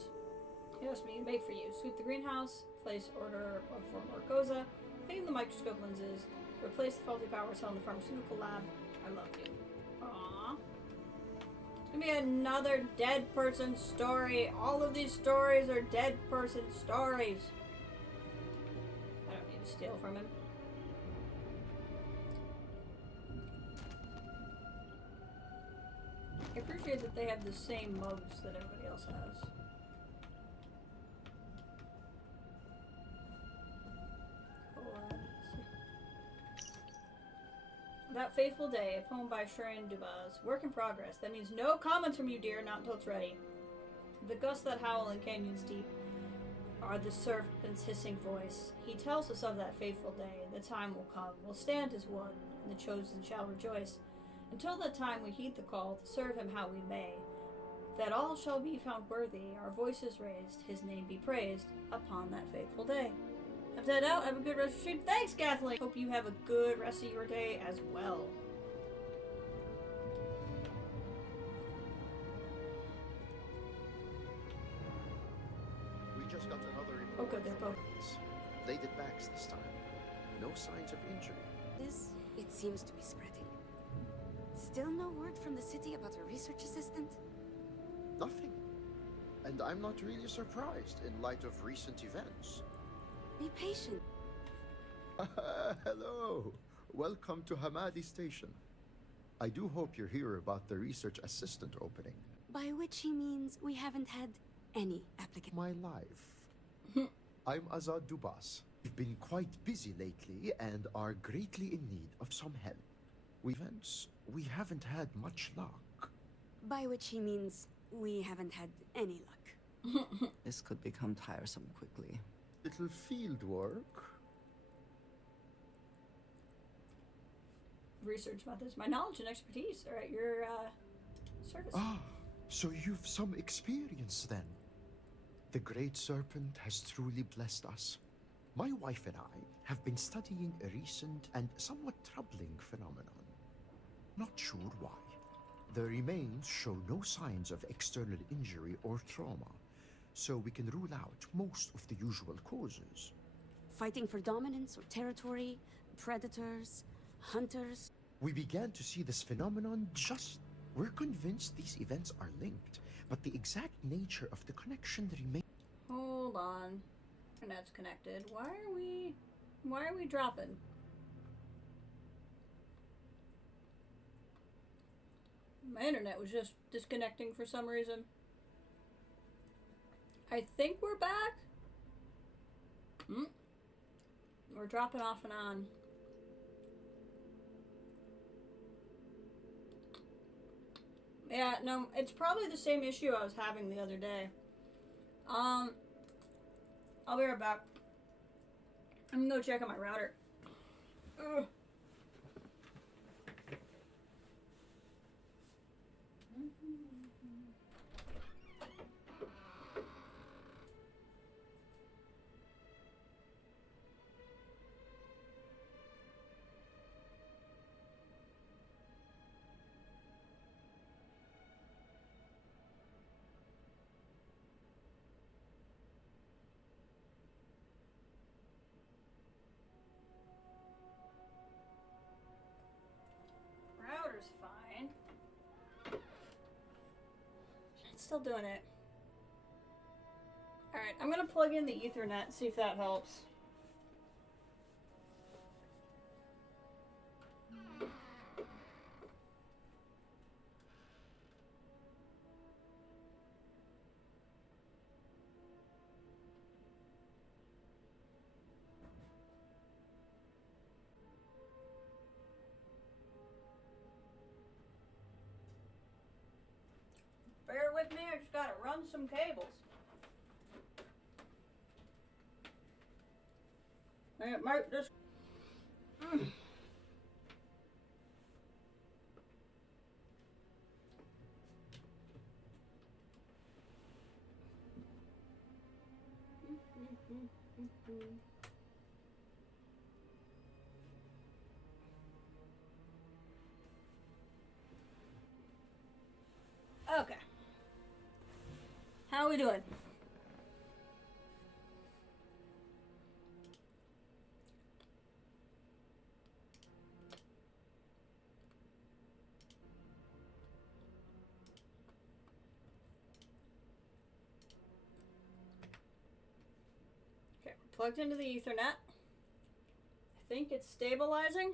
he asked me to make for you. Sweep the greenhouse, place order for more Goza, clean the microscope lenses, replace the faulty power cell in the pharmaceutical lab. I love you. Aww. It's gonna be another dead person story. All of these stories are dead person stories. I don't need to steal from him. I appreciate that they have the same mugs that everybody else has. That Faithful Day, a poem by Shireen Dubas. Work in progress. That means no comments from you, dear, not until it's ready. The gusts that howl in canyons deep are the serpent's hissing voice. He tells us of that fateful day. The time will come. We'll stand as one, and the chosen shall rejoice. Until that time we heed the call to serve him how we may. That all shall be found worthy, our voices raised, his name be praised, upon that fateful day. Have to head out. Have a good rest of your stream. Thanks, Kathleen. Hope you have a good rest of your day as well. We just got another report. Oh, good. They're both. Bladed backs this time. No signs of injury. It seems to be spreading. Still no word from the city about a research assistant? Nothing. And I'm not really surprised in light of recent events. Be patient. Hello. Welcome to Hamadi Station. I do hope you're here about the research assistant opening. By which he means we haven't had any applicants. My life. I'm Azad Dubas. We've been quite busy lately and are greatly in need of some help. We haven't had much luck. By which he means we haven't had any luck. This could become tiresome quickly. Little field work. Research methods. My knowledge and expertise are at your service. Ah, so you've some experience then. The Great Serpent has truly blessed us. My wife and I have been studying a recent and somewhat troubling phenomenon. Not sure why. The remains show no signs of external injury or trauma, so we can rule out most of the usual causes. Fighting for dominance or territory, predators, hunters. We began to see this phenomenon we're convinced these events are linked, but the exact nature of the connection remains. Hold on. Internet's connected. Why are we dropping? My internet was just disconnecting for some reason. I think we're back. We're dropping off and on. Yeah, no, it's probably the same issue I was having the other day. I'll be right back. I'm gonna go check on my router. Ugh. Router's fine. It's still doing it. Alright, I'm gonna plug in the Ethernet and see if that helps. Bear with me, I just gotta run some cables. It might just... Okay. How are we doing? Okay, we're plugged into the Ethernet. I think it's stabilizing.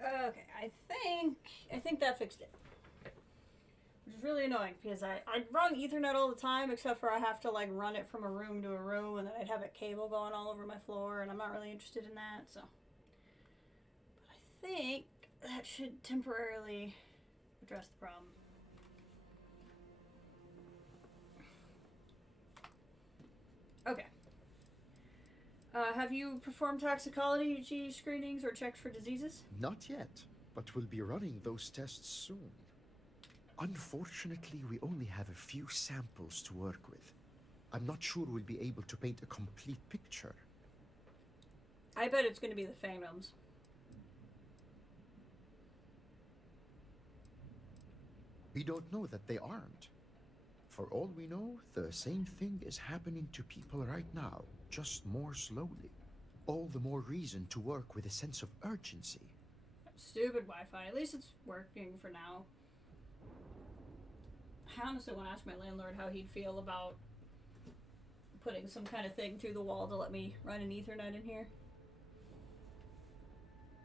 Okay, I think that fixed it. Which is really annoying because I run Ethernet all the time, except for I have to like run it from a room to a room, and then I'd have a cable going all over my floor, and I'm not really interested in that. So, but I think that should temporarily address the problem. Okay. Have you performed toxicology screenings or checked for diseases? Not yet, but we'll be running those tests soon. Unfortunately, we only have a few samples to work with. I'm not sure we'll be able to paint a complete picture. I bet it's going to be the phantoms. We don't know that they aren't. For all we know, the same thing is happening to people right now, just more slowly. All the more reason to work with a sense of urgency. Stupid Wi-Fi. At least it's working for now. I honestly want to ask my landlord how he'd feel about putting some kind of thing through the wall to let me run an Ethernet in here.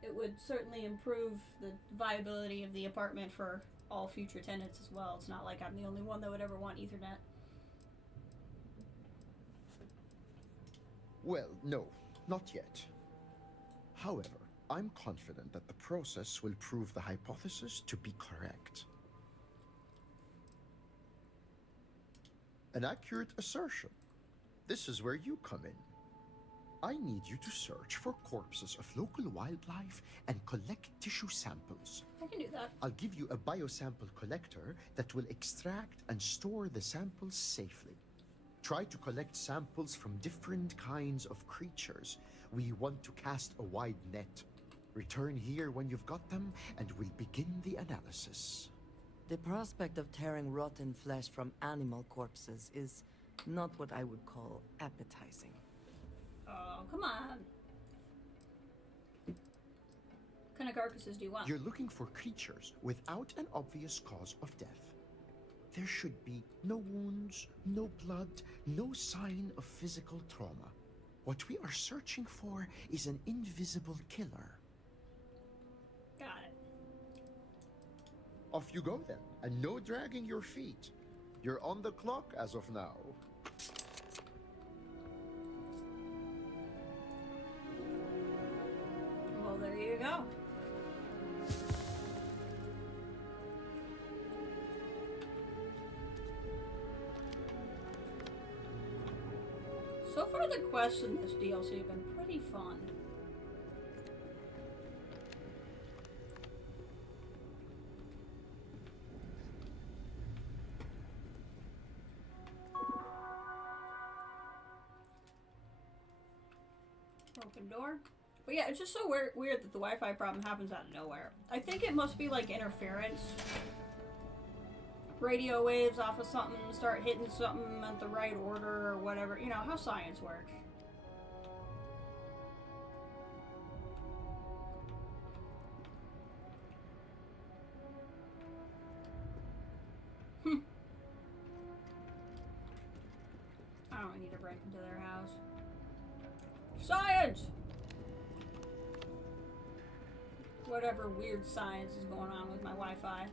It would certainly improve the viability of the apartment for all future tenants as well. It's not like I'm the only one that would ever want Ethernet. Well, no, not yet. However, I'm confident that the process will prove the hypothesis to be correct. An accurate assertion. This is where you come in. I need you to search for corpses of local wildlife and collect tissue samples. I can do that. I'll give you a biosample collector that will extract and store the samples safely. Try to collect samples from different kinds of creatures. We want to cast a wide net. Return here when you've got them, and we'll begin the analysis. The prospect of tearing rotten flesh from animal corpses is not what I would call appetizing. Oh, come on. What kind of carcasses do you want? You're looking for creatures without an obvious cause of death. There should be no wounds, no blood, no sign of physical trauma. What we are searching for is an invisible killer. Got it. Off you go then, and no dragging your feet. You're on the clock as of now. Well, there you go. So far, the quests in this DLC have been pretty fun. Open door. But yeah, it's just so weird that the Wi-Fi problem happens out of nowhere. I think it must be like interference. Radio waves off of something, start hitting something at the right order or whatever. You know, how science works. I don't need to break into their house. Science! Whatever weird science is going on with my Wi-Fi.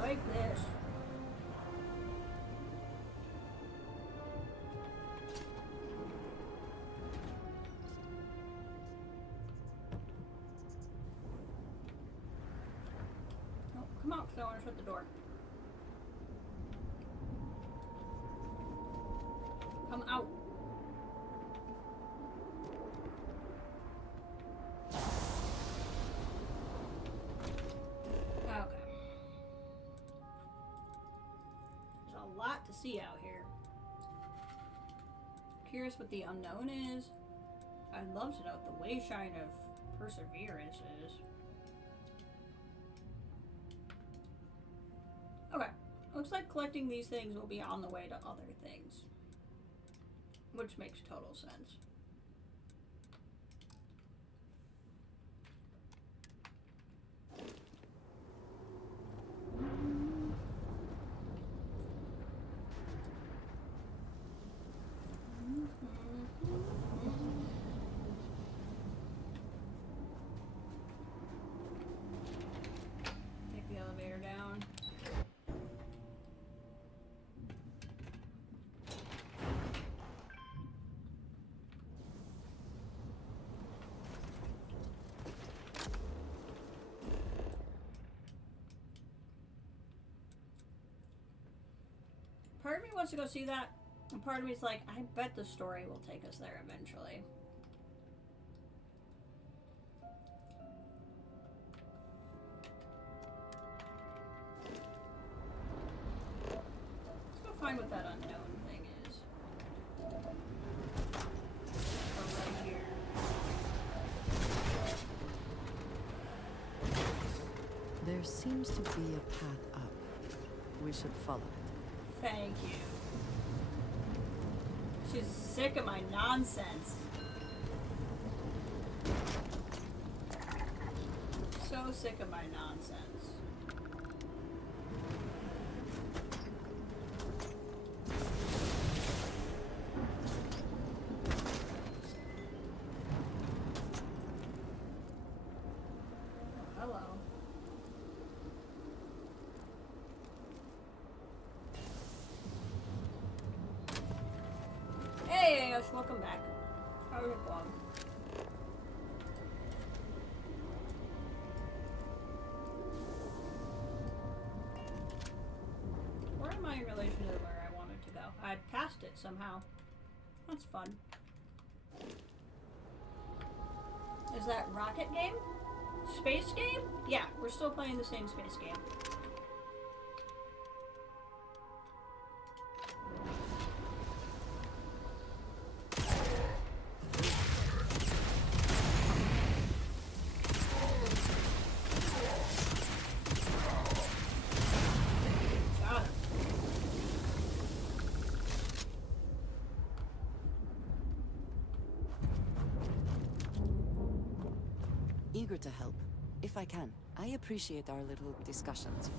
Like this. Oh, come out, because I want to shut the door. Come out. See out here. Curious what the unknown is. I'd love to know what the wayshine of perseverance is. Okay. Looks like collecting these things will be on the way to other things. Which makes total sense. Part of me wants to go see that, and part of me is like, I bet the story will take us there eventually. Let's go find what that unknown thing is. Oh, right here. There seems to be a path up. We should follow it. Thank you. She's sick of my nonsense. So sick of my nonsense. Josh, welcome back. How's it going? Where am I in relation to where I wanted to go? I passed it somehow. That's fun. Is that rocket game? Space game? Yeah, we're still playing the same space game. Got him. Eager to help, if I can. I appreciate our little discussions.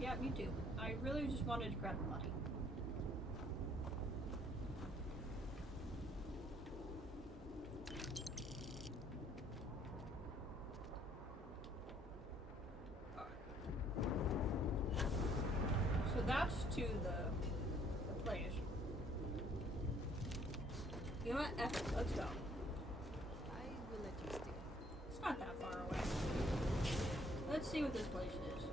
Yeah, me too. I really just wanted to grab the money. So that's to the place. You know what? F it. Let's go. I will let you stay. It's not that far away. Let's see what this place is.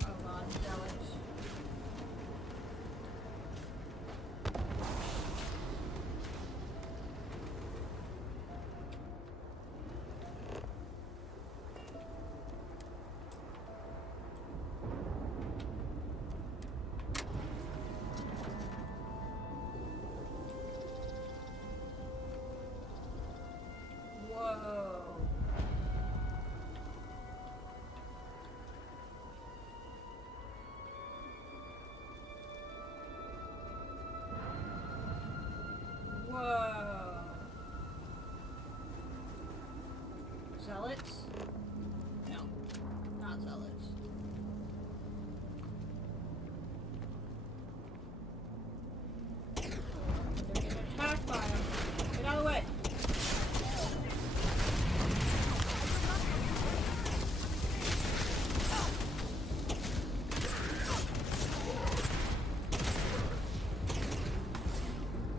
Come on, zealots. Whoa. Whoa. Zealots? No, not zealots. They're getting attacked by them. Get out of the way.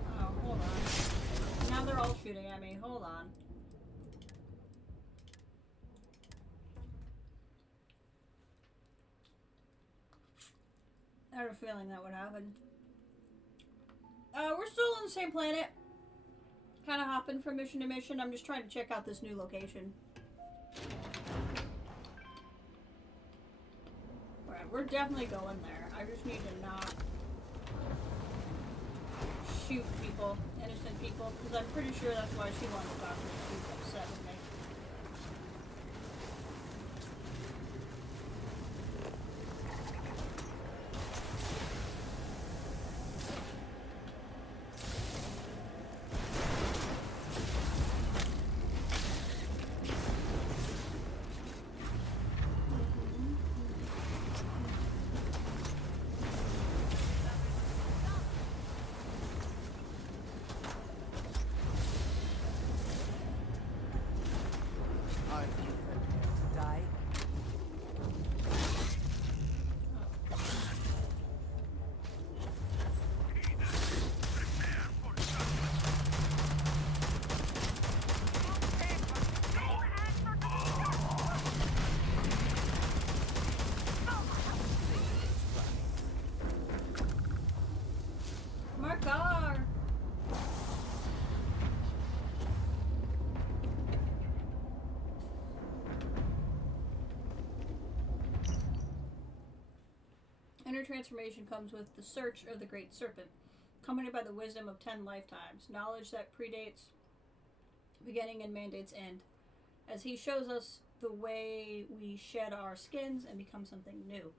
Oh, hold on. Now they're all shooting at me. Hold on. I had a feeling that would happen. We're still on the same planet. Kind of hopping from mission to mission. I'm just trying to check out this new location. Alright, we're definitely going there. I just need to not shoot people, innocent people, because I'm pretty sure that's why she wanted to talk to me. She was upset with me. Die. My car! Inner transformation comes with the search of the Great Serpent, accompanied by the wisdom of 10 lifetimes, knowledge that predates beginning and mandates end, as he shows us the way we shed our skins and become something new.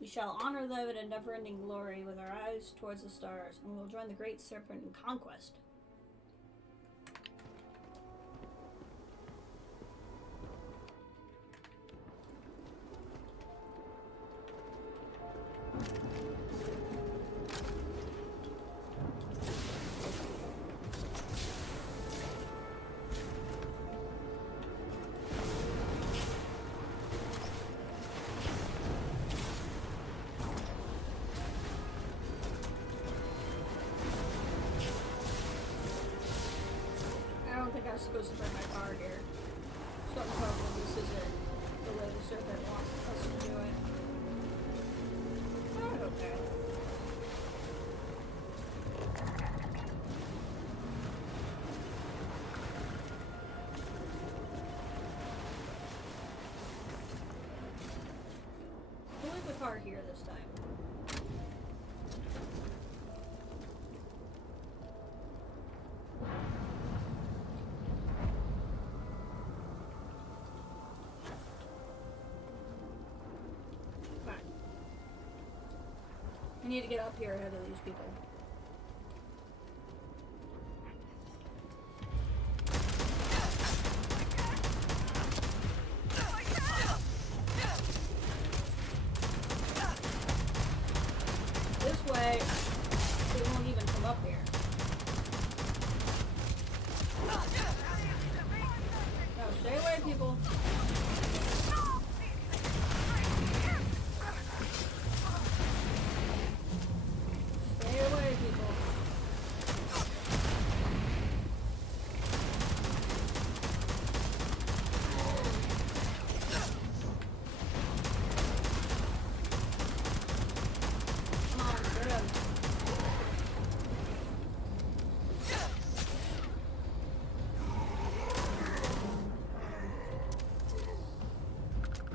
We shall honor them in a never-ending glory with our eyes towards the stars, and we will join the Great Serpent in conquest. let's go spread my car here. Something tells me this isn't the way the Serpent wants us to do it. But okay. We'll leave the car here this time. I need to get up here ahead of these people. This way, they won't even come up here. No, stay away, people. Stay away, people. Come on, get him.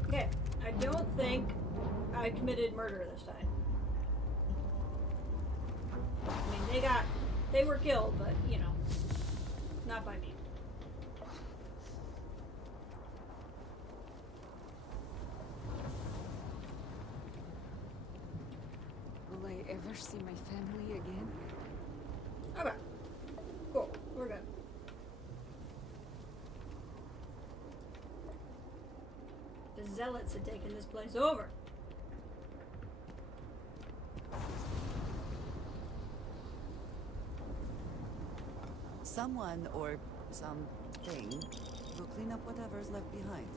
Okay, I don't think I committed murder this time. I mean, they were killed, but, you know, not by me. Will I ever see my family again? Okay. Cool. We're good. The zealots had taken this place over. Someone or something will clean up whatever's left behind.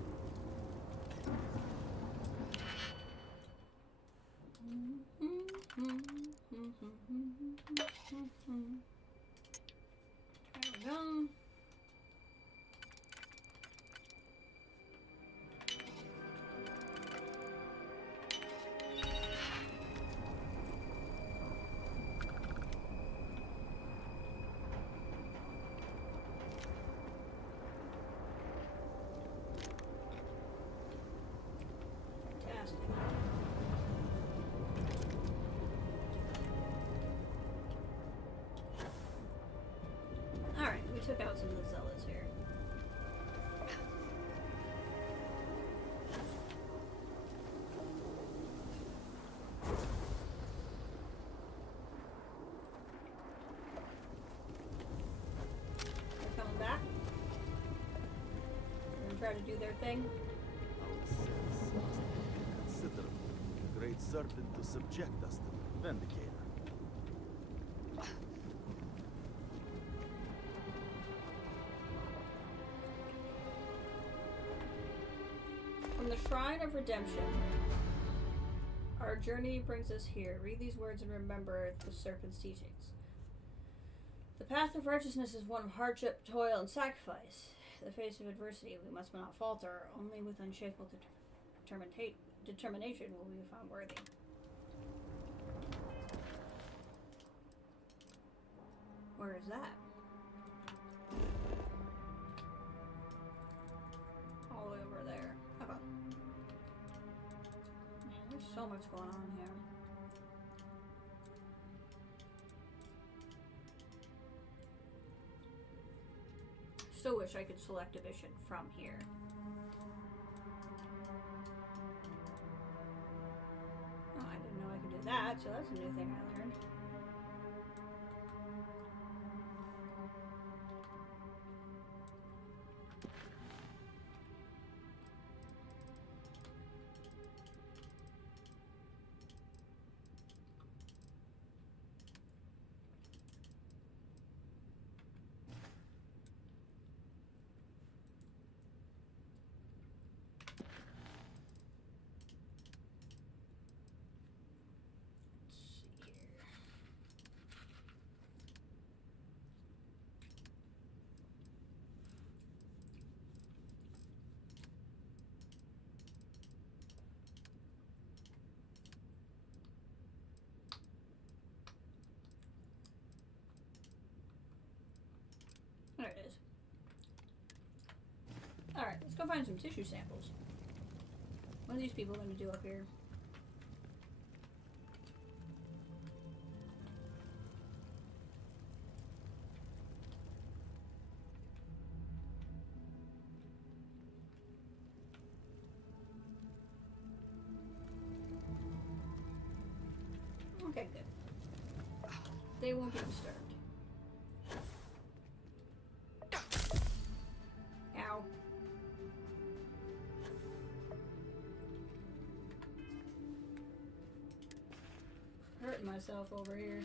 There we go. Fantastic. Alright, we took out some of the zealots here. They're coming back. They're gonna try to do their thing. Consider the great serpent to subject us to the Vindicator. From the Shrine of Redemption. Our journey brings us here. Read these words and remember the Serpent's teachings. The path of righteousness is one of hardship, toil, and sacrifice. In the face of adversity, we must not falter. Only with unshakable determination will we be found worthy. Where is that? All the way over there. Okay. Man, there's so much going on here. Still wish I could select a mission from here. Oh, I didn't know I could do that, so that's a new thing I learned. go find some tissue samples. What are these people going to do up here? Okay, good. They won't get disturbed. Ow. Hurting myself over here.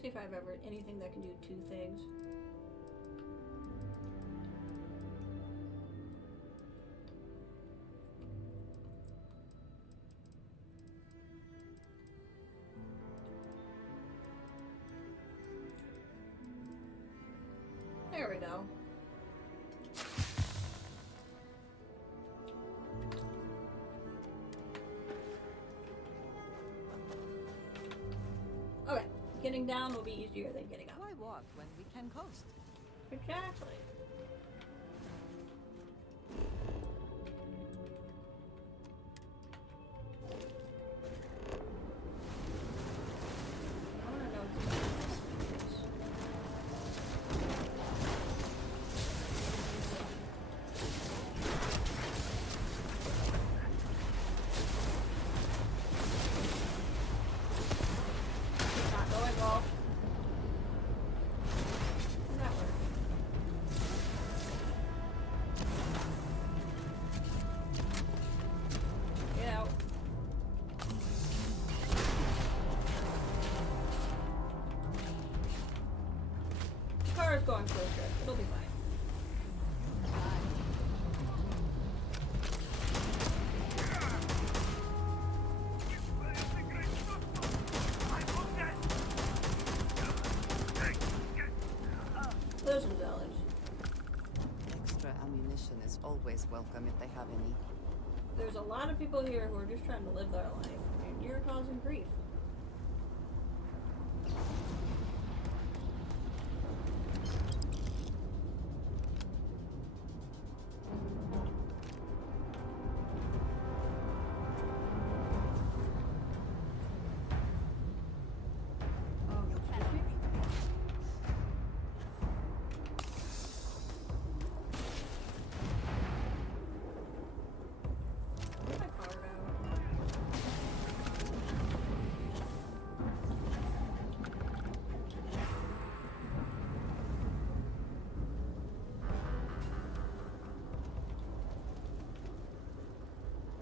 See if I've ever anything that can do two things. There we go. Okay, getting down will be easier than getting up. Why walk when we can coast? Exactly. I wanna know if this is- Not going well. How'd that work? Get out. The car is going for a trip. It'll be fine. Those are village. Extra ammunition is always welcome if they have any. There's a lot of people here who are just trying to live their life, and you're causing grief. Oh, excuse me? Where'd my car go?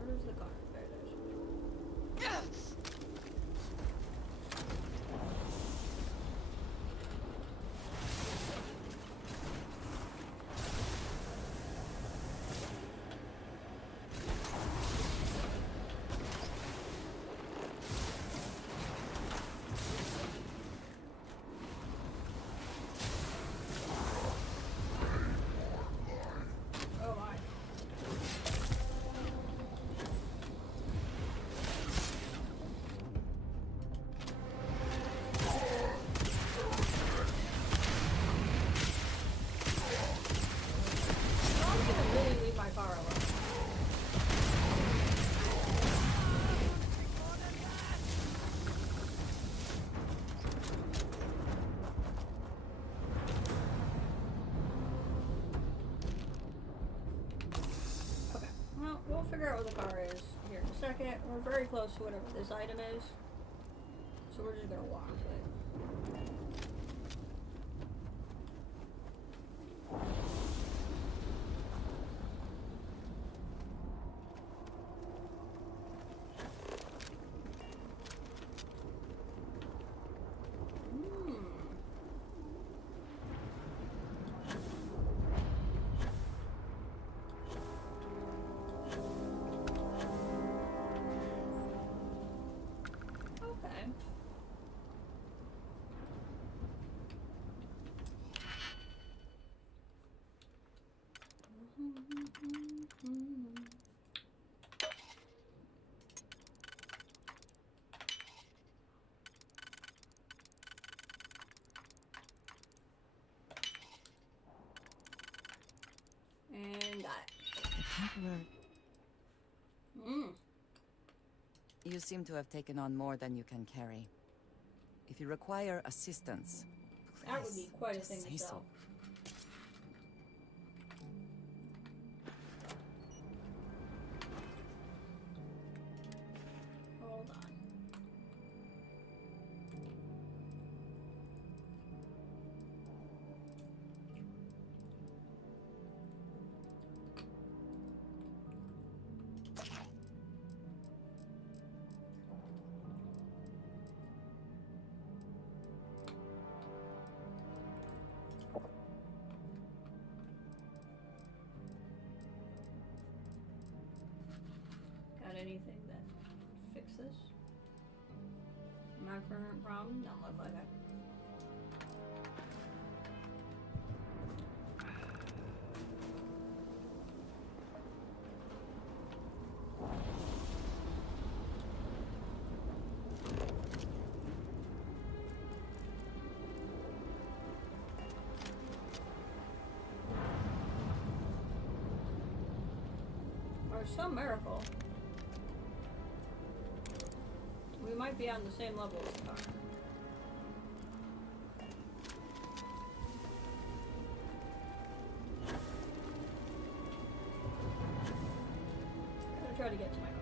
Where's the car? There it is. Oh my. I'm gonna really leave my car alone. Okay, well, we'll figure out where the car is here in a second. We're very close to whatever this item is, so we're just gonna walk to it. Okay. temporary. Mm. You seem to have taken on more than you can carry. If you require assistance, That would be please, quite a just thing say to so. sell. Hold on. Got anything that fixes my current problem? Don't look like it. Or some miracle. We might be on the same level as the car. Gotta try to get to my car.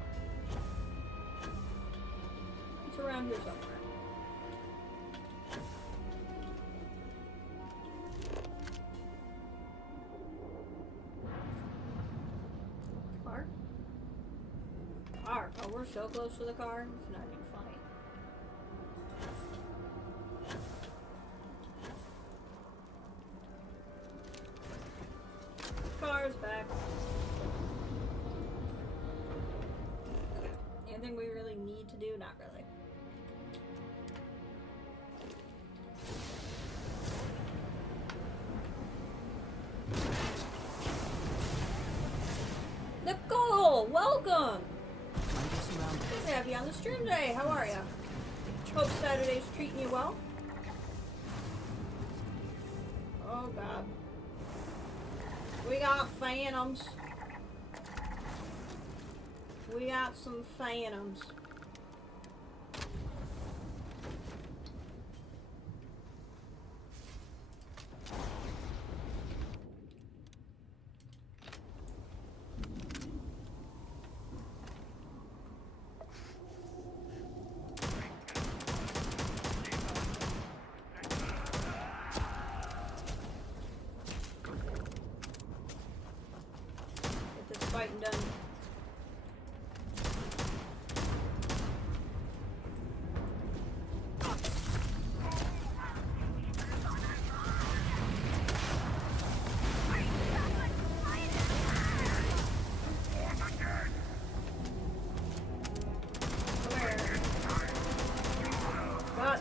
It's around here somewhere. Car? Car. Oh, we're so close to the car. It's not even funny. Car's back. Anything we really need to do? Not really. Nicole, welcome! Good to have you on the stream today. How are you? Hope Saturday's treating you well. Oh god. We got phantoms. We got some phantoms. Get this fighting done. Come here. Got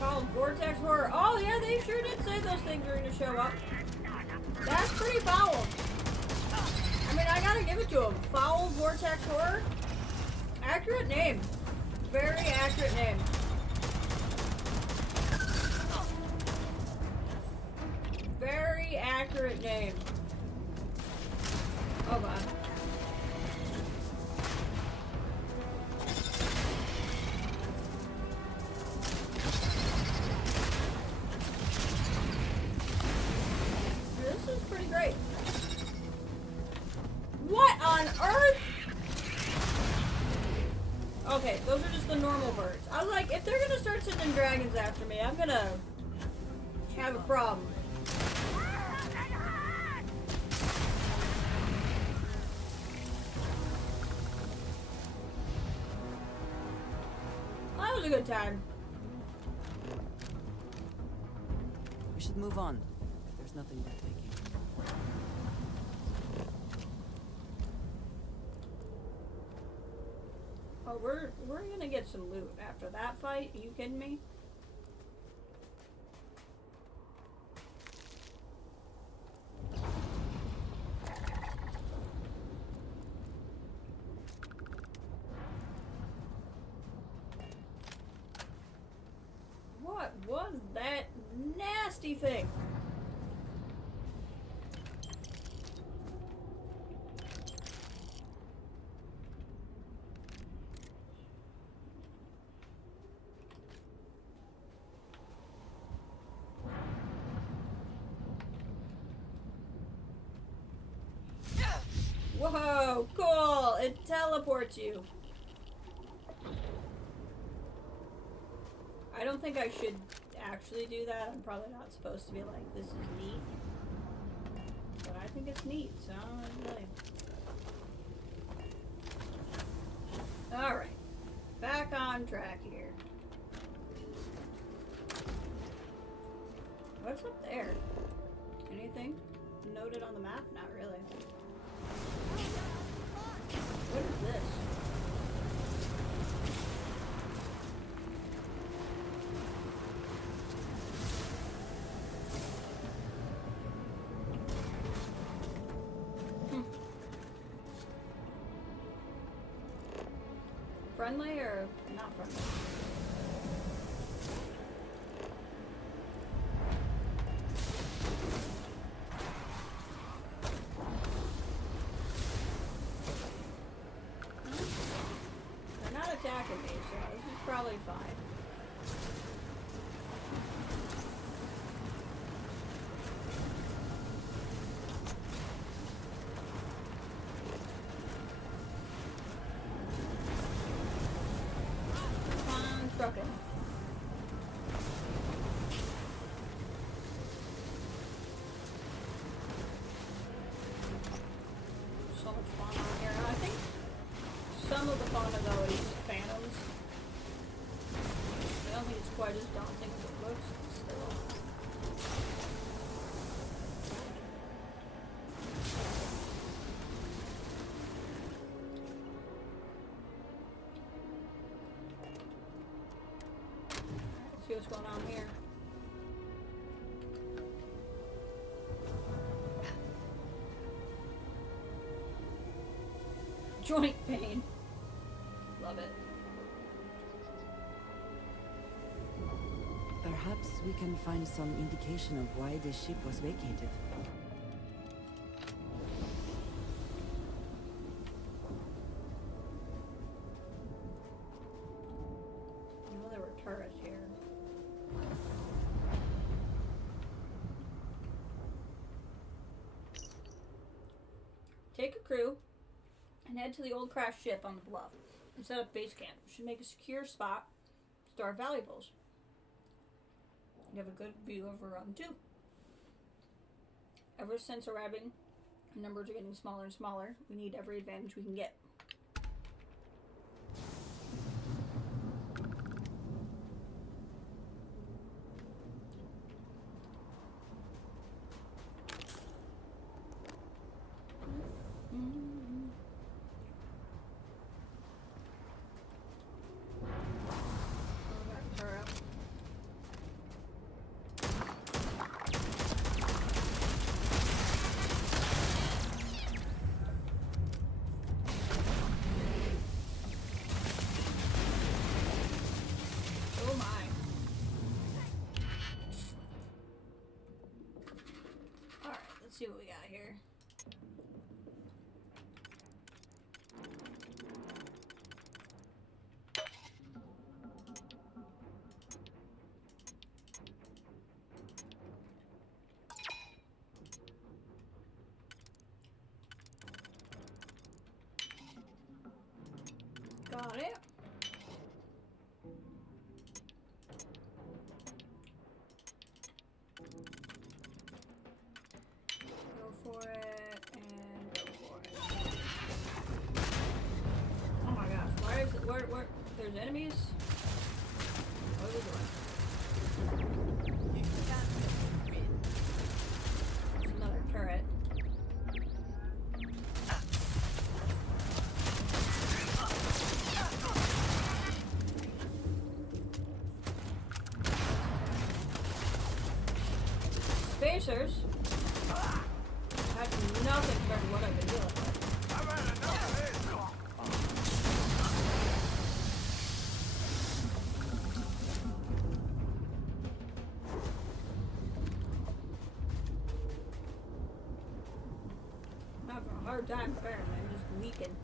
called Vortex Horror. Oh yeah, they sure did say those things were gonna show up. That's pretty foul. I mean, I gotta give it to them. Foul Vortex Horror. Accurate name. Very accurate name. Very accurate name. Oh god. This is pretty great. What on earth? Okay, those are just the normal birds. I was like, if they're gonna start sending dragons after me, I'm gonna have a problem. That was a good time. We should move on. If there's nothing worth taking. Oh, we're gonna get some loot after that fight. Are you kidding me? What was that nasty thing? it's you. I don't think I should actually do that. I'm probably not supposed to be like, this is neat. But I think it's neat, so I don't really... Alright. Back on track here. What's up there? Anything noted on the map? Not really. What is this? Friendly or not friendly? They're not attacking me, so this is probably fine. Trucking. So much fauna on here. I think some of the fauna though is phantoms. I don't think it's quite as daunting as it looks. Still. See what's going on here. Joint pain. Love it. Perhaps we can find some indication of why the ship was vacated. I know there were turrets here. Take a crew and head to the old crashed ship on the bluff and set up base camp. You should make a secure spot, store valuables. You have a good view of Run 2. Ever since arriving, the numbers are getting smaller and smaller. We need every advantage we can get. Let's see what we got here. Got it. For it and go for it. Oh my gosh, why is it where there's enemies? What are we doing? There's another turret. Spacers. That's nothing compared to what I've been dealing with. I'm having a hard time apparently. I'm just leaking.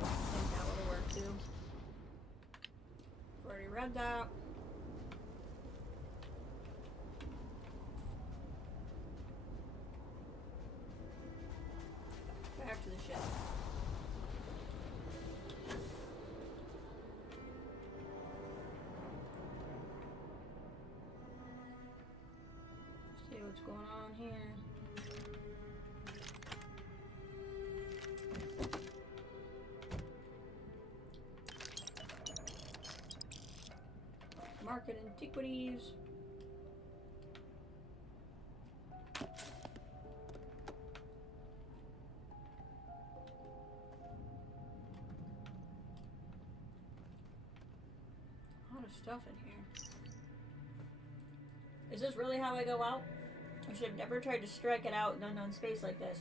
I think that would have worked too. I've already read that. Back to the ship. See what's going on here. Market antiquities. A lot of stuff in here. Is this really how I go out? I should have never tried to strike it out in unknown space like this.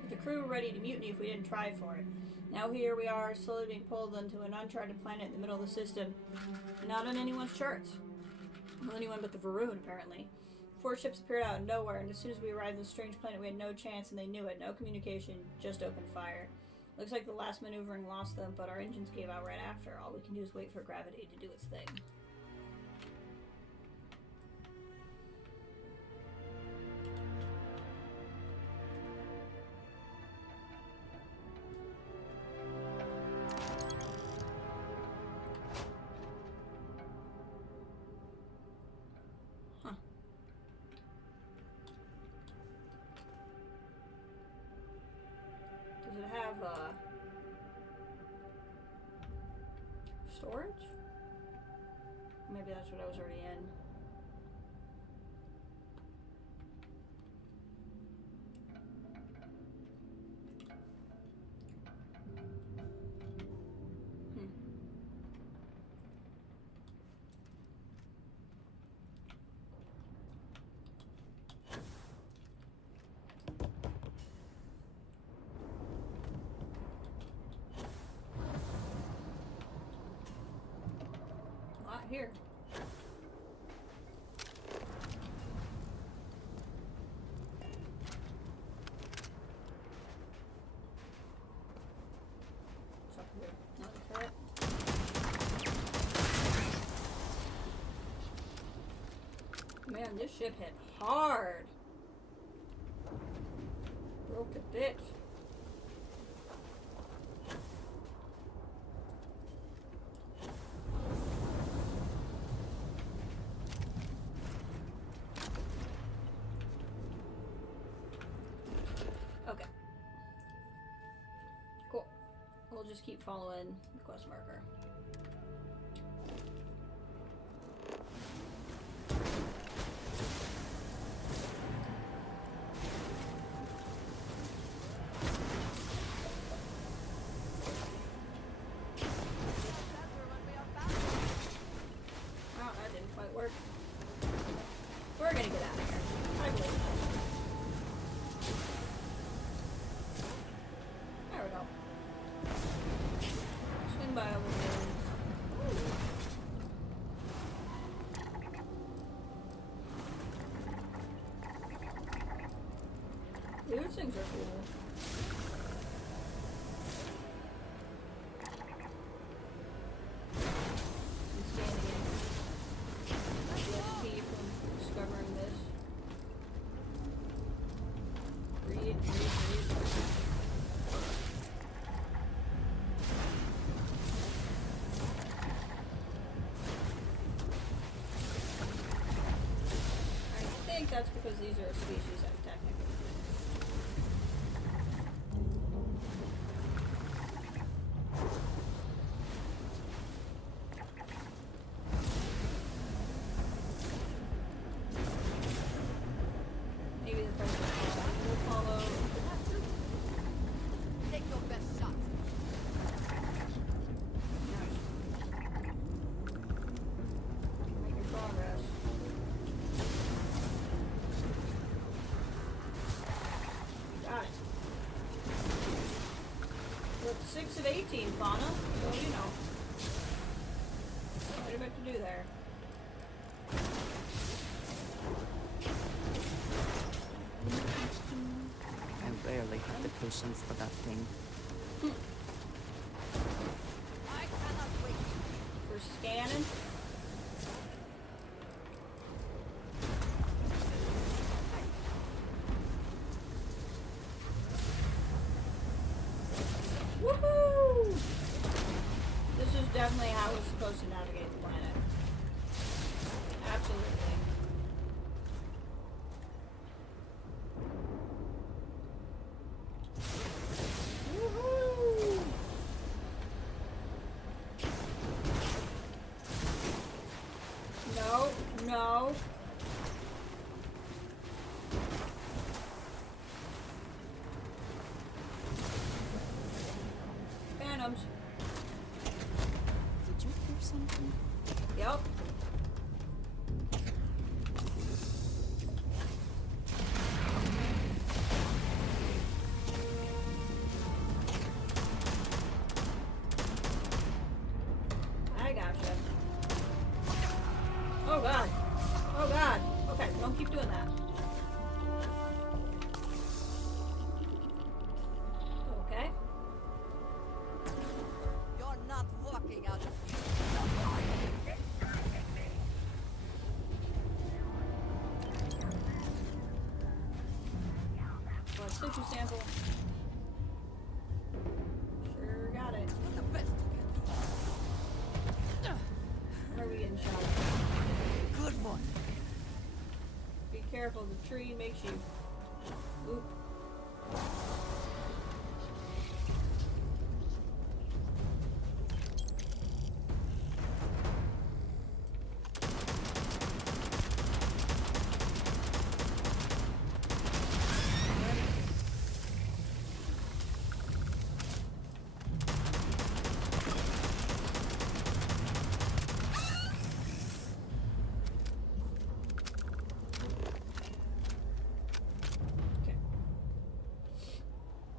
With the crew ready to mutiny if we didn't try for it. Now here we are, slowly being pulled into an uncharted planet in the middle of the system. Not on anyone's charts. Well, anyone but the Varun, apparently. 4 ships appeared out of nowhere, and as soon as we arrived on this strange planet, we had no chance, and they knew it. No communication, just open fire. Looks like the last maneuvering lost them, but our engines gave out right after. All we can do is wait for gravity to do its thing. Does it have, storage? Maybe that's what I was already in. Here. What's up here? Another turret. Man, this ship hit hard. Broke to bits. We'll just keep following the quest marker. Oh, that didn't quite work. We're gonna get out of here. I believe this. There we go. Swing by over there. These things are cool. I'm standing in XP from discovering this. Read. I think that's because these are a species I'm technically. Maybe the person will follow. Take your best shot. Making progress. Got it. Look, 6 of 18, Fauna. So you know. Quite a bit to do there. I rarely have the patience for that thing. I cannot wait. For scanning. Woohoo! This is definitely how we're supposed to navigate the planet. Absolutely. Woohoo! No, no. Phantoms. Did you hear something? Yep. I gotcha. Oh god. Oh god. Okay, don't keep doing that. Okay. You're not walking out of here. Blood tissue sample. Sure got it. The best Where are we getting shot? good one. Be careful, the tree makes you. Oop.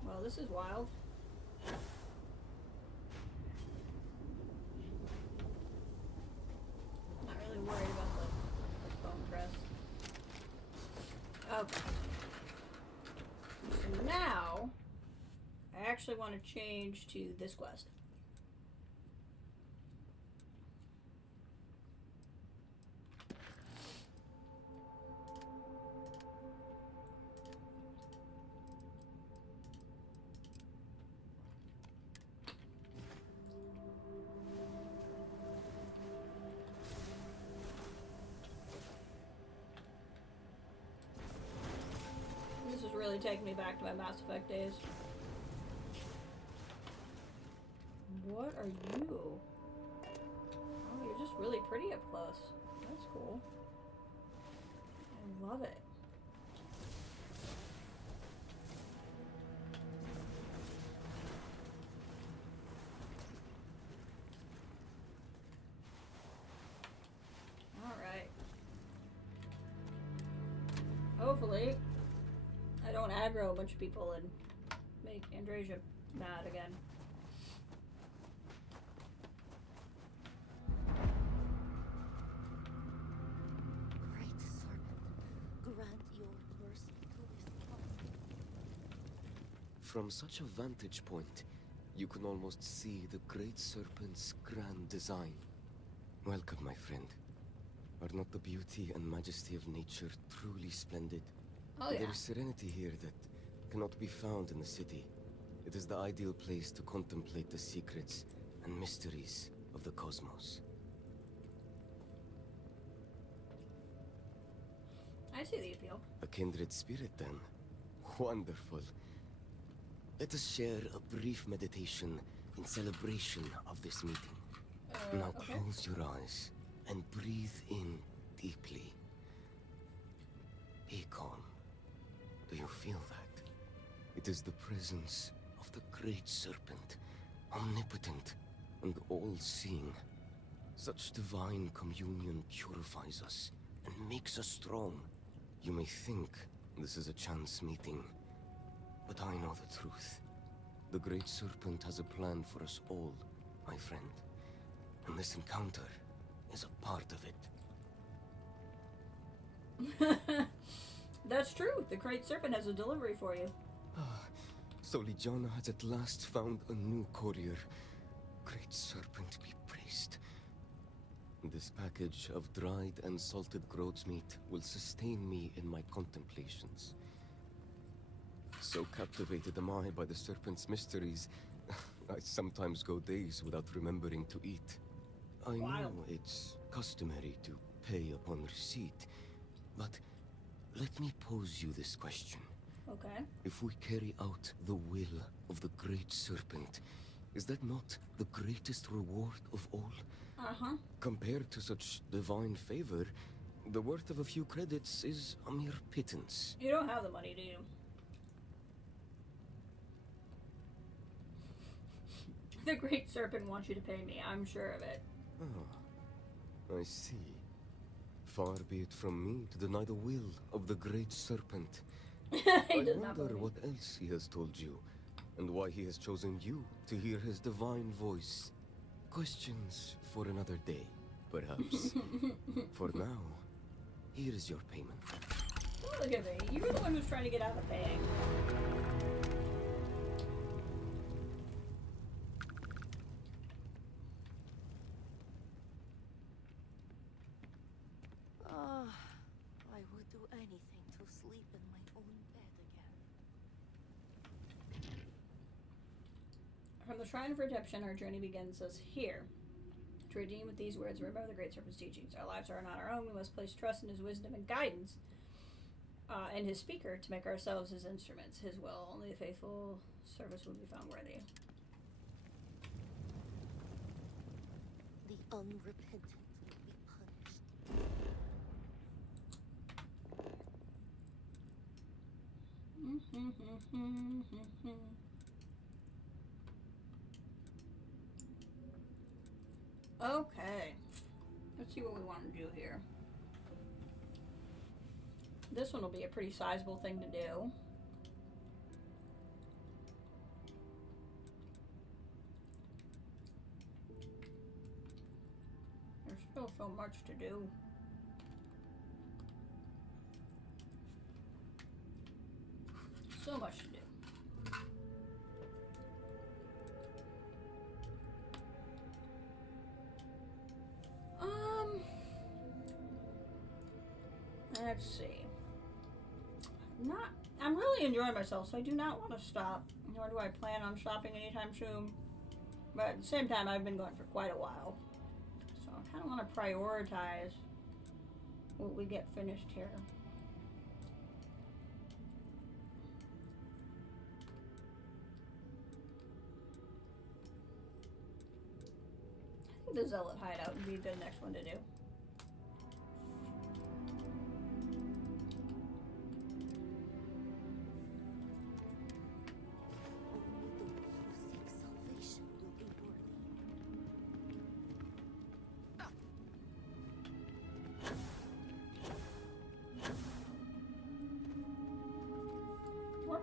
Well, this is wild. Not really worried about the bone crest. Okay. So now, I actually want to change to this quest. This is really taking me back to my Mass Effect days. What are you? Oh, you're just really pretty up close. That's cool. I love it. Alright. Hopefully, I don't aggro a bunch of people and make Andrasia mad again. Great Serpent, grant your mercy to this monster. From such a vantage point, you can almost see the Great Serpent's grand design. Welcome, my friend. Are not the beauty and majesty of nature truly splendid? Oh, yeah. There is serenity here that cannot be found in the city. It is the ideal place to contemplate the secrets and mysteries of the cosmos. I see the appeal. A kindred spirit, then. Wonderful. Let us share a brief meditation in celebration of this meeting. Now Okay. close your eyes and breathe in deeply. Be calm. Do you feel that? It is the presence of the Great Serpent, omnipotent and all-seeing. Such divine communion purifies us and makes us strong. You may think this is a chance meeting, but I know the truth. The Great Serpent has a plan for us all, my friend. And this encounter is a part of it. That's true. The Great Serpent has a delivery for you. Solijana has at last found a new courier. Great Serpent be praised. This package of dried and salted groat's meat will sustain me in my contemplations. So captivated am I by the Serpent's mysteries I sometimes go days without remembering to eat. I know it's customary to pay upon receipt, but let me pose you this question. Okay. If we carry out the will of the Great Serpent, is that not the greatest reward of all? Uh-huh. Compared to such divine favor, the worth of a few credits is a mere pittance. You don't have the money, do you? The Great Serpent wants you to pay me, I'm sure of it. Oh, I see. Far be it from me to deny the will of the Great Serpent. I wonder what else he has told you, and why he has chosen you to hear his divine voice. Questions for another day, perhaps. For now, here is your payment. Oh, look at me. You were the one who's trying to get out of paying. I would do anything to sleep in my own bed again. From the Shrine of Redemption, our journey begins us here. To redeem with these words, remember the Great Serpent's teachings. Our lives are not our own. We must place trust in his wisdom and guidance, and his speaker to make ourselves his instruments. His will, only the faithful service will be found worthy. The unrepentant will be punished. Okay. Let's see what we want to do here. This one will be a pretty sizable thing to do. There's still so much to do. So much to do. Let's see. I'm really enjoying myself, so I do not want to stop, nor do I plan on stopping anytime soon. But at the same time, I've been going for quite a while. So I kind of want to prioritize what we get finished here. I think the Zealot hideout would be the next one to do.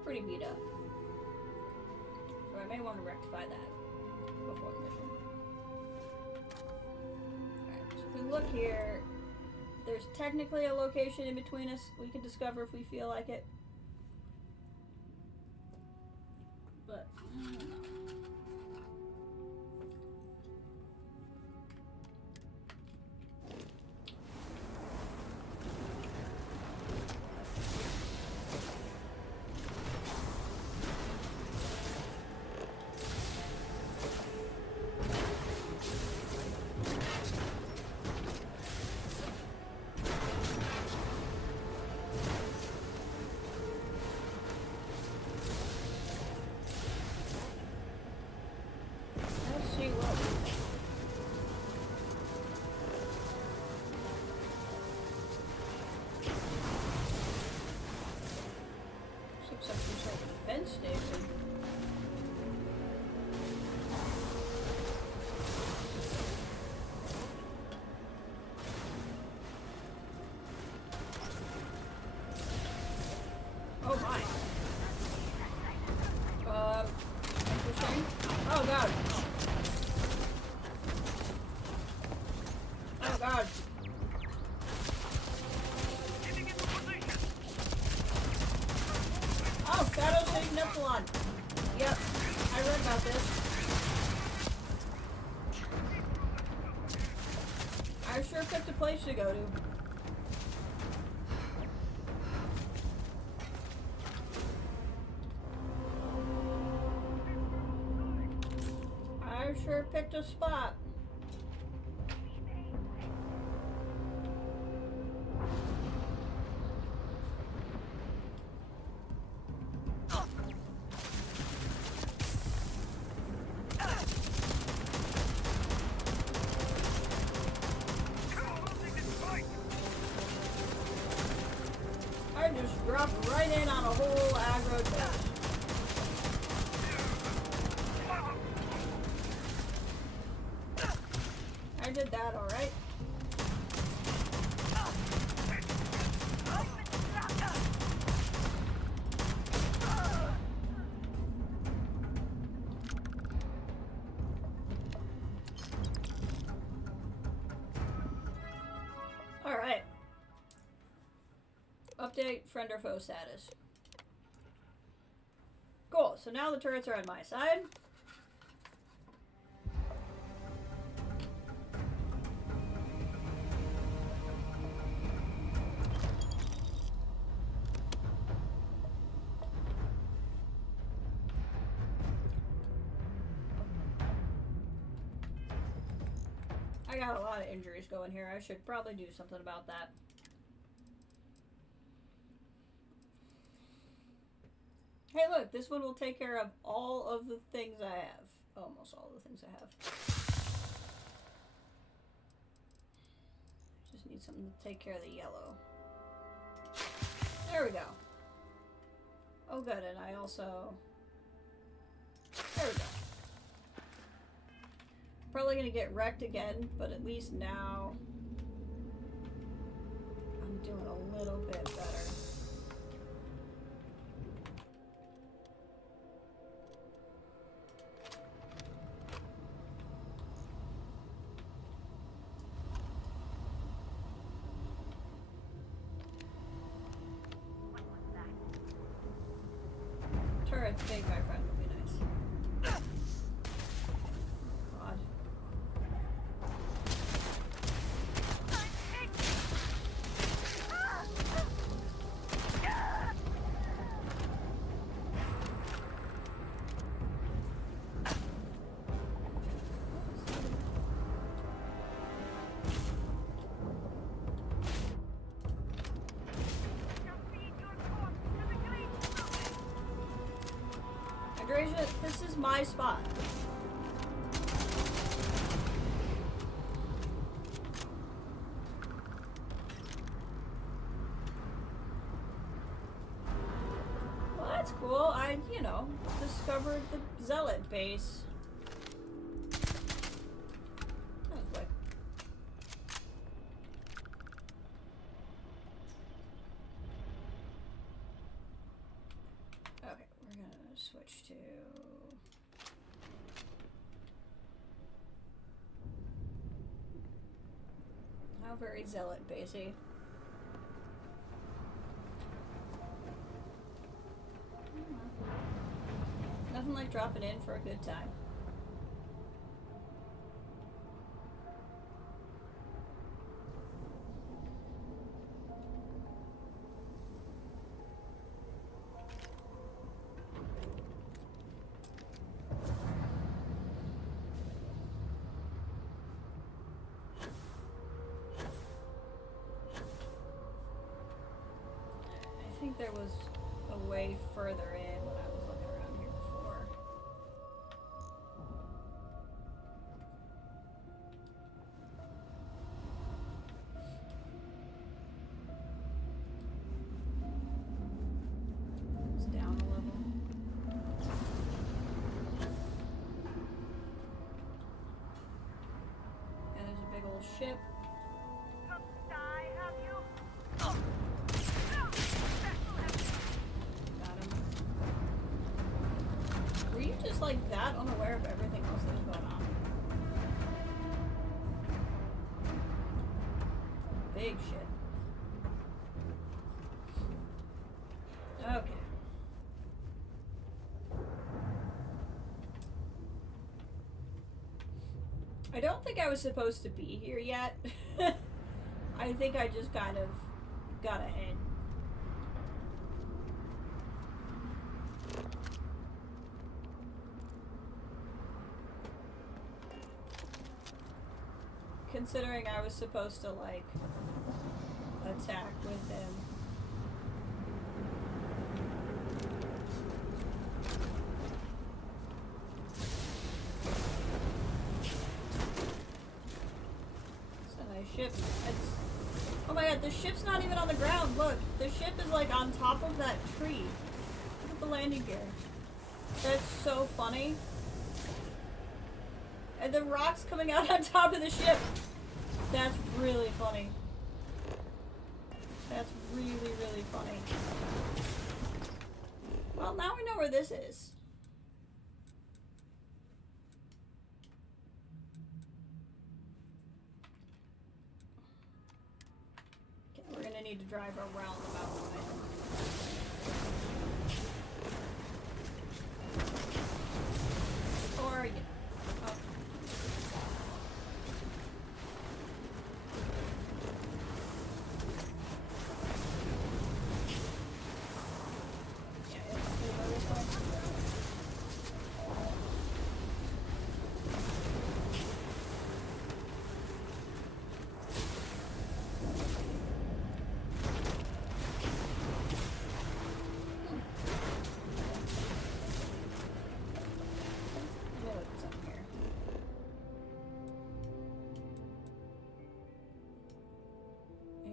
Pretty beat up. So I may want to rectify that before the mission. Alright, so if we look here, there's technically a location in between us we can discover if we feel like it. But, I don't know. Looks like some sort of defense station. Oh my. Interesting. Oh god. Oh god. Oh, Shadow City Nephalon. Yep, I read about this. I sure picked a place to go to. I've sure picked a spot. I just dropped right in on a whole aggro dash. I did that alright. Alright. Update friend or foe status. Cool, so now the turrets are on my side. I got a lot of injuries going here. I should probably do something about that. Hey look, this one will take care of all of the things I have. Almost all the things I have. Just need something to take care of the yellow. There we go. Oh good, and I also... There we go. Probably gonna get wrecked again, but at least now I'm doing a little bit better. Turret's big, my friend, would be nice. God. Andresia, this is my spot. Well, that's cool. I, you know, discovered the Zealot base. That was quick. Okay, we're gonna switch to... How very Zealot basey. Nothing like dropping in for a good time. I think there was a way further in when I was looking around here before. It's down a level. And there's a big old ship. Were you just like that unaware of everything else that was going on? Big shit. Okay. I don't think I was supposed to be here yet. I think I just kind of got ahead. considering I was supposed to, like, attack with him. It's a nice ship. Oh my god, the ship's not even on the ground. Look, the ship is, like, on top of that tree. Look at the landing gear. That's so funny. And the rocks coming out on top of the ship. That's really funny. That's really, really funny. Well, now we know where this is. Okay, we're gonna need to drive around the mountain. Or, yeah. Oh.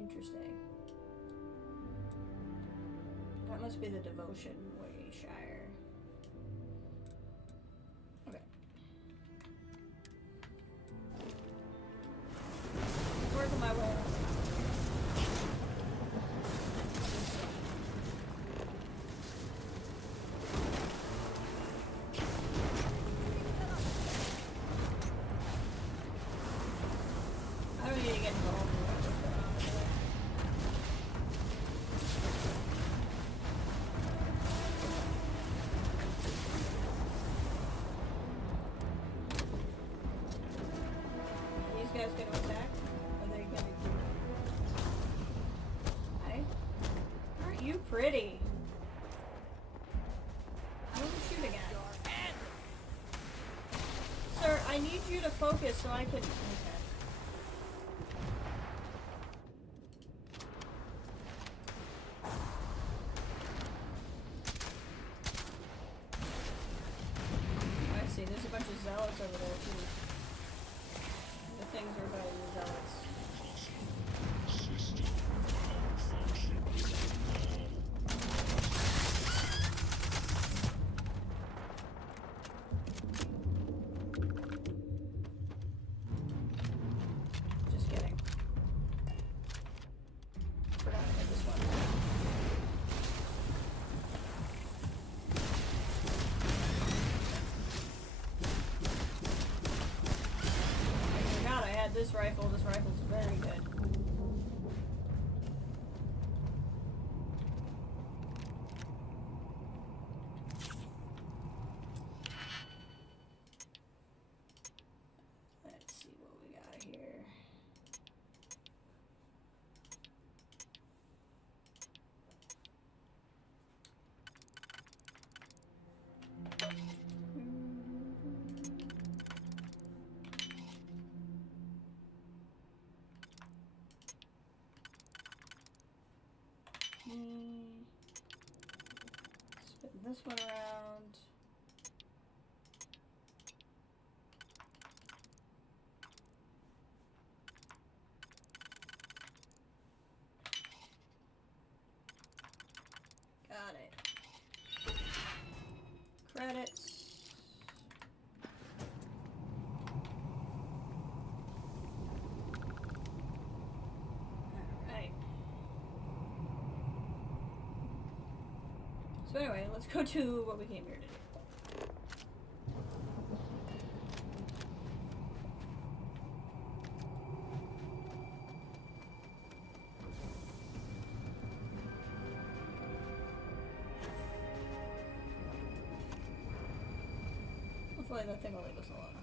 Interesting. That must be the devotion Wayshire. Okay. Working my way around. I don't need to get involved in what's going on over there. These guys gonna attack? Are they gonna be Hi? Aren't you pretty? What are you shooting at? Sir, I need you to focus so I can... Okay. I see, there's a bunch of zealots over there too. The things are about the zealots. Just kidding. Forgot to hit this one. I forgot I had this rifle. This rifle's very good. Let's see what we got here. Spin this one around. Got it. Credits. Alright. So anyway, let's go to what we came here to do. Hopefully that thing will leave us alone.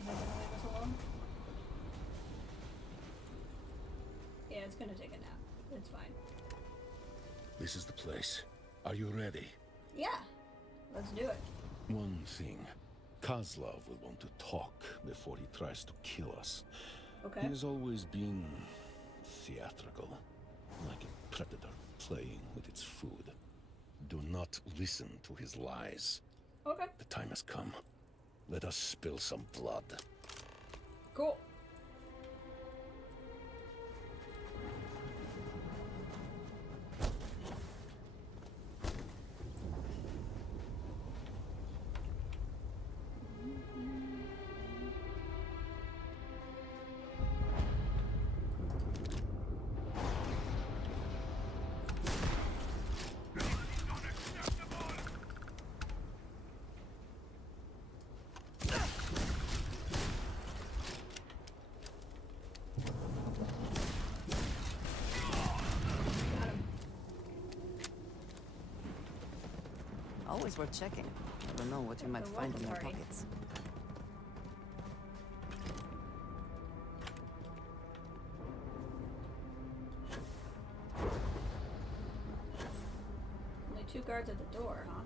Is it gonna leave us alone? Yeah, it's gonna take a nap. It's fine. This is the place. Are you ready? Yeah, let's do it. One thing. Kozlov will want to talk before he tries to kill us. Okay. He has always been theatrical, like a predator playing with its food. Do not listen to his lies. Okay. The time has come. Let us spill some blood. Cool. Always worth checking. Never know what you might find in their pockets. Only 2 guards at the door, huh?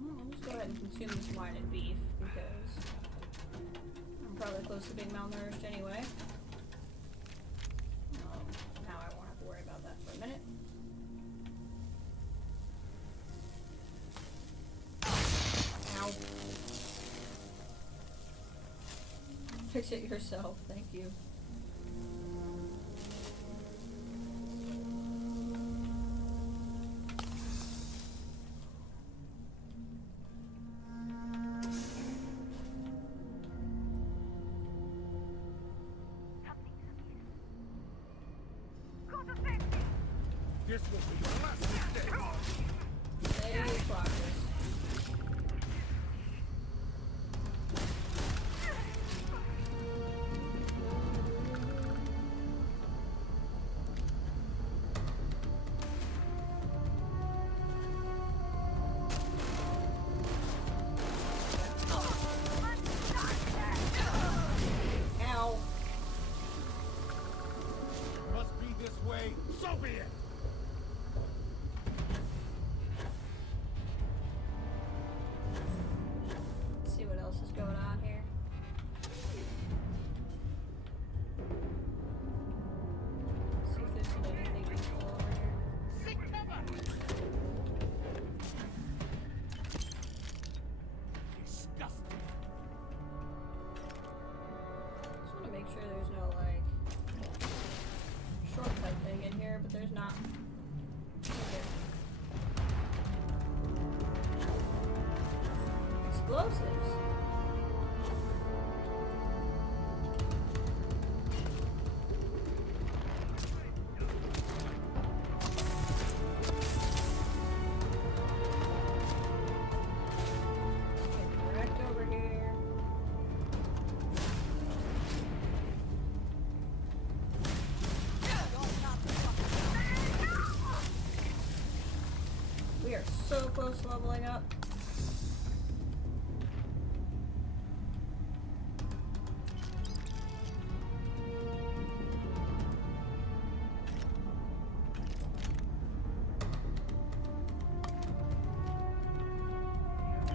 I'll just go ahead and consume this wine and beef because I'm probably close to being malnourished anyway. Now I won't have to worry about that for a minute. Ow. Fix it yourself, thank you. This will be your last mistake. Hey, progress. Ow. Must be this way. So be it. Let's see what else is going on here. See if there's anything useful over here. Disgusting. Just want to make sure there's no like shortcut thing in here, but there's not. Okay. Explosives. Okay, direct over here. We are so close to leveling up.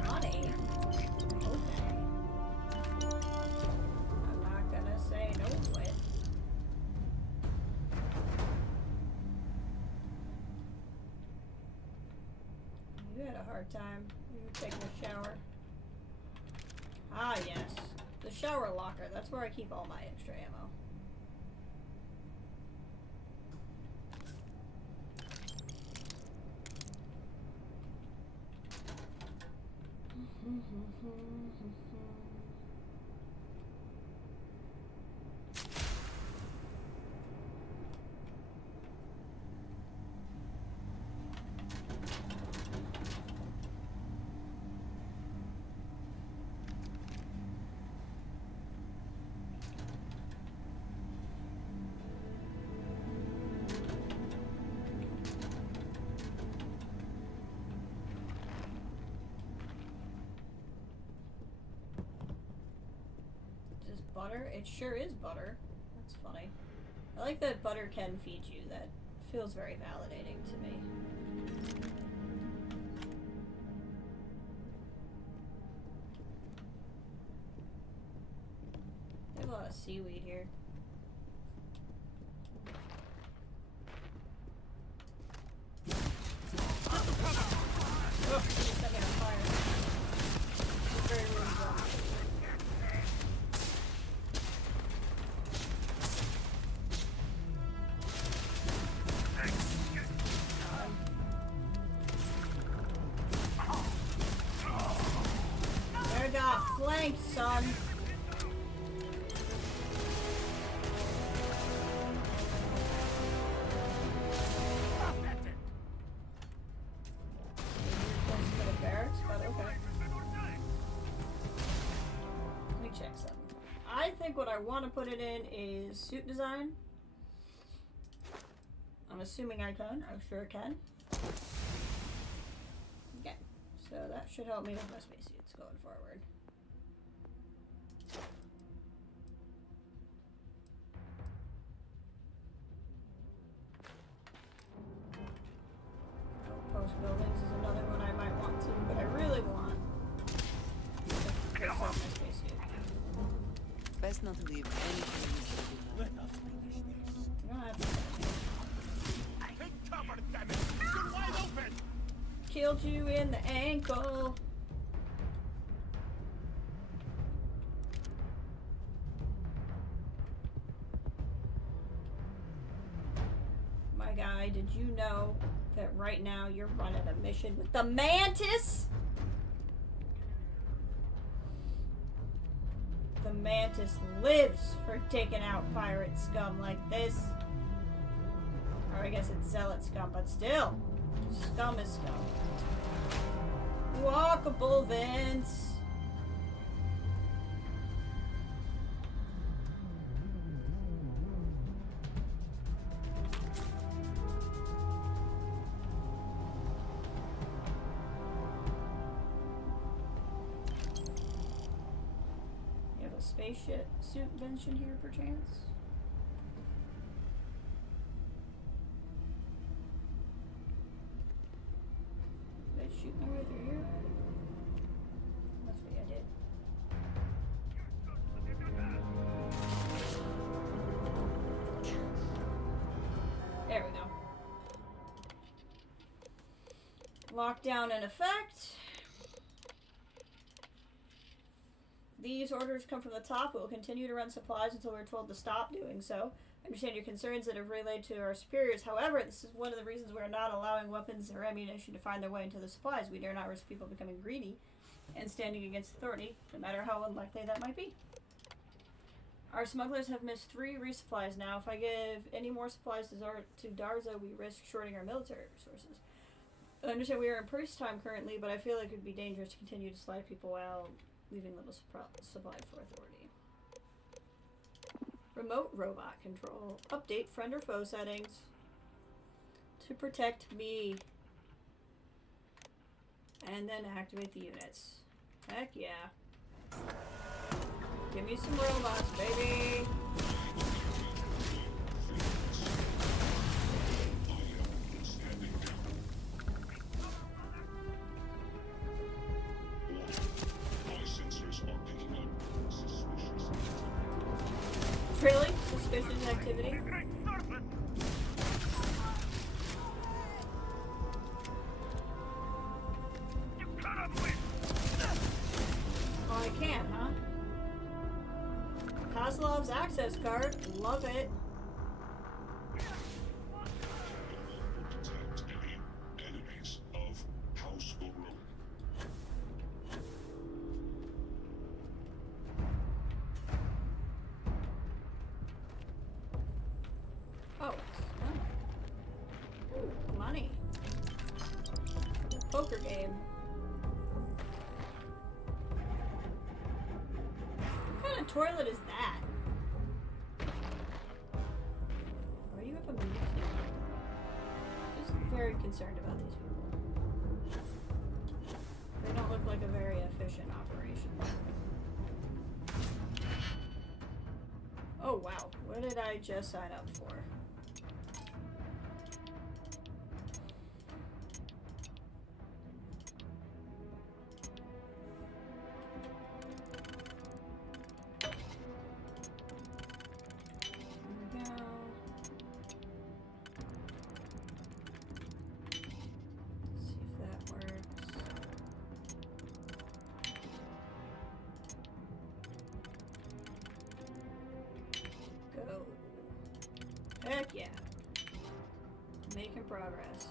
Money? Okay. I'm not gonna say no to it. You had a hard time. You were taking a shower. Ah, yes. The shower locker. That's where I keep all my extra ammo. butter? It sure is butter. That's funny. I like that butter can feed you. That feels very validating to me. They have a lot of seaweed here. Oh, you set me on fire. It's very rude. There got flanked, son. What I want to put it in is suit design. I'm assuming I can. I'm sure I can. Okay, so that should help me with my spacesuits going forward. Outpost buildings is another one I might want to, but I really want to fix up my spacesuit. Best not to leave anything. You don't have to. Take cover, damn it! You're wide open! Killed you in the ankle. My guy, did you know that right now you're running a mission with the Mantis? The Mantis lives for taking out pirate scum like this. Or I guess it's zealot scum, but still. Scum is scum. Walkable vents. Spaceship suit invention here, perchance? Did I shoot my way through here? Must be, I did. There we go. Lockdown in effect. These orders come from the top. We will continue to run supplies until we're told to stop doing so. I understand your concerns that have relayed to our superiors. However, this is one of the reasons we're not allowing weapons or ammunition to find their way into the supplies. We dare not risk people becoming greedy and standing against authority, no matter how unlikely that might be. Our smugglers have missed 3 resupplies now. If I give any more supplies to Darza, we risk shorting our military resources. I understand we are in peacetime currently, but I feel like it would be dangerous to continue to slide people while leaving little supply for authority. Remote robot control. Update friend or foe settings to protect me. And then activate the units. Heck yeah. Give me some robots, baby. Really? Suspicious activity? Oh, I can, huh? Kozlov's access card. Love it. Poker game. What kind of toilet is that? Why do you have a menu? Just very concerned about these people. They don't look like a very efficient operation. Oh wow, what did I just sign up for? Heck yeah. Making progress.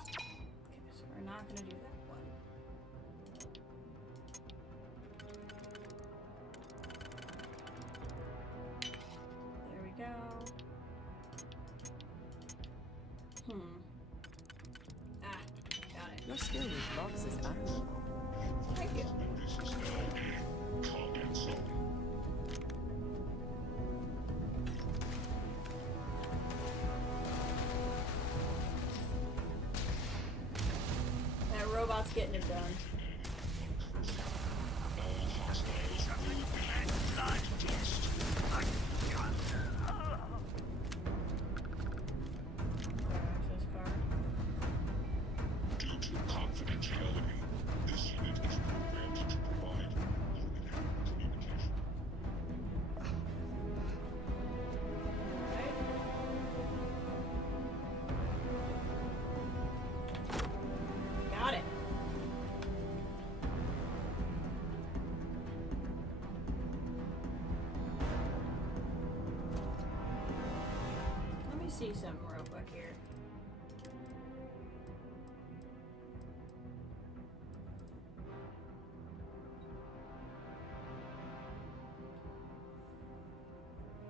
Okay, so we're not gonna do that one. There we go. Ah, got it. Your skill with blocks is admirable. Thank you. That robot's getting it done. Got it. Let me see something real quick here.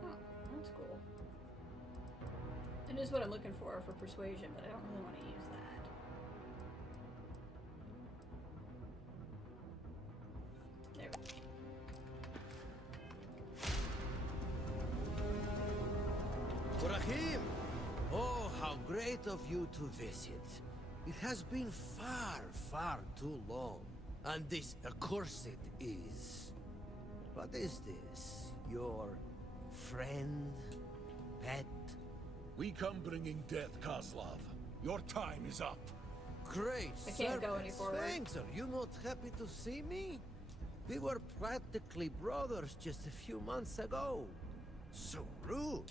Oh, that's cool. It is what I'm looking for persuasion, but I don't really want to use that. There we go. Rahim! Oh, how great of you to visit. It has been far, far too long. And this accursed is... What is this? Your friend? Pet? We come bringing death, Kozlov. Your time is up. Great, I can't go any Serpent. forward. Thanks. Are you not happy to see me? We were practically brothers just a few months ago. So rude.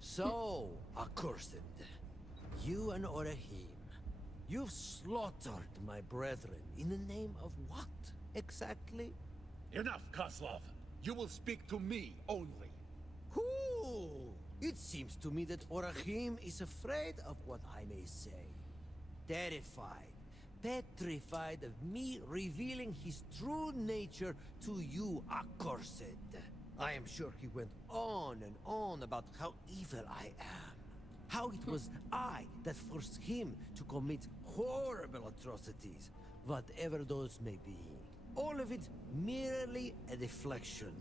So accursed. You and Orahim. You've slaughtered my brethren in the name of what, exactly? Enough, Kozlov. You will speak to me only. Who? It seems to me that Orahim is afraid of what I may say. Terrified, petrified of me revealing his true nature to you, accursed. I am sure he went on and on about how evil I am. How it was I that forced him to commit horrible atrocities, whatever those may be. All of it merely a deflection.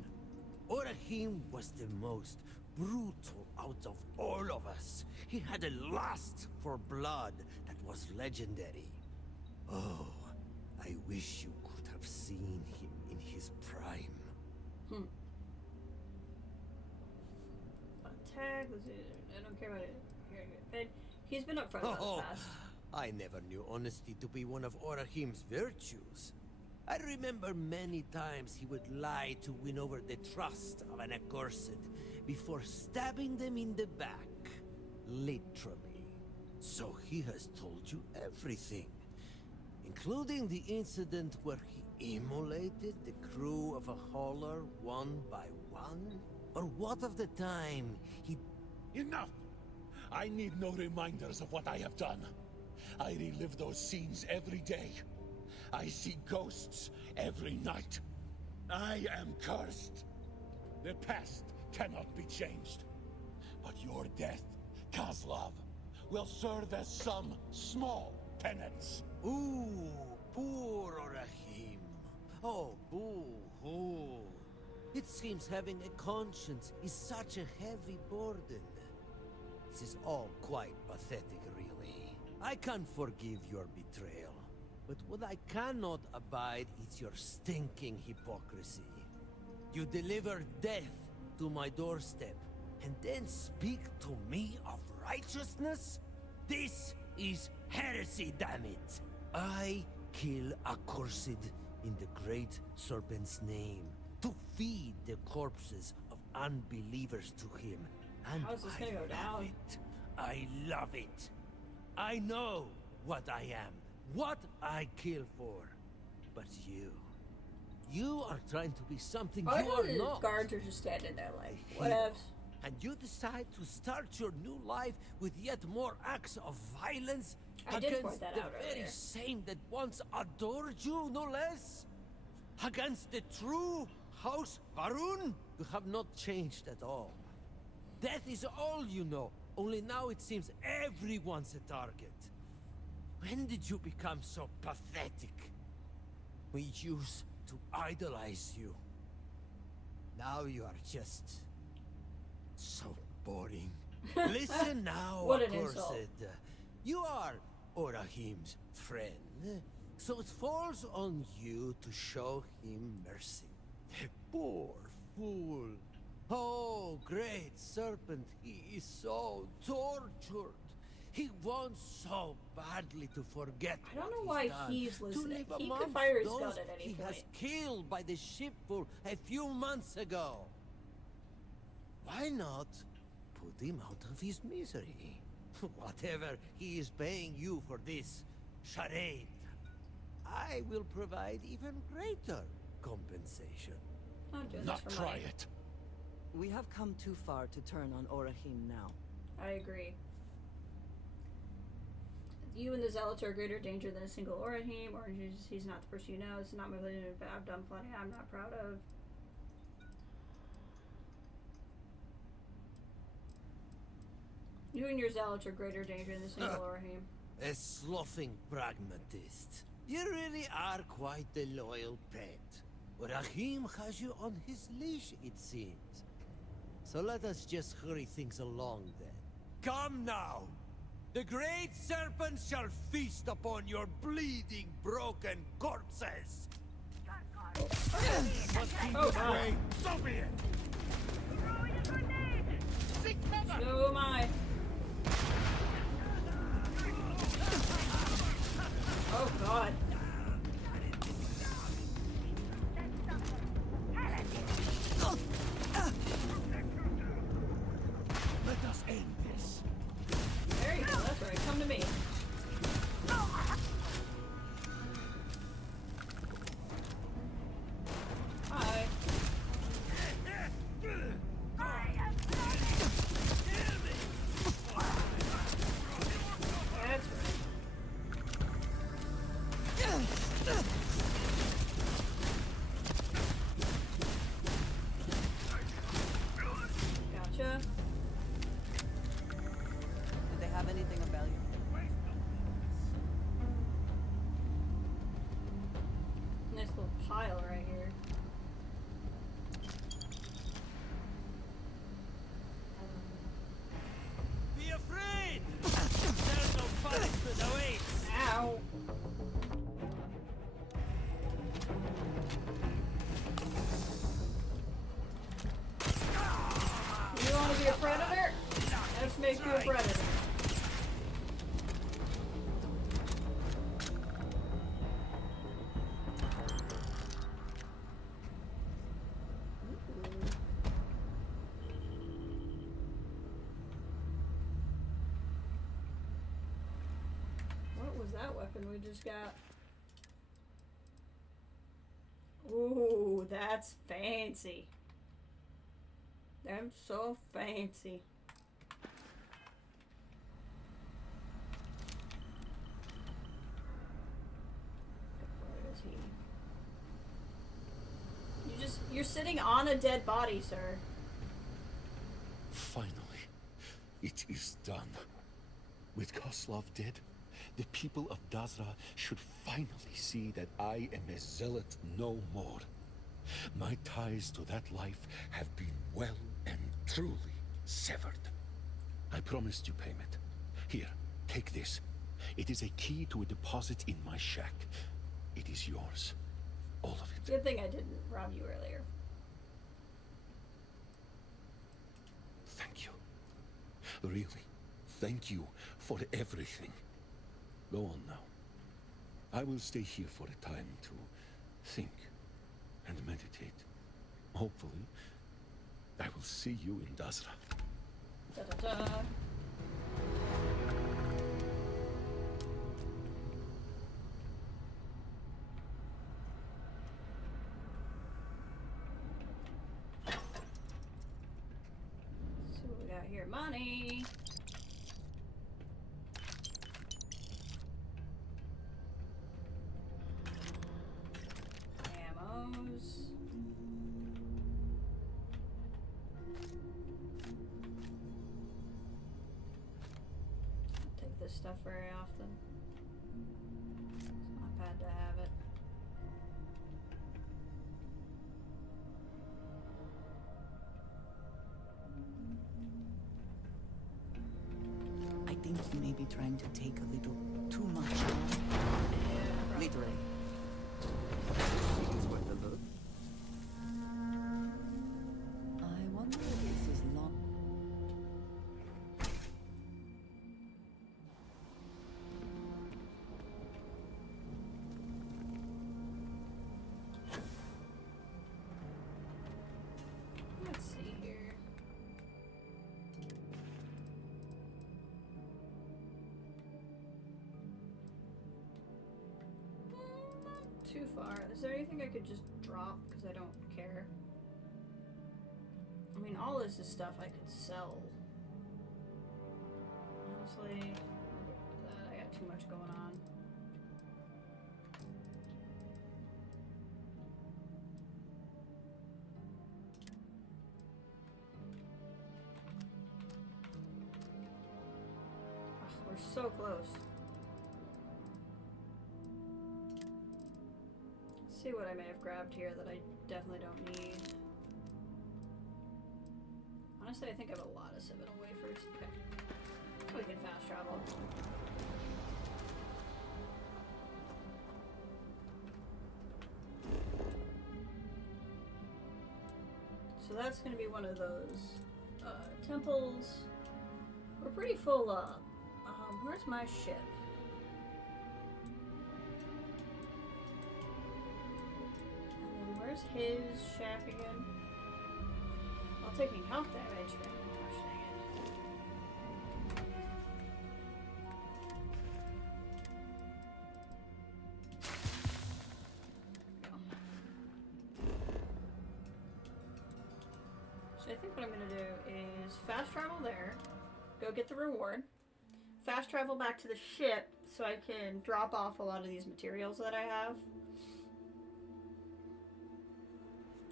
Orahim was the most brutal out of all of us. He had a lust for blood that was legendary. Oh, I wish you could have seen him in his prime. Attack. I don't care about it. But he's been up front Oh, past. I never knew honesty to be one of Orahim's virtues. I remember many times he would lie to win over the trust of an accursed before stabbing them in the back. Literally. So he has told you everything. Including the incident where he immolated the crew of a hauler one by one? Or what of the time he... Enough! I need no reminders of what I have done. I relive those scenes every day. I see ghosts every night. I am cursed. The past cannot be changed. But your death, Kozlov, will serve as some small penance. Ooh, poor Orahim. Oh, boo-hoo. It seems having a conscience is such a heavy burden. This is all quite pathetic, really. I can't forgive your betrayal. But what I cannot abide is your stinking hypocrisy. You deliver death to my doorstep, and then speak to me of righteousness? This is heresy, damn it! I kill accursed in the great Serpent's name, to feed the corpses of unbelievers to him. And how's this gonna go down? I love it. I know what I am, what I kill for. But you are trying to be something you are the not. guards are just standing there like, whatevs. And you decide to start your new life with yet more acts of violence I did against point that the out very earlier. same that once adored you, no less? Against the true House Varun? You have not changed at all. Death is all you know, only now it seems everyone's a target. When did you become so pathetic? We used to idolize you. Now you are just so boring. Listen now, What an accursed. insult. You are Orahim's friend, so it falls on you to show him mercy. The poor fool. Oh, great Serpent, he is so tortured. He wants so badly to forget. I don't know what why done, he's to listening. live He could amongst fire his those gun at any he point. has killed by the shipful a few months ago. Why not put him out of his misery? Whatever he is paying you for this charade, I will provide even greater compensation. Not doing Not this for try money. it. We have come too far to turn on Orahim now. I agree. You and the Zealots are a greater danger than a single Orahim, or he's not the person you know. It's not my religion, but I've done plenty I'm not proud of. You and your Zealots are greater danger than a single Orahim. A sloughing pragmatist. You really are quite the loyal pet. Rahim has you on his leash, it seems. So let us just hurry things along then. Come now! The great Serpent shall feast upon your bleeding, broken corpses! Oh, God. So be it! So am I. Oh, God. Let us end this. There you go, that's right. Come to me. Hi. That's right. Gotcha. Did they have anything of value? Nice little pile right here. Be afraid! There's no punishment awaits! Ow. You want to be a predator? Let's make you a predator. What was that weapon we just got? Ooh, that's fancy. I'm so fancy. Where is he? You're sitting on a dead body, sir. Finally, it is done. With Koslov dead, the people of Dazra should finally see that I am a zealot no more. My ties to that life have been well and truly severed. I promised you payment. Here, take this. It is a key to a deposit in my shack. It is yours. All of it. Good thing I didn't rob you earlier. Thank you. Really, thank you for everything. Go on now. I will stay here for a time to think and meditate. Hopefully, I will see you in Dazra. Da-da-da. Let's see what we got here. Money. Ammos. This stuff very often. It's not bad to have it. I think you may be trying to take a little too much. Yeah, literally. It is worth a look. I wonder if this is long. Let's see here. Not too far. Is there anything I could just drop because I don't care? I mean, all this is stuff I could sell. Honestly, I got too much going on. We're so close. Let's see what I may have grabbed here that I definitely don't need. Honestly, I think I have a lot of Citadel wafers. Okay. We can fast travel. So that's going to be one of those temples. We're pretty full up. Where's my ship? And then where's his shack again? Well, taking health damage. Gosh dang it. So I think what I'm going to do is fast travel there, go get the reward. Fast travel back to the ship so I can drop off a lot of these materials that I have.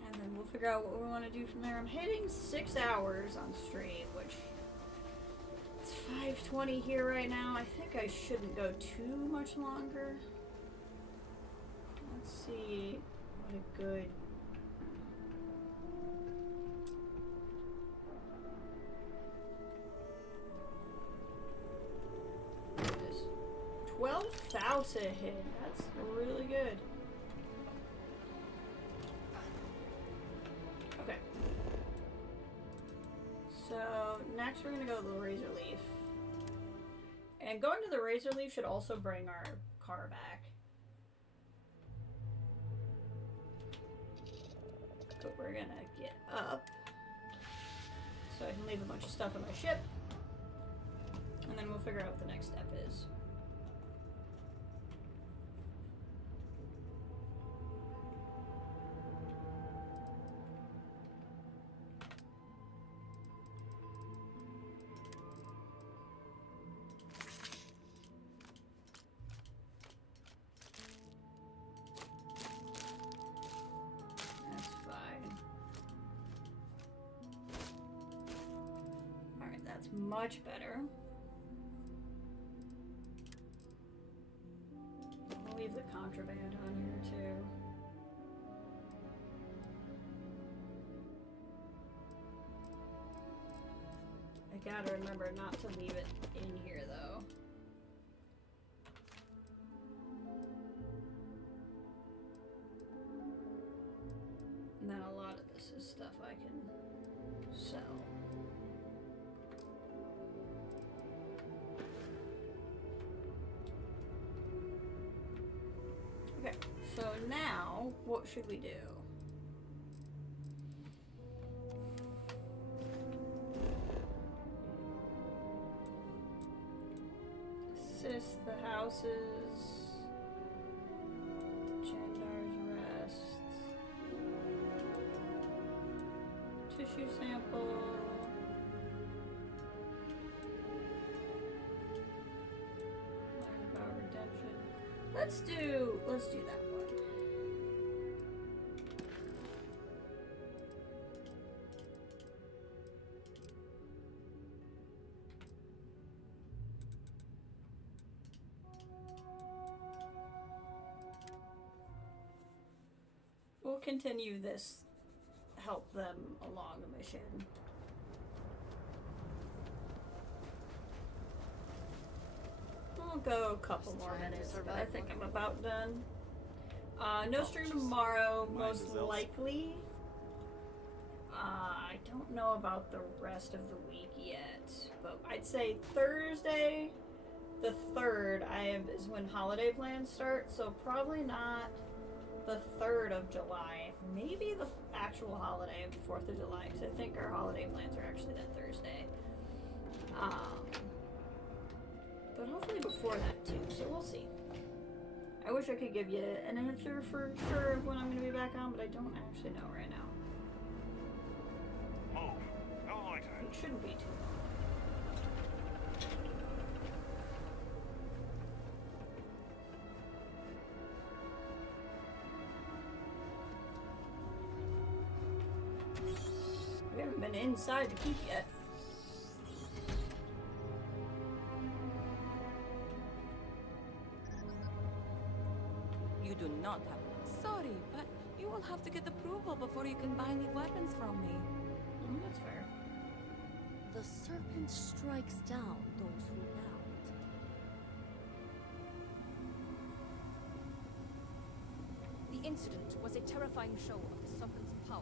And then we'll figure out what we want to do from there. I'm hitting 6 hours on stream, which it's 5:20 here right now. I think I shouldn't go too much longer. Let's see what a good... 12,000 hit. That's really good. Okay. So next we're gonna go to the Razor Leaf. And going to the Razor Leaf should also bring our car back. But we're gonna get up so I can leave a bunch of stuff on my ship. And then we'll figure out what the next step is. That's fine. Alright, that's much better. I'll leave the contraband on here too. I gotta remember not to leave it in here, though. And then a lot of this is stuff I can sell. Okay, so now, what should we do? Assist the houses. Jandar's Rest. Tissue sample. Learn about redemption. Let's do that one. We'll continue this, help them along the mission. I'll go a couple more minutes, but I think I'm about done. No stream tomorrow, most likely. I don't know about the rest of the week yet, but I'd say Thursday, the 3rd, is when holiday plans start, so probably not the 3rd of July. Maybe the actual holiday, 4th of July, because I think our holiday plans are actually that Thursday. But hopefully before that too, so we'll see. I wish I could give you an answer for sure of when I'm going to be back on, but I don't actually know right now. Move. No loitering. It shouldn't be too long. We haven't been inside the keep yet. You do not have... Sorry, but you will have to get approval before you can buy any weapons from me. That's fair. The Serpent strikes down those who doubt. The incident was a terrifying show of the Serpent's power.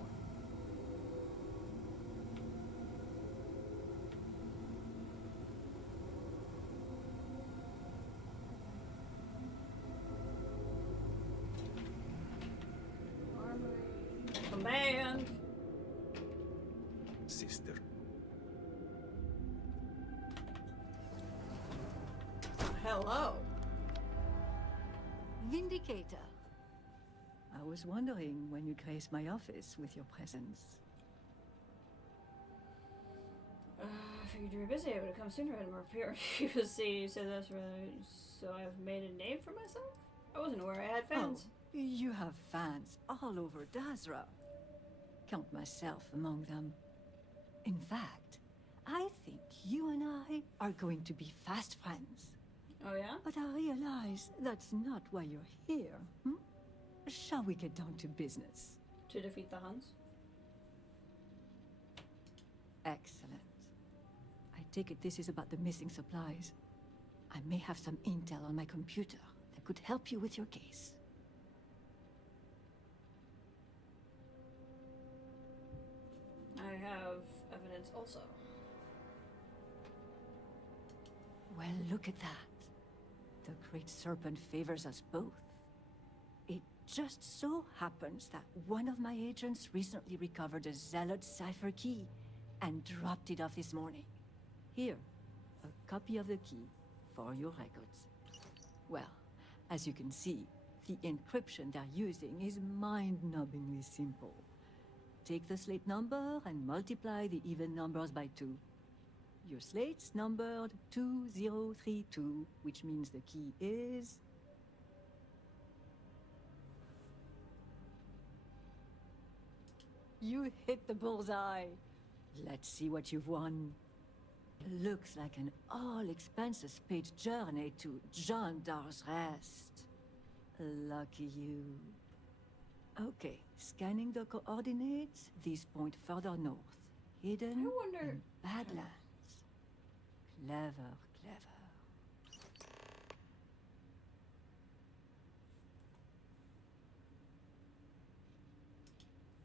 Command. Sister. Hello. Vindicator. I was wondering when you graced my office with your presence. I figured you were busy. I would have come sooner. I had more PRC. You said that's really... So I've made a name for myself? I wasn't aware I had fans. Oh, you have fans all over Dazra. Count myself among them. In fact, I think you and I are going to be fast friends. Oh yeah? But I realize that's not why you're here. Shall we get down to business? To defeat the Huns? Excellent. I take it this is about the missing supplies. I may have some intel on my computer that could help you with your case. I have evidence also. Well, look at that. The Great Serpent favors us both. It just so happens that one of my agents recently recovered a Zealot cipher key and dropped it off this morning. Here, a copy of the key for your records. Well, as you can see, the encryption they're using is mind-numbingly simple. Take the slate number and multiply the even numbers by 2. Your slate's numbered 2032, which means the key is... You hit the bullseye. Let's see what you've won. Looks like an all-expenses-paid journey to Jandar's Rest. Lucky you. Okay, scanning the coordinates. These point further north. Hidden in Badlands. Clever, clever.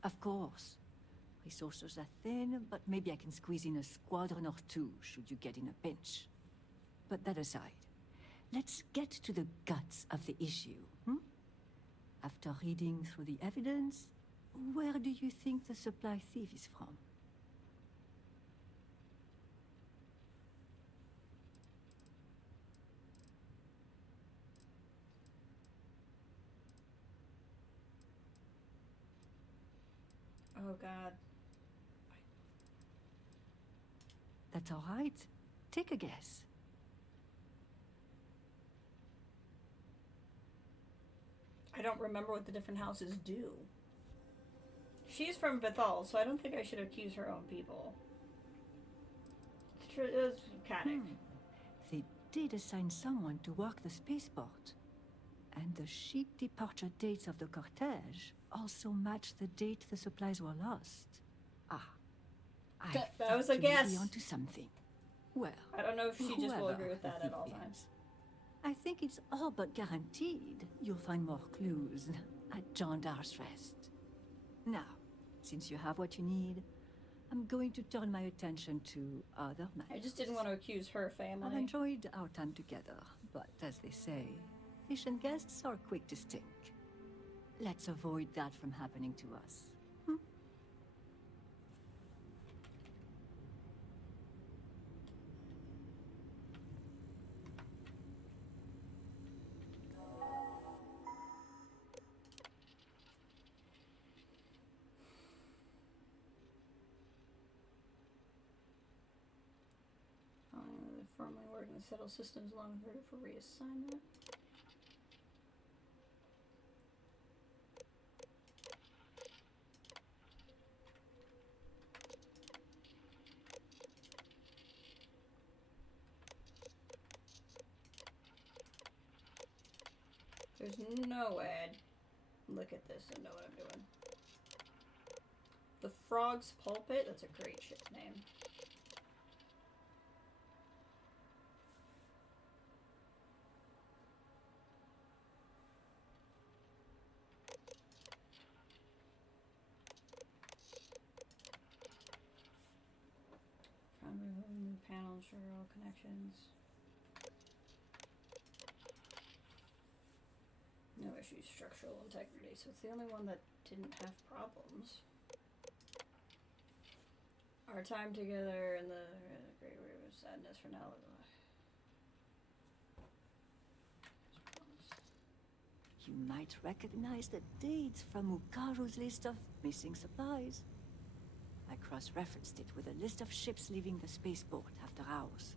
Of course. Resources are thin, but maybe I can squeeze in a squadron or two should you get in a pinch. But that aside, let's get to the guts of the issue, hmm? After reading through the evidence, where do you think the supply thief is from? Oh God. That's all right. Take a guess. I don't remember what the different houses do. She's from Bethal, so I don't think I should accuse her own people. It's mechanic. They did assign someone to work the spaceport. And the ship departure dates of the cortege also match the date the supplies were lost. Ah. That was a think you may guess. be onto something. Well, I don't know if she just will whoever agree with that the at all thief times. is, I think it's all but guaranteed you'll find more clues at John Dar's Rest. Now, since you have what you need, I'm going to turn my attention to other matters. I just didn't want to accuse her I've family. enjoyed our time together, but as they say, patient guests are quick to stink. Let's avoid that from happening to us. Formerly working in settled systems long ready for reassignment. There's no way I'd look at this and know what I'm doing. The Frog's Pulpit? That's a great ship name. Trying to remove new panels for all connections. No issues, structural integrity. So it's the only one that didn't have problems. Our time together and the great wave of sadness for now. You might recognize the dates from Ukaru's list of missing supplies. I cross-referenced it with a list of ships leaving the spaceport after hours.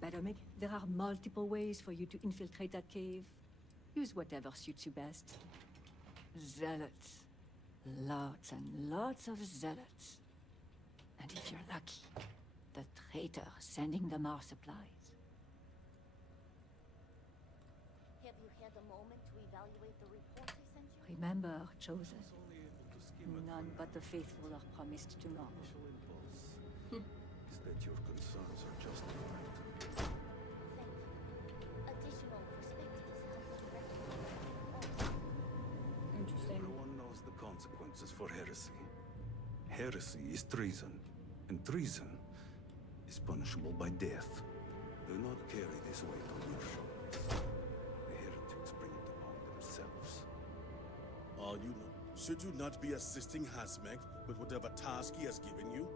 Better make. There are multiple ways for you to infiltrate that cave. Use whatever suits you best. Zealots. Lots and lots of zealots. And if you're lucky, the traitor sending them our supplies. Have you had a moment to evaluate the report I sent you? Remember, Chosen. None but the faithful are promised tomorrow. Is that your concerns are justified? Additional perspectives help us recognize. Interesting. Everyone knows the consequences for heresy. Heresy is treason, and treason is punishable by death. Do not carry this weight on your shoulders. The heretics bring it upon themselves. Are you not? Should you not be assisting Hazmek with whatever task he has given you?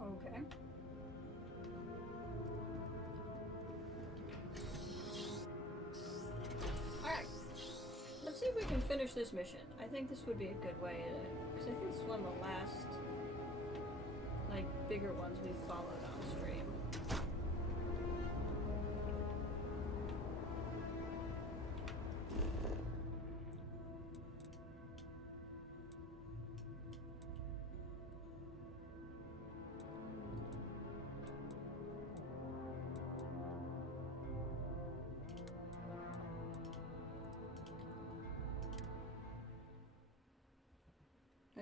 Okay. Alright. Let's see if we can finish this mission. I think this would be a good way to... Because I think this is one of the last, like, bigger ones we've followed on stream.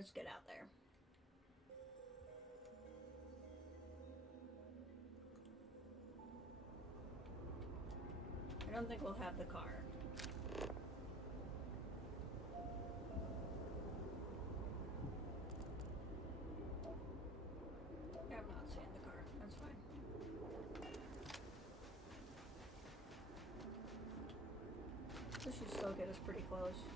Let's get out there. I don't think we'll have the car. Yeah, I'm not seeing the car. That's fine. This should still get us pretty close.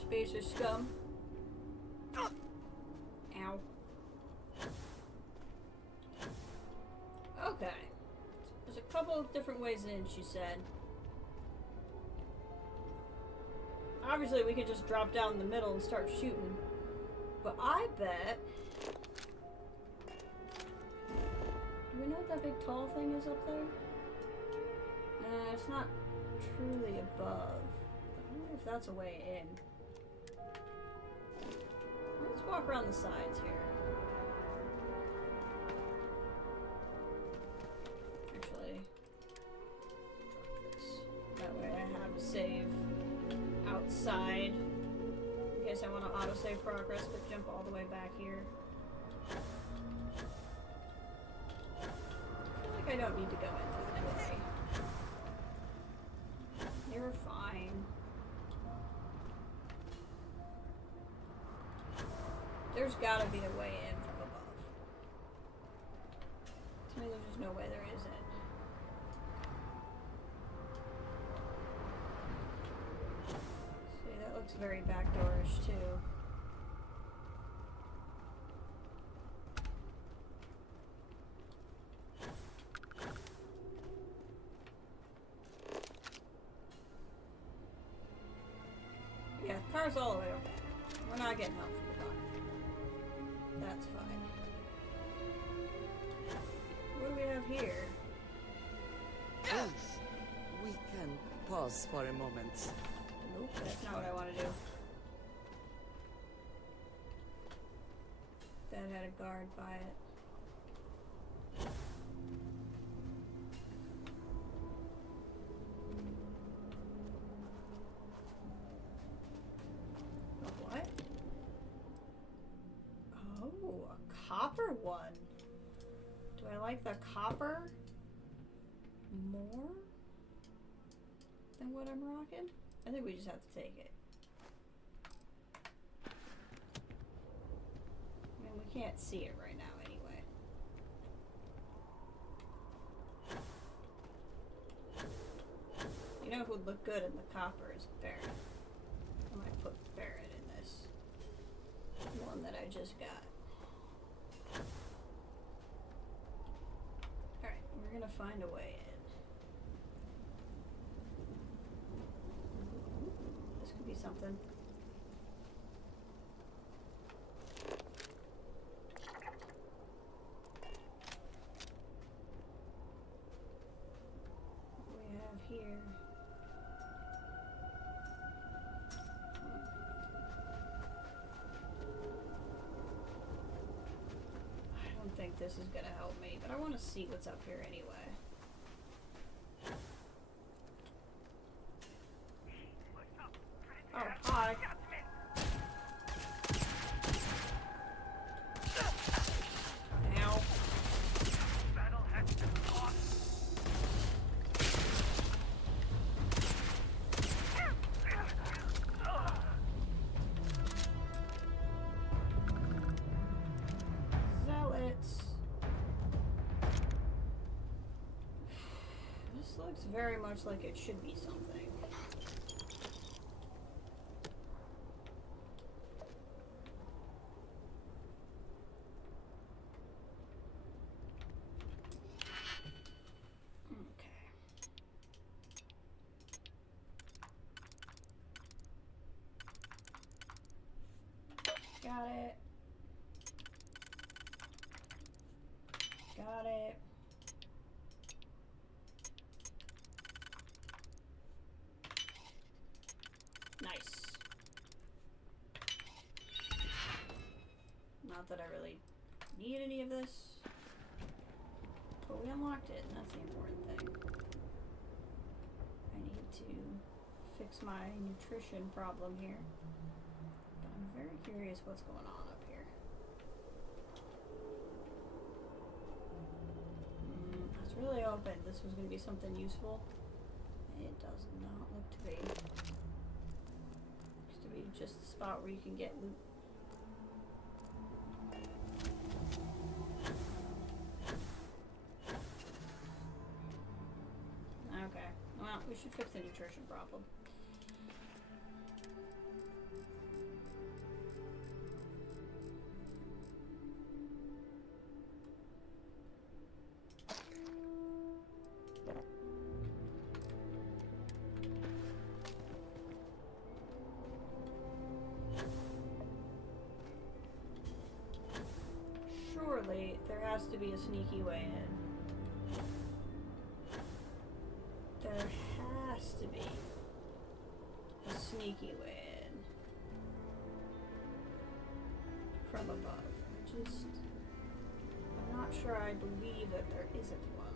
Spacer scum. Ow. Okay. There's a couple of different ways in, she said. Obviously, we could just drop down in the middle and start shooting. But I bet... Do we know what that big tall thing is up there? It's not truly above. I wonder if that's a way in. Let's walk around the sides here. Actually, drop this. That way I have a save outside in case I want to autosave progress, but jump all the way back here. I feel like I don't need to go in through the way. You're fine. There's gotta be a way in from above. To me, there's just no way there isn't. See, that looks very backdoorish too. Yeah, the car's all the way over there. We're not getting help from the car. That's fine. What do we have here? Yes. We can pause for a moment. Nope, that's not what I want to do. That had a guard by it. What? Oh, a copper one. Do I like the copper more than what I'm rocking? I think we just have to take it. I mean, we can't see it right now anyway. You know who'd look good in the copper is Barrett. I might put Barrett in this one that I just got. Alright, we're gonna find a way in. This could be something. What do we have here? I don't think this is gonna help me, but I want to see what's up here anyway. very much like it should be something. Got it. Got it. Nice. Not that I really need any of this, but we unlocked it, and that's the important thing. I need to fix my nutrition problem here. I'm very curious what's going on up here. I was really hoping this was going to be something useful. It does not look to be. Looks to be just a spot where you can get loot. Okay, well, we should fix the nutrition problem. Surely there has to be a sneaky way in. There has to be a sneaky way in from above. I'm not sure I believe that there isn't one.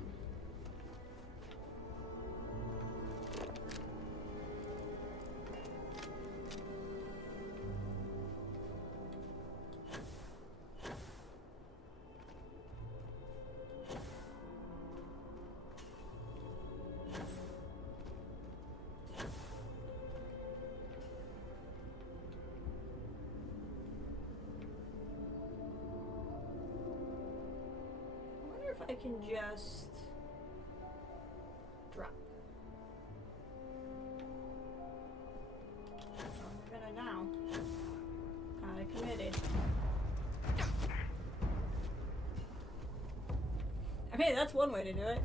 I can just drop. So we're gonna now. Kinda committed. I mean, that's one way to do it.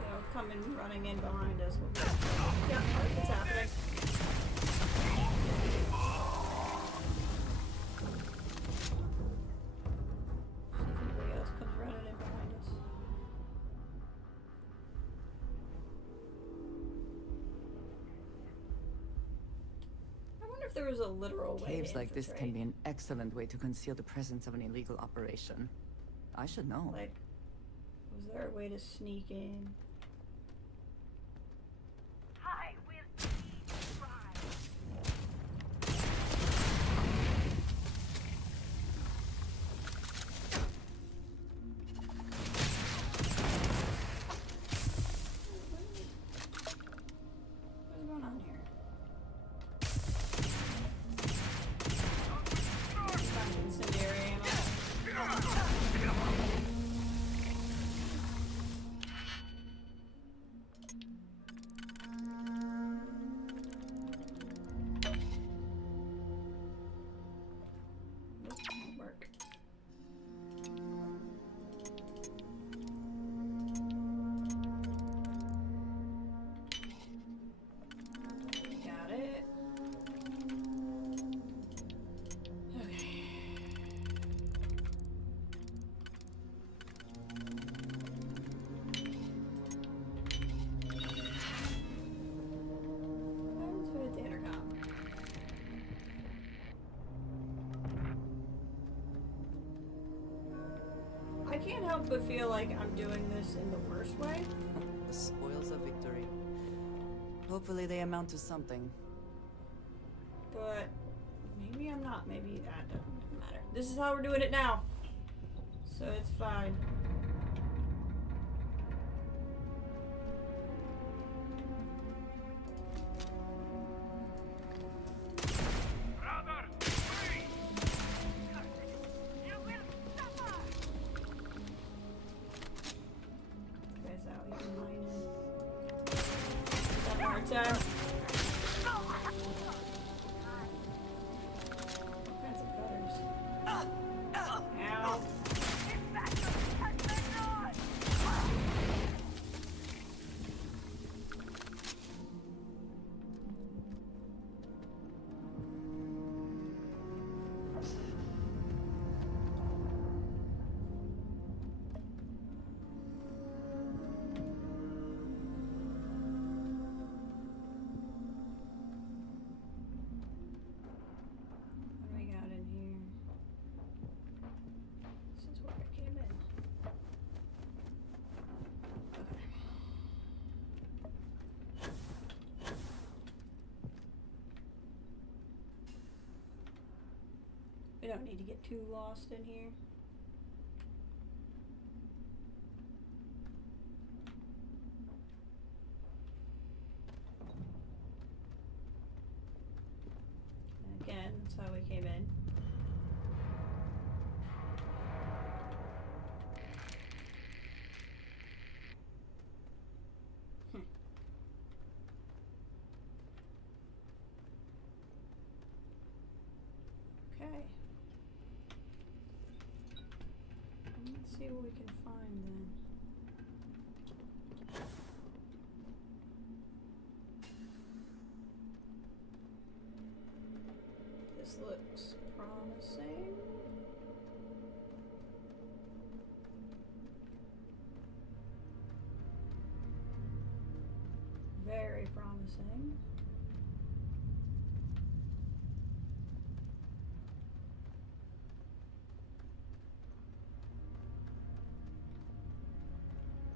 They'll come in running in behind us. Yeah, it's happening. Somebody else comes running in behind us. I wonder if there was a literal way Caves to like this can infiltrate. be an excellent way to conceal the presence of an illegal operation. I should know. Like, was there a way to sneak in? What's going on here? Some incendiary ammo. Nope, won't work. Got it. Okay. Let's put the intercom. I can't help but feel like I'm doing this in the worst way. The spoils of victory. Hopefully they amount to something. But maybe I'm not. Maybe that doesn't matter. This is how we're doing it now. So it's fine. Brother, please! don't need to get too lost in here. Again, that's how we came in. Okay. Let's see what we can find then. This looks promising. Very promising.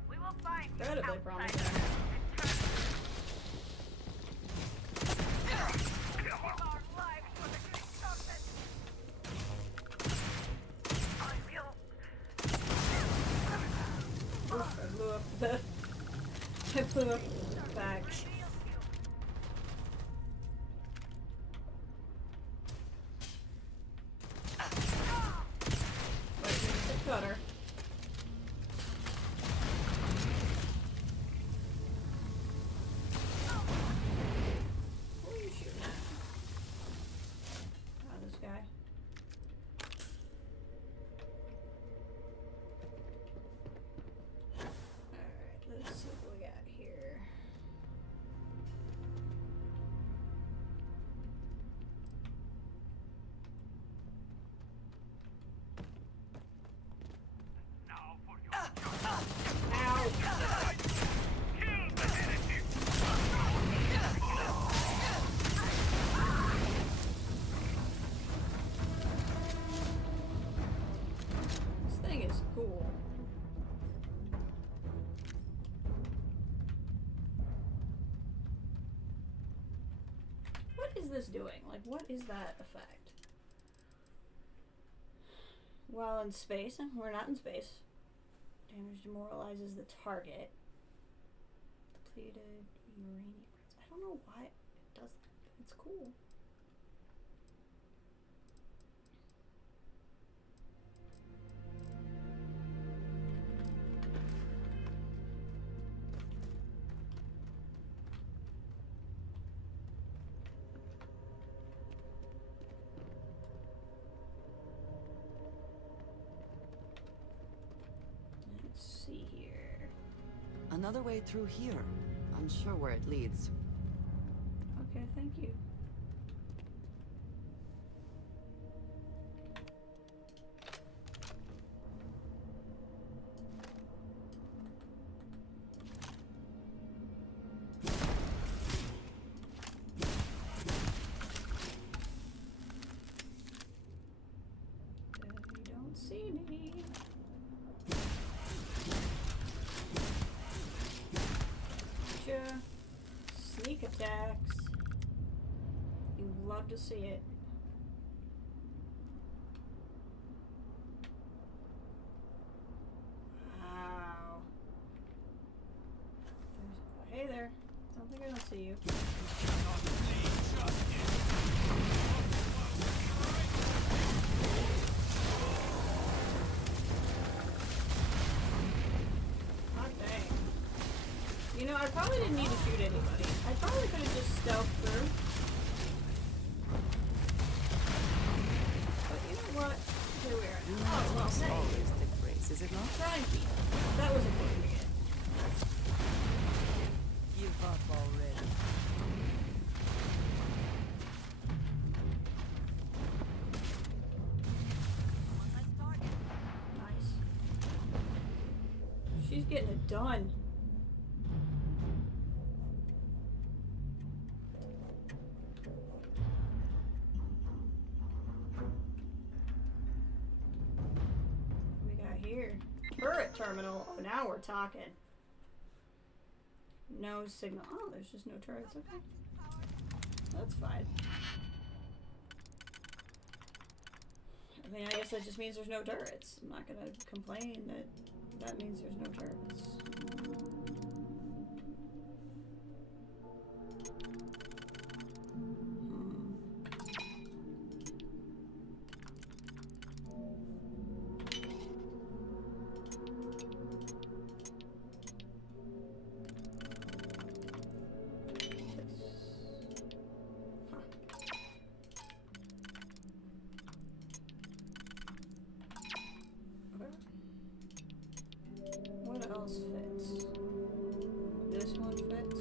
We will find Incredibly promising. I blew up the back. Wait, there's a cutter. Who are you shooting at? Oh, this guy. Let's see what we got here. This thing is cool. What is this doing? Like, what is that effect? While in space, we're not in space. Damage demoralizes the target. Depleted uranium. I don't know why it does that, but it's cool. Let's see here. Another way through here. Unsure where it leads. Okay, thank you. You don't see me. Gotcha. Sneak attacks. You love to see it. Wow. Hey there. Don't think I don't see you. Hot dang. You know, I probably didn't need to shoot anybody. I probably could have just stealthed through. But you know what? Here we are. Oh, well, hey. Always take praise, is it not? Trying to. That was important to get. Give up already. Nice. She's getting it done. What we got here? Turret terminal. Oh, now we're talking. No signal. Oh, there's just no turrets. Okay. That's fine. I mean, I guess that just means there's no turrets. I'm not gonna complain that that means there's no turrets. What else fits? This one fits.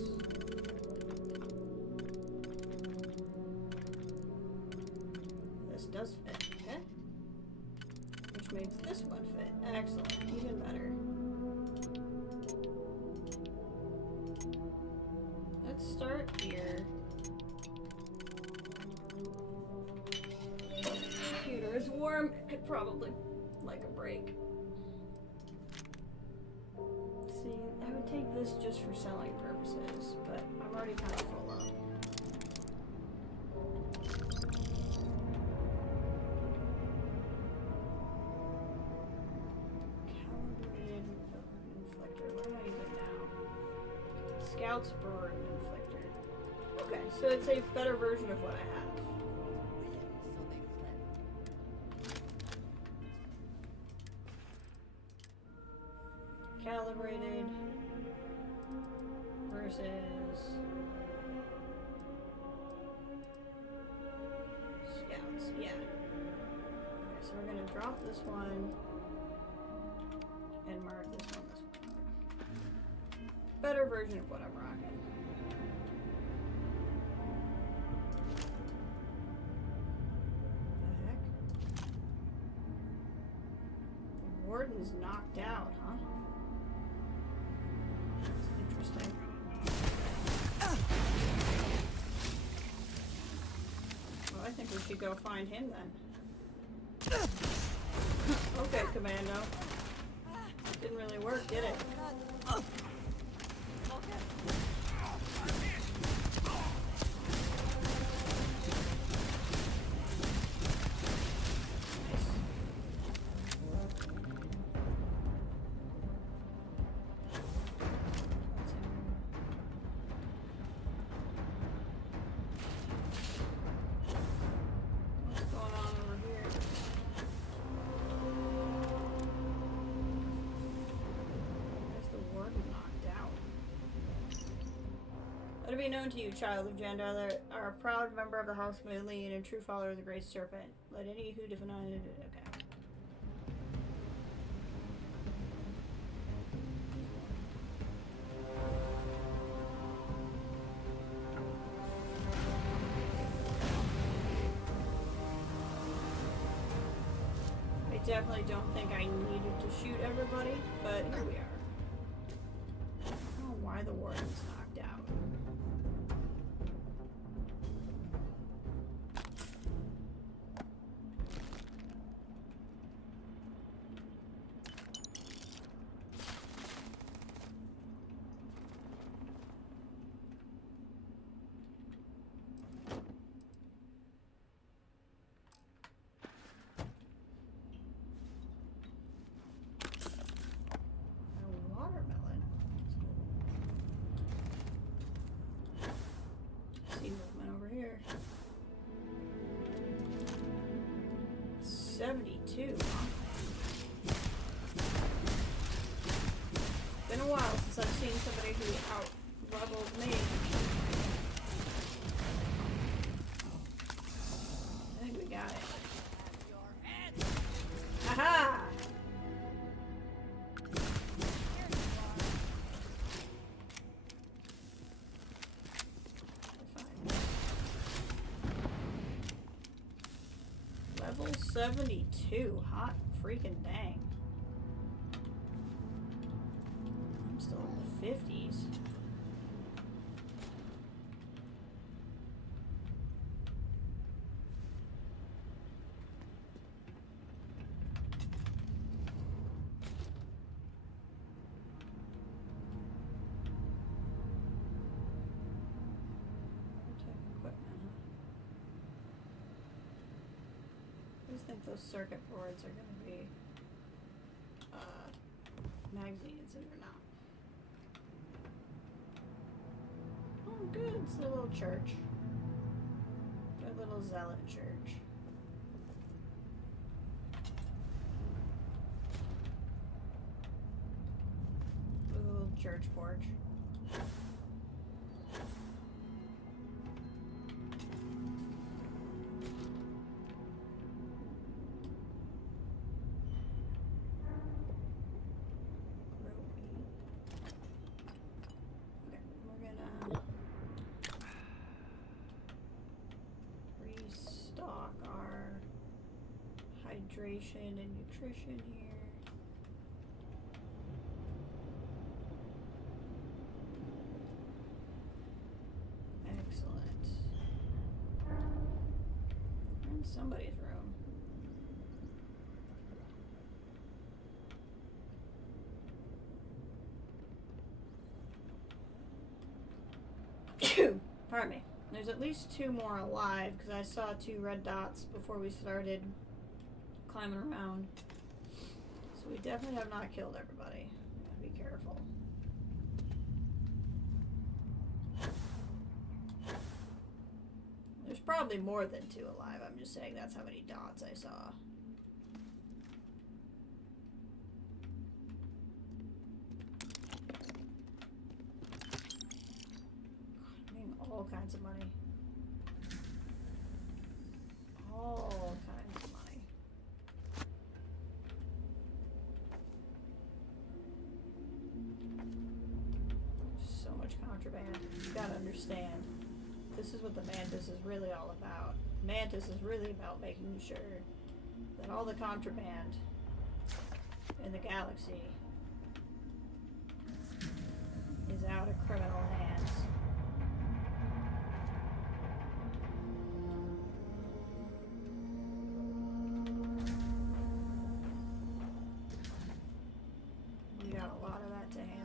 This does fit, okay? Which makes this one fit. Excellent, even better. Let's start here. Computer is warm. Could probably like a break. See, I would take this just for selling purposes, but I'm already kind of full up. Calibrated inflictor. What am I using now? Scout's burn inflictor. Okay, so it's a better version of what I have. Calibrated versus scouts, yeah. Okay, so we're gonna drop this one and mark this one this one. Better version of what I'm rocking. The heck? The warden's knocked out, huh? Interesting. Well, I think we should go find him then. Okay, Commando. Didn't really work, did it? Let it be known to you, child of Jandar, that are a proud member of the House of Moonlight and a true follower of the Great Serpent. Let any who define it. Okay. I definitely don't think I needed to shoot everybody, but here we are. I don't know why the warden's knocked out. Movement over here. 72, huh? Been a while since I've seen somebody who out-leveled me. I think we got it. Aha! Level 72. Hot freaking dang. I'm still in the 50s. Think those those circuit boards are going to be magazines, and they're not. Oh, good. It's a little church. A little zealot church. With a little church porch. Hydration and nutrition here. Excellent. In somebody's room. Pardon me. There's at least 2 more alive because I saw 2 red dots before we started climbing around. So we definitely have not killed everybody. Gotta be careful. There's probably more than 2 alive. I'm just saying that's how many dots I saw. I'm getting all kinds of money. All kinds of money. So much contraband. You gotta understand. This is what the Mantis is really all about. Mantis is really about making sure that all the contraband in the galaxy is out of criminal hands. We got a lot of that to handle.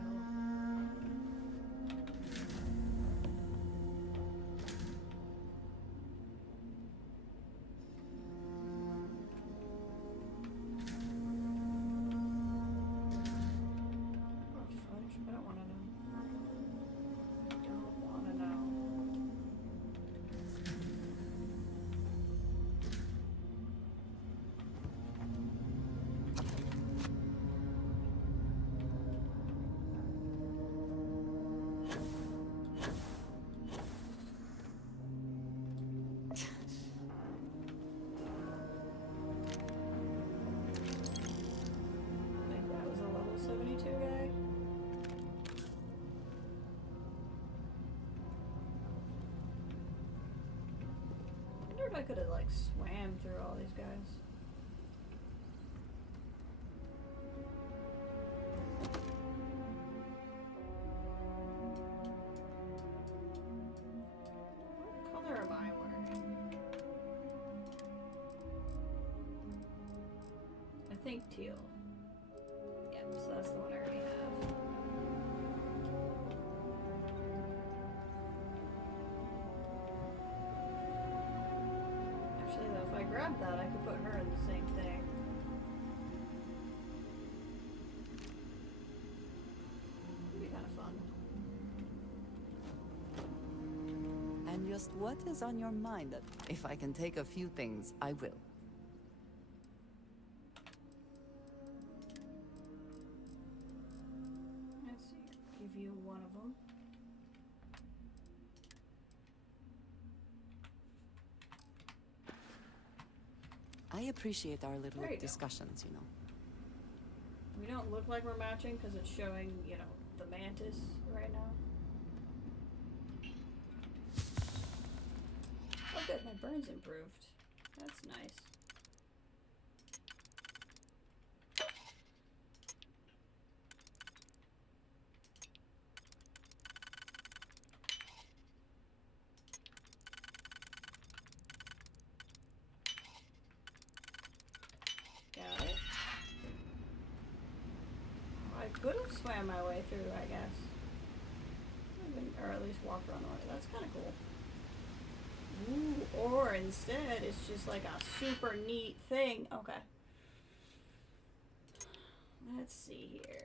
I could have like swam through all these guys. What color am I wearing? I think teal. Yep, so that's the one I already have. Actually, though, if I grabbed that, I could put her in the same thing. It'd be kind of fun. And just what is on your mind? If I can take a few things, I will. Let's see. Give you one of them. I appreciate our little discussions, you know. We don't look like we're matching because it's showing, you know, the Mantis right now. Oh good, my burn's improved. That's nice. Got it. I could have swam my way through, I guess. Or at least walked around the way. That's kind of cool. Ooh, or instead, it's just like a super neat thing. Okay. Let's see here.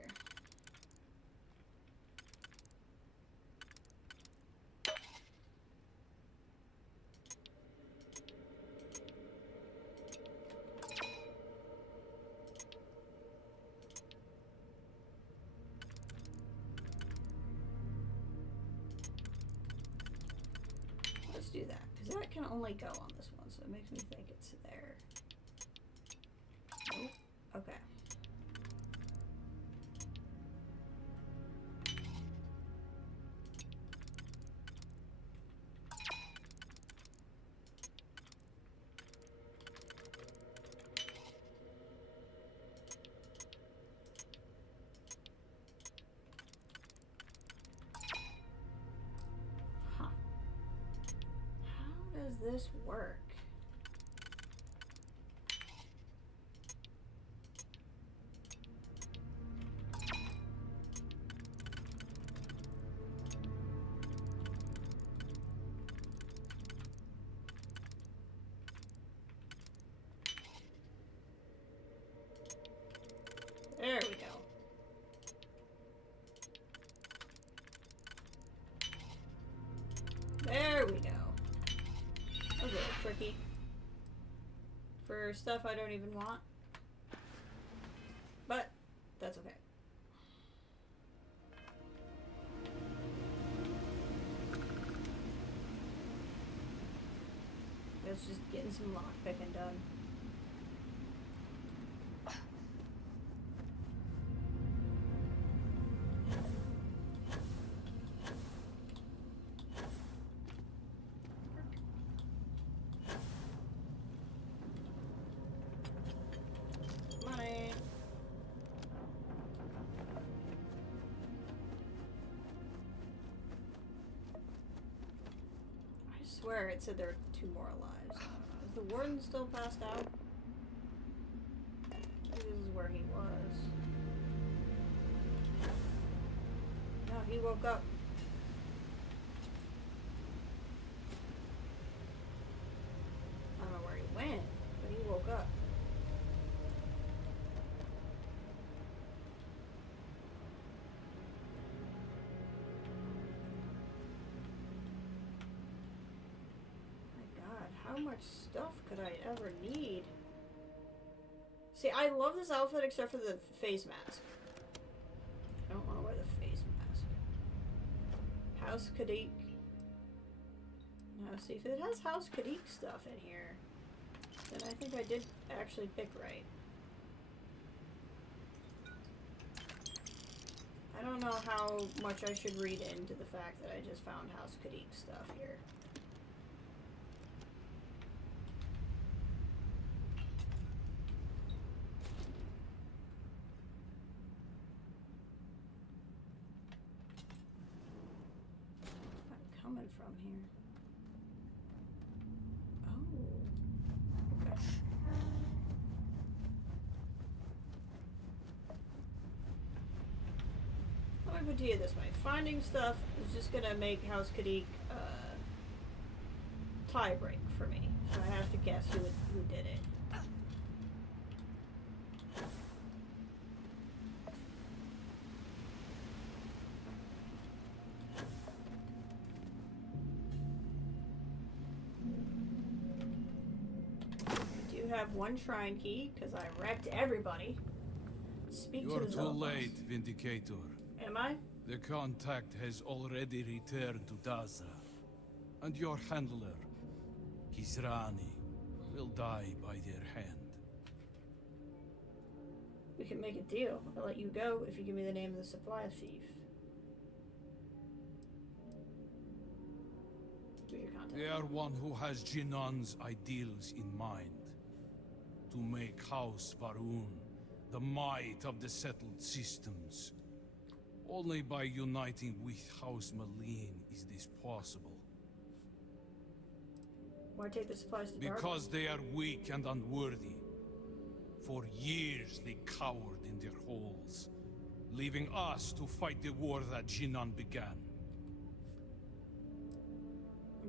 Let's do that, because that can only go on this one, so it makes me think it's there. Nope. Okay. Does this work? There we go. There we go. That was a little tricky. For stuff I don't even want. But, that's okay. That's just getting some lockpicking done. I swear it said there were 2 more lives. I don't know. Is the warden still passed out? Maybe this is where he was. No, he woke up. I don't know where he went, but he woke up. How much stuff could I ever need? See, I love this outfit except for the face mask. I don't want to wear the face mask. House Kadik. Now, see, if it has House Kadik stuff in here, then I think I did actually pick right. I don't know how much I should read into the fact that I just found House Kadik stuff here. Coming from here. Oh. Okay. Let me put it to you this way. Finding stuff is just gonna make House Kadik tie break for me. So I have to guess who did it. Have 1 shrine key because I wrecked everybody. Speak You're to the too Zolomos. late, Vindicator. Am I? The contact has already returned to Daza, and your handler, Kisrani, will die by their hand. We can make a deal. I'll let you go if you give me the name of the supply thief. Who's your contact? They are one who has Jinan's ideals in mind. To make House Varun the might of the settled systems. Only by uniting with House Malin is this possible. Why take the supplies to Dark? Because they are weak and unworthy. For years they cowered in their holes, leaving us to fight the war that Jinan began.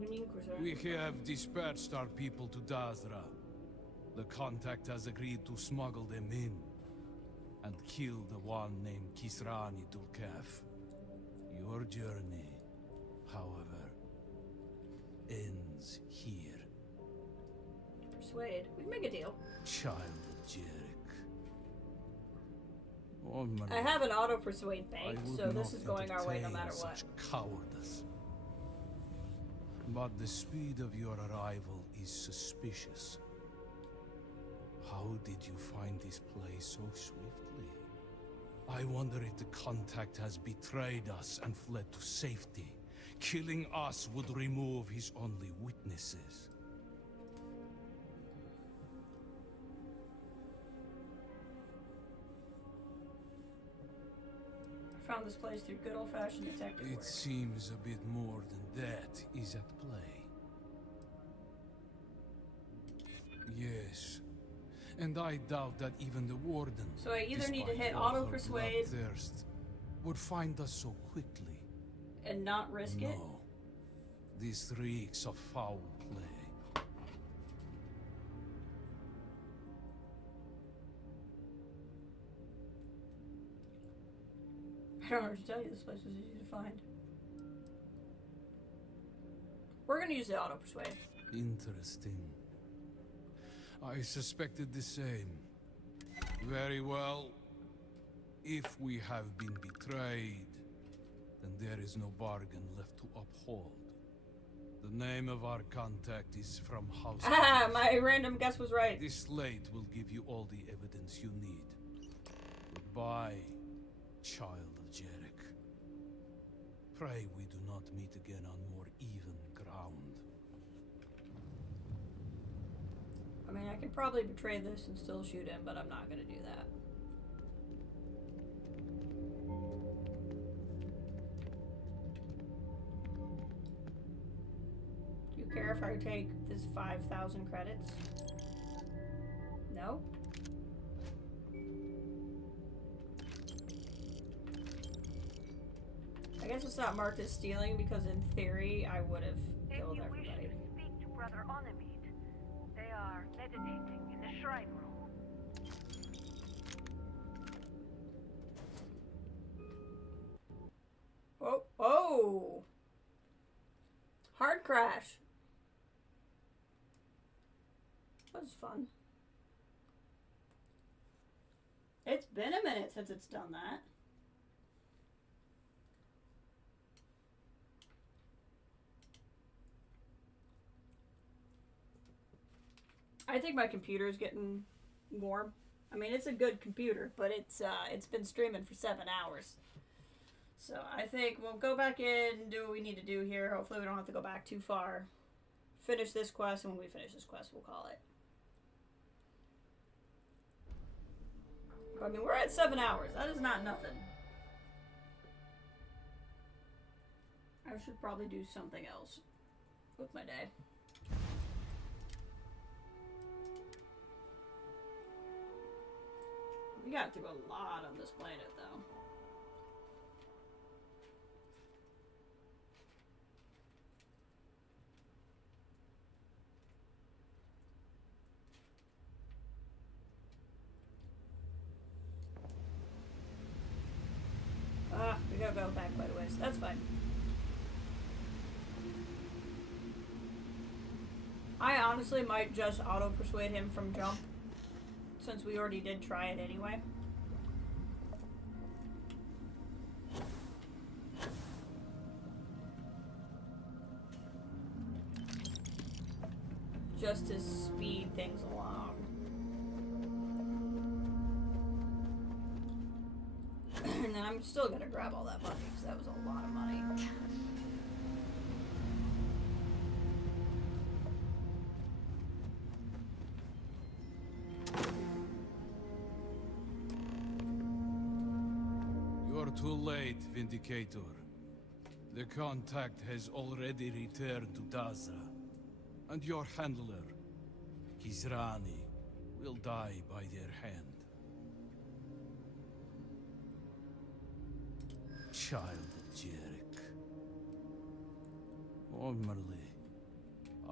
We have dispatched our people to Dazra. The contact has agreed to smuggle them in and kill the one named Kisrani Dulkaf. Your journey, however, ends here. Persuade. We can make a deal. Child of Jerick. Oh, my I have an auto persuade bank, I would so this not is going our way no entertain matter what. such cowardice. But the speed of your arrival is suspicious. How did you find this place so swiftly? I wonder if the contact has betrayed us and fled to safety. Killing us would remove his only witnesses. I found this place through good old-fashioned detective It work. seems a bit more than that is at play. Yes. And I doubt that even the warden, So I either need to despite hit all auto her persuade bloodthirst, would find us so quickly. and not risk it. No. This reeks of foul play. I don't know what to tell you. This place was easy to find. We're gonna use the auto persuade. Interesting. I suspected the same. Very well. If we have been betrayed, then there is no bargain left to uphold. The name of our contact is from House. Ah, my random guess was right. This slate will give you all the evidence you need. Goodbye, child of Jerick. Pray we do not meet again on more even ground. I mean, I could probably betray this and still shoot him, but I'm not gonna do that. Do you care if I take this 5,000 credits? No? I guess it's not marked as stealing because in theory I would have killed everybody. Speak to Brother Onomid. They are meditating in the shrine room. Oh, oh! Hard crash. That was fun. It's been a minute since it's done that. I think my computer is getting warm. I mean, it's a good computer, but it's been streaming for 7 hours. So I think we'll go back in and do what we need to do here. Hopefully we don't have to go back too far. Finish this quest, and when we finish this quest, we'll call it. I mean, we're at 7 hours. That is not nothing. I should probably do something else with my day. We got through a lot on this planet, though. We gotta go back quite a ways. That's fine. I honestly might just auto-persuade him from jump, since we already did try it anyway. Just to speed things along. And then I'm still gonna grab all that money, because that was a lot of money. You're too late, Vindicator. The contact has already returned to Dazra. And your handler, Kisrani, will die by their hand. Child of Jerick. Formerly,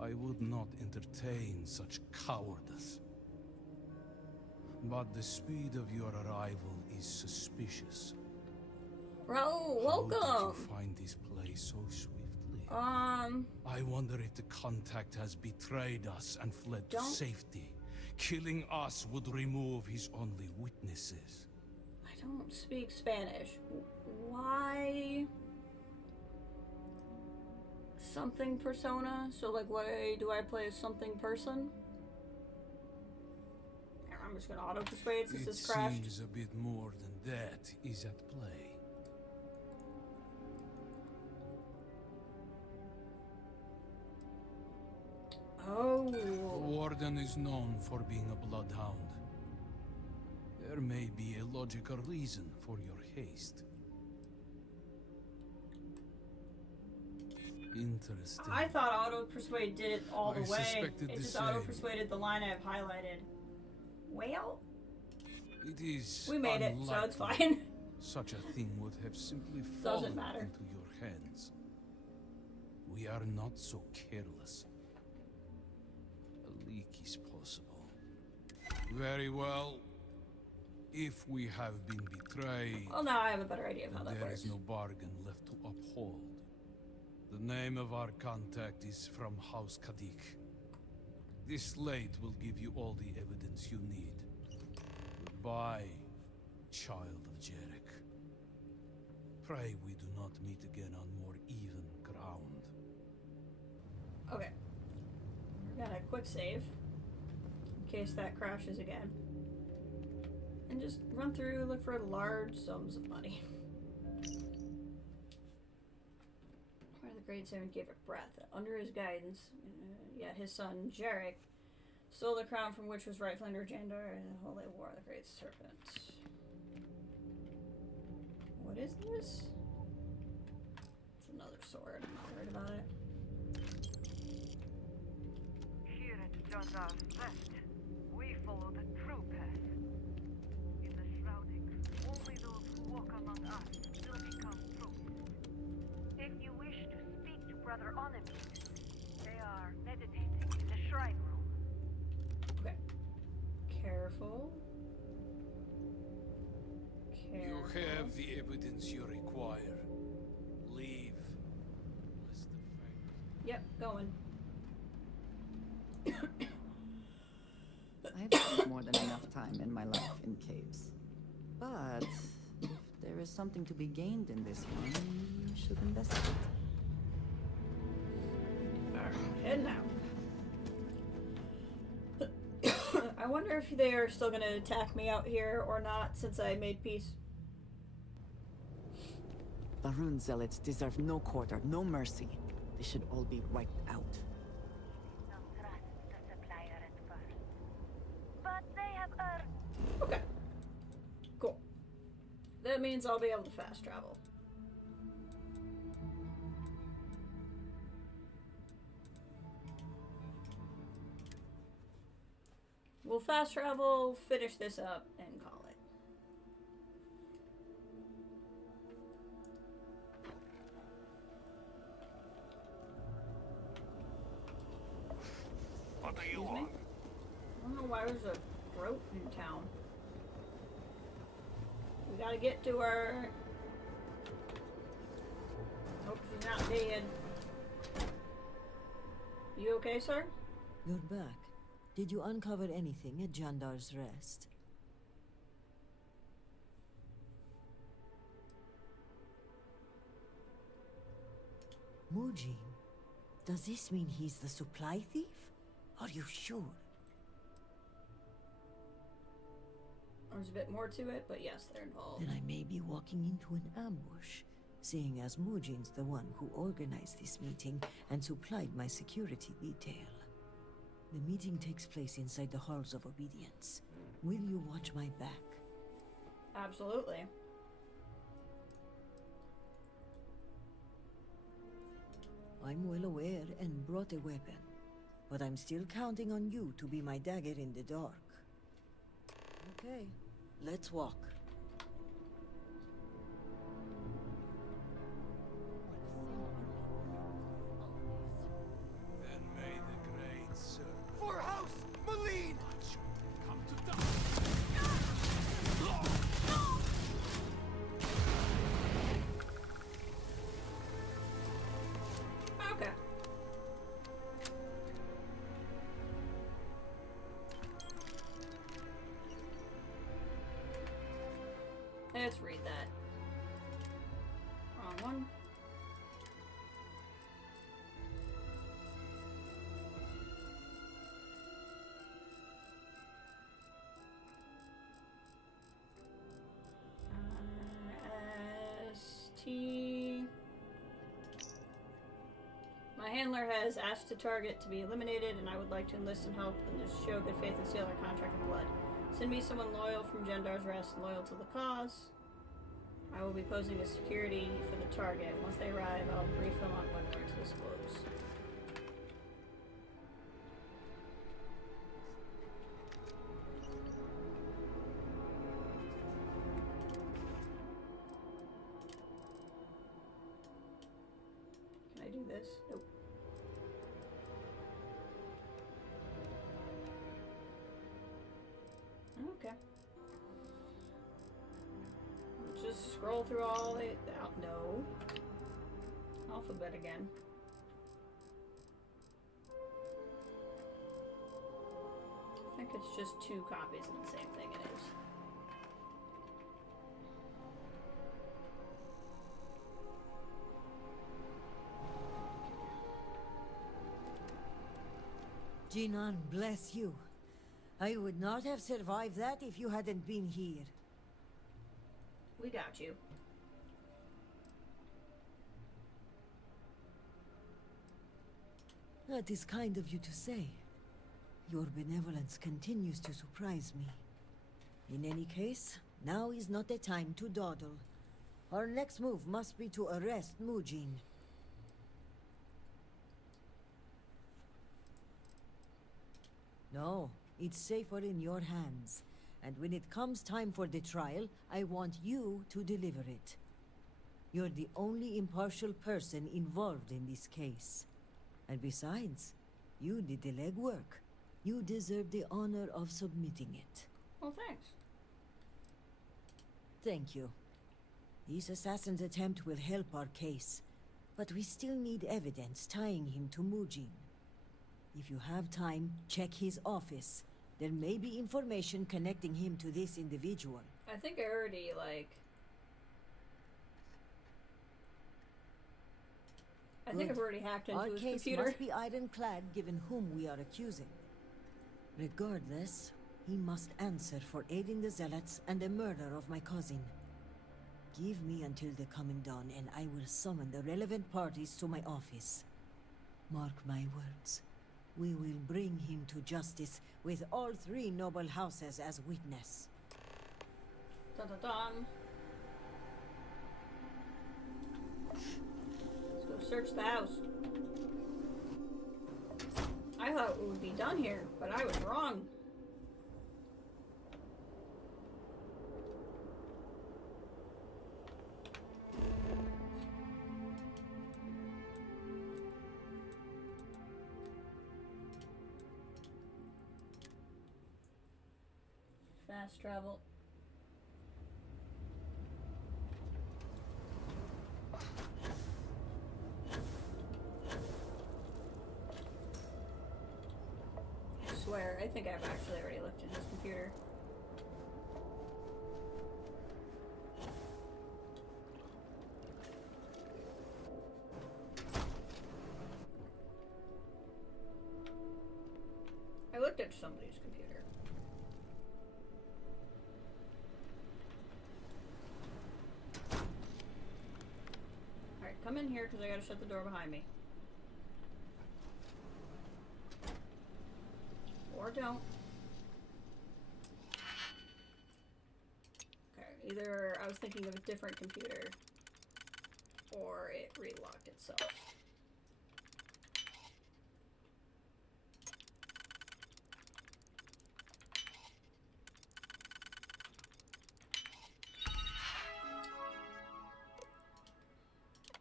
I would not entertain such cowardice. But the speed of your arrival is suspicious. Bro, How did welcome. you find this place so swiftly? I wonder if the contact has betrayed us and fled to Don't- safety. Killing us would remove his only witnesses. I don't speak Spanish. Why? Something persona? So, like, why do I play as something person? I'm just gonna auto persuade since It it's crashed. seems a bit more than that is at play. Oh. The Warden is known for being a bloodhound. There may be a logical reason for your haste. Interesting. I thought auto persuade did it all the I way. suspected It the just auto same. persuaded the line I've highlighted. Well, It is we made it, so it's unlikely fine. Such a thing would have simply Doesn't fallen matter. into your hands. We are not so careless. A leak is possible. Very well. If we have been betrayed, Well, now I have a better idea of how that there works. is no bargain left to uphold. The name of our contact is from House Kadik. This slate will give you all the evidence you need. Goodbye, child of Jarek. Pray we do not meet again on more even ground. Okay. We're gonna quick save in case that crashes again. And just run through, look for large sums of money. Where the Great Serpent gave it breath. Under his guidance, his son, Jarek, stole the crown from which was rightfully under Jandar in the Holy War of the Great Serpent. What is this? It's another sword. I'm not worried about it. Here at Jandar's Rest, we follow the true path. In the shrouding, only those who walk among us will become priests. If you wish to speak to Brother Onemid, they are meditating in the shrine room. Okay. Careful. You have the evidence you require. Leave. Yep, going. I've had more than enough time in my life in caves. But if there is something to be gained in this one, you should investigate. Alright, head now. I wonder if they are still gonna attack me out here or not since I made peace. Varun zealots deserve no quarter, no mercy. They should all be wiped out. Don't trust the supplier at first. But they have earned. Okay. Cool. That means I'll be able to fast travel. We'll fast travel, finish this up, and call it. What do you Excuse me? want? I don't know why there's a throat in town. We gotta get to her. Hope she's not dead. You okay, sir? You're back. Did you uncover anything at Jandar's Rest? Mujin, does this mean he's the supply thief? Are you sure? There's a bit more to it, but yes, they're involved. Then I may be walking into an ambush, seeing as Mujin's the one who organized this meeting and supplied my security detail. The meeting takes place inside the Halls of Obedience. Will you watch my back? Absolutely. I'm well aware and brought a weapon, but I'm still counting on you to be my dagger in the dark. Okay, let's walk. Then may the Let's read that. Wrong one. ST. My handler has asked the target to be eliminated, and I would like to enlist some help and to show good faith and seal our contract of blood. Send me someone loyal from Jendar's Rest, loyal to the cause. I will be posing as security for the target. Once they arrive, I'll brief them on what more to disclose. Can I do this? Nope. Okay. Just scroll through all the no. Alphabet again. I think it's just 2 copies of the same thing it is. Jinan, bless you. I would not have survived that if you hadn't been here. We got you. That is kind of you to say. Your benevolence continues to surprise me. In any case, now is not the time to dawdle. Our next move must be to arrest Mujin. No, it's safer in your hands. And when it comes time for the trial, I want you to deliver it. You're the only impartial person involved in this case. And besides, you did the legwork. You deserve the honor of submitting it. Well, thanks. Thank you. This assassin's attempt will help our case, but we still need evidence tying him to Mujin. If you have time, check his office. There may be information connecting him to this individual. I think I already, I think I've already hacked into his computer. Our case must be ironclad given whom we are accusing. Regardless, he must answer for aiding the Zealots and the murder of my cousin. Give me until the coming dawn and I will summon the relevant parties to my office. Mark my words. We will bring him to justice with all 3 noble houses as witness. Dun-dun-dun. Let's go search the house. I thought it would be done here, but I was wrong. Fast travel. I swear, I think I've actually already looked in his computer. I looked at somebody's computer. Come in here because I gotta shut the door behind me. Or don't. Okay, either I was thinking of a different computer or it relocked itself.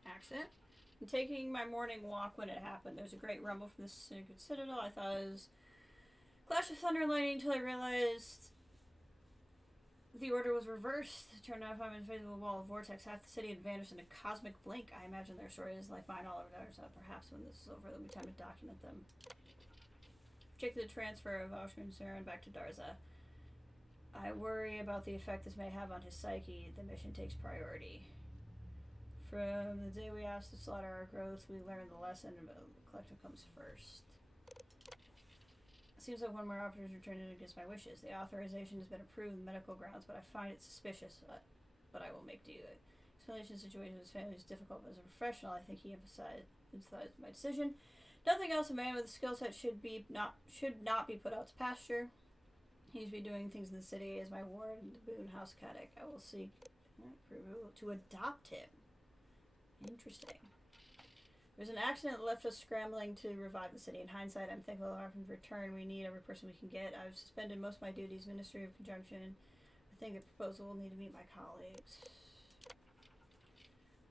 Accident. I'm taking my morning walk when it happened. There's a great rumble from the Sacred Citadel. I thought it was Clash of Thunder and Lightning until I realized the order was reversed. It turned out if I'm in phase of a wall of vortex, half the city had vanished in a cosmic blink. I imagine their story is like mine all over Darza. Perhaps when this is over, there'll be time to document them. Check the transfer of Auschwitz and back to Darza. I worry about the effect this may have on his psyche. The mission takes priority. From the day we asked to slaughter our growth, we learned the lesson about the collective comes first. It seems like one more operator's returned against my wishes. The authorization has been approved on medical grounds, but I find it suspicious. But I will make do. Explanation situation with his family is difficult, but as a professional, I think he emphasized my decision. Nothing else a man with a skill set should not be put out to pasture. He needs to be doing things in the city as my ward in the Boone House Caddick. I will seek approval to adopt him. Interesting. There's an accident that left us scrambling to revive the city. In hindsight, I'm thankful that in return we need every person we can get. I've suspended most of my duties, Ministry of Conjunction. I think the proposal will need to meet my colleagues.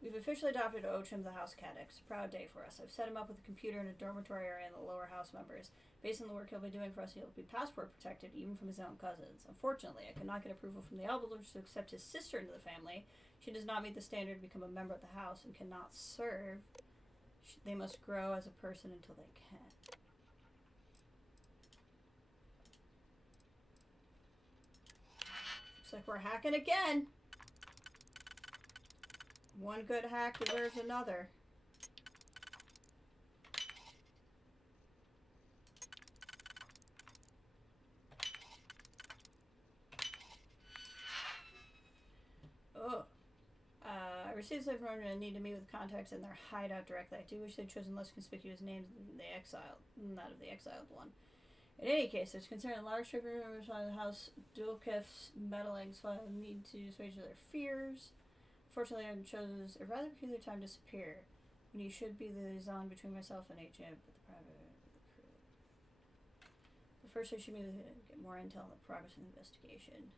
We've officially adopted Ochim the House Caddick. It's a proud day for us. I've set him up with a computer in a dormitory area in the lower house members. Based on the work he'll be doing for us, he'll be passport protected even from his own cousins. Unfortunately, I could not get approval from the elders to accept his sister into the family. She does not meet the standard to become a member of the house and cannot serve. They must grow as a person until they can. Looks like we're hacking again. One good hack deserves another. Oh. I received slave from and need to meet with contacts in their hideout directly. I do wish they'd chosen less conspicuous names than that of the exiled one. In any case, there's concern in large figures on the house Dulkef's meddling, so I need to assuage their fears. Fortunately, I chose a rather peculiar time to disappear, when you should be the liaison between myself and HM, but the private crew. But first, I should maybe get more intel on the progress of the investigation.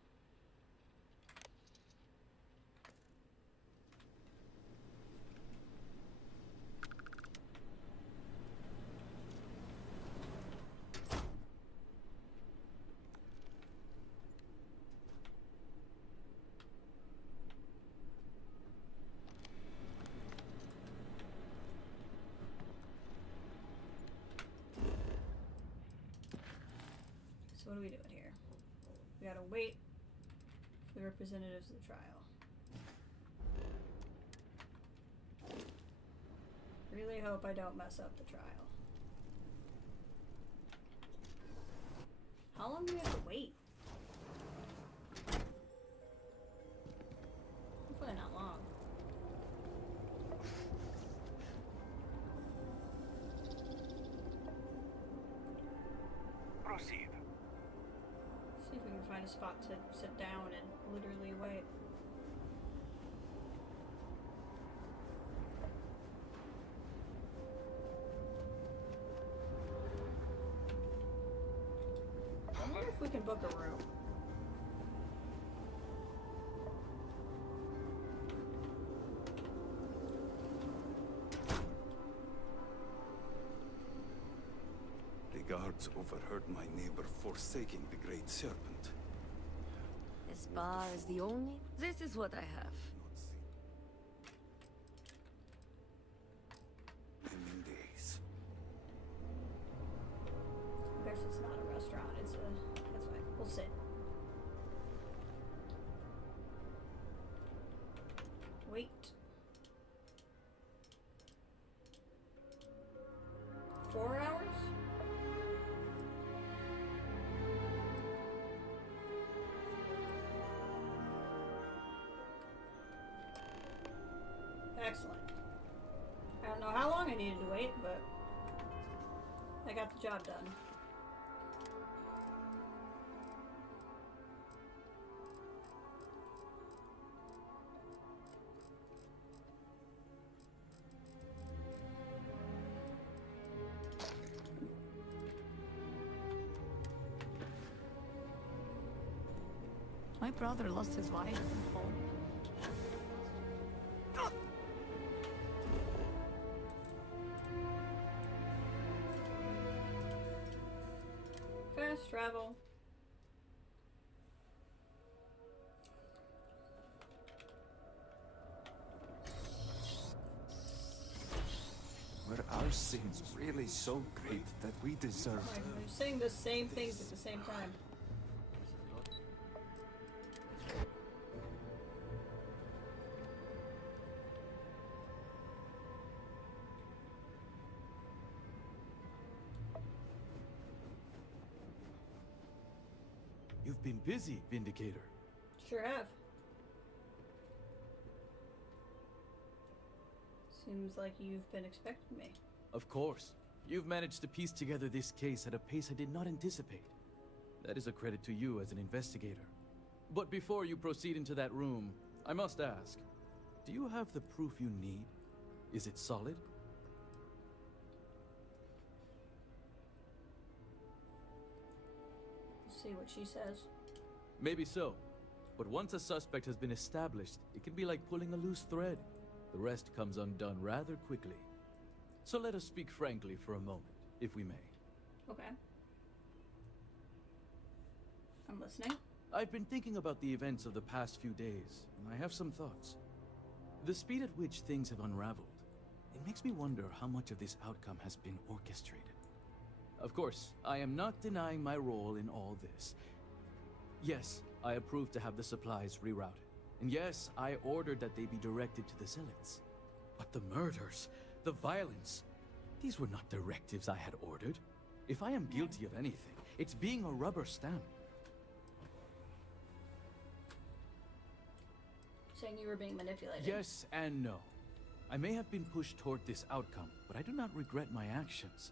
So what are we doing here? We gotta wait for the representatives of the trial. Really hope I don't mess up the trial. How long do we have to wait? Hopefully not long. Proceed. See if we can find a spot to sit down and literally wait. I wonder if we can book a room. The guards overheard my neighbor forsaking the great serpent. This bar is the only... This is what I have. In days. I guess it's not a restaurant, it's a... That's fine. We'll sit. Wait. 4 hours? Excellent. I don't know how long I needed to wait, but I got the job done. My brother lost his wife and home. Fast travel. Were our sins really so great that we deserve? They're saying the same things at the same time. You've been busy, Vindicator. Sure have. Seems like you've been expecting me. Of course. You've managed to piece together this case at a pace I did not anticipate. That is a credit to you as an investigator. But before you proceed into that room, I must ask, do you have the proof you need? Is it solid? See what she says. Maybe so. But once a suspect has been established, it can be like pulling a loose thread. The rest comes undone rather quickly. So let us speak frankly for a moment, if we may. Okay. I'm listening. I've been thinking about the events of the past few days, and I have some thoughts. The speed at which things have unraveled, it makes me wonder how much of this outcome has been orchestrated. Of course, I am not denying my role in all this. Yes, I approved to have the supplies rerouted. And yes, I ordered that they be directed to the zealots. But the murders, the violence, these were not directives I had ordered. If I am guilty of anything, it's being a rubber stamp. Saying you were being manipulated. Yes and no. I may have been pushed toward this outcome, but I do not regret my actions.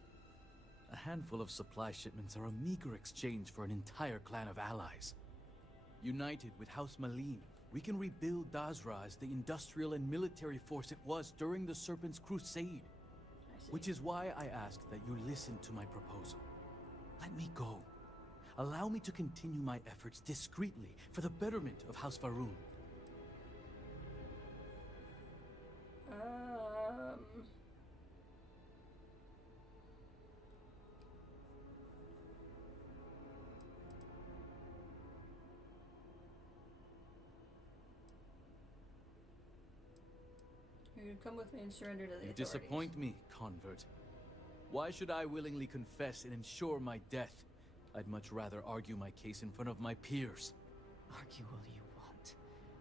A handful of supply shipments are a meager exchange for an entire clan of allies. United with House Malin, we can rebuild Dazra as the industrial and military force it was during the Serpent's crusade. Which is why I ask that you listen to my proposal. Let me go. Allow me to continue my efforts discreetly for the betterment of House Va'ruun. You come with me and surrender to the You authorities. disappoint me, convert. Why should I willingly confess and ensure my death? I'd much rather argue my case in front of my peers. Argue all you want.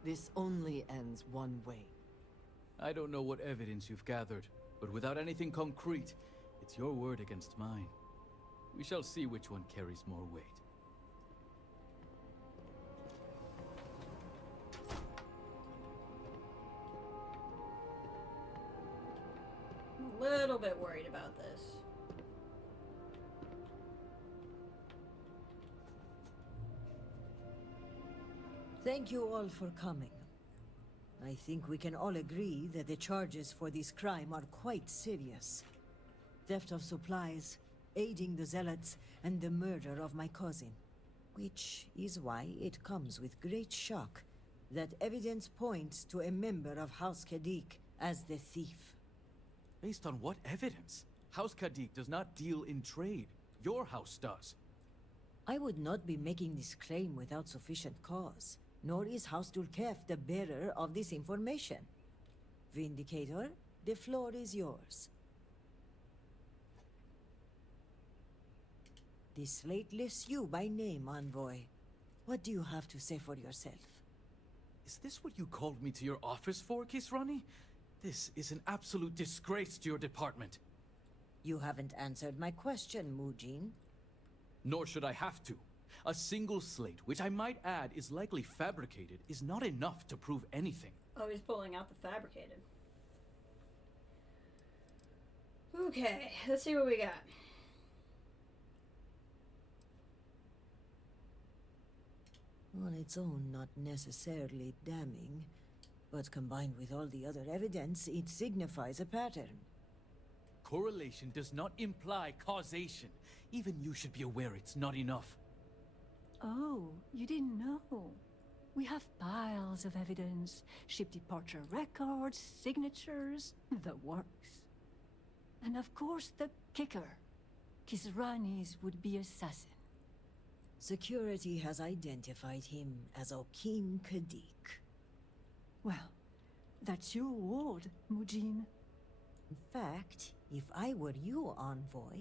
This only ends one way. I don't know what evidence you've gathered, but without anything concrete, it's your word against mine. We shall see which one carries more weight. I'm a little bit worried about this. Thank you all for coming. I think we can all agree that the charges for this crime are quite serious. Theft of supplies, aiding the zealots, and the murder of my cousin. Which is why it comes with great shock that evidence points to a member of House Kadik as the thief. Based on what evidence? House Kadik does not deal in trade. Your house does. I would not be making this claim without sufficient cause. Nor is House Dulkef the bearer of this information. Vindicator, the floor is yours. The slate lists you by name, Envoy. What do you have to say for yourself? Is this what you called me to your office for, Kisrani? This is an absolute disgrace to your department. You haven't answered my question, Mujin. Nor should I have to. A single slate, which I might add is likely fabricated, is not enough to prove anything. Oh, he's pulling out the fabricated. Okay, let's see what we got. On its own, not necessarily damning, but combined with all the other evidence, it signifies a pattern. Correlation does not imply causation. Even you should be aware it's not enough. Oh, you didn't know. We have piles of evidence, ship departure records, signatures, the works. And of course the kicker. Kisrani's would-be assassin. Security has identified him as Okim Kadik. Well, that's your ward, Mujin. In fact, if I were you, Envoy,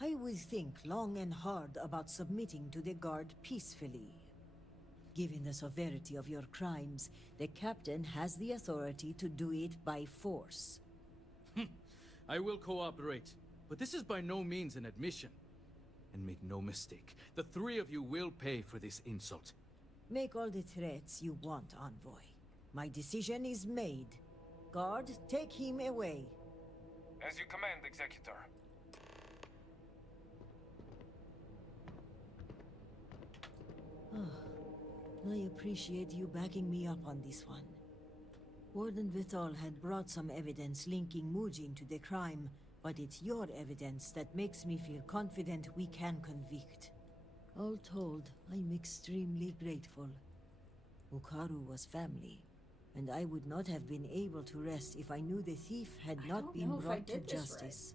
I would think long and hard about submitting to the guard peacefully. Given the severity of your crimes, the captain has the authority to do it by force. I will cooperate, but this is by no means an admission. And make no mistake, the three of you will pay for this insult. Make all the threats you want, Envoy. My decision is made. Guard, take him away. As you command, Executor. I appreciate you backing me up on this one. Warden Vital had brought some evidence linking Mujin to the crime, but it's your evidence that makes me feel confident we can convict. All told, I'm extremely grateful. Ukaru was family, and I would not have been able to rest if I knew the thief had not been brought to justice.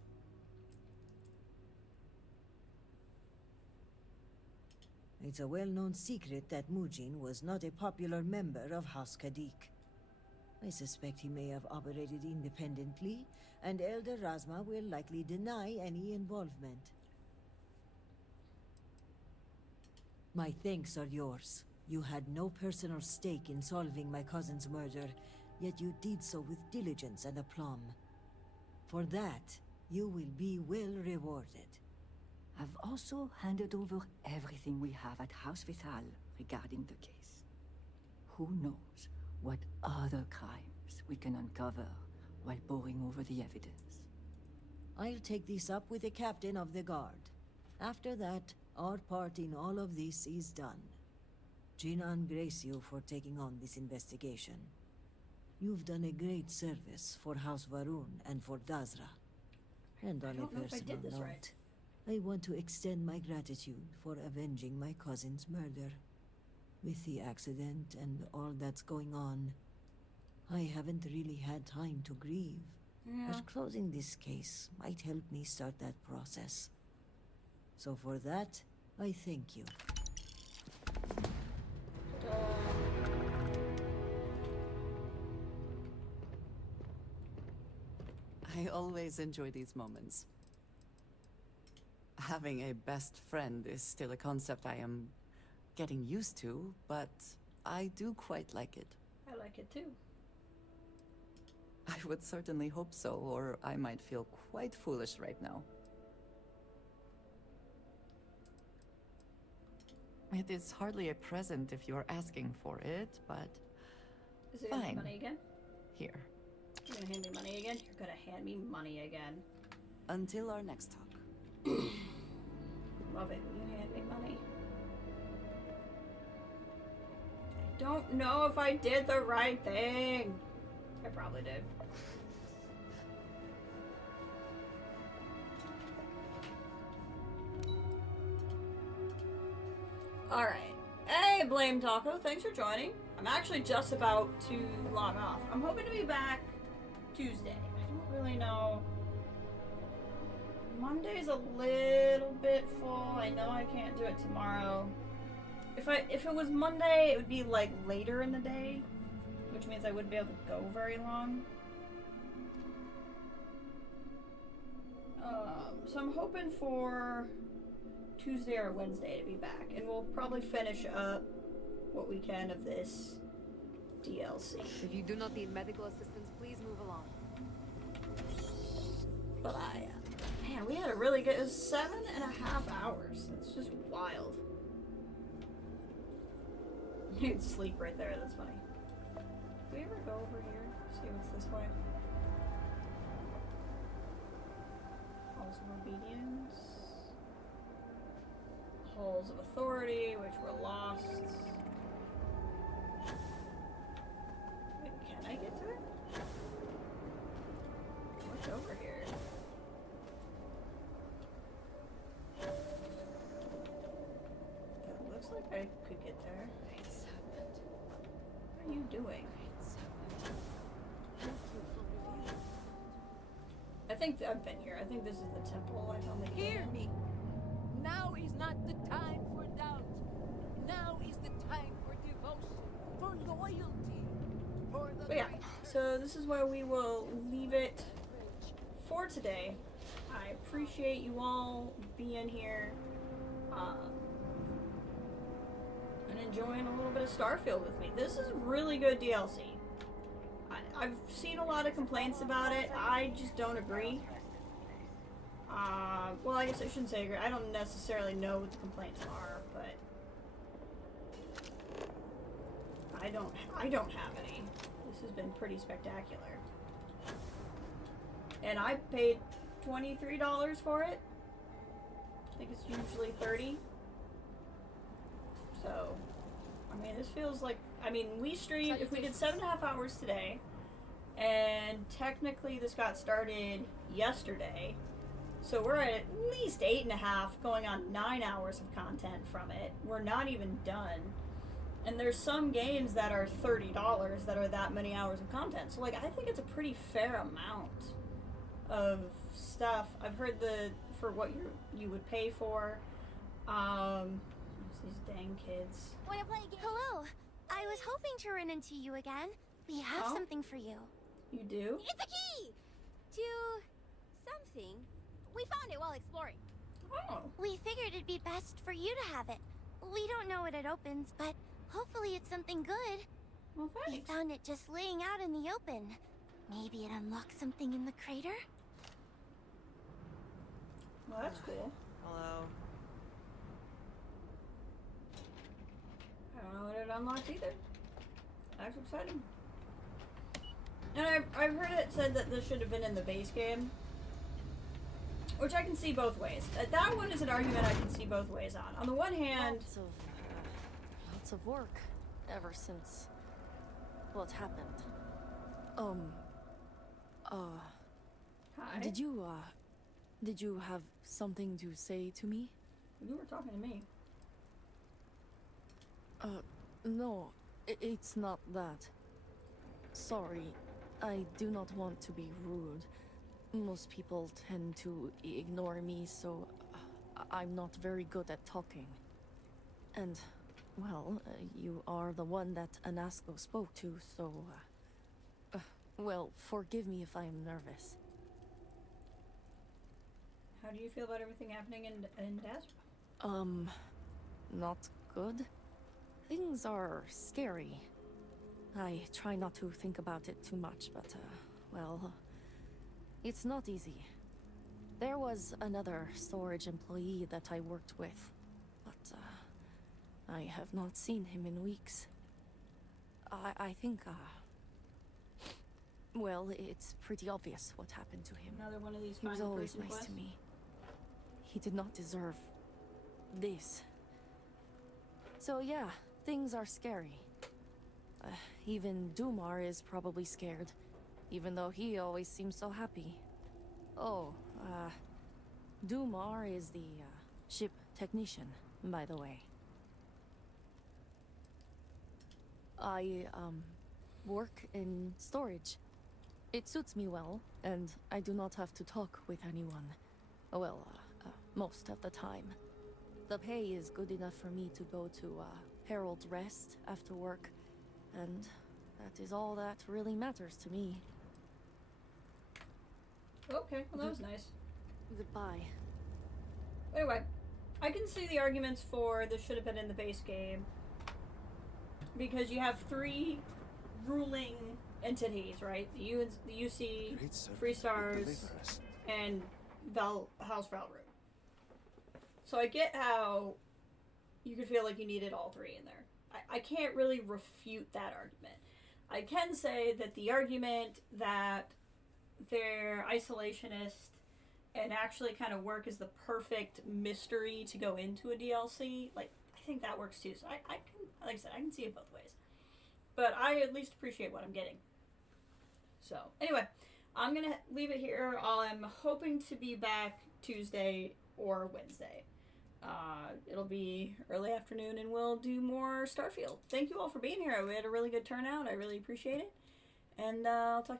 It's a well-known secret that Mujin was not a popular member of House Kadik. I suspect he may have operated independently, and Elder Razma will likely deny any involvement. My thanks are yours. You had no personal stake in solving my cousin's murder, yet you did so with diligence and aplomb. For that, you will be well rewarded. I've also handed over everything we have at House Vital regarding the case. Who knows what other crimes we can uncover while poring over the evidence. I'll take this up with the captain of the guard. After that, our part in all of this is done. Jinan grace you for taking on this investigation. You've done a great service for House Varun and for Dazra. And on a personal note, I want to extend my gratitude for avenging my cousin's murder. With the accident and all that's going on, I haven't really had time to grieve. But closing this case might help me start that process. So for that, I thank you. I always enjoy these moments. Having a best friend is still a concept I am getting used to, but I do quite like it. I like it too. I would certainly hope so, or I might feel quite foolish right now. It is hardly a present if you're asking for it, but Is it fine. money again? Here. You're gonna hand me money again? You're gonna hand me money again. Until our next talk. Love it when you hand me money. I don't know if I did the right thing. I probably did. Alright. Hey, Blame Taco, thanks for joining. I'm actually just about to log off. I'm hoping to be back Tuesday. I don't really know. Monday's a little bit full. I know I can't do it tomorrow. If it was Monday, it would be like later in the day, which means I wouldn't be able to go very long. So I'm hoping for Tuesday or Wednesday to be back, and we'll probably finish up what we can of this DLC. If you do not need medical assistance, please move along. But man, we had a really good, it was 7.5 hours. It's just wild. You can sleep right there, that's funny. Do we ever go over here? See what's this way? Halls of Obedience. Halls of Authority, which were lost. Wait, can I get to it? What's over here? It looks like I could get there. What are you doing? I think I've been here. I think this is the temple I found the Hear me. Now is not the time for doubt. Now is the time for devotion, for loyalty, for the But yeah, so this is where we will leave it for today. I appreciate you all being here and enjoying a little bit of Starfield with me. This is really good DLC. I've seen a lot of complaints about it. I just don't agree. Well, I guess I shouldn't say agree. I don't necessarily know what the complaints are, but I don't have any. This has been pretty spectacular. And I paid $23 for it. I think it's usually $30. So, I mean, this feels like, I mean, we streamed, if we did 7.5 hours today, and technically this got started yesterday, so we're at least 8.5, going on 9 hours of content from it. We're not even done. And there's some games that are $30 that are that many hours of content. So, like, I think it's a pretty fair amount of stuff. I've heard for what you would pay for. These dang kids. Wanna play a game? Hello. I was hoping to run into you again. We have something for you. You do? It's a key to something. We found it while exploring. Oh. We figured it'd be best for you to have it. We don't know what it opens, but hopefully it's something good. Well, thanks. We found it just laying out in the open. Maybe it unlocks something in the crater? Well, that's cool. Hello. I don't know what it unlocks either. That's exciting. And I've heard it said that this should have been in the base game, which I can see both ways. That one is an argument I can see both ways on. On the one hand, lots of work ever since what happened. Hi. Did you have something to say to me? You were talking to me. No, it's not that. Sorry, I do not want to be rude. Most people tend to ignore me, so I'm not very good at talking. And, well, you are the one that Anasco spoke to, so... well, forgive me if I'm nervous. How do you feel about everything happening in Dasp? Not good. Things are scary. I try not to think about it too much, but, well, it's not easy. There was another storage employee that I worked with, but, I have not seen him in weeks. I think, well, it's pretty obvious what happened to him. Another one of these He was final always person nice quests? to me. He did not deserve this. So yeah, things are scary. Even Dumar is probably scared, even though he always seems so happy. Oh, Dumar is the ship technician, by the way. I work in storage. It suits me well, and I do not have to talk with anyone. Well, most of the time. The pay is good enough for me to go to Herald's Rest after work, and that is all that really matters to me. Okay, well that was nice. Goodbye. Anyway, I can see the arguments for this should have been in the base game, because you have 3 ruling entities, right? The UC, Free Stars, and House Valroom. So I get how you could feel like you needed all 3 in there. I can't really refute that argument. I can say that the argument that they're isolationist and actually kind of work as the perfect mystery to go into a DLC, like, I think that works too. So I can, like I said, I can see it both ways. But I at least appreciate what I'm getting. So, anyway, I'm going to leave it here. I'm hoping to be back Tuesday or Wednesday. It'll be early afternoon and we'll do more Starfield. Thank you all for being here. We had a really good turnout. I really appreciate it. And I'll talk to you